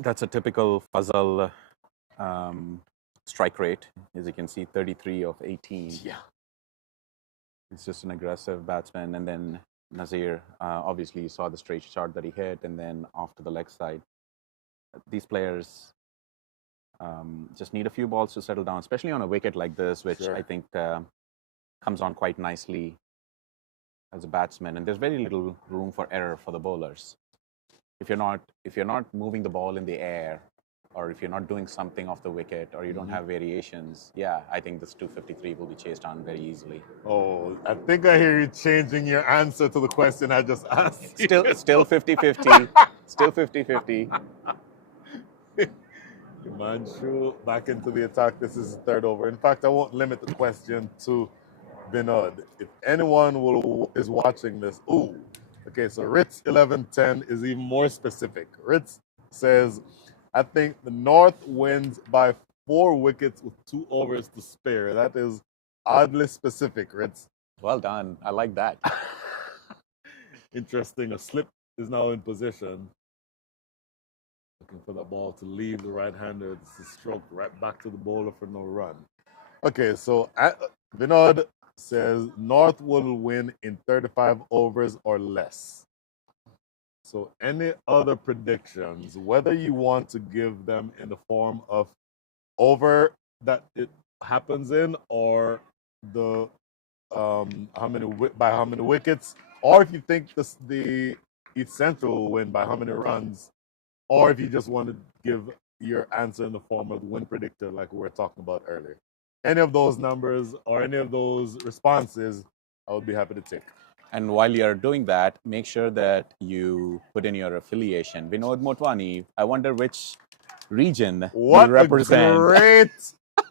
That's a typical Fazal strike rate. As you can see, 33 of 18. Yeah. He's just an aggressive batsman. And then Nazir, obviously you saw the straight shot that he hit, and then off to the leg side. These players just need a few balls to settle down, especially on a wicket like this, which Sure. I think comes on quite nicely as a batsman. And there's very little room for error for the bowlers. If you're not moving the ball in the air, or if you're not doing something off the wicket, or you don't have variations, I think this 253 will be chased down very easily. Oh, I think I hear you changing your answer to the question I just asked. Still 50-50. Still 50-50. Manchu back into the attack. This is the third over. In fact, I won't limit the question to Vinod. If anyone is watching this, okay, so Ritz 1110 is even more specific. Ritz says, I think the North wins by 4 wickets with 2 overs to spare. That is oddly specific, Ritz. Well done. I like that. Interesting. A slip is now in position. Looking for the ball to leave the right-hander. It's a stroke right back to the bowler for no run. Okay, so Vinod says North will win in 35 overs or less. So any other predictions, whether you want to give them in the form of over that it happens in, or the how many wickets, or if you think the East Central will win by how many runs, or if you just want to give your answer in the form of the win predictor like we were talking about earlier. Any of those numbers or any of those responses, I would be happy to take. And while you're doing that, make sure that you put in your affiliation. Vinod Motwani, I wonder which region What you represent. a great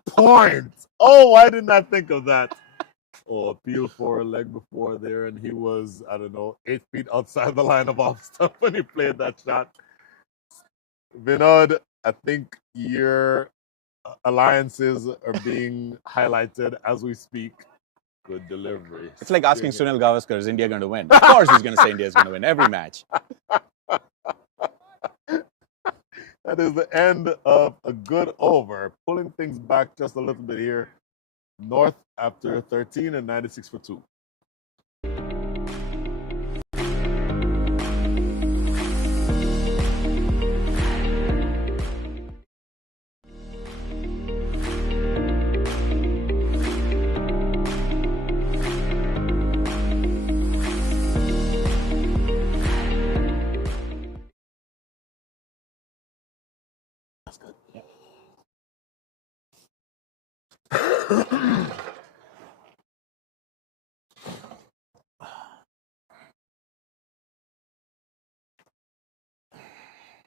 point. Oh, why didn't I think of that? Oh, appeal for a leg before there, and he was, 8 feet outside the line of off stump when he played that shot. Vinod, I think your alliances are being highlighted as we speak. Good delivery. It's like asking Sunil Gavaskar, is India going to win? Of course he's going to say India is going to win every match. That is the end of a good over. Pulling things back just a little bit here. North after 13 and 96 for 2. That's good. Yeah.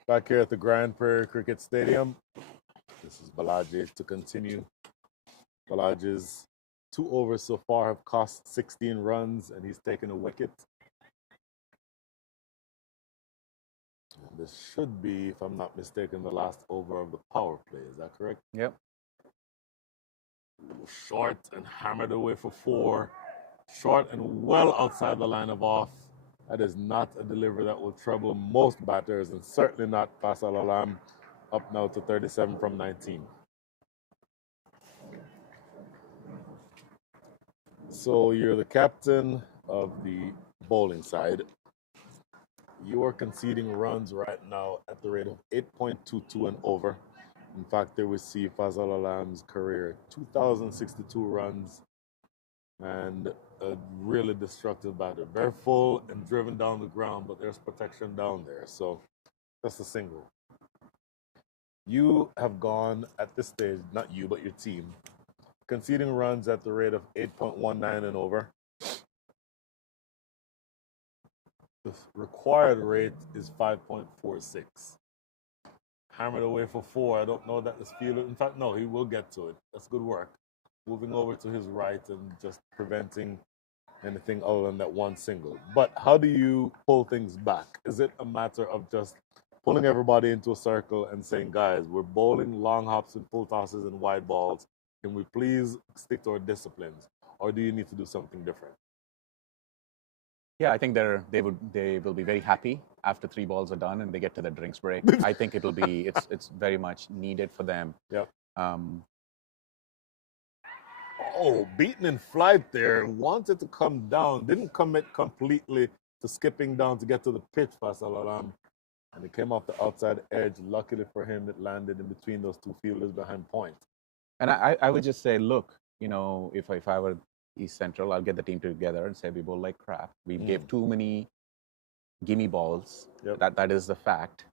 Back here at the Grand Prairie Cricket Stadium, this is Balaji to continue. Balaji's 2 overs so far have cost 16 runs, and he's taken a wicket. And this should be, if I'm not mistaken, the last over of the power play. Is that correct? Yep. Short and hammered away for 4. Short and well outside the line of off. That is not a delivery that will trouble most batters, and certainly not Faisal Alam, up now to 37 from 19. So you're the captain of the bowling side. You are conceding runs right now at the rate of 8.22 and over. In fact, they will see Faisal Alam's career 2,062 runs and a really destructive batter. Very full and driven down the ground, but there's protection down there. So that's a single. You have gone at this stage, not you, but your team, conceding runs at the rate of 8.19 and over. The required rate is 5.46. Hammered away for 4. I don't know that this fielder, in fact, no, he will get to it. That's good work. Moving over to his right and just preventing anything other than that one single. But how do you pull things back? Is it a matter of just pulling everybody into a circle and saying, guys, we're bowling long hops and full tosses and wide balls. Can we please stick to our disciplines? Or do you need to do something different? Yeah, I think they will be very happy after 3 balls are done and they get to the drinks break. I think it's very much needed for them. Yep. Beaten in flight there. Wanted to come down. Didn't commit completely to skipping down to get to the pitch, Faisal Alam. And it came off the outside edge. Luckily for him, it landed in between those 2 fielders behind point. And I would just say, look, if I were East Central, I'll get the team together and say we bowl like crap. We gave too many gimme balls. Yep. That is the fact.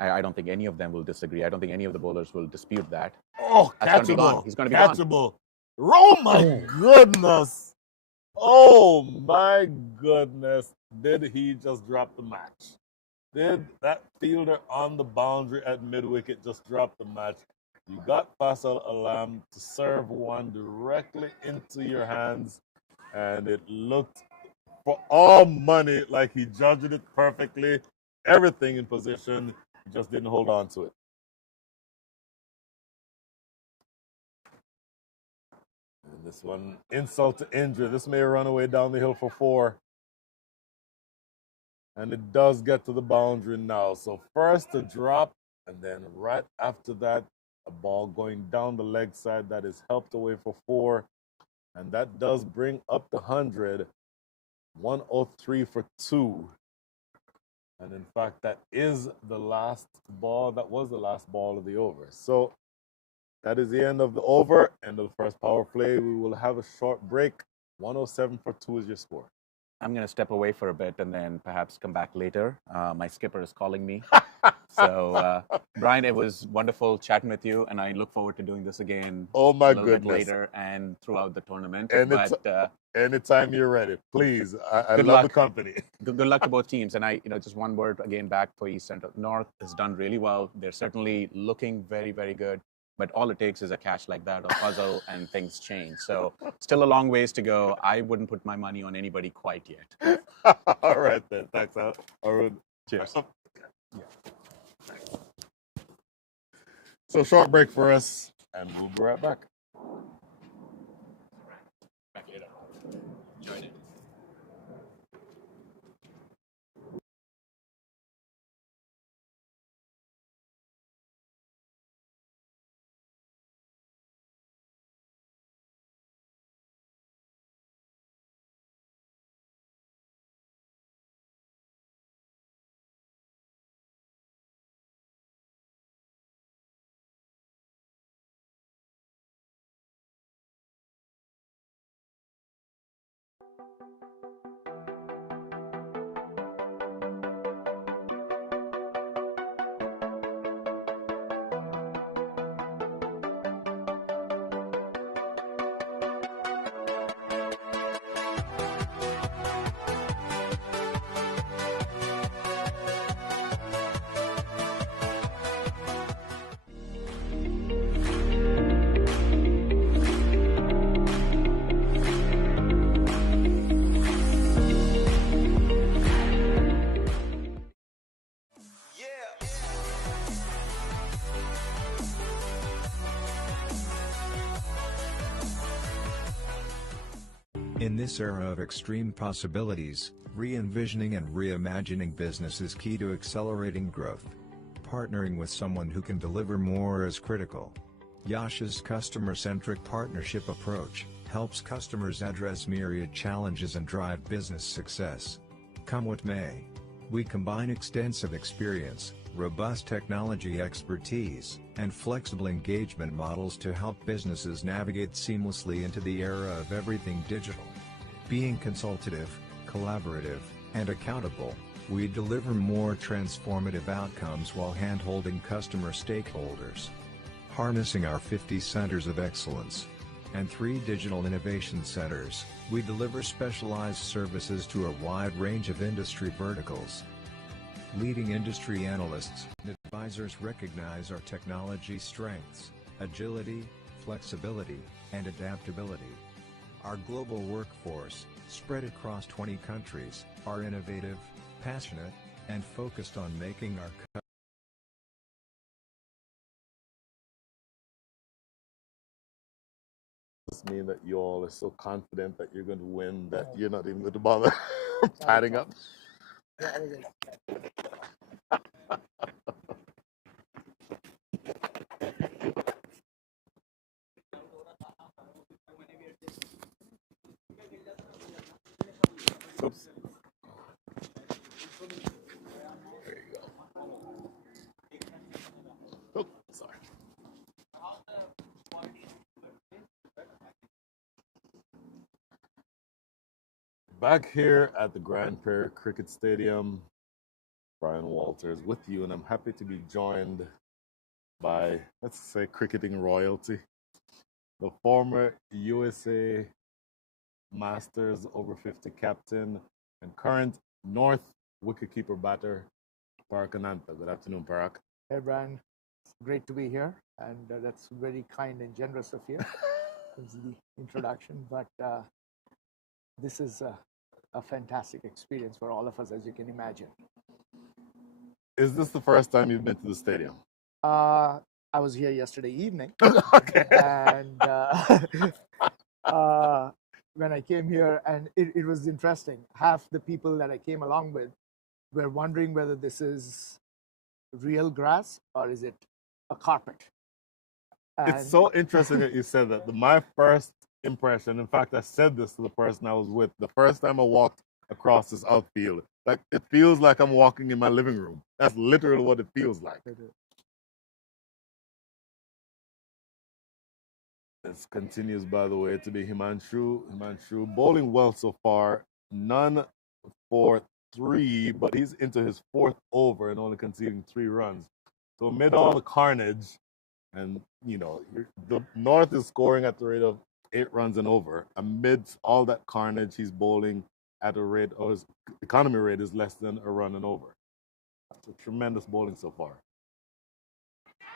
I don't think any of them will disagree. I don't think any of the bowlers will dispute that. Oh, That's catchable. He's going to be catchable. Oh my goodness. Oh my goodness. Did he just drop the match? Did that fielder on the boundary at mid-wicket just drop the match? You got Faisal Alam to serve one directly into your hands, and it looked for all money like he judged it perfectly. Everything in position, he just didn't hold on to it. And this one, insult to injury. This may run away down the hill for 4. And it does get to the boundary now. So first a drop, and then right after that, a ball going down the leg side that is helped away for 4. And that does bring up the 100. 103 for 2. And in fact, that is the last ball. That was the last ball of the over. So that is the end of the over, end of the first power play. We will have a short break. 107 for 2 is your score. I'm going to step away for a bit and then perhaps come back later. My skipper is calling me. So, Brian, it was wonderful chatting with you, and I look forward to doing this again Oh my a little bit goodness. later and throughout the tournament. And But anytime you're ready, please. I Good love luck. the company. good luck to both teams. And just one word again back for East Central. North has done really well. They're certainly looking very, very good. But all it takes is a catch like that or puzzle, and things change. So still a long ways to go. I wouldn't put my money on anybody quite yet. All right then. Thanks, Arun. Cheers. So short break for us, and we'll be right back. Back later. Enjoyed it. In this era of extreme possibilities, re-envisioning and reimagining business is key to accelerating growth. Partnering with someone who can deliver more is critical. Yash's customer-centric partnership approach helps customers address myriad challenges and drive business success. Come what may, we combine extensive experience, robust technology expertise, and flexible engagement models to help businesses navigate seamlessly into the era of everything digital. Being consultative, collaborative, and accountable, we deliver more transformative outcomes while hand-holding customer stakeholders. Harnessing our 50 centers of excellence and 3 digital innovation centers, we deliver specialized services to a wide range of industry verticals. Leading industry analysts and advisors recognize our technology strengths, agility, flexibility, and adaptability. Our global workforce, spread across 20 countries, are innovative, passionate, and focused on making our Does this mean that you all are so confident that you're going to win that you're not even going to bother padding up? Oops. There you go. Oh, sorry. Back here at the Grand Prairie Cricket Stadium, Brian Walters with you, and I'm happy to be joined by, let's say, cricketing royalty, the former USA Masters over 50 captain and current North wicketkeeper batter, Parag Ananta. Good afternoon, Parag. Hey, Brian. It's great to be here, and that's very kind and generous of you. That's the introduction, but this is a fantastic experience for all of us, as you can imagine. Is this the first time you've been to the stadium? I was here yesterday evening, Okay. and when I came here, and it was interesting. Half the people that I came along with were wondering whether this is real grass or is it a carpet. It's so interesting that you said that. My first impression, in fact, I said this to the person I was with the first time I walked across this outfield. Like, it feels like I'm walking in my living room. That's literally what it feels like. This continues, by the way, to be Himanshu. Himanshu bowling well so far. None for 3, but he's into his 4th over and only conceding 3 runs. So amid all the carnage, and the North is scoring at the rate of 8 runs and over. Amidst all that carnage, he's bowling at a rate, or his economy rate is less than a run and over. That's a tremendous bowling so far.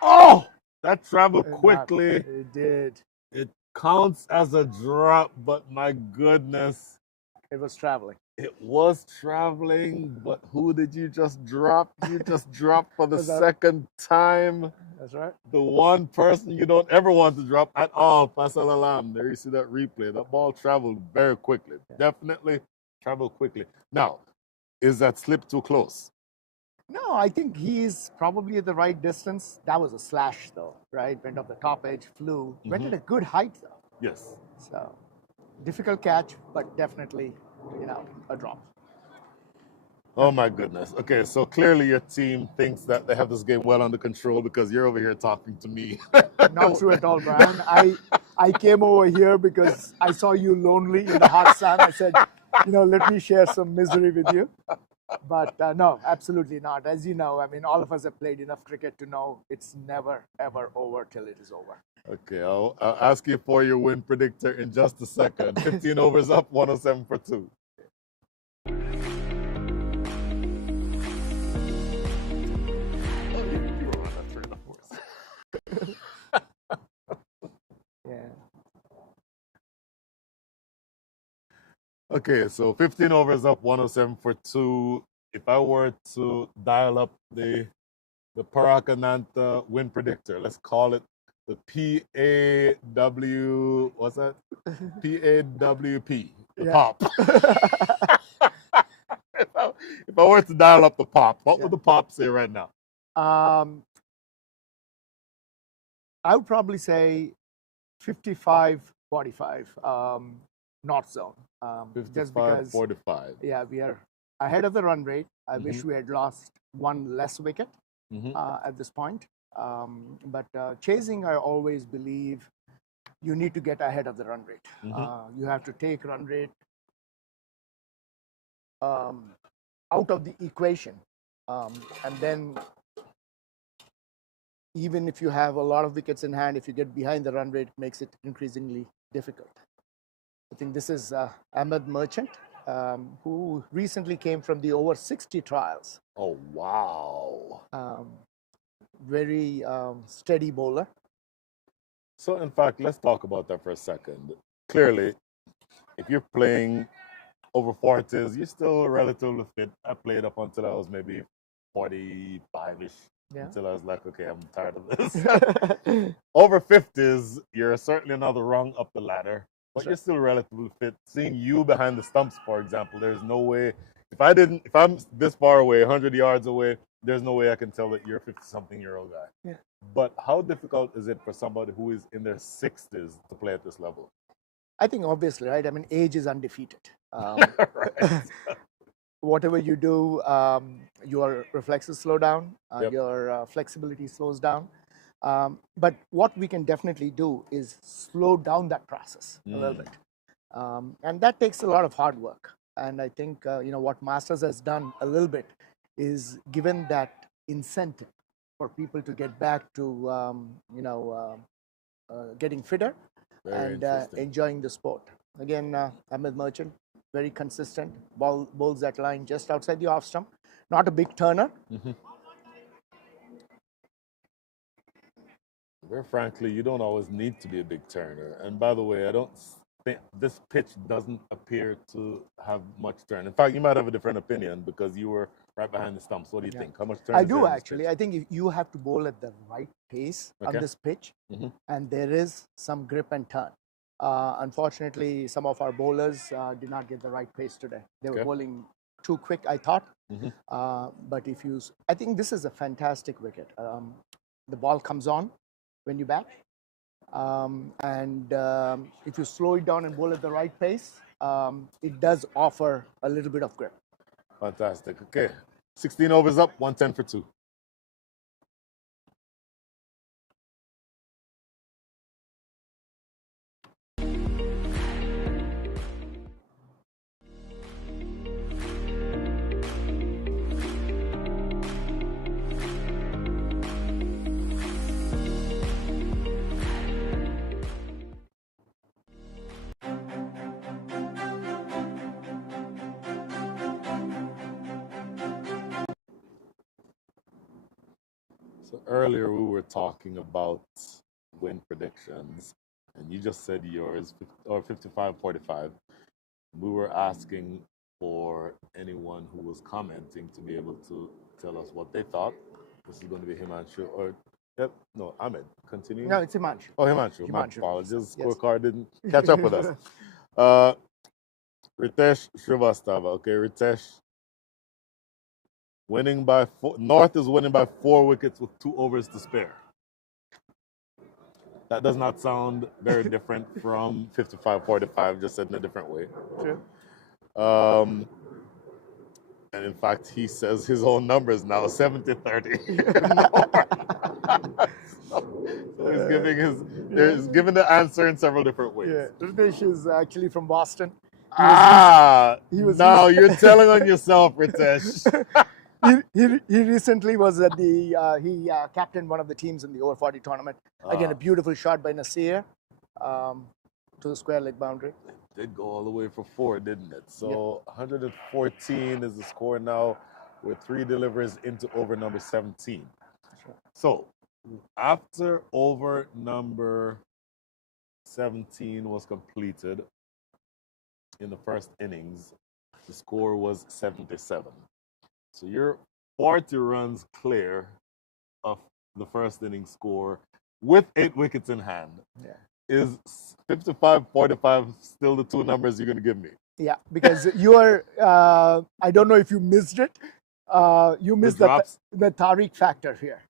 Oh, that traveled quickly. It did. It counts as a drop, but my goodness. It was traveling. It was traveling, but who did you just drop? You just dropped for the second time. That's right. The one person you don't ever want to drop at all, Faisal Alam. There you see that replay. That ball traveled very quickly. Yeah. Definitely traveled quickly. Now, is that slip too close? No, I think he's probably at the right distance. That was a slash, though, right? Went off the top edge, flew. Went at a good height, though. Yes. So, difficult catch, but definitely, a drop. Oh, my goodness. Okay, so clearly your team thinks that they have this game well under control because you're over here talking to me. Not true at all, Brian. I came over here because I saw you lonely in the hot sun. I said, let me share some misery with you. But no, absolutely not. As you know, I mean, all of us have played enough cricket to know it's never, ever over till it is over. Okay, I'll ask you for your win predictor in just a second. 15 overs up, 107 for 2. Yeah. Okay, so 15 overs up, 107 for 2. If I were to dial up the Parag Ananta win predictor, let's call it the PAW, what's that? PAWP, the pop. If I were to dial up the pop, what would the pop say right now? I would probably say 55-45, North Zone. 55-45. Yeah, we are ahead of the run rate. I wish we had lost one less wicket at this point. But chasing, I always believe you need to get ahead of the run rate. You have to take run rate out of the equation. And then even if you have a lot of wickets in hand, if you get behind the run rate, it makes it increasingly difficult. I think this is Ahmed Merchant, who recently came from the over 60 trials. Oh, wow. Very steady bowler. So, in fact, let's talk about that for a second. Clearly, if you're playing over 40s, you're still relatively fit. I played up until I was maybe 45-ish. Yeah. Until I was like, okay, I'm tired of this. Over 50s, you're certainly another rung up the ladder, but you're still relatively fit. Seeing you behind the stumps, for example, there's no way. If I'm this far away, 100 yards away, there's no way I can tell that you're a 50-something-year-old guy. Yeah. But how difficult is it for somebody who is in their 60s to play at this level? I think obviously, right? I mean, age is undefeated. Right. Whatever you do, your reflexes slow down, your flexibility slows down. But what we can definitely do is slow down that process a little bit. And that takes a lot of hard work. And I think, what Masters has done a little bit is given that incentive for people to get back to, getting fitter and enjoying the sport. Again, Ahmed Merchant, very consistent, bowls that line just outside the off stump. not a big turner. Very frankly, you don't always need to be a big turner. And by the way, I don't think this pitch doesn't appear to have much turn. In fact, you might have a different opinion because you were right behind the stumps. What do you think? How much turn? I is there do in this actually. pitch? I think if you have to bowl at the right pace on Okay. this pitch, and there is some grip and turn. Unfortunately, some of our bowlers did not get the right pace today. They were Okay. bowling too quick, I thought. But if you, I think this is a fantastic wicket. The ball comes on when you bat, and if you slow it down and bowl at the right pace, it does offer a little bit of grip. Fantastic. Okay. 16 overs up, 110 for 2. So earlier we were talking about win predictions, and you just said yours, or 55-45. We were asking for anyone who was commenting to be able to tell us what they thought. This is going to be Himanshu, or Ahmed. Continue. No, it's Himanshu. Oh, Himanshu. My Himanshu. apologies. Yes. Scorecard didn't catch up with us. Ritesh Srivastava. Okay, Ritesh. Winning by 4. North is winning by 4 wickets with 2 overs to spare. That does not sound very different from 55-45, just said in a different way. True. And in fact, he says his own numbers now, 70-30. So he's giving the answer in several different ways. Yeah, Ritesh is actually from Boston. Now you're telling on yourself, Ritesh. He recently was at he captained one of the teams in the over-40 tournament. Again, a beautiful shot by Nasir to the square leg boundary. It did go all the way for 4, didn't it? So 114 is the score now with 3 deliveries into over number 17. So after over number 17 was completed in the first innings, the score was 77. So you're 40 runs clear of the first inning score with 8 wickets in hand. Yeah. Is 55-45 still the 2 numbers you're going to give me? Yeah, because you are, I don't know if you missed it. You missed the Tariq factor here.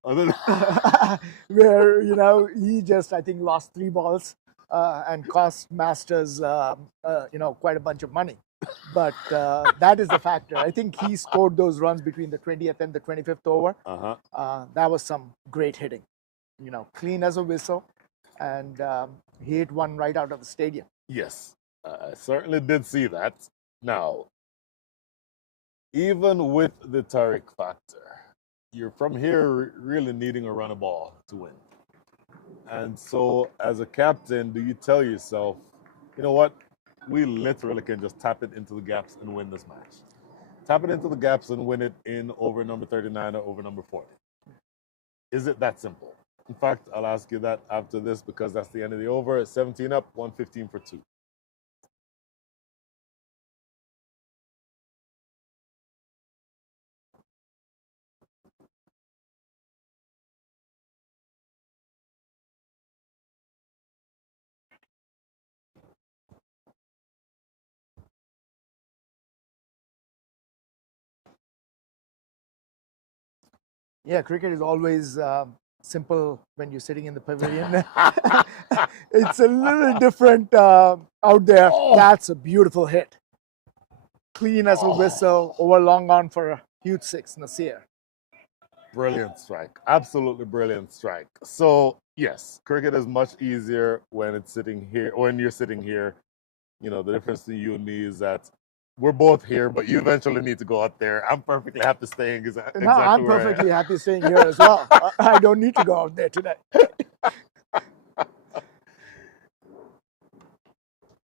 Where, he just, I think, lost 3 balls and cost Masters, quite a bunch of money. But that is the factor. I think he scored those runs between the 20th and the 25th over. That was some great hitting. Clean as a whistle. And he hit one right out of the stadium. Yes, I certainly did see that. Now, even with the Tariq factor, you're from here really needing a run of ball to win. And so, as a captain, do you tell yourself, you know what? We literally can just tap it into the gaps and win this match. Tap it into the gaps and win it in over number 39 or over number 40. Is it that simple? In fact, I'll ask you that after this because that's the end of the over. 17 up, 115 for 2. Yeah, cricket is always simple when you're sitting in the pavilion. It's a little different out there. That's a beautiful hit. Clean as a whistle, over long on for a huge 6, Nasir. Brilliant strike. Absolutely brilliant strike. So, yes, cricket is much easier when it's sitting here, when you're sitting here. The difference between you and me is that we're both here, but you eventually need to go out there. I'm perfectly happy staying exactly No, I'm where perfectly happy staying here as well. I don't need to go out there today.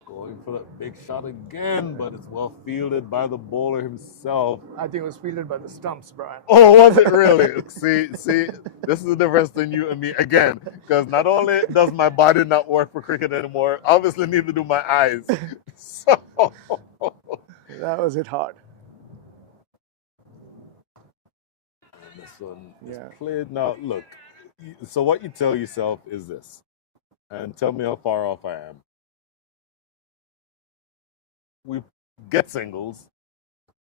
Going Going for that big shot again, but it's well fielded by the bowler himself. I think it was fielded by the stumps, Brian. Oh, was it really? see, this is the difference between you and me again. Because not only does my body not work for cricket anymore, obviously neither do my eyes. So that was hit hard. And this one is Yeah. played. Now, look. So what you tell yourself is this, and tell me how far off I am. We get singles.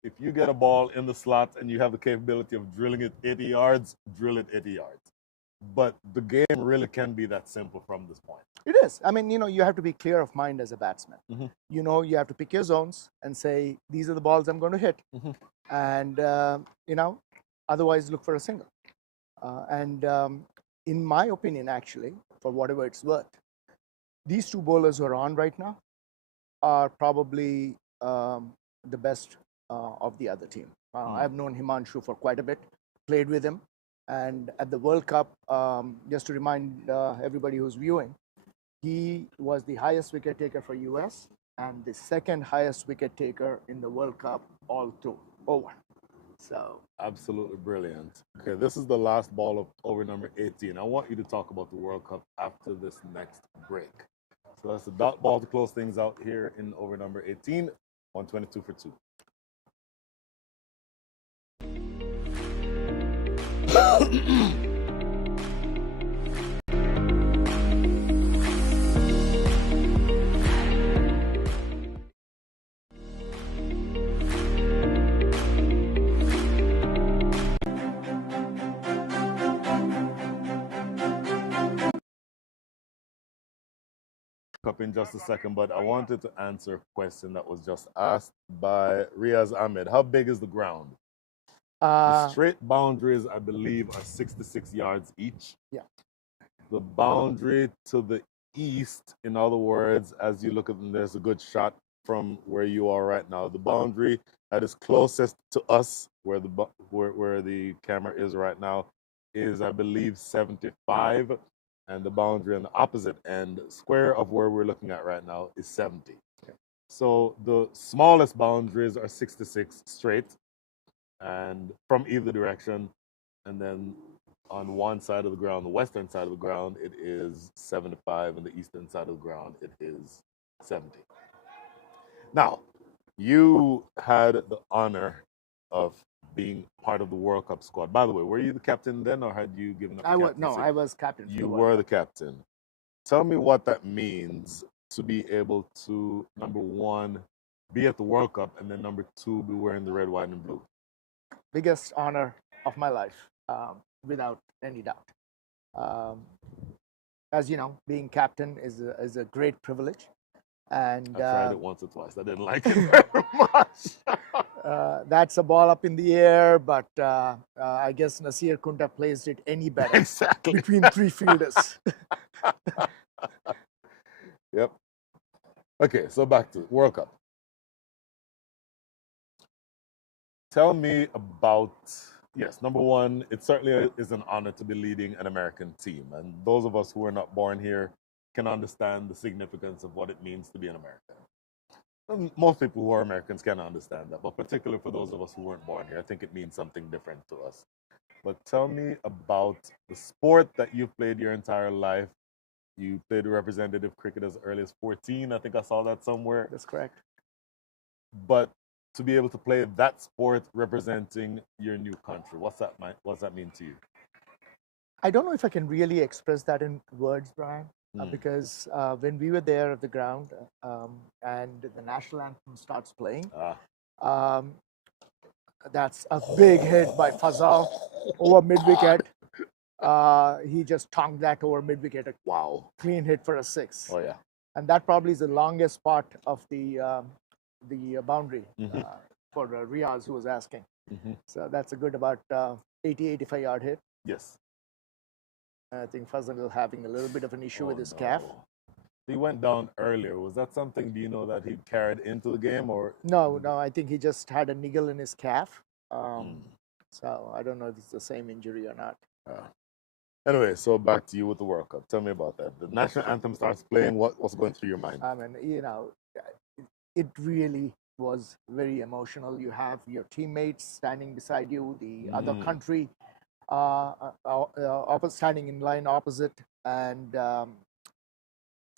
If you get a ball in the slot and you have the capability of drilling it 80 yards, drill it 80 yards. But the game really can be that simple from this point. It is. I mean, you have to be clear of mind as a batsman. You have to pick your zones and say, these are the balls I'm going to hit. And, otherwise look for a single. In my opinion, actually, for whatever it's worth, these two bowlers who are on right now are probably the best of the other team. I've known Himanshu for quite a bit, played with him. And at the World Cup, just to remind everybody who's viewing, he was the highest wicket taker for US and the second highest wicket taker in the World Cup all over. So absolutely brilliant. Okay, this is the last ball of over number 18. I want you to talk about the World Cup after this next break. So that's the dot ball to close things out here in over number 18, 122 for 2. Up in just a second, but I wanted to answer a question that was just asked by Riaz Ahmed. How big is the ground? The straight boundaries, I believe, are 66 yards each. Yeah. The boundary to the east, in other words, as you look at them, there's a good shot from where you are right now. The boundary that is closest to us, where the camera is right now, is, I believe, 75. And the boundary on the opposite end, square of where we're looking at right now, is 70. Okay. So the smallest boundaries are 66 straight, and from either direction. And then on one side of the ground, the western side of the ground, it is 75, and the eastern side of the ground, it is 70. Now, you had the honor of being part of the World Cup squad. By the way, were you the captain then, or had you given up the captaincy? No, I was captain. You were the captain. Tell me what that means to be able to, number one, be at the World Cup, and then number two, be wearing the red, white, and blue. Biggest honor of my life, without any doubt. As you know, being captain is a great privilege. And I tried it once or twice. I didn't like it very much. That's a ball up in the air, but I guess Nasir couldn't have placed it any better. Exactly. Between three fielders. Yep. Okay, so back to World Cup. Tell me about, yes, number one, it certainly is an honor to be leading an American team. And those of us who are not born here can understand the significance of what it means to be an American. And most people who are Americans can understand that, but particularly for those of us who weren't born here, I think it means something different to us. But tell me about the sport that you've played your entire life. You played representative cricket as early as 14. I think I saw that somewhere. That's correct. But to be able to play that sport representing your new country, what's that mean to you? I don't know if I can really express that in words, Brian. Because when we were there at the ground and the national anthem starts playing, that's a big hit by Fazal over mid-wicket. He just tongued that over mid-wicket. Wow. Clean hit for a 6. Oh, yeah. And that probably is the longest part of the boundary for Riaz, who was asking. So that's a good about 80, 85 yard hit. Yes. I think Fazal having a little bit of an issue with his calf. He went down earlier. Was that something, do you know, that he carried into the game? Or No, I think he just had a niggle in his calf. So I don't know if it's the same injury or not. Anyway, so back to you with the World Cup. Tell me about that. The national anthem starts playing. What's going through your mind? I mean, it really was very emotional. You have your teammates standing beside you, the other country standing in line opposite, and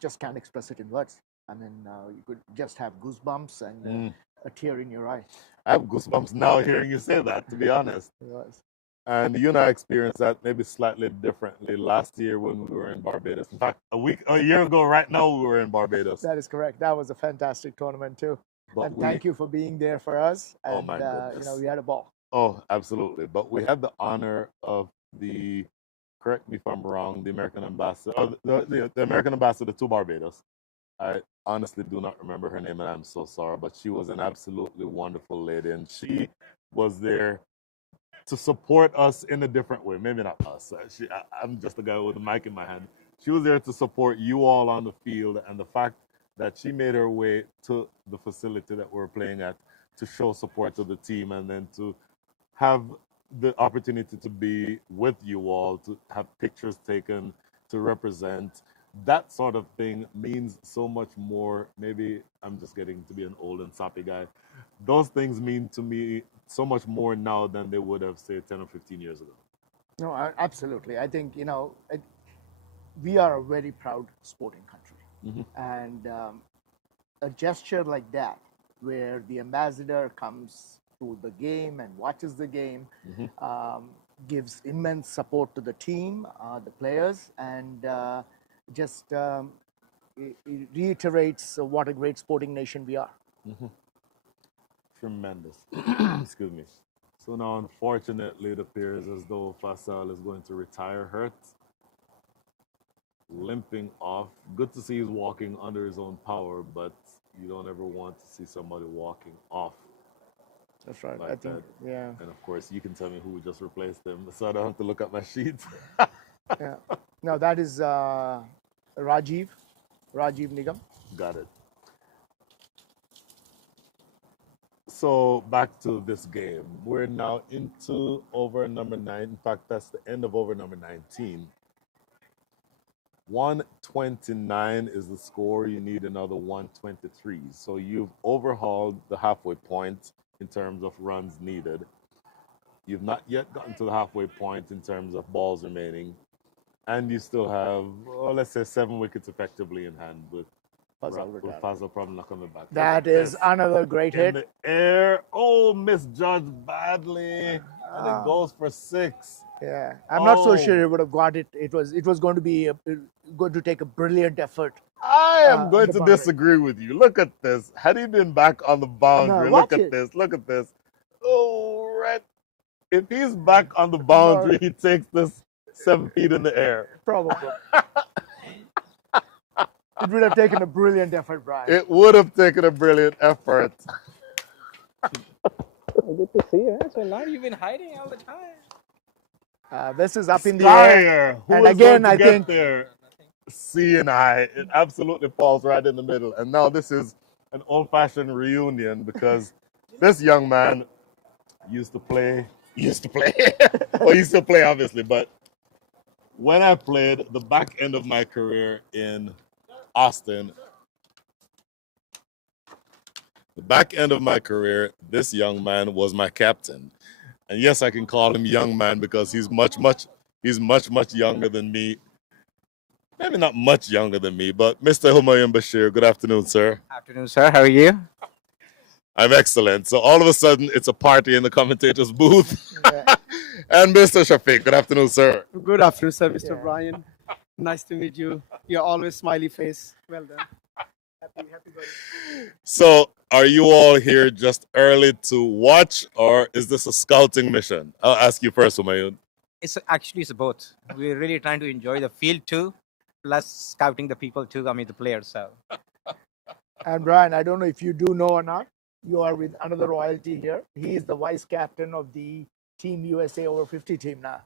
just can't express it in words. I mean, you could just have goosebumps and a tear in your eye. I have goosebumps now hearing you say that, to be honest. Yes. And you and I experienced that maybe slightly differently last year when we were in Barbados. In fact, a year ago right now, we were in Barbados. That is correct. That was a fantastic tournament too. But and thank you for being there for us. And, oh my goodness. we had a ball. Oh, absolutely. But we had the honor of correct me if I'm wrong, the American ambassador, the American ambassador to Barbados. I honestly do not remember her name, and I'm so sorry, but she was an absolutely wonderful lady, and she was there to support us in a different way. Maybe not us. I'm just a guy with a mic in my hand. She was there to support you all on the field, and the fact that she made her way to the facility that we're playing at to show support to the team, and then to have the opportunity to be with you all, to have pictures taken, to represent. That sort of thing means so much more. Maybe I'm just getting to be an old and sappy guy. Those things mean to me so much more now than they would have, say, 10 or 15 years ago. No, absolutely. I think, we are a very proud sporting country. And a gesture like that, where the ambassador comes to the game and watches the game, gives immense support to the team, the players, and it reiterates what a great sporting nation we are. Tremendous. Excuse me. So now, unfortunately, it appears as though Fasal is going to retire hurt, limping off. Good to see he's walking under his own power, but you don't ever want to see somebody walking off. That's right. Like I think, that. yeah. And of course, you can tell me who just replaced him, so I don't have to look at my sheets. Yeah. No, that is Rajiv Nigam. Got it. So back to this game. We're now into over number 9. In fact, that's the end of over number 19. 129 is the score. You need another 123. So you've overhauled the halfway point in terms of runs needed. You've not yet gotten to the halfway point in terms of balls remaining. And you still have, let's say, 7 wickets effectively in hand with Fazal probably not coming back. That is another great hit. In the air. Oh, misjudged badly. And it goes for 6. Yeah, I'm not so sure it would have got it. It was going to take a brilliant effort. I am going to disagree with you. Look at this. Had he been back on the boundary, look at this. Look at this. Oh, right. If he's back on the boundary, he takes this 7 feet in the air. Probably. It would have taken a brilliant effort, Brian. It would have taken a brilliant effort. Good to see you. So long you've been hiding all the time. This is up in the air. Who and is again, going to get there? C and I. It absolutely falls right in the middle. And now this is an old-fashioned reunion because this young man used to play, well, he still play obviously, but when I played the back end of my career in Austin, the back end of my career, this young man was my captain. And yes, I can call him young man because he's much younger than me. Maybe not much younger than me, but Mr. Humayun Bashir, good afternoon, sir. Afternoon, sir. How are you? I'm excellent. So all of a sudden, it's a party in the commentator's booth. Yeah. And Mr. Shafiq, good afternoon, sir. Good afternoon, sir, Mr. Brian. Nice to meet you. You're always smiley face. Well done. Happy birthday. So are you all here just early to watch, or is this a scouting mission? I'll ask you first, Humayun. It's both. We're really trying to enjoy the field too, plus scouting the people too, the players. So. And Brian, I don't know if you do know or not, you are with another royalty here. He is the vice captain of the Team USA over 50 team now,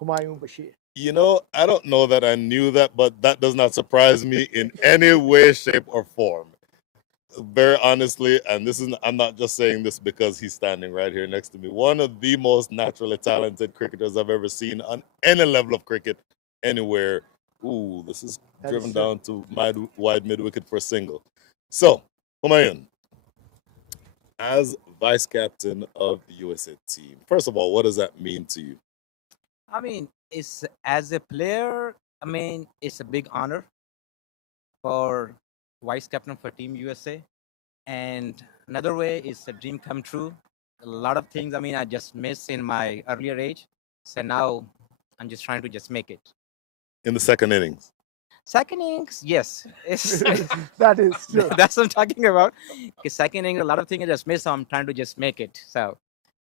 Humayun Bashir. You know, I don't know that I knew that, but that does not surprise me in any way, shape, or form. Very honestly, and I'm not just saying this because he's standing right here next to me. One of the most naturally talented cricketers I've ever seen on any level of cricket, anywhere. Ooh, this is driven down to wide mid wicket for a single. So, Humayun, as vice captain of the USA team, first of all, what does that mean to you? I mean, it's as a player. I mean, it's a big honor for vice captain for Team USA, and another way is a dream come true. A lot of things. I mean, I just missed in my earlier age, so now I'm just trying to just make it. In the second innings. Second innings, yes, That is true. that's what I'm talking about. Because second innings, a lot of things I just missed, so I'm trying to just make it. So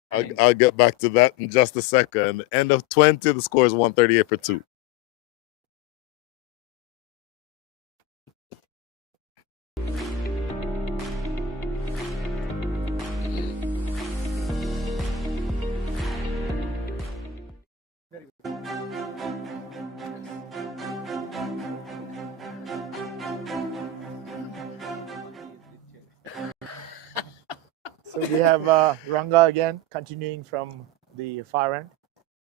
I'll get back to that in just a second. End of 20, the score is 138 for 2. So we have Ranga again, continuing from the far end.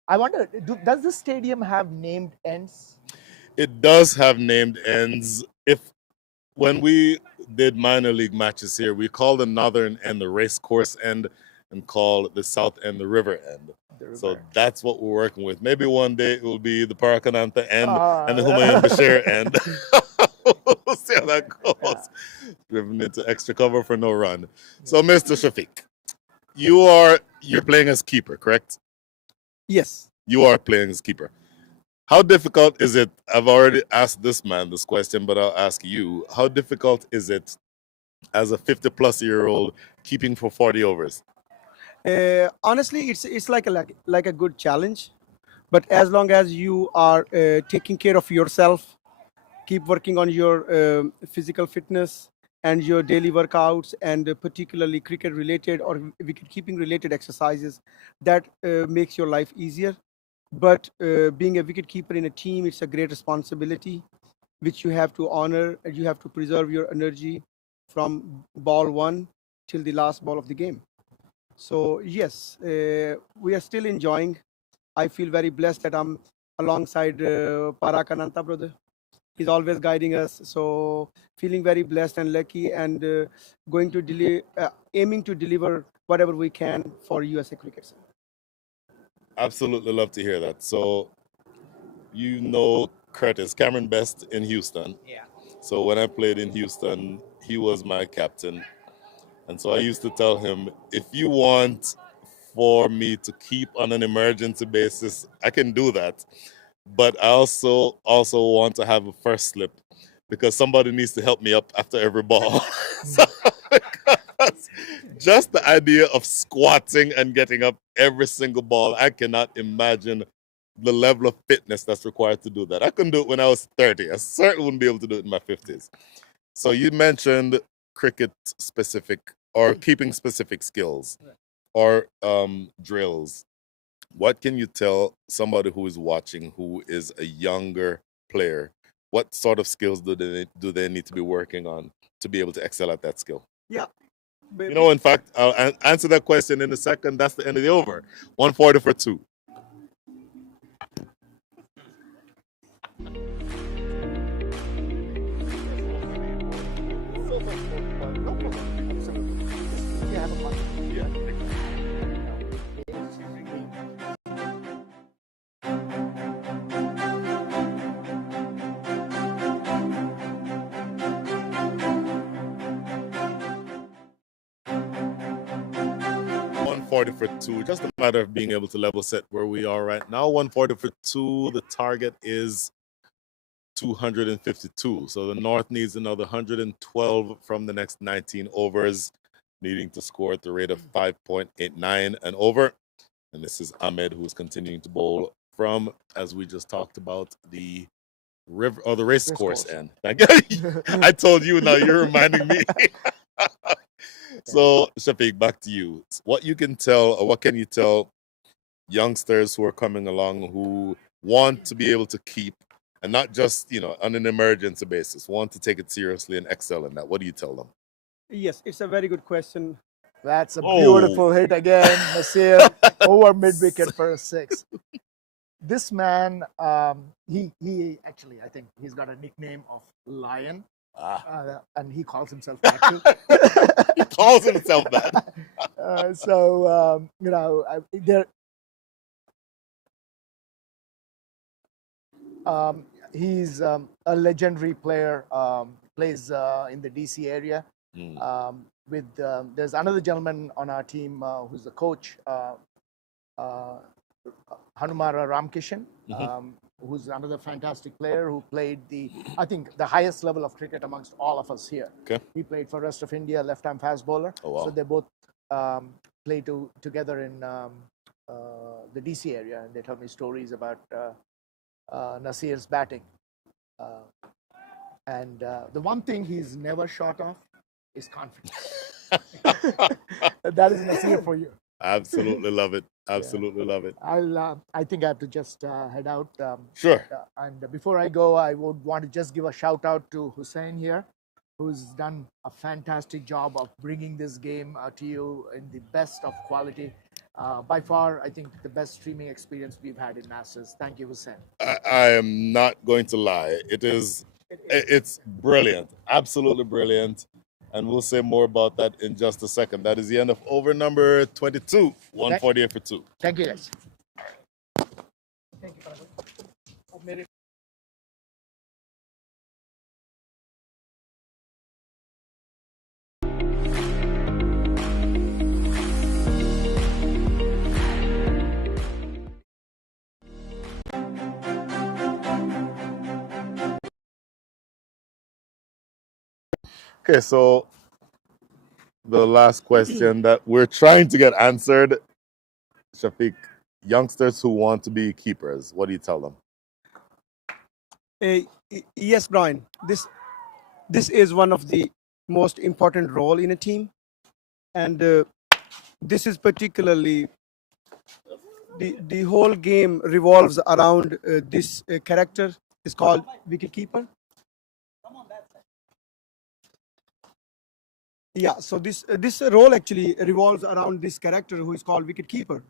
I wonder, does the stadium have named ends? It does have named ends. When we did minor league matches here, we called the northern end the race course end and called the south end the river end. So that's what we're working with. Maybe one day it will be the Parakananta end and the Humayun Bashir end. We'll see how that goes. Driven into extra cover for no run. So, Mr. Shafiq, you're playing as keeper, correct? Yes. You are playing as keeper. How difficult is it? I've already asked this man this question, but I'll ask you. How difficult is it as a 50-plus-year-old keeping for 40 overs? Honestly, it's like a good challenge, but as long as you are taking care of yourself, keep working on your physical fitness and your daily workouts, and particularly cricket related or wicket keeping related exercises, that makes your life easier. But being a wicket keeper in a team, it's a great responsibility which you have to honor, and you have to preserve your energy from ball one till the last ball of the game. So yes, we are still enjoying. I feel very blessed that I'm alongside Parakananta brother. He's always guiding us. So feeling very blessed and lucky, and going to aiming to deliver whatever we can for USA cricket. Absolutely love to hear that. So, you know Curtis, Cameron Best in Houston. yeah, So when I played in Houston, he was my captain. And so I used to tell him, if you want for me to keep on an emergency basis, I can do that. But I also want to have a first slip because somebody needs to help me up after every ball. So, because just the idea of squatting and getting up every single ball, I cannot imagine the level of fitness that's required to do that. I couldn't do it when I was 30. I certainly wouldn't be able to do it in my 50s. So you mentioned cricket specific or keeping specific skills or drills. What can you tell somebody who is watching, who is a younger player? What sort of skills do they need to be working on to be able to excel at that skill? Yeah. You know, in fact, I'll answer that question in a second. That's the end of the over. 140 for 2. For 2, just a matter of being able to level set where we are right now. 140 for 2, the target is 252. So the North needs another 112 from the next 19 overs, needing to score at the rate of 5.89 and over. And this is Ahmed, who is continuing to bowl from, as we just talked about, the river or the race course end. I told you, now you're reminding me. So, Shafiq, back to you. What you can tell, or what can you tell youngsters who are coming along who want to be able to keep, and not just, on an emergency basis, want to take it seriously and excel in that? What do you tell them? Yes, it's a very good question. That's a beautiful hit again, Nasir, over mid-wicket for a 6. This man, he actually, I think he's got a nickname of Lion. And he calls himself that too. He calls himself that. He's a legendary player. Plays in the DC area. There's another gentleman on our team who's the coach, Hanumara Ramkishan, who's another fantastic player who played I think the highest level of cricket amongst all of us here. Okay. He played for Rest of India, left-arm fast bowler. Oh, wow. So they both play together in the DC area, and they tell me stories about Nasir's batting. And the one thing he's never short of is confidence. That is Nasir for you. Absolutely love it. Absolutely love it. I think I have to just head out. Sure. And before I go, I would want to just give a shout out to Hussein here, who's done a fantastic job of bringing this game to you in the best of quality. By far, I think the best streaming experience we've had in Masters. Thank you, Hussein. I am not going to lie. It's brilliant. Absolutely brilliant. And we'll say more about that in just a second. That is the end of over number 22, 148 for 2. Thank you, guys. Thank you, Prairie. I've made it. Okay, so the last question that we're trying to get answered, Shafiq, youngsters who want to be keepers, what do you tell them? Yes, Brian. This is one of the most important role in a team, and this is particularly the whole game revolves around this character. Is called wicket keeper. Yeah, so this role actually revolves around this character who is called wicket keeper.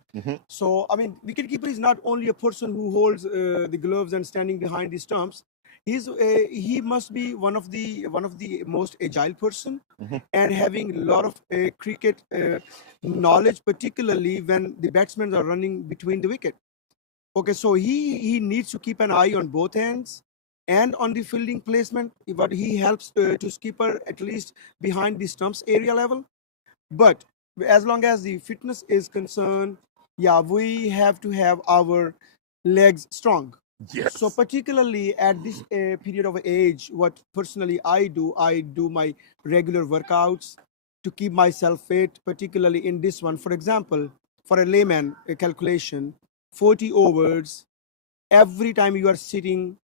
So I mean, wicket keeper is not only a person who holds the gloves and standing behind the stumps. He must be one of the most agile person and having a lot of cricket knowledge, particularly when the batsmen are running between the wicket. Okay, so he needs to keep an eye on both hands and on the fielding placement, but he helps to skipper at least behind the stumps area level. But as long as the fitness is concerned, yeah, we have to have our legs strong. Yes. So particularly at this period of age, what personally I do my regular workouts to keep myself fit, particularly in this one. For example, for a layman, a calculation, 40 overs, every time you are sitting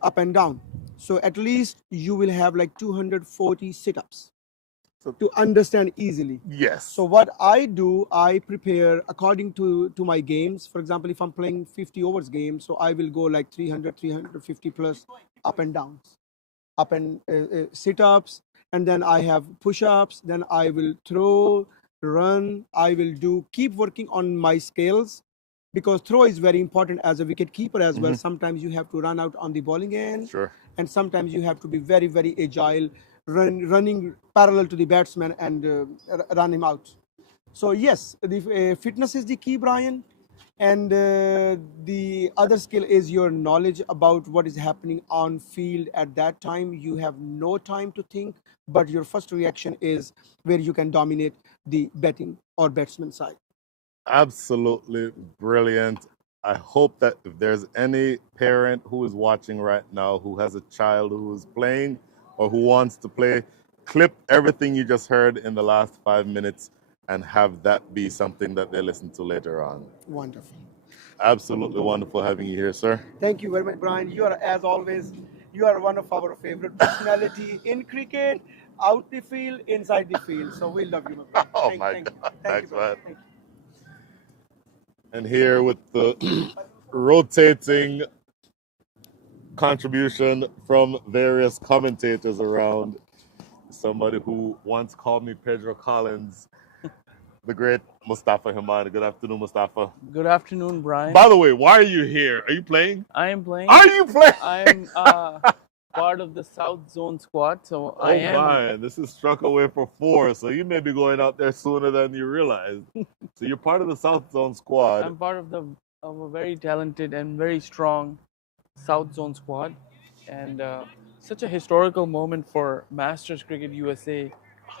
up and down. So at least you will have like 240 sit-ups to understand easily. Yes. So what I do, I prepare according to my games. For example, if I'm playing 50 overs game, so I will go like 300, 350 plus up and downs, up and sit-ups, and then I have push-ups, then I will throw, run, I will keep working on my skills. Because throw is very important as a wicket keeper as well. Sometimes you have to run out on the bowling end, sure, and sometimes you have to be very, very agile, running parallel to the batsman and run him out. So yes, the fitness is the key, Brian, and the other skill is your knowledge about what is happening on field at that time. You have no time to think, but your first reaction is where you can dominate the batting or batsman side. Absolutely brilliant. I hope that if there's any parent who is watching right now who has a child who is playing or who wants to play, clip everything you just heard in the last 5 minutes and have that be something that they listen to later on. Wonderful. Absolutely wonderful having you here, sir. Thank you very much, Brian. You are, as always, you are one of our favorite personality in cricket, out the field, inside the field. So we love you. Oh my God. Thanks, man. And here with the rotating contribution from various commentators around, somebody who once called me Pedro Collins, the great Mustafa Himani. Good afternoon, Mustafa. Good afternoon, Brian. By the way, why are you here? Are you playing? I am playing. Are you playing? I'm part of the South Zone squad, so I Oh am. my, this is struck away for 4, so you may be going out there sooner than you realize. So you're part of the South Zone squad. I'm part of a very talented and very strong South Zone squad, and such a historical moment for Masters Cricket USA.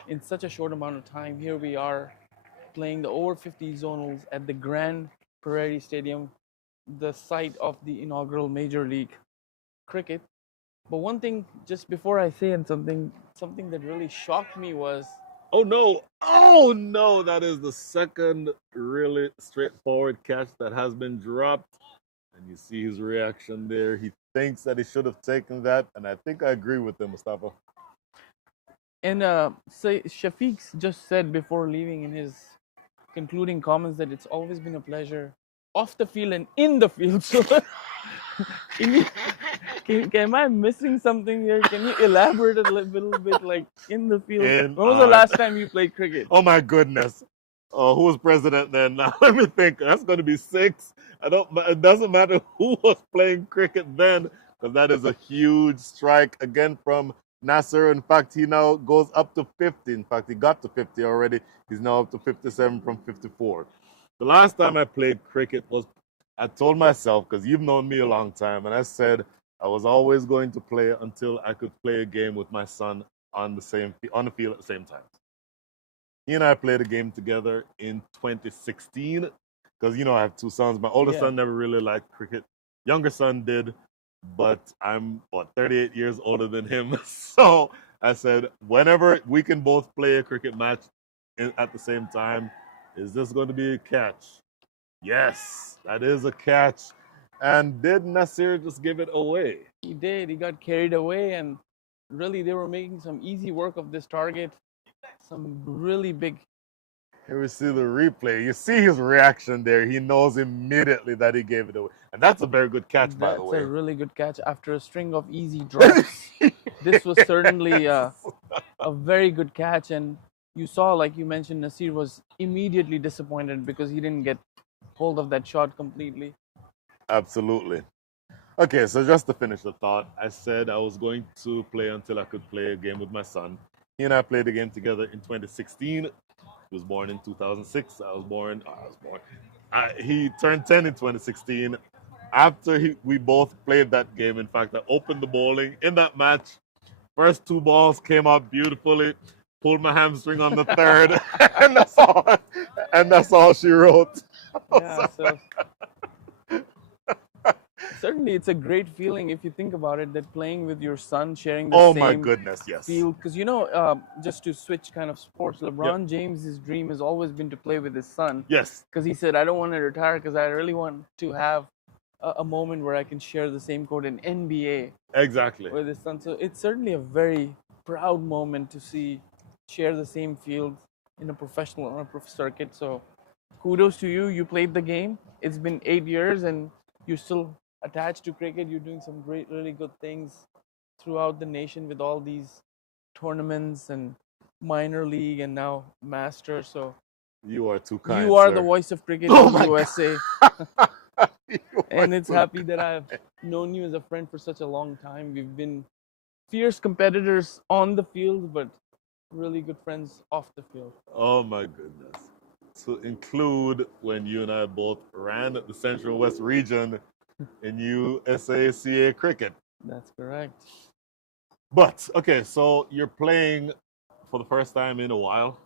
In such a short amount of time, here we are playing the over 50 zonals at the Grand Prairie Stadium, the site of the inaugural Major League Cricket. But one thing, just before I say and something that really shocked me was, Oh no, that is the second really straightforward catch that has been dropped. And you see his reaction there. He thinks that he should have taken that, and I think I agree with him, Mustafa. and say Shafiq just said before leaving in his concluding comments that it's always been a pleasure off the field and in the field. So, am I missing something here? Can you elaborate a little bit, like in the field? When was the last time you played cricket? Oh my goodness. Who was president then? Now let me think. That's going to be 6. It doesn't matter who was playing cricket then, because that is a huge strike again from Nasser. In fact, he now goes up to 50. In fact, he got to 50 already. He's now up to 57 from 54. The last time I played cricket was, I told myself, because you've known me a long time, and I said I was always going to play until I could play a game with my son on the field at the same time. He and I played a game together in 2016, because I have 2 sons. My older son never really liked cricket. Younger son did, but I'm 38 years older than him. So I said, whenever we can both play a cricket match at the same time, is this going to be a catch? Yes, that is a catch. And did Nasir just give it away? He did. He got carried away, and really they were making some easy work of this target. Some really big. Here we see the replay. You see his reaction there. He knows immediately that he gave it away. And that's a very good catch, by the way. That's a really good catch after a string of easy drops. This was certainly a very good catch. And you saw, like you mentioned, Nasir was immediately disappointed because he didn't get hold of that shot completely. Absolutely. Okay, so just to finish the thought, I said I was going to play until I could play a game with my son. He and I played a game together in 2016. He was born in 2006. He turned 10 in 2016. After we both played that game, in fact, I opened the bowling in that match. First 2 balls came out beautifully. Pulled my hamstring on the third, and that's all she wrote. Yeah, so certainly it's a great feeling if you think about it, that playing with your son, sharing the oh same my goodness, yes. field. Because just to switch kind of sports, LeBron James's dream has always been to play with his son. Yes. Because he said, I don't want to retire because I really want to have a moment where I can share the same court in NBA. Exactly. With his son. So it's certainly a very proud moment to share the same field in a professional on a circuit. So kudos to you. You played the game. It's been 8 years and you're still attached to cricket. You're doing some really good things throughout the nation with all these tournaments and minor league and now Masters. So you are too kind. You are sir. the voice of cricket in the USA. And it's too happy that I've known you as a friend for such a long time. We've been fierce competitors on the field, but really good friends off the field. Oh my goodness. To include when you and I both ran the Central West region in USACA cricket. That's correct. But, okay, so you're playing for the first time in a while?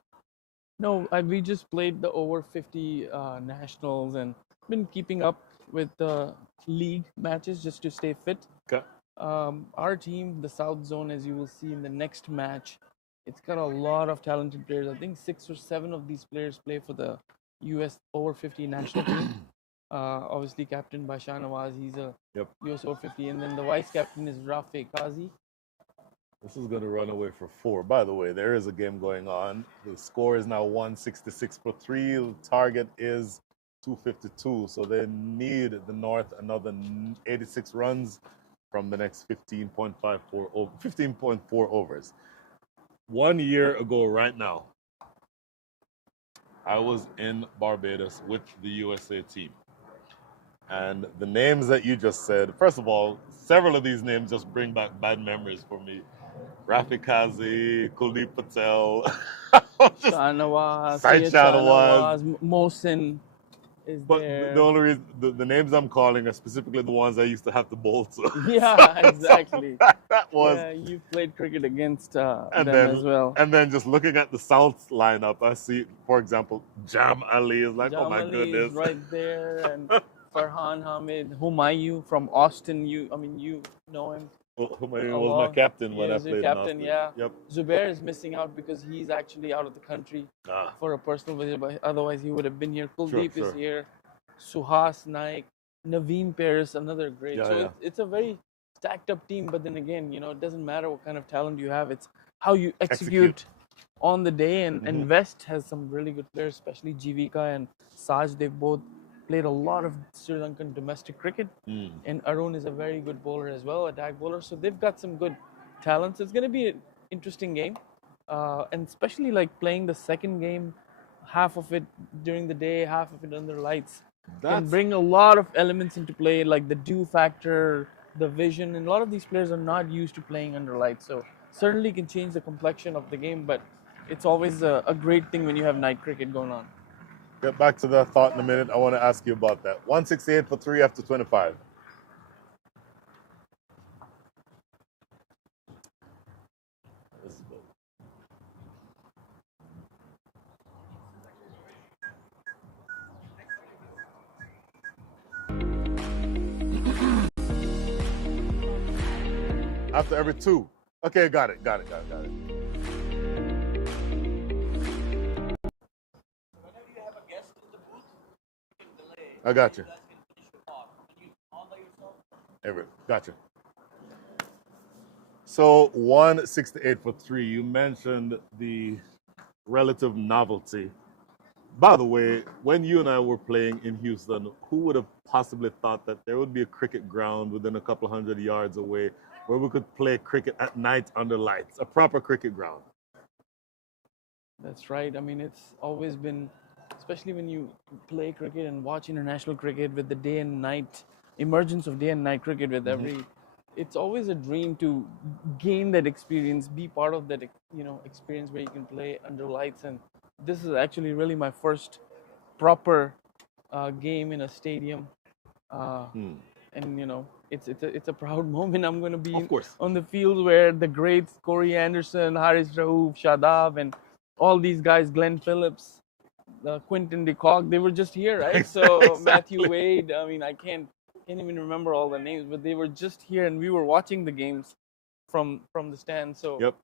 No, we just played the over 50 nationals and been keeping up with the league matches just to stay fit. Okay. Our team, the South Zone, as you will see in the next match, it's got a lot of talented players. I think 6 or 7 of these players play for the US over 50 national team. Obviously captained by Shahnawaz. He's a US over 50. And then the vice captain is Rafi Qazi. This is going to run away for 4. By the way, there is a game going on. The score is now 166 for 3. The target is 252. So they need the North another 86 runs from the next 15.4 overs. 1 year ago right now, I was in Barbados with the USA team. And the names that you just said, first of all, several of these names just bring back bad memories for me. Rafi Kazi, Kuldeep Patel, Shahnawaz, Syed Syed Shahnawaz. Shahnawaz, Mohsin is But the there. only reason, the names I'm calling are specifically the ones I used to have to bowl to. Yeah, exactly. That was, Yeah, you played cricket against and them as well. then just looking at the South lineup, I see, for example, Jam Ali is like, oh my Jamali goodness. is right there, and Farhan Hamid, Humayu from Austin. You know him. Humayun A was my lot. captain when He I is your played in captain, Austin. yeah. Yep. Zubair is missing out because he's actually out of the country for a personal visit, but otherwise he would have been here. Kuldeep is sure. here. Suhas Naik, Naveen Paris, another great. Yeah, so yeah. It's a very stacked up team, but then again, it doesn't matter what kind of talent you have, it's how you execute on the day. And West has some really good players, especially Jivika and Saj. They've both played a lot of Sri Lankan domestic cricket, and Arun is a very good bowler as well, attack bowler. So they've got some good talents. It's going to be an interesting game, and especially like playing the second game, half of it during the day, half of it under lights, can bring a lot of elements into play, like the dew factor, the vision, and a lot of these players are not used to playing under lights. So certainly can change the complexion of the game, but it's always a great thing when you have night cricket going on. Get back to that thought in a minute. I want to ask you about that. 168 for 3 after 25. After every 2. Okay, got it. I got you. Gotcha. So 168 for 3. You mentioned the relative novelty. By the way, when you and I were playing in Houston, who would have possibly thought that there would be a cricket ground within a couple hundred yards away where we could play cricket at night under lights, a proper cricket ground? That's right. I mean, it's always been, especially when you play cricket and watch international cricket with the day and night, emergence of day and night cricket with every, it's always a dream to gain that experience, be part of that, experience where you can play under lights. And this is actually really my first proper game in a stadium. And, it's a proud moment. I'm going to be on the field where the greats, Corey Anderson, Haris Rauf, Shadab, and all these guys, Glenn Phillips, Quinton de Kock, they were just here, right? So Matthew Wade, I mean, I can't even remember all the names, but they were just here, and we were watching the games from the stand. So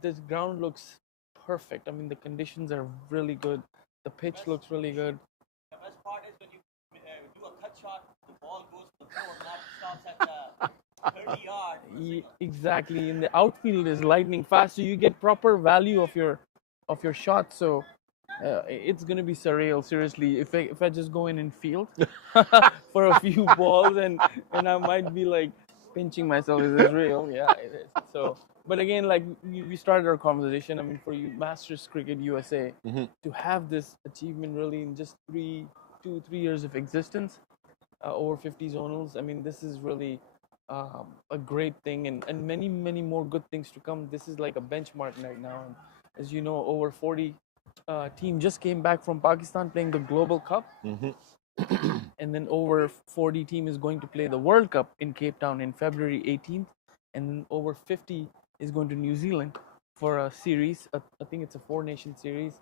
this ground looks perfect. I mean, the conditions are really good. The pitch looks really good. The best part is when you do a cut shot, the ball goes to the floor, not stops at the 30 yards. Exactly, and the outfield is lightning fast, so you get proper value of your shot. So it's gonna be surreal, seriously. If I just go in and field for a few balls, and I might be like pinching myself. Is this real? Yeah, it is. So, but again, like we started our conversation. I mean, for you, Masters Cricket USA, to have this achievement really in just 3 years of existence, over 50 zonals. I mean, this is really a great thing, and many more good things to come. This is like a benchmark right now. And as you know, over 40 team just came back from Pakistan playing the Global Cup, and then over 40 team is going to play the World Cup in Cape Town in February 18th, and then over 50 is going to New Zealand for a series. I think it's a 4-nation series,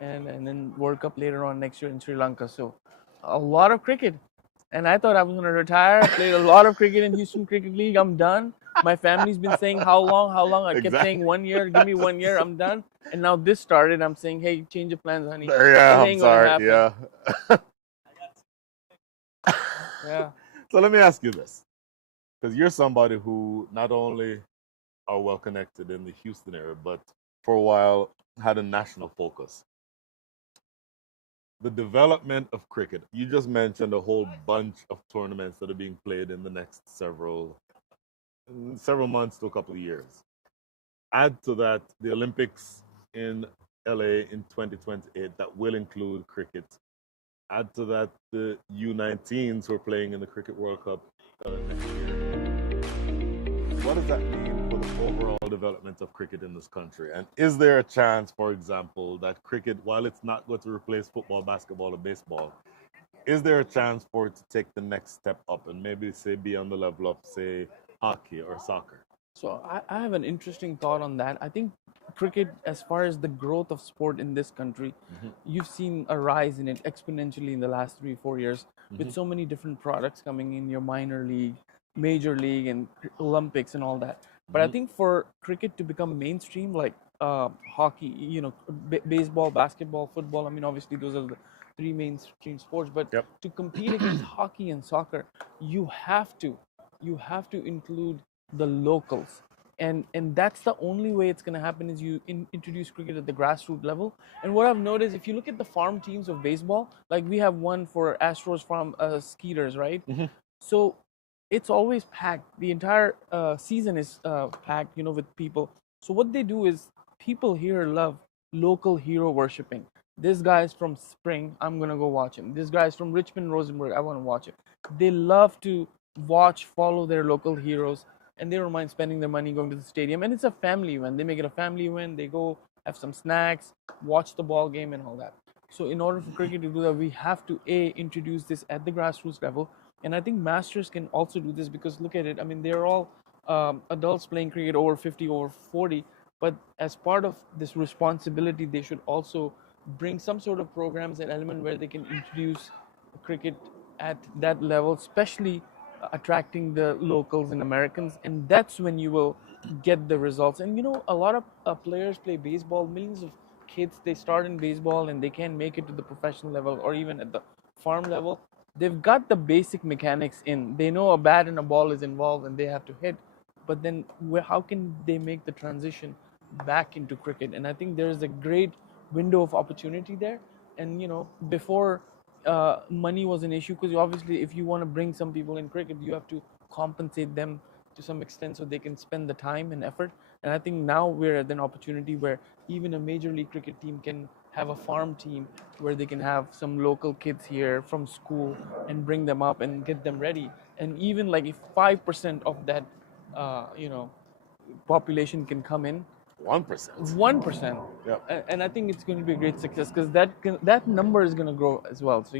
and then World Cup later on next year in Sri Lanka. So a lot of cricket. And I thought I was going to retire. I played a lot of cricket in Houston Cricket League. I'm done. My family's been saying, how long? I kept saying 1 year. Give me 1 year. I'm done. And now this started. I'm saying, hey, change your plans, honey. Yeah, I'm sorry. Yeah. Yeah. So let me ask you this. Because you're somebody who not only are well connected in the Houston area, but for a while had a national focus. The development of cricket, you just mentioned a whole bunch of tournaments that are being played in the next several months to a couple of years. Add to that the Olympics in LA in 2028 that will include cricket. Add to that the U19s who are playing in the Cricket World Cup next year. What does that mean for the overall development of cricket in this country? And is there a chance, for example, that cricket, while it's not going to replace football, basketball, or baseball, is there a chance for it to take the next step up and maybe, say, be on the level of, say, hockey or soccer? So I have an interesting thought on that. I think cricket, as far as the growth of sport in this country, you've seen a rise in it exponentially in the last 3-4 years with so many different products coming in, your minor league, major league, and Olympics and all that. But I think for cricket to become mainstream, like hockey, baseball, basketball, football, I mean, obviously those are the 3 mainstream sports, but to compete against hockey and soccer, you have to include the locals, and that's the only way it's going to happen, is you introduce cricket at the grassroots level. And what I've noticed, if you look at the farm teams of baseball, like we have one for Astros farm Skeeters, right? So it's always packed. The entire season is packed, with people. So what they do is, people here love local hero worshipping. This guy's from Spring, I'm going to go watch him. This guy's from Richmond, Rosenberg, I want to watch him. They love to follow their local heroes, and they don't mind spending their money going to the stadium. And it's a family event. They make it a family event. They go have some snacks, watch the ball game and all that. So in order for cricket to do that, we have to introduce this at the grassroots level. And I think Masters can also do this, because look at it. I mean, they're all adults playing cricket over 50, over 40. But as part of this responsibility, they should also bring some sort of programs and element where they can introduce cricket at that level, especially attracting the locals and Americans, and that's when you will get the results. And a lot of players play baseball. Millions of kids, they start in baseball and they can't make it to the professional level or even at the farm level. They've got the basic mechanics in. They know a bat and a ball is involved and they have to hit, but then how can they make the transition back into cricket? And I think there's a great window of opportunity there. And before money was an issue, because obviously if you want to bring some people in cricket, you have to compensate them to some extent so they can spend the time and effort. And I think now we're at an opportunity where even a major league cricket team can have a farm team where they can have some local kids here from school and bring them up and get them ready. And even like if 5% of that population can come in, 1%. Yep. And I think it's going to be a great success, because that number is going to grow as well. So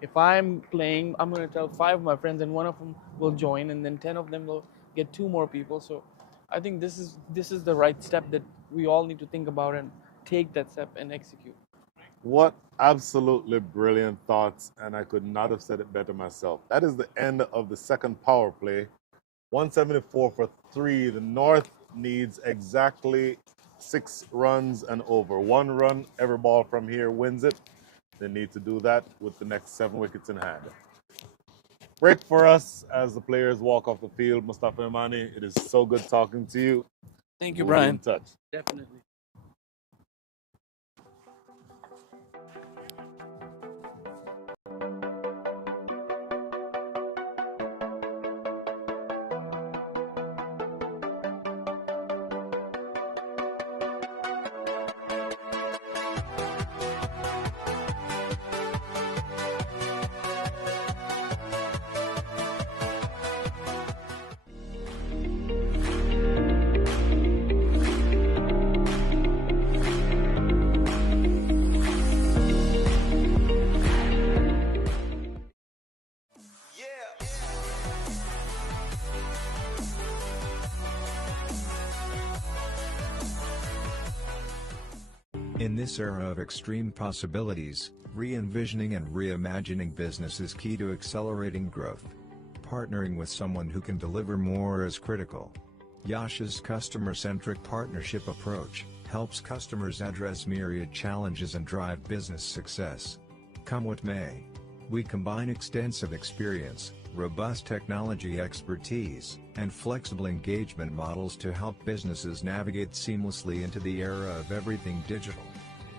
if I'm playing, I'm going to tell 5 of my friends, and 1 of them will join, and then 10 of them will get 2 more people. So I think this is the right step that we all need to think about and take that step and execute. What absolutely brilliant thoughts, and I could not have said it better myself. That is the end of the second power play. 174 for 3. The North needs exactly 6 runs and over. 1 run, every ball from here wins it. They need to do that with the next 7 wickets in hand. Break for us as the players walk off the field. Mustafa Imani, it is so good talking to you. Thank you, We'll be Brian. in touch. Definitely. In this era of extreme possibilities, re-envisioning and reimagining business is key to accelerating growth. Partnering with someone who can deliver more is critical. Yash's customer-centric partnership approach helps customers address myriad challenges and drive business success. Come what may, we combine extensive experience, robust technology expertise, and flexible engagement models to help businesses navigate seamlessly into the era of everything digital.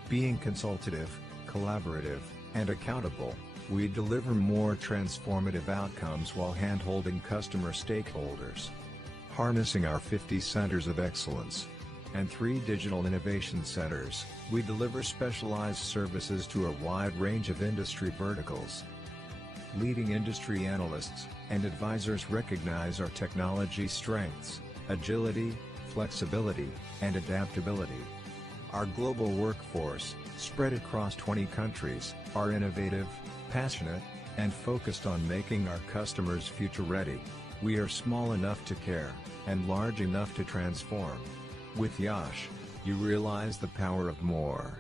Being consultative, collaborative, and accountable, we deliver more transformative outcomes while hand-holding customer stakeholders. Harnessing our 50 centers of excellence. and 3 digital innovation centers. We deliver specialized services to a wide range of industry verticals. Leading industry analysts and advisors recognize our technology strengths, agility, flexibility, and adaptability. Our global workforce, spread across 20 countries, are innovative, passionate, and focused on making our customers future-ready. We are small enough to care, and large enough to transform. With Yash, you realize the power of more.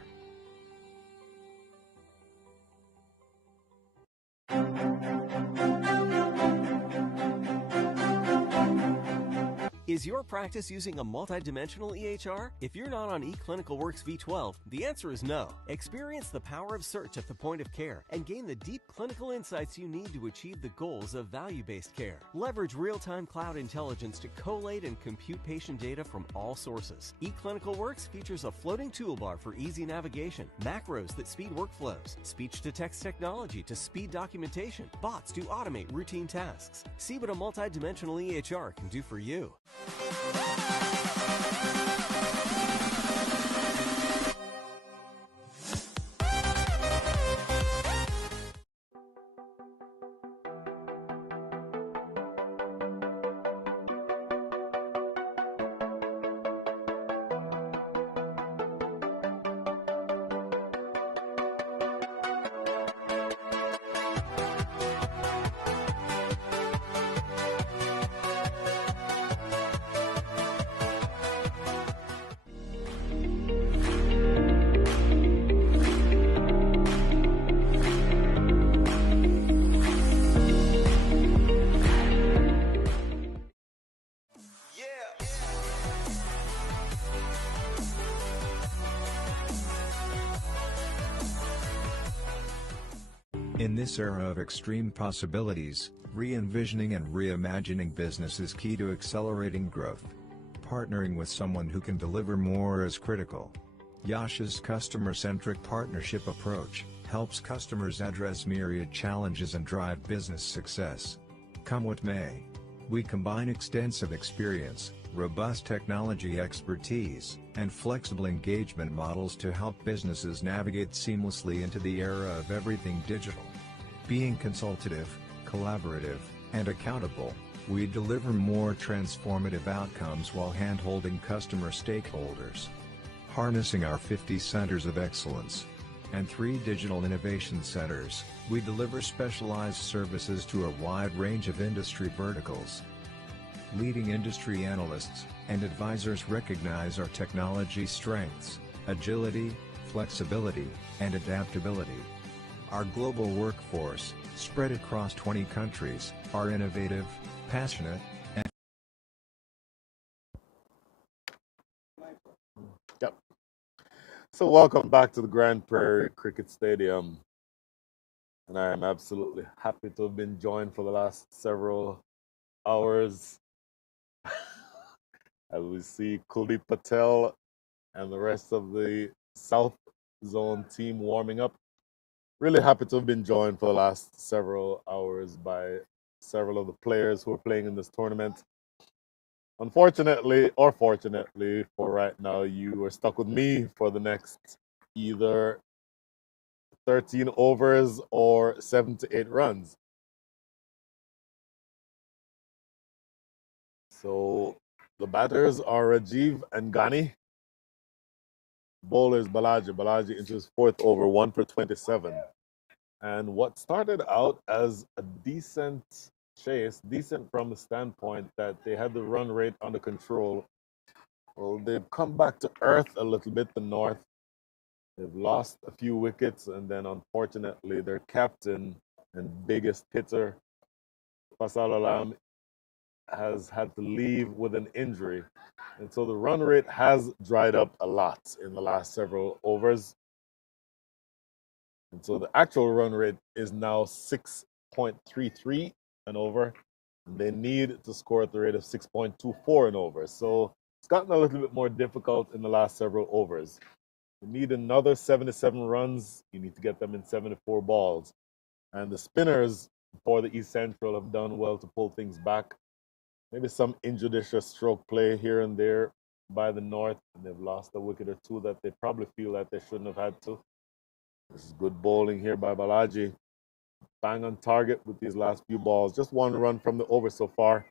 Is your practice using a multidimensional EHR? If you're not on eClinicalWorks V12, the answer is no. Experience the power of search at the point of care and gain the deep clinical insights you need to achieve the goals of value-based care. Leverage real-time cloud intelligence to collate and compute patient data from all sources. eClinicalWorks features a floating toolbar for easy navigation, macros that speed workflows, speech-to-text technology to speed documentation, bots to automate routine tasks. See what a multidimensional EHR can do for you. In this era of extreme possibilities, re-envisioning and reimagining business is key to accelerating growth. Partnering with someone who can deliver more is critical. Yash's customer-centric partnership approach helps customers address myriad challenges and drive business success. Come what may, we combine extensive experience, robust technology expertise, and flexible engagement models to help businesses navigate seamlessly into the era of everything digital. Being consultative, collaborative, and accountable, we deliver more transformative outcomes while hand-holding customer stakeholders. Harnessing our 50 centers of excellence and 3 digital innovation centers, we deliver specialized services to a wide range of industry verticals. Leading industry analysts and advisors recognize our technology strengths, agility, flexibility, and adaptability. Our global workforce, spread across 20 countries, are innovative, passionate, and Yep. So welcome back to the Grand Prairie Cricket Stadium. And I am absolutely happy to have been joined for the last several hours as we see Kuldeep Patel and the rest of the South Zone team warming up. Really happy to have been joined for the last several hours by several of the players who are playing in this tournament. Unfortunately, or fortunately for right now, you are stuck with me for the next either 13 overs or 7 to 8 runs. So the batters are Rajiv and Ghani. Bowlers Balaji. Balaji into his 4th over, 1 for 27. And what started out as a decent chase, decent from the standpoint that they had the run rate under control, well, they've come back to earth a little bit, the North. They've lost a few wickets, and then unfortunately their captain and biggest hitter, Fasal Alam, has had to leave with an injury. And so the run rate has dried up a lot in the last several overs. And so the actual run rate is now 6.33 an over. And they need to score at the rate of 6.24 an over. So it's gotten a little bit more difficult in the last several overs. You need another 77 runs. You need to get them in 74 balls. And the spinners for the East Central have done well to pull things back. Maybe some injudicious stroke play here and there by the North, and they've lost a wicket or two that they probably feel that they shouldn't have had to. This is good bowling here by Balaji. Bang on target with these last few balls. Just one run from the over so far.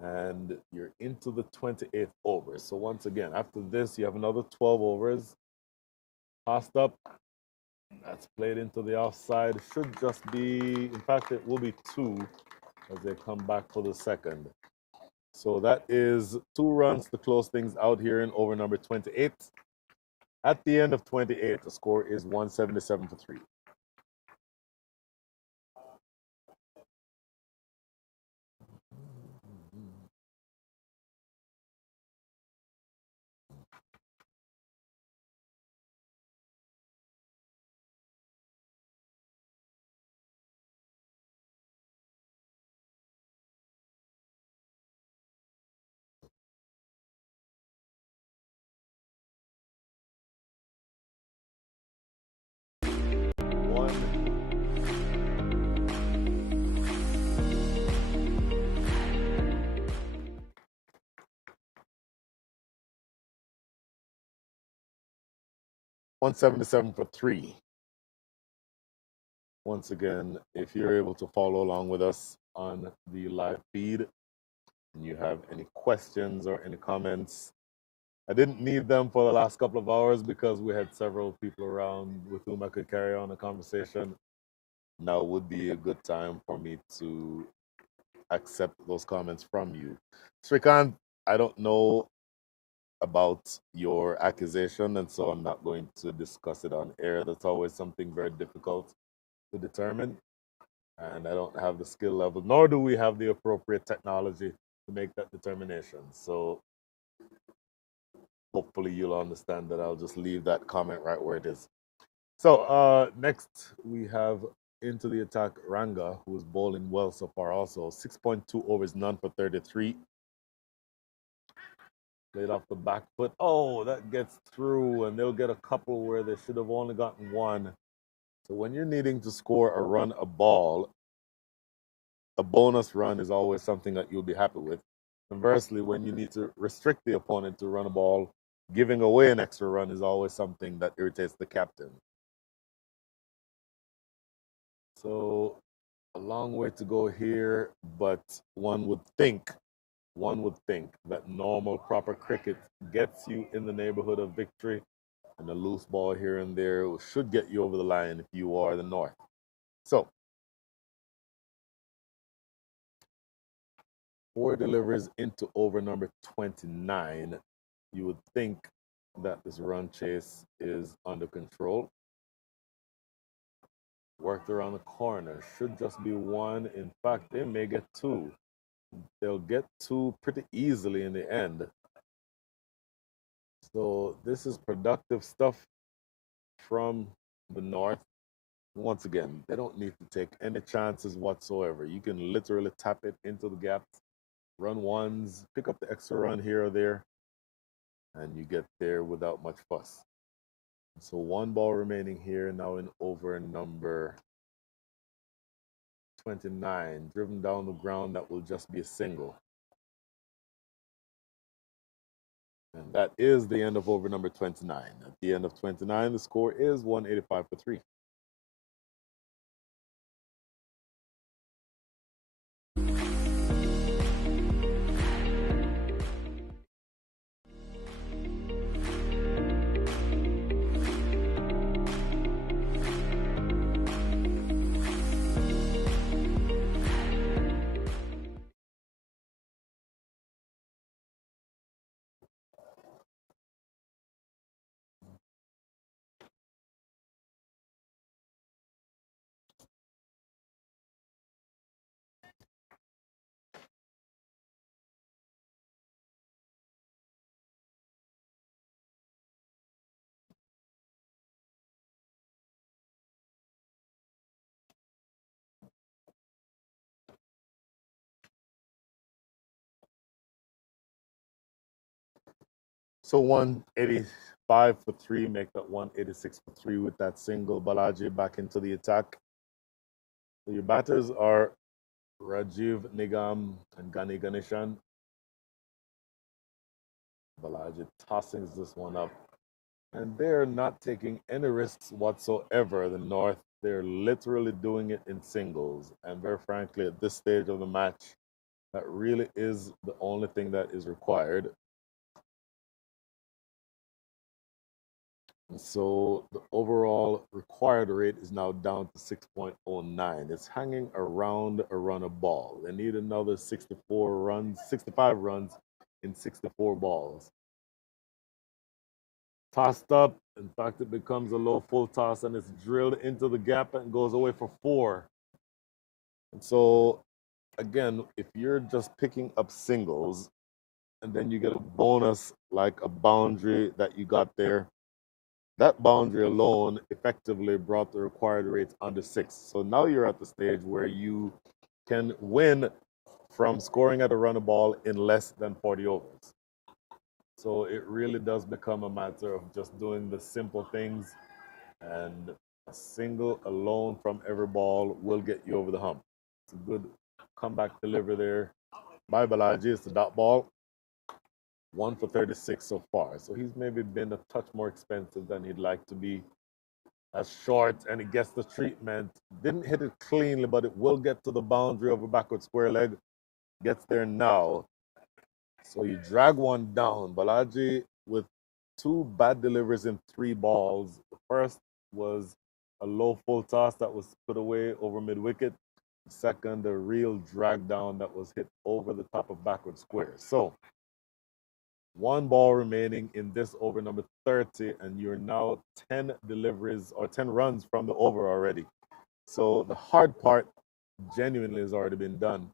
And you're into the 28th over. So once again, after this, you have another 12 overs. Tossed up. That's played into the offside. Should just be, in fact, it will be 2 as they come back for the second. So that is 2 runs to close things out here in over number 28. At the end of 28, the score is 177 for 3. $177 for 3. Once again, if you're able to follow along with us on the live feed and you have any questions or any comments, I didn't need them for the last couple of hours because we had several people around with whom I could carry on a conversation. Now would be a good time for me to accept those comments from you. Srikant, I don't know about your accusation, and so I'm not going to discuss it on air. That's always something very difficult to determine, and I don't have the skill level, nor do we have the appropriate technology to make that determination. So hopefully you'll understand that I'll just leave that comment right where it is. So next we have into the attack Ranga, who is bowling well so far also. 6.2 overs, none for 33. Played off the back foot. Oh, that gets through, and they'll get a couple where they should have only gotten one. So when you're needing to score a run, a ball, a bonus run is always something that you'll be happy with. Conversely, when you need to restrict the opponent to run a ball, giving away an extra run is always something that irritates the captain. So a long way to go here, but one would think that normal, proper cricket gets you in the neighborhood of victory, and a loose ball here and there should get you over the line if you are the North. So 4 deliveries into over number 29. You would think that this run chase is under control. Worked around the corner. Should just be 1. In fact, they may get 2. They'll get 2 pretty easily in the end. So this is productive stuff from the North. Once again, they don't need to take any chances whatsoever. You can literally tap it into the gaps, run ones, pick up the extra run here or there, and you get there without much fuss. So 1 ball remaining here, now in over number 29. Driven down the ground, that will just be a single. And that is the end of over number 29. At the end of 29, the score is 185 for 3. So 185 for 3, make that 186 for 3 with that single. Balaji back into the attack. So your batters are Rajiv Nigam and Gani Ganeshan. Balaji tossing this one up. And they're not taking any risks whatsoever, the North. They're literally doing it in singles. And very frankly, at this stage of the match, that really is the only thing that is required. And so the overall required rate is now down to 6.09. It's hanging around a run a ball. They need another 64 runs, 65 runs in 64 balls. Tossed up. In fact, it becomes a low full toss and it's drilled into the gap and goes away for 4. And so, again, if you're just picking up singles and then you get a bonus like a boundary that you got there, that boundary alone effectively brought the required rate under 6. So now you're at the stage where you can win from scoring at a run a ball in less than 40 overs. So it really does become a matter of just doing the simple things, and a single alone from every ball will get you over the hump. It's a good comeback delivery there by Balaji. It's the dot ball. 1 for 36 so far. So he's maybe been a touch more expensive than he'd like to be. As short, and he gets the treatment. Didn't hit it cleanly, but it will get to the boundary of a backward square leg. Gets there now. So you drag one down. Balaji with 2 bad deliveries in 3 balls. The first was a low full toss that was put away over mid-wicket. The second, a real drag down that was hit over the top of backward square. So 1 ball remaining in this over number 30, and you're now 10 deliveries or 10 runs from the over already. So the hard part genuinely has already been done.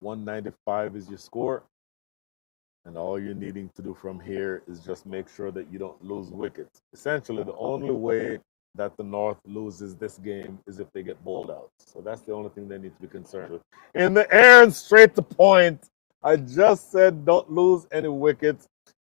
195 is your score, and all you're needing to do from here is just make sure that you don't lose wickets. Essentially, the only way that the North loses this game is if they get bowled out. So that's the only thing they need to be concerned with. In the air and straight to point. I just said don't lose any wickets.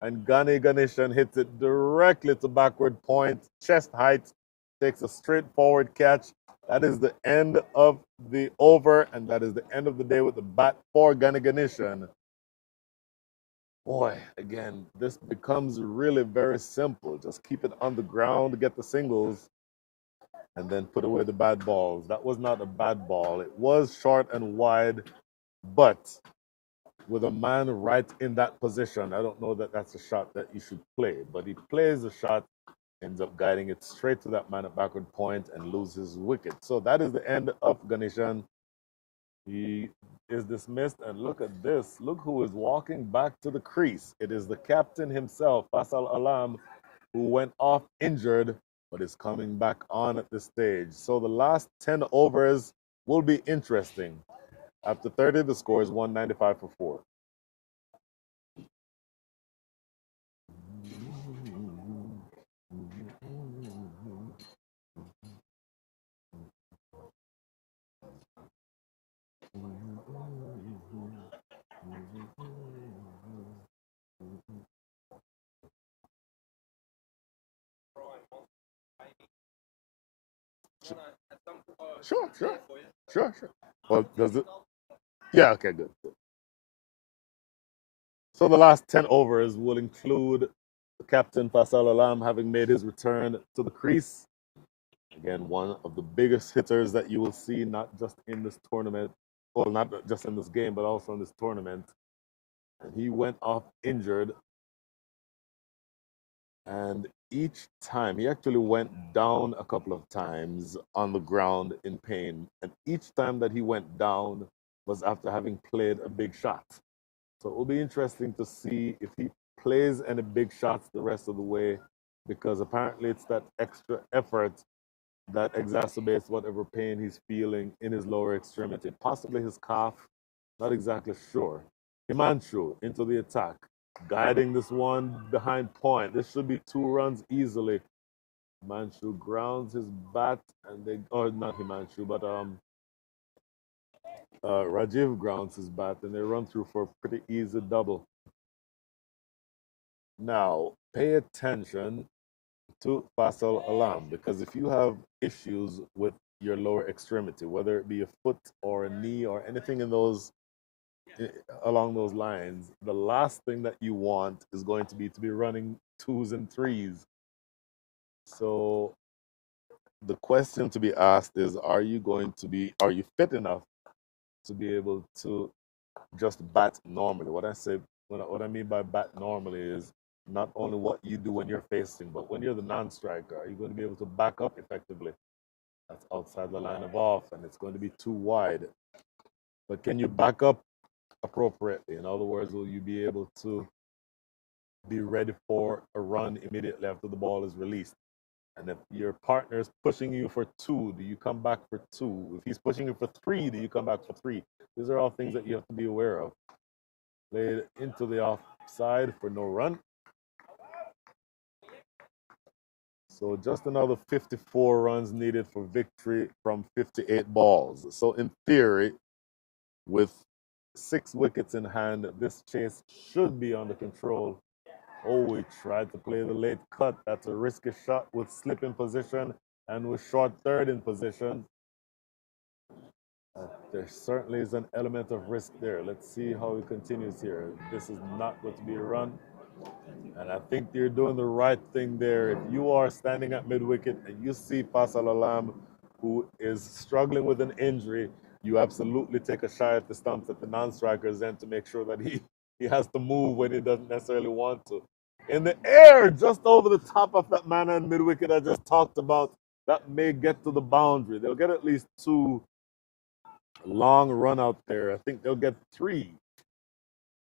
And Gani Ganeshan hits it directly to backward point, chest height, takes a straightforward catch. That is the end of the over, and that is the end of the day with the bat for Gani Ganeshan. Boy, again, this becomes really very simple. Just keep it on the ground, get the singles, and then put away the bad balls. That was not a bad ball. It was short and wide, but with a man right in that position, I don't know that that's a shot that you should play, but he plays the shot, ends up guiding it straight to that man at backward point and loses wicket. So that is the end of Ganeshan. He is dismissed, and look at this. Look who is walking back to the crease. It is the captain himself, Faisal Alam, who went off injured, but is coming back on at this stage. So the last 10 overs will be interesting. After 30, the score is 195 for 4. Sure. Well, does it? Yeah, okay, good. So the last 10 overs will include the captain Faisal Alam having made his return to the crease. Again, one of the biggest hitters that you will see, not just in this tournament, well, not just in this game, but also in this tournament. And he went off injured. And each time, he actually went down a couple of times on the ground in pain. And each time that he went down was after having played a big shot. So it will be interesting to see if he plays any big shots the rest of the way, because apparently it's that extra effort that exacerbates whatever pain he's feeling in his lower extremity, possibly his calf, not exactly sure. Himanshu into the attack, guiding this one behind point. This should be 2 runs easily. Himanshu grounds his bat, and they, or not Himanshu, but Rajiv grounds his bat, and they run through for a pretty easy double. Now, pay attention to Faisal Alam, because if you have issues with your lower extremity, whether it be a foot or a knee or anything in those along those lines, the last thing that you want is going to be running twos and threes. So the question to be asked is, are you fit enough to be able to just bat normally? What I mean by bat normally is not only what you do when you're facing, but when you're the non-striker, are you going to be able to back up effectively? That's outside the line of off, and it's going to be too wide. But can you back up appropriately? In other words, will you be able to be ready for a run immediately after the ball is released? And if your partner is pushing you for two, do you come back for two? If he's pushing you for three, do you come back for three? These are all things that you have to be aware of. Played into the offside for no run. So just another 54 runs needed for victory from 58 balls. So in theory, with 6 wickets in hand, this chase should be under control. Oh, we tried to play the late cut. That's a risky shot with slip in position and with short third in position. There certainly is an element of risk there. Let's see how it continues here. This is not going to be a run. And I think you're doing the right thing there. If you are standing at mid-wicket and you see Faisal Alam, who is struggling with an injury, you absolutely take a shot at the stumps at the non-strikers then to make sure that he has to move when he doesn't necessarily want to. In the air, just over the top of that man on mid-wicket I just talked about, that may get to the boundary. They'll get at least 2 long run out there. I think they'll get 3.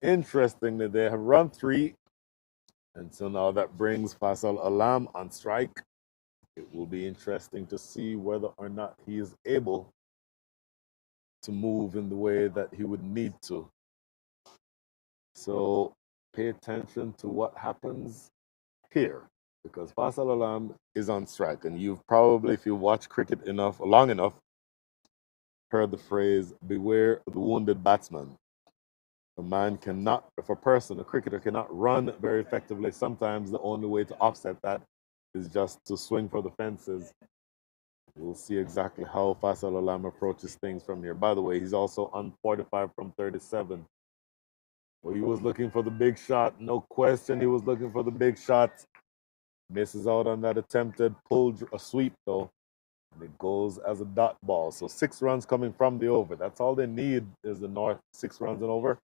Interestingly, they have run 3. And so now that brings Faisal Alam on strike. It will be interesting to see whether or not he is able to move in the way that he would need to. So pay attention to what happens here, because Faisal Alam is on strike. And you've probably, if you watch cricket long enough, heard the phrase, beware the wounded batsman. A cricketer cannot run very effectively. Sometimes the only way to offset that is just to swing for the fences. We'll see exactly how Faisal Alam approaches things from here. By the way, he's also on 45 from 37. Well, he was looking for the big shot. No question, he was looking for the big shot. Misses out on that attempted a sweep, though. And it goes as a dot ball. So 6 runs coming from the over. That's all they need is the North, 6 runs and over.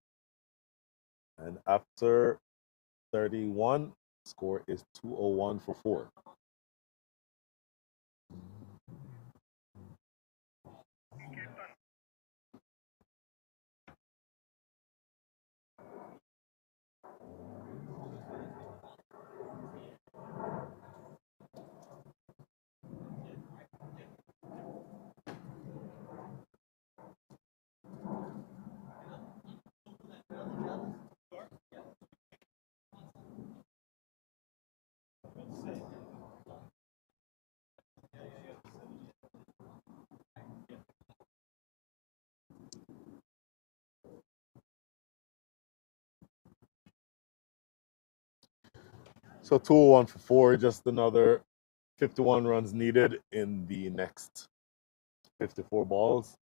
And after 31, score is 201 for 4. So 201 for 4, just another 51 runs needed in the next 54 balls.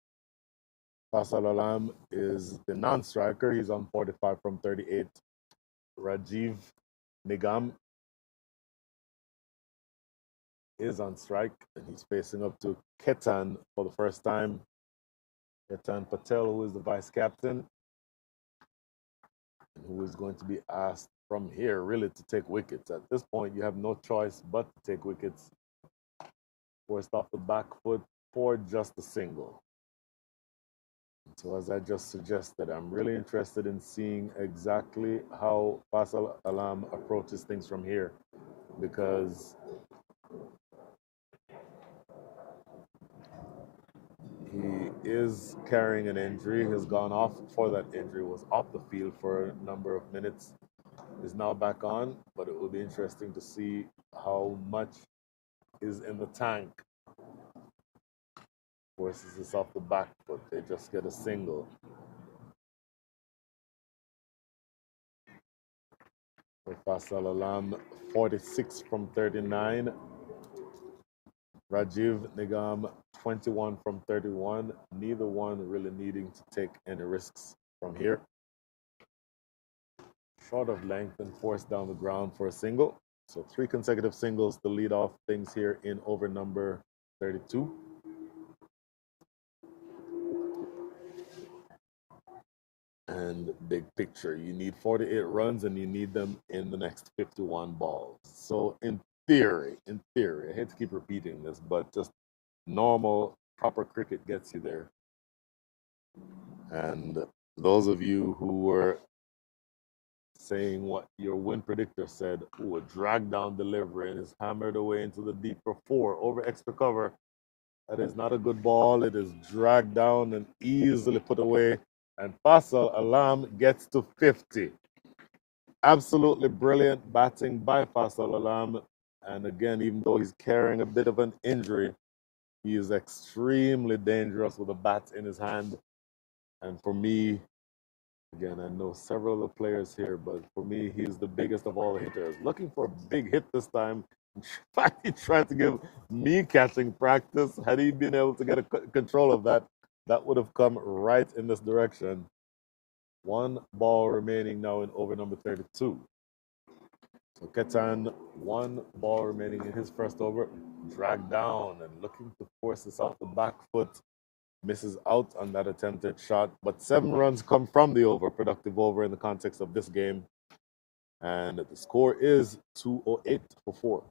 Faisal Alam is the non-striker. He's on 45 from 38. Rajiv Nigam is on strike, and he's facing up to Ketan for the first time. Ketan Patel, who is the vice captain, who is going to be asked from here really to take wickets. At this point, you have no choice but to take wickets. Forced off the back foot for just a single. So as I just suggested, I'm really interested in seeing exactly how Faisal Alam approaches things from here, because he is carrying an injury. Has gone off for that injury, was off the field for a number of minutes, is now back on, but it will be interesting to see how much is in the tank. Forces this off the back foot. They just get a single. For Faisal Alam, 46 from 39. Rajiv Nigam, 21 from 31. Neither one really needing to take any risks from here. short of length and forced down the ground for a single. So 3 consecutive singles to lead off things here in over number 32. And big picture, you need 48 runs and you need them in the next 51 balls. So in theory, I hate to keep repeating this, but just normal, proper cricket gets you there. And those of you who were saying what your win predictor said, a drag down delivery and is hammered away into the deep for 4 over extra cover. That is not a good ball. It is dragged down and easily put away. And Faisal Alam gets to 50. Absolutely brilliant batting by Faisal Alam. And again, even though he's carrying a bit of an injury, he is extremely dangerous with a bat in his hand. And for me, again, I know several of the players here, but for me, he's the biggest of all hitters. Looking for a big hit this time. In fact, he tried to give me catching practice. Had he been able to get control of that, that would have come right in this direction. 1 ball remaining now in over number 32. So Ketan, 1 ball remaining in his first over, dragged down and looking to force this off the back foot. Misses out on that attempted shot, but 7 runs come from the over, productive over in the context of this game. And the score is 208 for 4.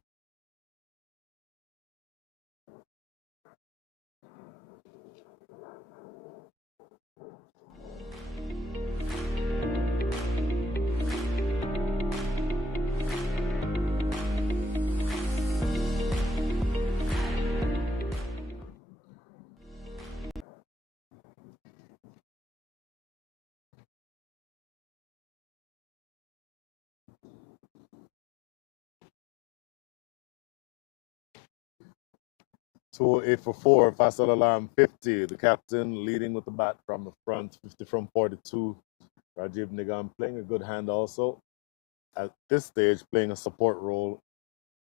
So 8 for 4, Faisal Alam 50. The captain leading with the bat from the front, 50 from 42. Rajiv Nigam playing a good hand also. At this stage, playing a support role,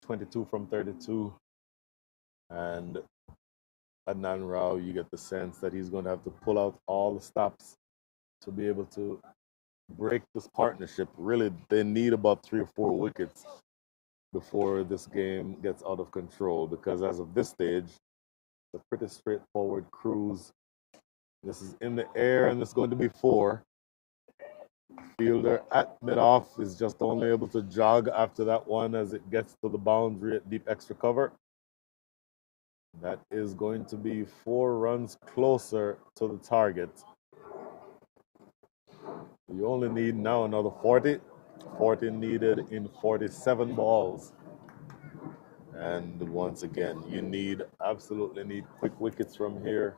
22 from 32. And Adnan Rao, you get the sense that he's going to have to pull out all the stops to be able to break this partnership. Really, they need about 3 or 4 wickets before this game gets out of control, because as of this stage, it's a pretty straightforward cruise. This is in the air and it's going to be 4. Fielder at mid-off is just only able to jog after that one as it gets to the boundary at deep extra cover. That is going to be 4 runs closer to the target. You only need now another 40. 40 needed in 47 balls. And once again, you absolutely need quick wickets from here.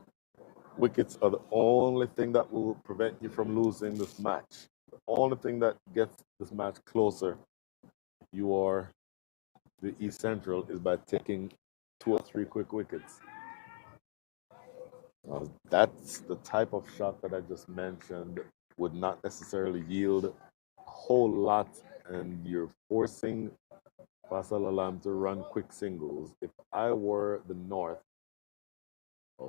Wickets are the only thing that will prevent you from losing this match. The only thing that gets this match closer, you are the East Central, is by taking 2 or 3 quick wickets. That's the type of shot that I just mentioned would not necessarily yield a whole lot, and you're forcing Faisal Alam to run quick singles. If I were the North,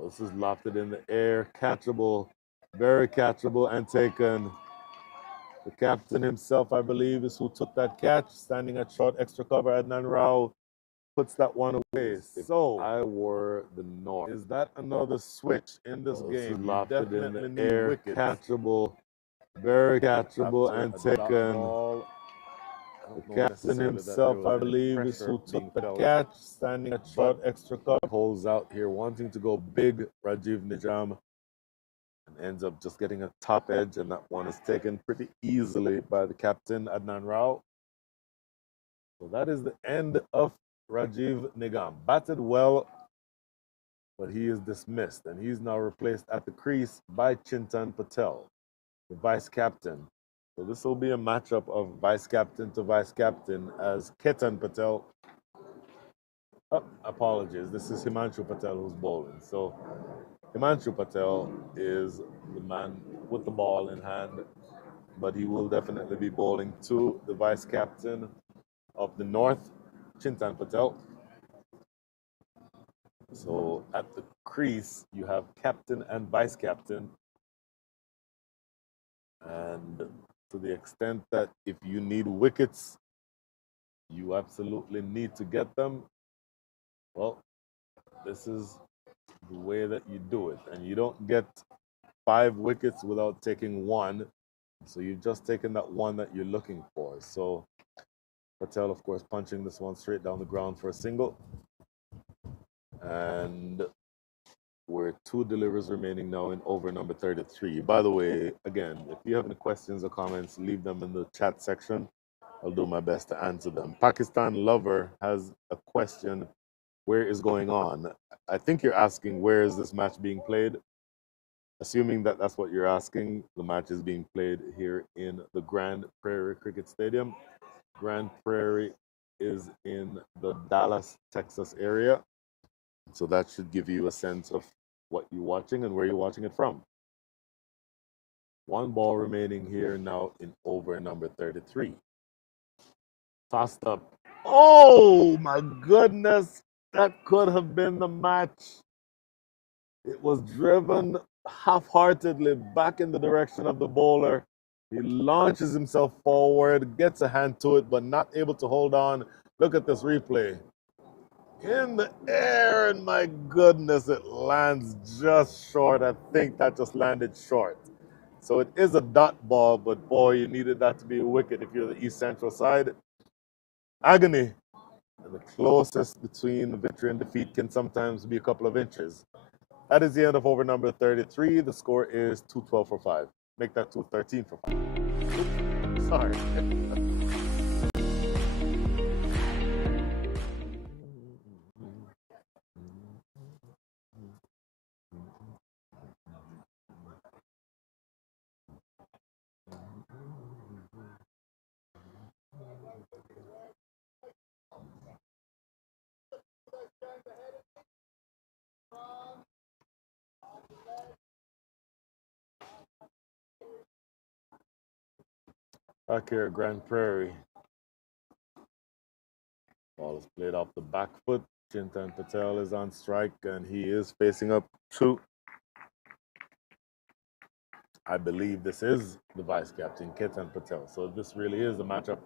this is lofted in the air, catchable, very catchable, and taken. The captain himself, I believe, is who took that catch, standing at short extra cover. Adnan Rao puts that one away. So I were the North. Is that another switch in this game? Lofted in the air, catchable, very catchable, and taken. The captain himself, I believe, is who took the catch, standing at short extra cover. Holds out here, wanting to go big, Rajiv Nijam, and ends up just getting a top edge, and that one is taken pretty easily by the captain, Adnan Rao. So that is the end of Rajiv Nigam. Batted well, but he is dismissed, and he's now replaced at the crease by Chintan Patel, the vice captain. So this will be a matchup of vice captain to vice captain as Ketan Patel. Apologies, this is Himanshu Patel who's bowling. So Himanshu Patel is the man with the ball in hand, but he will definitely be bowling to the vice captain of the North, Chintan Patel. So at the crease, you have captain and vice captain. And to the extent that if you need wickets, you absolutely need to get them. Well, this is the way that you do it. And you don't get 5 wickets without taking one. So you've just taken that one that you're looking for. So Patel, of course, punching this one straight down the ground for a single. And we're 2 delivers remaining now in over number 33. By the way, again, if you have any questions or comments, leave them in the chat section. I'll do my best to answer them. Pakistan Lover has a question. Where is going on? I think you're asking where is this match being played? Assuming that that's what you're asking, the match is being played here in the Grand Prairie Cricket Stadium. Grand Prairie is in the Dallas, Texas area. So that should give you a sense of what you're watching and where you're watching it from. 1 ball remaining here now in over number 33. Tossed up. Oh my goodness, that could have been the match. It was driven half-heartedly back in the direction of the bowler. He launches himself forward, gets a hand to it, but not able to hold on. Look at this replay. In the air, and my goodness, it lands just short. I think that just landed short. So it is a dot ball, but boy, you needed that to be a wicket if you're the East Central side. Agony. And the closest between victory and defeat can sometimes be a couple of inches. That is the end of over number 33. The score is 212 for 5. Make that 213 for 5. Sorry. Back here at Grand Prairie. Ball is played off the back foot. Chintan Patel is on strike, and he is facing up to, I believe this is the vice captain, Ketan Patel. So this really is a matchup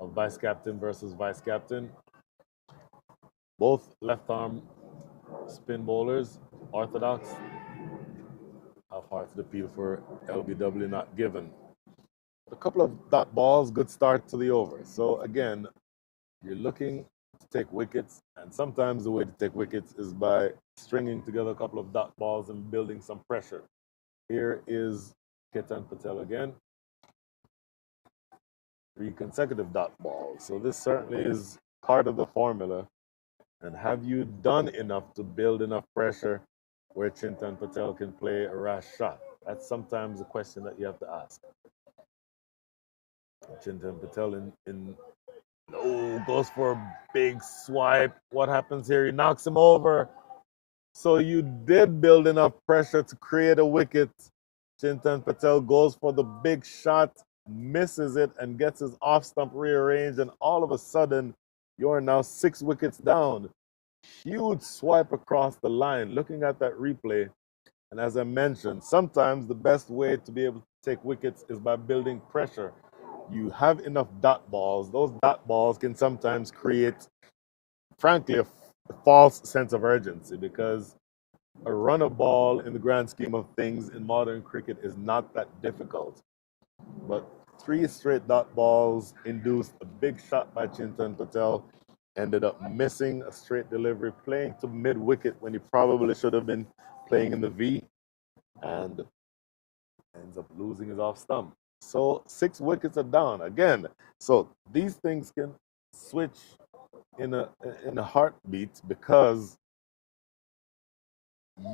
of vice captain versus vice captain. Both left arm spin bowlers, orthodox. How far to the appeal for LBW not given. A couple of dot balls, good start to the over. So again, you're looking to take wickets, and sometimes the way to take wickets is by stringing together a couple of dot balls and building some pressure. Here is Ketan Patel again. 3 consecutive dot balls. So this certainly is part of the formula. And have you done enough to build enough pressure where Chintan Patel can play a rash shot? That's sometimes a question that you have to ask. Chintan Patel goes for a big swipe. What happens here? He knocks him over. So you did build enough pressure to create a wicket. Chintan Patel goes for the big shot, misses it, and gets his off stump rearranged. And all of a sudden, you're now 6 wickets down. Huge swipe across the line. Looking at that replay, and as I mentioned, sometimes the best way to be able to take wickets is by building pressure. You have enough dot balls. Those dot balls can sometimes create, frankly, a false sense of urgency, because a runner ball in the grand scheme of things in modern cricket is not that difficult. But 3 straight dot balls induced a big shot by Chintan Patel, ended up missing a straight delivery, playing to mid-wicket when he probably should have been playing in the V, and ends up losing his off stump. So 6 wickets are down again. So these things can switch in a heartbeat, because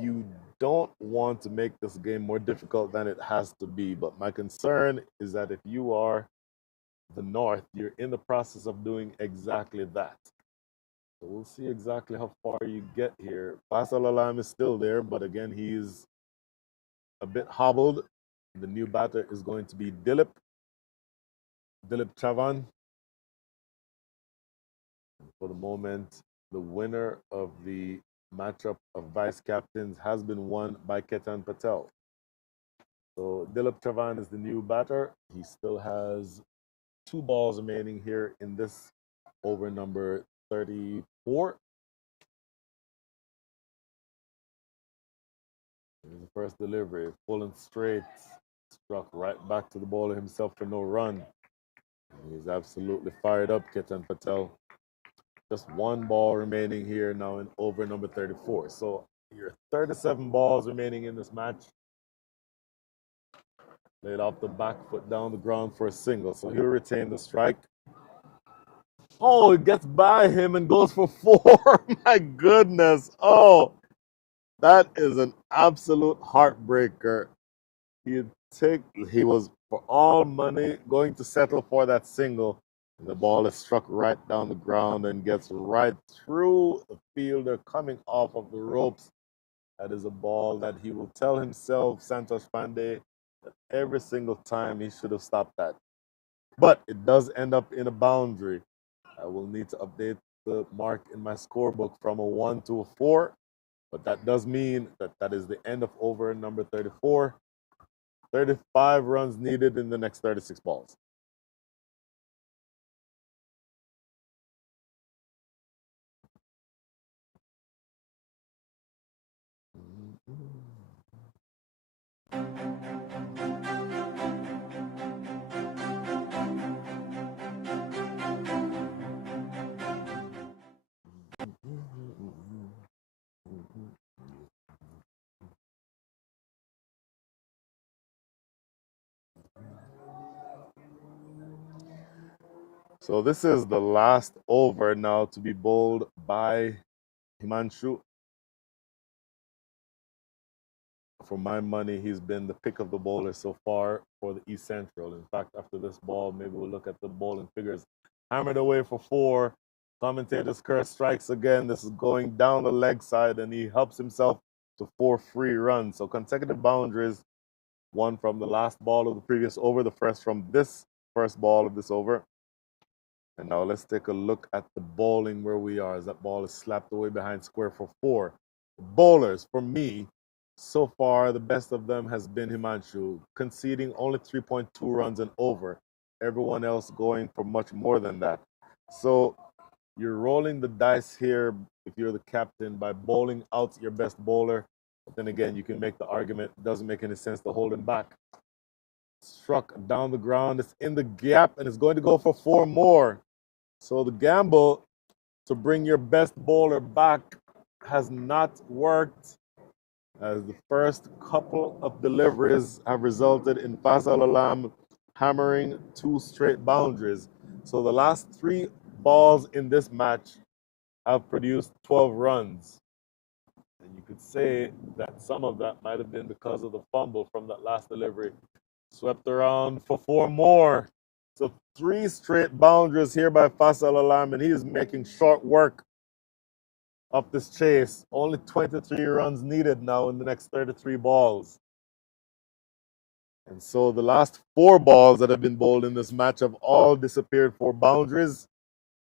you don't want to make this game more difficult than it has to be. But my concern is that if you are the North, you're in the process of doing exactly that. So we'll see exactly how far you get here. Faisal Alam is still there, but again, he's a bit hobbled. The new batter is going to be Dilip Chavan. For the moment, the winner of the matchup of vice captains has been won by Ketan Patel. So Dilip Chavan is the new batter. He still has 2 balls remaining here in this over number 34. Here's the first delivery, full and straight. Struck right back to the bowler himself for no run. He's absolutely fired up, Ketan Patel. Just 1 ball remaining here now in over number 34. So your 37 balls remaining in this match. Laid off the back foot down the ground for a single. So he'll retain the strike. Oh, it gets by him and goes for 4. My goodness. Oh, that is an absolute heartbreaker. He was for all money going to settle for that single. The ball is struck right down the ground and gets right through the fielder coming off of the ropes. That is a ball that he will tell himself, Santosh Pandey, that every single time he should have stopped that. But it does end up in a boundary. I will need to update the mark in my scorebook from a 1 to a 4. But that does mean that that is the end of over number 34. 35 runs needed in the next 36 balls. So this is the last over now to be bowled by Himanshu. For my money, he's been the pick of the bowler so far for the East Central. In fact, after this ball, maybe we'll look at the bowling figures. Hammered away for 4. Commentator's curse strikes again. This is going down the leg side, and he helps himself to 4 free runs. So consecutive boundaries, 1 from the last ball of the previous over, the first from this first ball of this over. And now let's take a look at the bowling where we are as that ball is slapped away behind square for 4. Bowlers, for me, so far the best of them has been Himanshu, conceding only 3.2 runs and over. Everyone else going for much more than that. So you're rolling the dice here if you're the captain by bowling out your best bowler. But then again, you can make the argument it doesn't make any sense to hold him back. Struck down the ground, it's in the gap, and it's going to go for 4 more. So the gamble to bring your best bowler back has not worked, as the first couple of deliveries have resulted in Faisal Alam hammering 2 straight boundaries. So the last 3 balls in this match have produced 12 runs. And you could say that some of that might have been because of the fumble from that last delivery. Swept around for 4 more. So 3 straight boundaries here by Faisal Alam, and he is making short work of this chase. Only 23 runs needed now in the next 33 balls. And so the last 4 balls that have been bowled in this match have all disappeared for boundaries.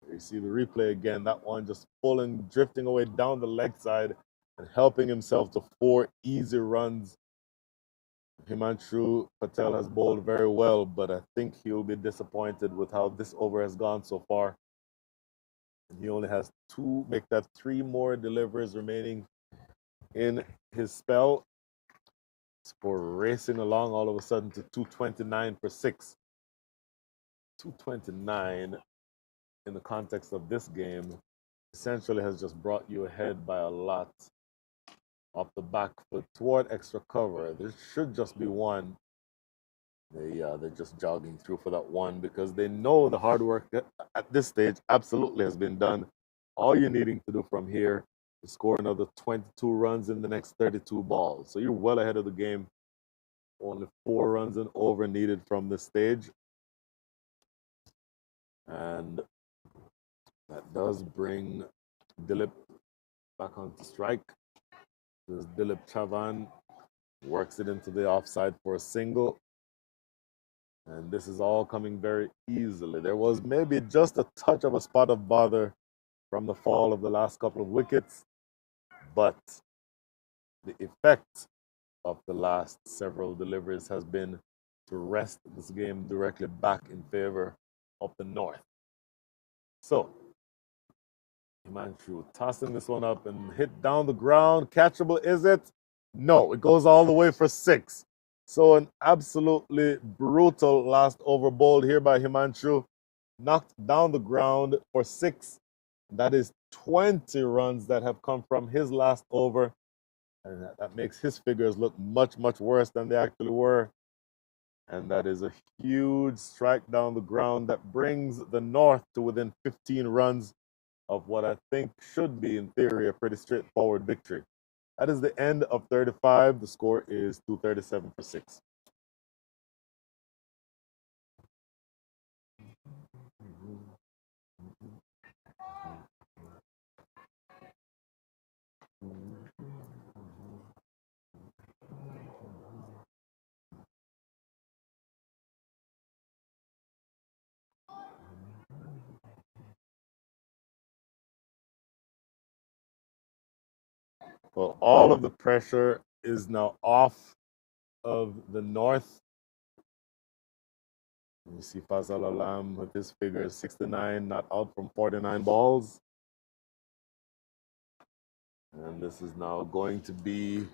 You see the replay again, that one just pulling, drifting away down the leg side and helping himself to 4 easy runs. Himanshu Patel has bowled very well, but I think he'll be disappointed with how this over has gone so far. And he only has 3 more deliveries remaining in his spell. For racing along all of a sudden to 229 for 6. 229 in the context of this game essentially has just brought you ahead by a lot. Off the back foot toward extra cover. There should just be 1. They're just jogging through for that 1 because they know the hard work at this stage absolutely has been done. All you're needing to do from here is score another 22 runs in the next 32 balls. So you're well ahead of the game. Only 4 runs and over needed from this stage. And that does bring Dilip back onto strike. This Dilip Chavan works it into the offside for a single. And this is all coming very easily. There was maybe just a touch of a spot of bother from the fall of the last couple of wickets, but the effect of the last several deliveries has been to rest this game directly back in favor of the North. So, Himanshu tossing this one up and hit down the ground. Catchable, is it? No, it goes all the way for 6. So an absolutely brutal last over bowled here by Himanshu. Knocked down the ground for 6. That is 20 runs that have come from his last over. And that makes his figures look much, much worse than they actually were. And that is a huge strike down the ground that brings the North to within 15 runs of what I think should be, in theory, a pretty straightforward victory. That is the end of 35. The score is 237 for 6. Well, all of the pressure is now off of the North. You see Fazal Alam with his figure 69, not out from 49 balls. And this is now going to be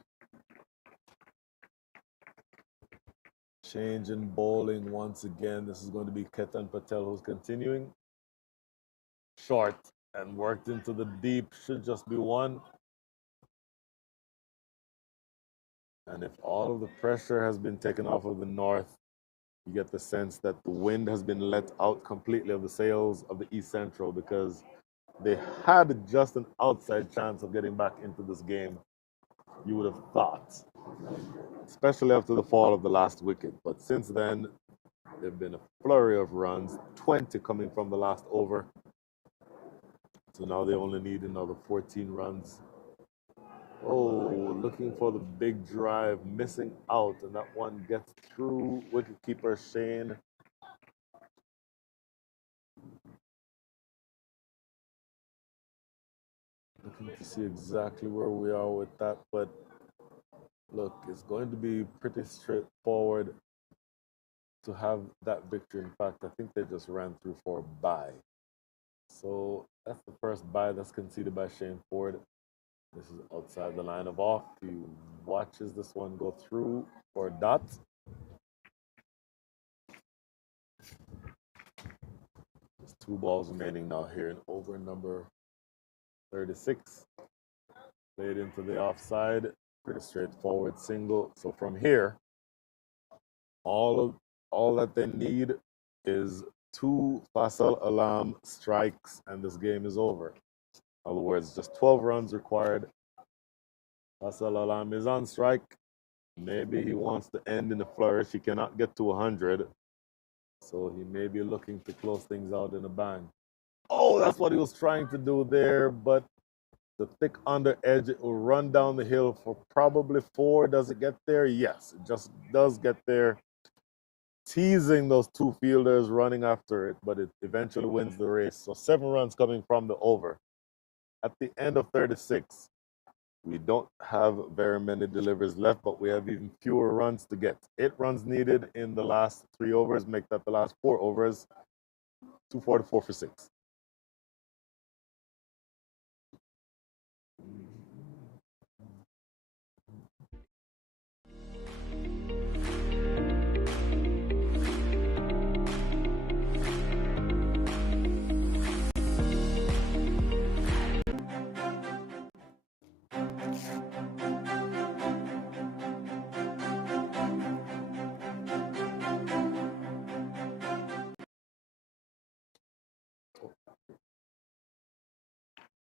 change in bowling once again. This is going to be Ketan Patel who's continuing. Short and worked into the deep, should just be 1. And if all of the pressure has been taken off of the North, you get the sense that the wind has been let out completely of the sails of the East Central, because they had just an outside chance of getting back into this game, you would have thought, especially after the fall of the last wicket. But since then, there have been a flurry of runs, 20 coming from the last over. So now they only need another 14 runs. Oh, looking for the big drive, missing out, and that one gets through wicketkeeper Shane. Looking to see exactly where we are with that, but look, it's going to be pretty straightforward to have that victory. In fact, I think they just ran through for a bye. So that's the first bye that's conceded by Shane Ford. This is outside the line of off. He watches this one go through for a dot. There's 2 balls remaining now here in over number 36. Played into the offside. Pretty straightforward single. So from here, all that they need is 2 Fasal Alam strikes, and this game is over. In other words, just 12 runs required. Fasal Alam is on strike. Maybe he wants to end in a flourish. He cannot get to 100. So he may be looking to close things out in a bang. Oh, that's what he was trying to do there, but the thick under edge, it will run down the hill for probably 4. Does it get there? Yes, it just does get there. Teasing those 2 fielders running after it, but it eventually wins the race. So 7 runs coming from the over. At the end of 36, we don't have very many deliveries left, but we have even fewer runs to get. 8 runs needed in the last 3 overs, make that the last 4 overs. 244 for 6.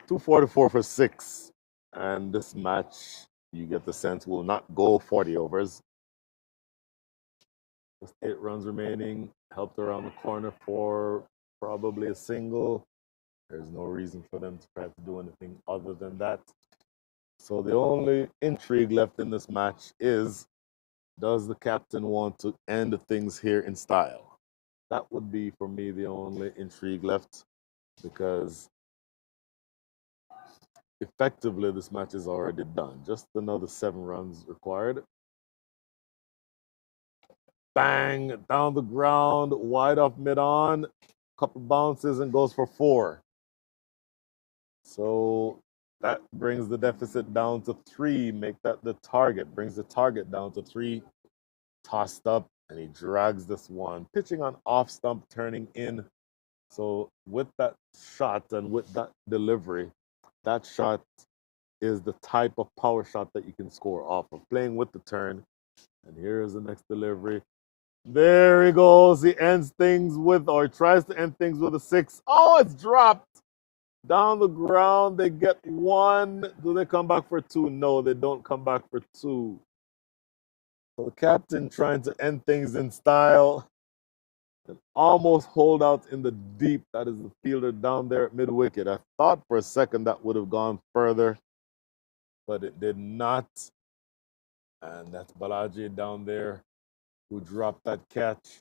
$244 for 6. And this match, you get the sense, will not go 40 overs. Just 8 runs remaining. Helped around the corner for probably a single. There's no reason for them to try to do anything other than that. So the only intrigue left in this match is, does the captain want to end things here in style? That would be, for me, the only intrigue left, because effectively this match is already done. Just another 7 runs required. Bang, down the ground, wide off mid-on, couple bounces and goes for 4. So that brings the deficit down to 3, make that the target, brings the target down to 3, tossed up, and he drags this one, pitching on off stump, turning in. So with that shot and with that delivery, that shot is the type of power shot that you can score off of, playing with the turn. And here's the next delivery. There he goes. He ends things with, or tries to end things with a 6. Oh, it's dropped down the ground. They get 1. Do they come back for 2? No, they don't come back for 2. So the captain trying to end things in style and almost hold out in the deep. That is the fielder down there at mid-wicket. I thought for a second that would have gone further, but it did not. And that's Balaji down there who dropped that catch.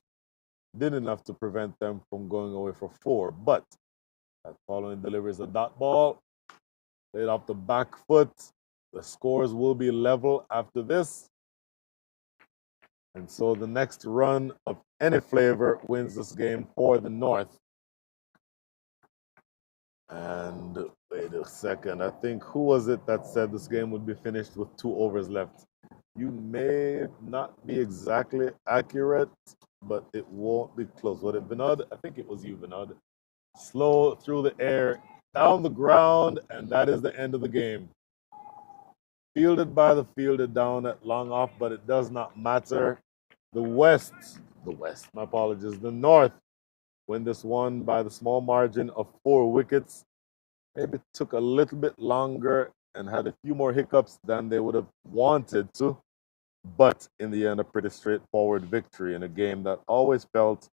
Did enough to prevent them from going away for 4. But that following delivery is a dot ball. Played off the back foot. The scores will be level after this. And so the next run of any flavor wins this game for the North. And wait a second. I think, who was it that said this game would be finished with 2 overs left? You may not be exactly accurate, but it won't be close. Was it Vinod? I think it was you, Vinod. Slow through the air, down the ground, and that is the end of the game. Fielded by the fielder down at long off, but it does not matter. The North win this one by the small margin of 4 wickets. Maybe it took a little bit longer and had a few more hiccups than they would have wanted to. But in the end, a pretty straightforward victory in a game that always felt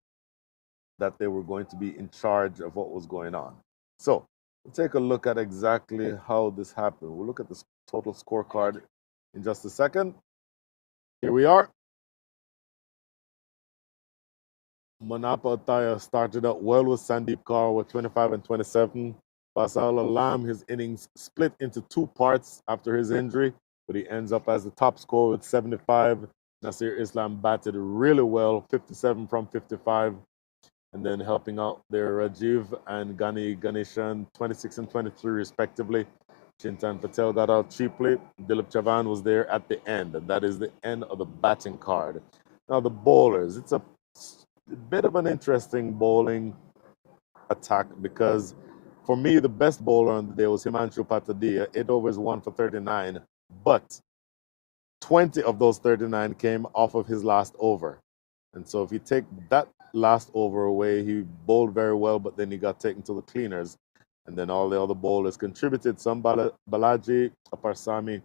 that they were going to be in charge of what was going on. So we'll take a look at exactly how this happened. We'll look at the total scorecard in just a second. Here we are. Manapa Attaya started out well with Sandeep Kaur with 25 and 27. Fasal Alam, his innings split into 2 parts after his injury, but he ends up as the top scorer with 75. Nasir Islam batted really well, 57 from 55. And then helping out there, Rajiv and Gani Ganeshan, 26 and 23 respectively. Chintan Patel got out cheaply. Dilip Chavan was there at the end, and that is the end of the batting card. Now the bowlers, it's a bit of an interesting bowling attack because for me, the best bowler on the day was Himanshu Patadia, 8 overs, 1 for 39. But 20 of those 39 came off of his last over. And so if you take that last over away, he bowled very well, but then he got taken to the cleaners. And then all the other bowlers contributed. Some Balaji, Aparsami,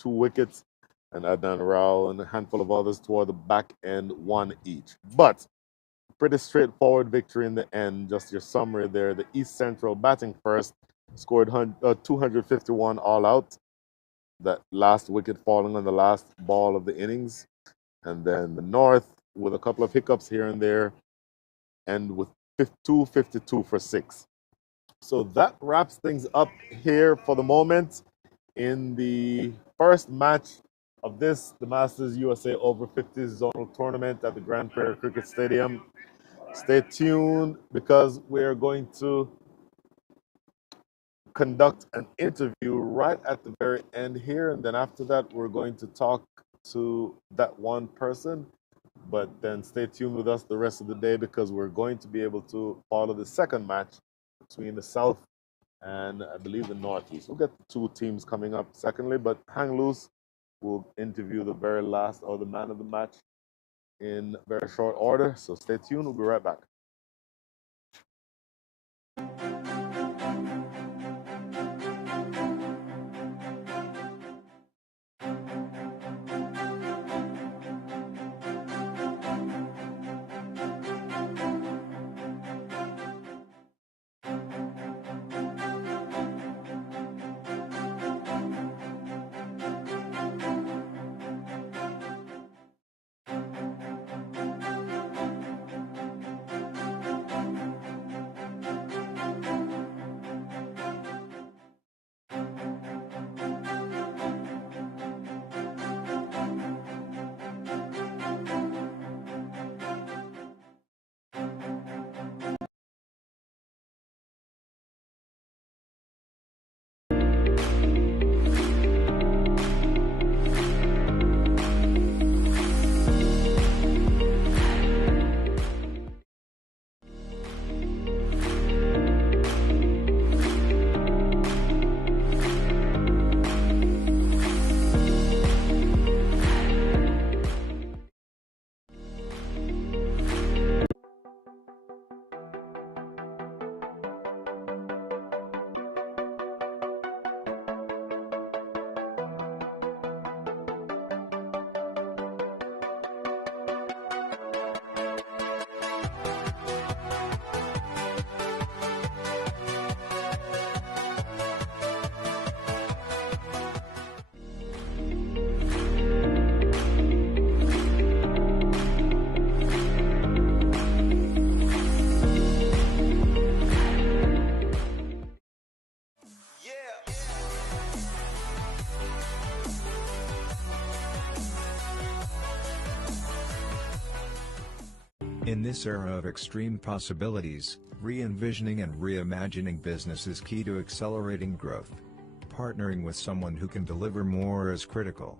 2 wickets, and Adnan Rao and a handful of others toward the back end, 1 each. But pretty straightforward victory in the end. Just your summary there. The East Central batting first, scored 251 all out. That last wicket falling on the last ball of the innings. And then the North with a couple of hiccups here and there, and with 252 for 6. So that wraps things up here for the moment in the first match of this, the Masters USA Over 50s Zonal Tournament at the Grand Prairie Cricket Stadium. Stay tuned because we're going to conduct an interview right at the very end here. And then after that, we're going to talk to that one person. But then stay tuned with us the rest of the day because we're going to be able to follow the second match between the South and I believe the Northeast. We'll get the 2 teams coming up secondly, but hang loose. We'll interview the very last or the man of the match in very short order. So stay tuned. We'll be right back. In this era of extreme possibilities, re-envisioning and reimagining business is key to accelerating growth. Partnering with someone who can deliver more is critical.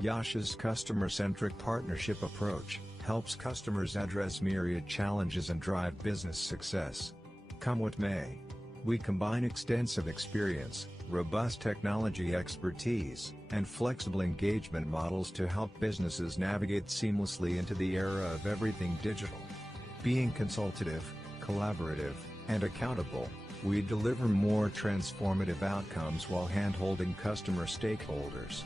Yash's customer-centric partnership approach helps customers address myriad challenges and drive business success. Come what may, we combine extensive experience, robust technology expertise, and flexible engagement models to help businesses navigate seamlessly into the era of everything digital. Being consultative, collaborative, and accountable, we deliver more transformative outcomes while hand-holding customer stakeholders.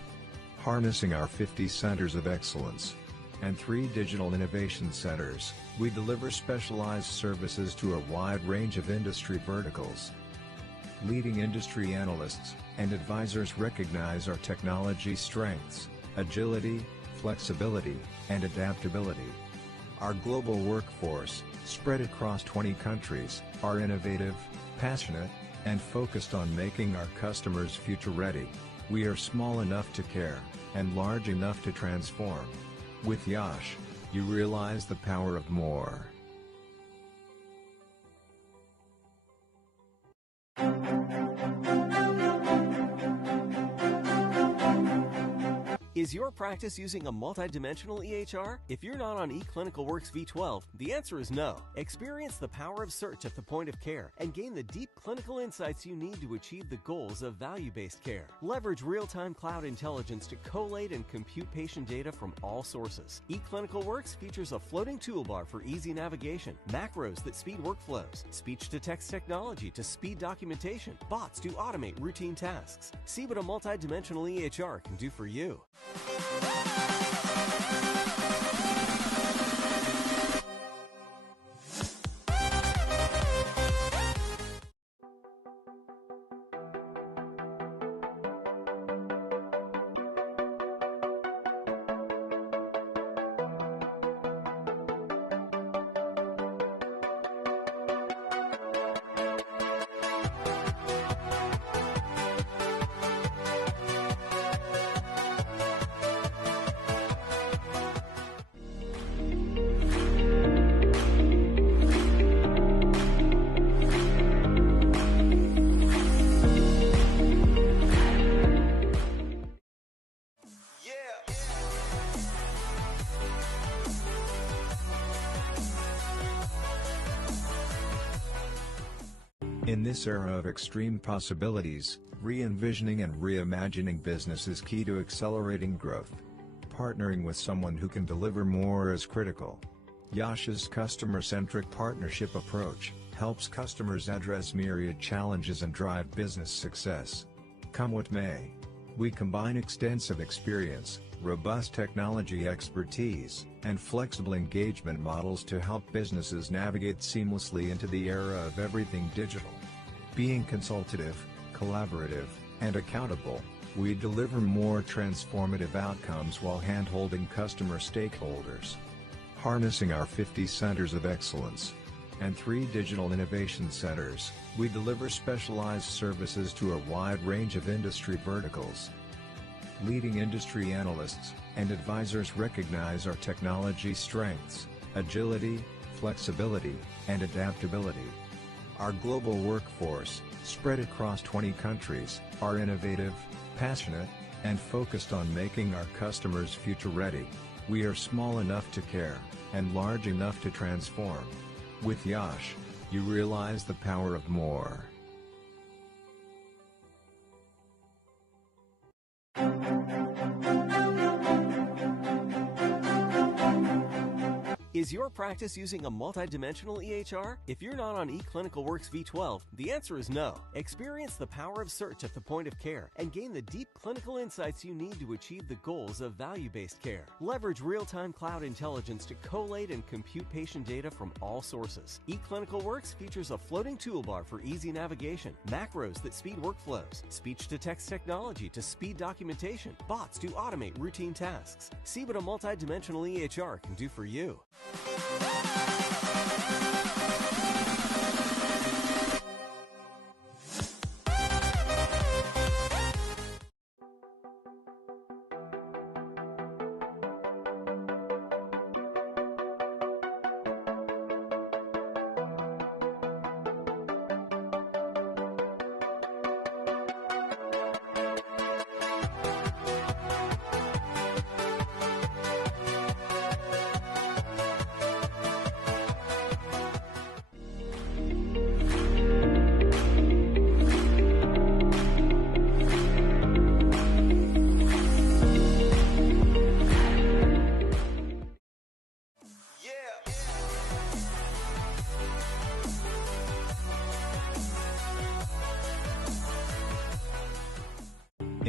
Harnessing our 50 centers of excellence and 3 digital innovation centers, we deliver specialized services to a wide range of industry verticals. Leading industry analysts and advisors recognize our technology strengths, agility, flexibility, and adaptability. Our global workforce, spread across 20 countries, are innovative, passionate, and focused on making our customers future-ready. We are small enough to care, and large enough to transform. With Yash, you realize the power of more. Is your practice using a multidimensional EHR? If you're not on eClinicalWorks V12, the answer is no. Experience the power of search at the point of care and gain the deep clinical insights you need to achieve the goals of value-based care. Leverage real-time cloud intelligence to collate and compute patient data from all sources. eClinicalWorks features a floating toolbar for easy navigation, macros that speed workflows, speech-to-text technology to speed documentation, bots to automate routine tasks. See what a multidimensional EHR can do for you. In this era of extreme possibilities, re-envisioning and reimagining business is key to accelerating growth. Partnering with someone who can deliver more is critical. Yash's customer-centric partnership approach helps customers address myriad challenges and drive business success. Come what may, we combine extensive experience, robust technology expertise, and flexible engagement models to help businesses navigate seamlessly into the era of everything digital. Being consultative, collaborative, and accountable, we deliver more transformative outcomes while hand-holding customer stakeholders. Harnessing our 50 centers of excellence and 3 digital innovation centers, we deliver specialized services to a wide range of industry verticals. Leading industry analysts and advisors recognize our technology strengths, agility, flexibility, and adaptability. Our global workforce, spread across 20 countries, are innovative, passionate, and focused on making our customers future-ready. We are small enough to care, and large enough to transform. With Yash, you realize the power of more. Is your practice using a multidimensional EHR? If you're not on eClinicalWorks V12, the answer is no. Experience the power of search at the point of care and gain the deep clinical insights you need to achieve the goals of value-based care. Leverage real-time cloud intelligence to collate and compute patient data from all sources. eClinicalWorks features a floating toolbar for easy navigation, macros that speed workflows, speech-to-text technology to speed documentation, bots to automate routine tasks. See what a multidimensional EHR can do for you.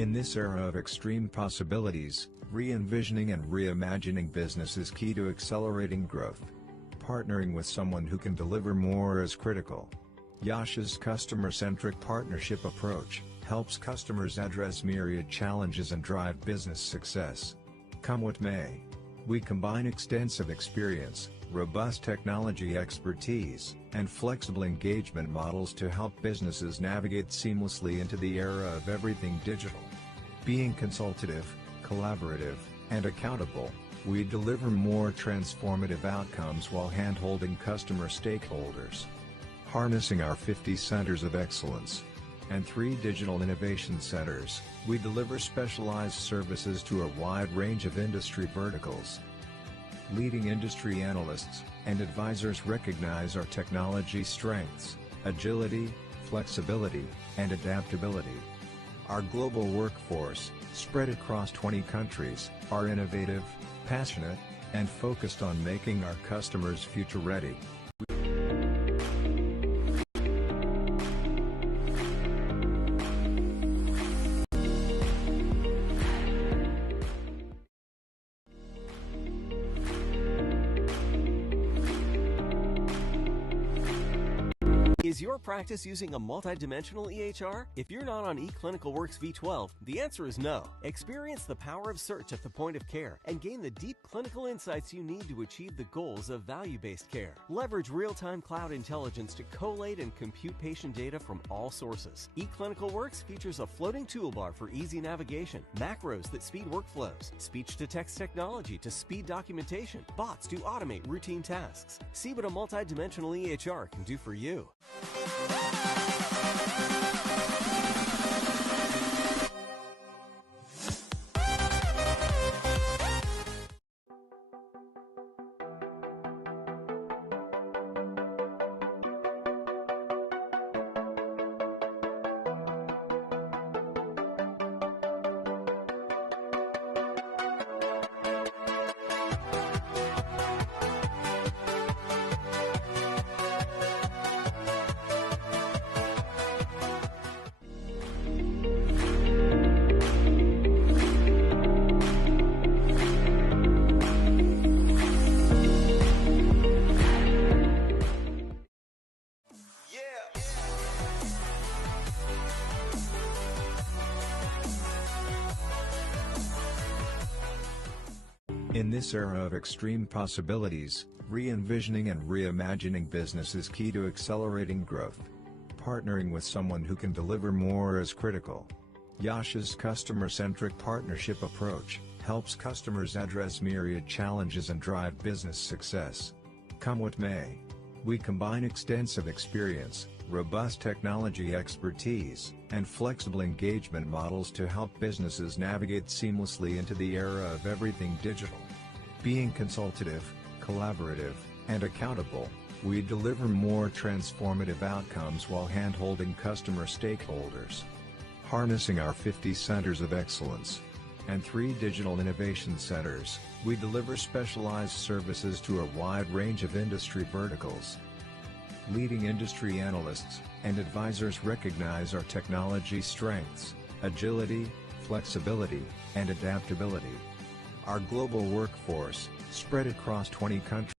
In this era of extreme possibilities, re-envisioning and reimagining business is key to accelerating growth. Partnering with someone who can deliver more is critical. Yash's customer-centric partnership approach helps customers address myriad challenges and drive business success. Come what may, we combine extensive experience, robust technology expertise, and flexible engagement models to help businesses navigate seamlessly into the era of everything digital. Being consultative, collaborative, and accountable, we deliver more transformative outcomes while hand-holding customer stakeholders. Harnessing our 50 centers of excellence and 3 digital innovation centers, we deliver specialized services to a wide range of industry verticals. Leading industry analysts and advisors recognize our technology strengths, agility, flexibility, and adaptability. Our global workforce, spread across 20 countries, are innovative, passionate, and focused on making our customers future-ready. Is your practice using a multidimensional EHR? If you're not on eClinicalWorks V12, the answer is no. Experience the power of search at the point of care and gain the deep clinical insights you need to achieve the goals of value-based care. Leverage real-time cloud intelligence to collate and compute patient data from all sources. eClinicalWorks features a floating toolbar for easy navigation, macros that speed workflows, speech-to-text technology to speed documentation, bots to automate routine tasks. See what a multidimensional EHR can do for you. In this era of extreme possibilities, re-envisioning and reimagining business is key to accelerating growth. Partnering with someone who can deliver more is critical. Yash's customer-centric partnership approach helps customers address myriad challenges and drive business success. Come what may, we combine extensive experience, robust technology expertise, and flexible engagement models to help businesses navigate seamlessly into the era of everything digital. Being consultative, collaborative, and accountable, we deliver more transformative outcomes while hand-holding customer stakeholders. Harnessing our 50 centers of excellence and 3 digital innovation centers, we deliver specialized services to a wide range of industry verticals. Leading industry analysts and advisors recognize our technology strengths, agility, flexibility, and adaptability. Our global workforce, spread across 20 countries,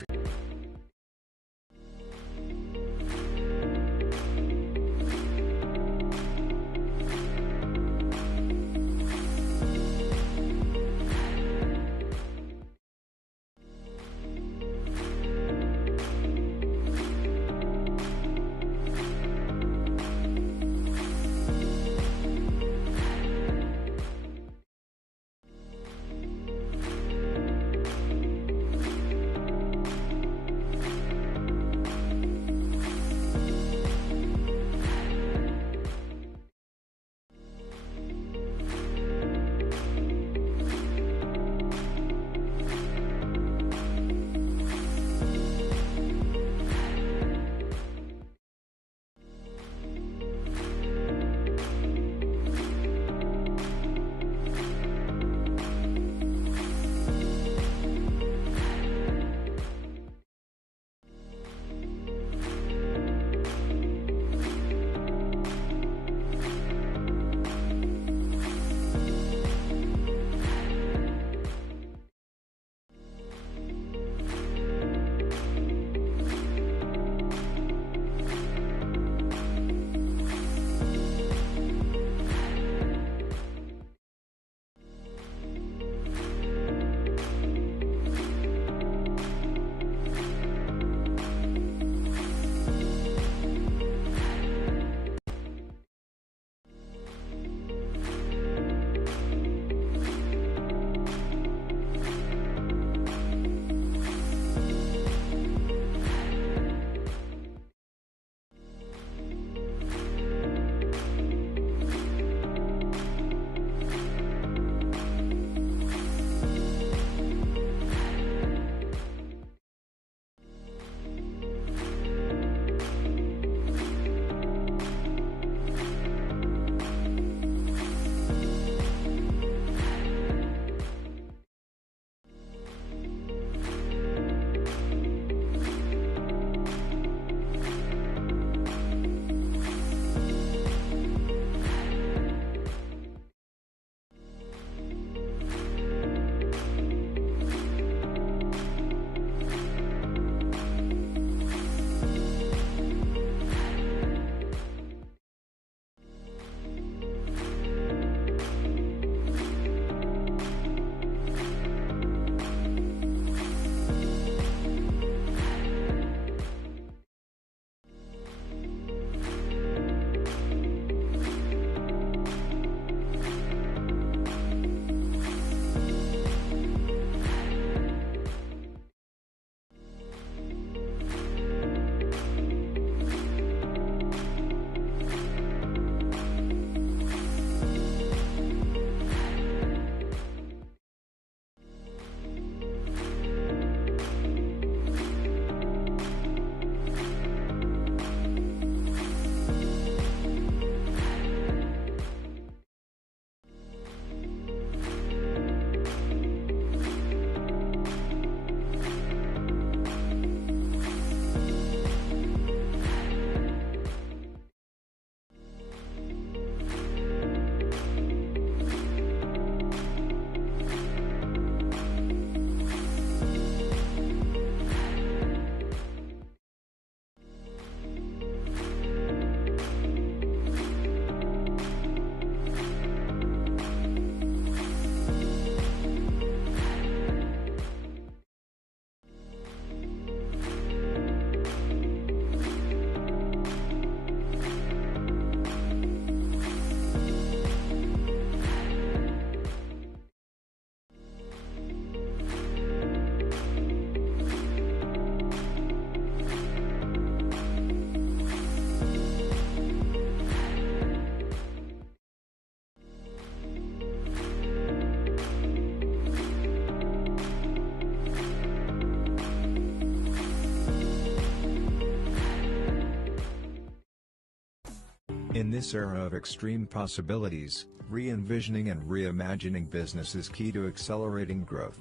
In this era of extreme possibilities, re-envisioning and reimagining business is key to accelerating growth.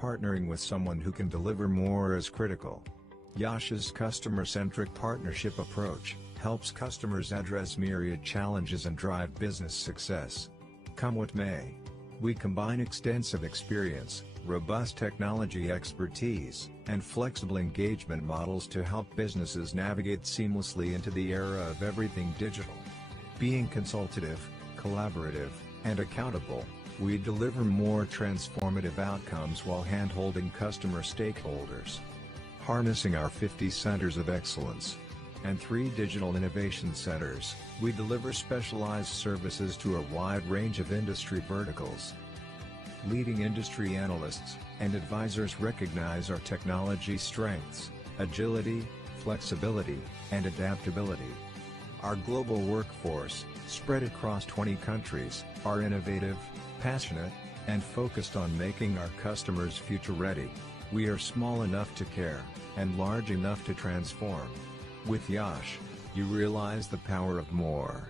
Partnering with someone who can deliver more is critical. Yash's customer-centric partnership approach helps customers address myriad challenges and drive business success. Come what may, we combine extensive experience, robust technology expertise, and flexible engagement models to help businesses navigate seamlessly into the era of everything digital. Being consultative, collaborative, and accountable, we deliver more transformative outcomes while hand-holding customer stakeholders. Harnessing our 50 centers of excellence and 3 digital innovation centers, we deliver specialized services to a wide range of industry verticals. Leading industry analysts and advisors recognize our technology strengths, agility, flexibility, and adaptability. Our global workforce, spread across 20 countries, are innovative, passionate, and focused on making our customers future-ready. We are small enough to care, and large enough to transform. With Yash, you realize the power of more.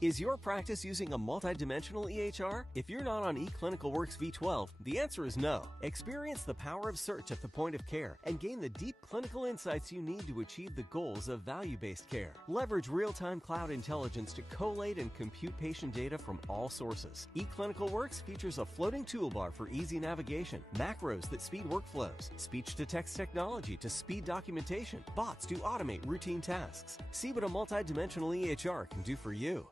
Is your practice using a multidimensional EHR? If you're not on eClinicalWorks V12, the answer is no. Experience the power of search at the point of care and gain the deep clinical insights you need to achieve the goals of value-based care. Leverage real-time cloud intelligence to collate and compute patient data from all sources. eClinicalWorks features a floating toolbar for easy navigation, macros that speed workflows, speech-to-text technology to speed documentation, bots to automate routine tasks. See what a multidimensional EHR can do for you.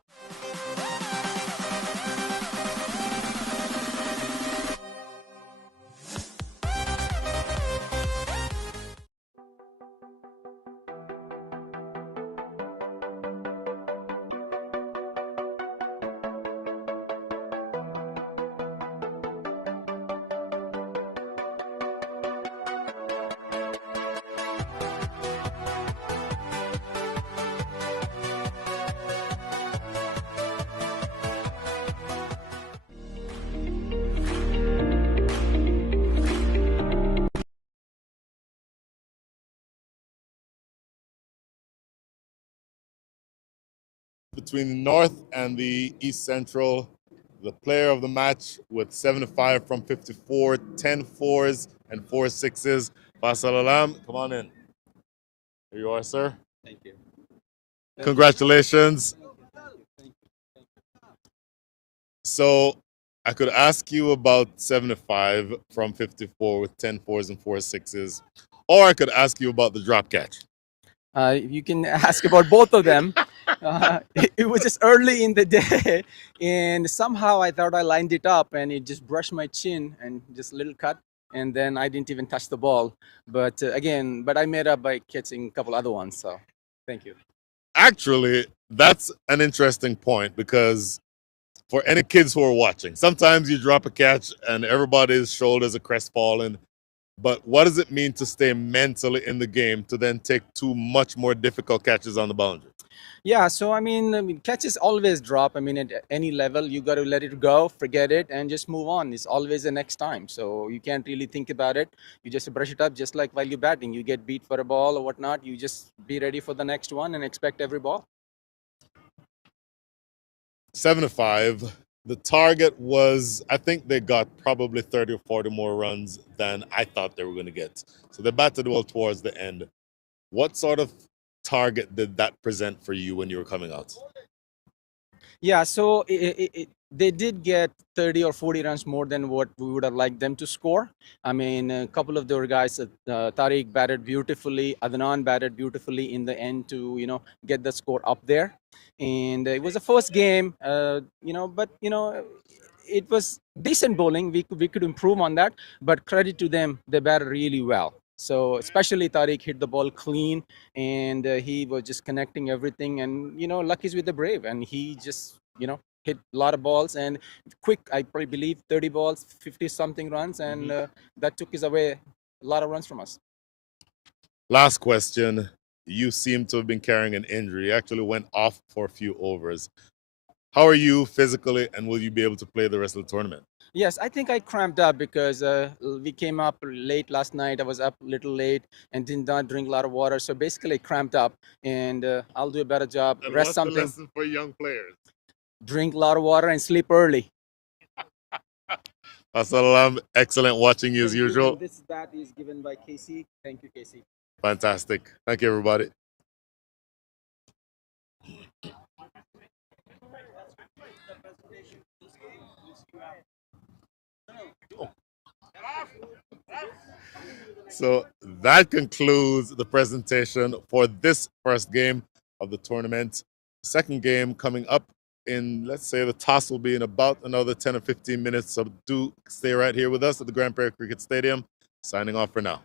Between the North and the East Central, the player of the match with 75 from 54, 10 fours and 4 sixes. Faisal Alam, come on in. Here you are, sir. Thank you. Congratulations. So I could ask you about 75 from 54 with 10 fours and 4 sixes, or I could ask you about the drop catch. You can ask about both of them. It was just early in the day, and somehow I thought I lined it up, and it just brushed my chin and just a little cut, and then I didn't even touch the ball. But but I made up by catching a couple other ones. So, thank you. Actually, that's an interesting point because for any kids who are watching, sometimes you drop a catch and everybody's shoulders are crestfallen. But what does it mean to stay mentally in the game to then take 2 much more difficult catches on the boundary? Yeah, so I mean, catches always drop. I mean, at any level, you got to let it go, forget it, and just move on. It's always the next time. So you can't really think about it. You just brush it up, just like while you're batting. You get beat for a ball or whatnot. You just be ready for the next one and expect every ball. 75. The target was, I think they got probably 30 or 40 more runs than I thought they were going to get. So they batted well towards the end. What sort of target did that present for you when you were coming out? Yeah, so they did get 30 or 40 runs more than what we would have liked them to score. I mean, a couple of their guys, Tariq batted beautifully, Adnan batted beautifully in the end to, get the score up there. And it was the first game, but it was decent bowling. We could improve on that, but credit to them, they batted really well. So especially Tariq hit the ball clean, and he was just connecting everything. And luck is with the brave, and he just hit a lot of balls and quick. I probably believe 30 balls, 50 something runs, and that took us away a lot of runs from us. Last question. You seem to have been carrying an injury. You actually went off for a few overs. How are you physically, and will you be able to play the rest of the tournament? Yes, I think I cramped up because we came up late last night. I was up a little late and did not drink a lot of water. So basically, I cramped up, and I'll do a better job. And Rest what's the something, lesson for young players? drink a lot of water, and sleep early. Assalam, excellent watching you as Thank you. usual. And this bat is given by Casey. Thank you, Casey. Fantastic. Thank you, everybody. So that concludes the presentation for this first game of the tournament. Second game coming up in, let's say the toss will be in about another 10 or 15 minutes. So do stay right here with us at the Grand Prairie Cricket Stadium. Signing off for now.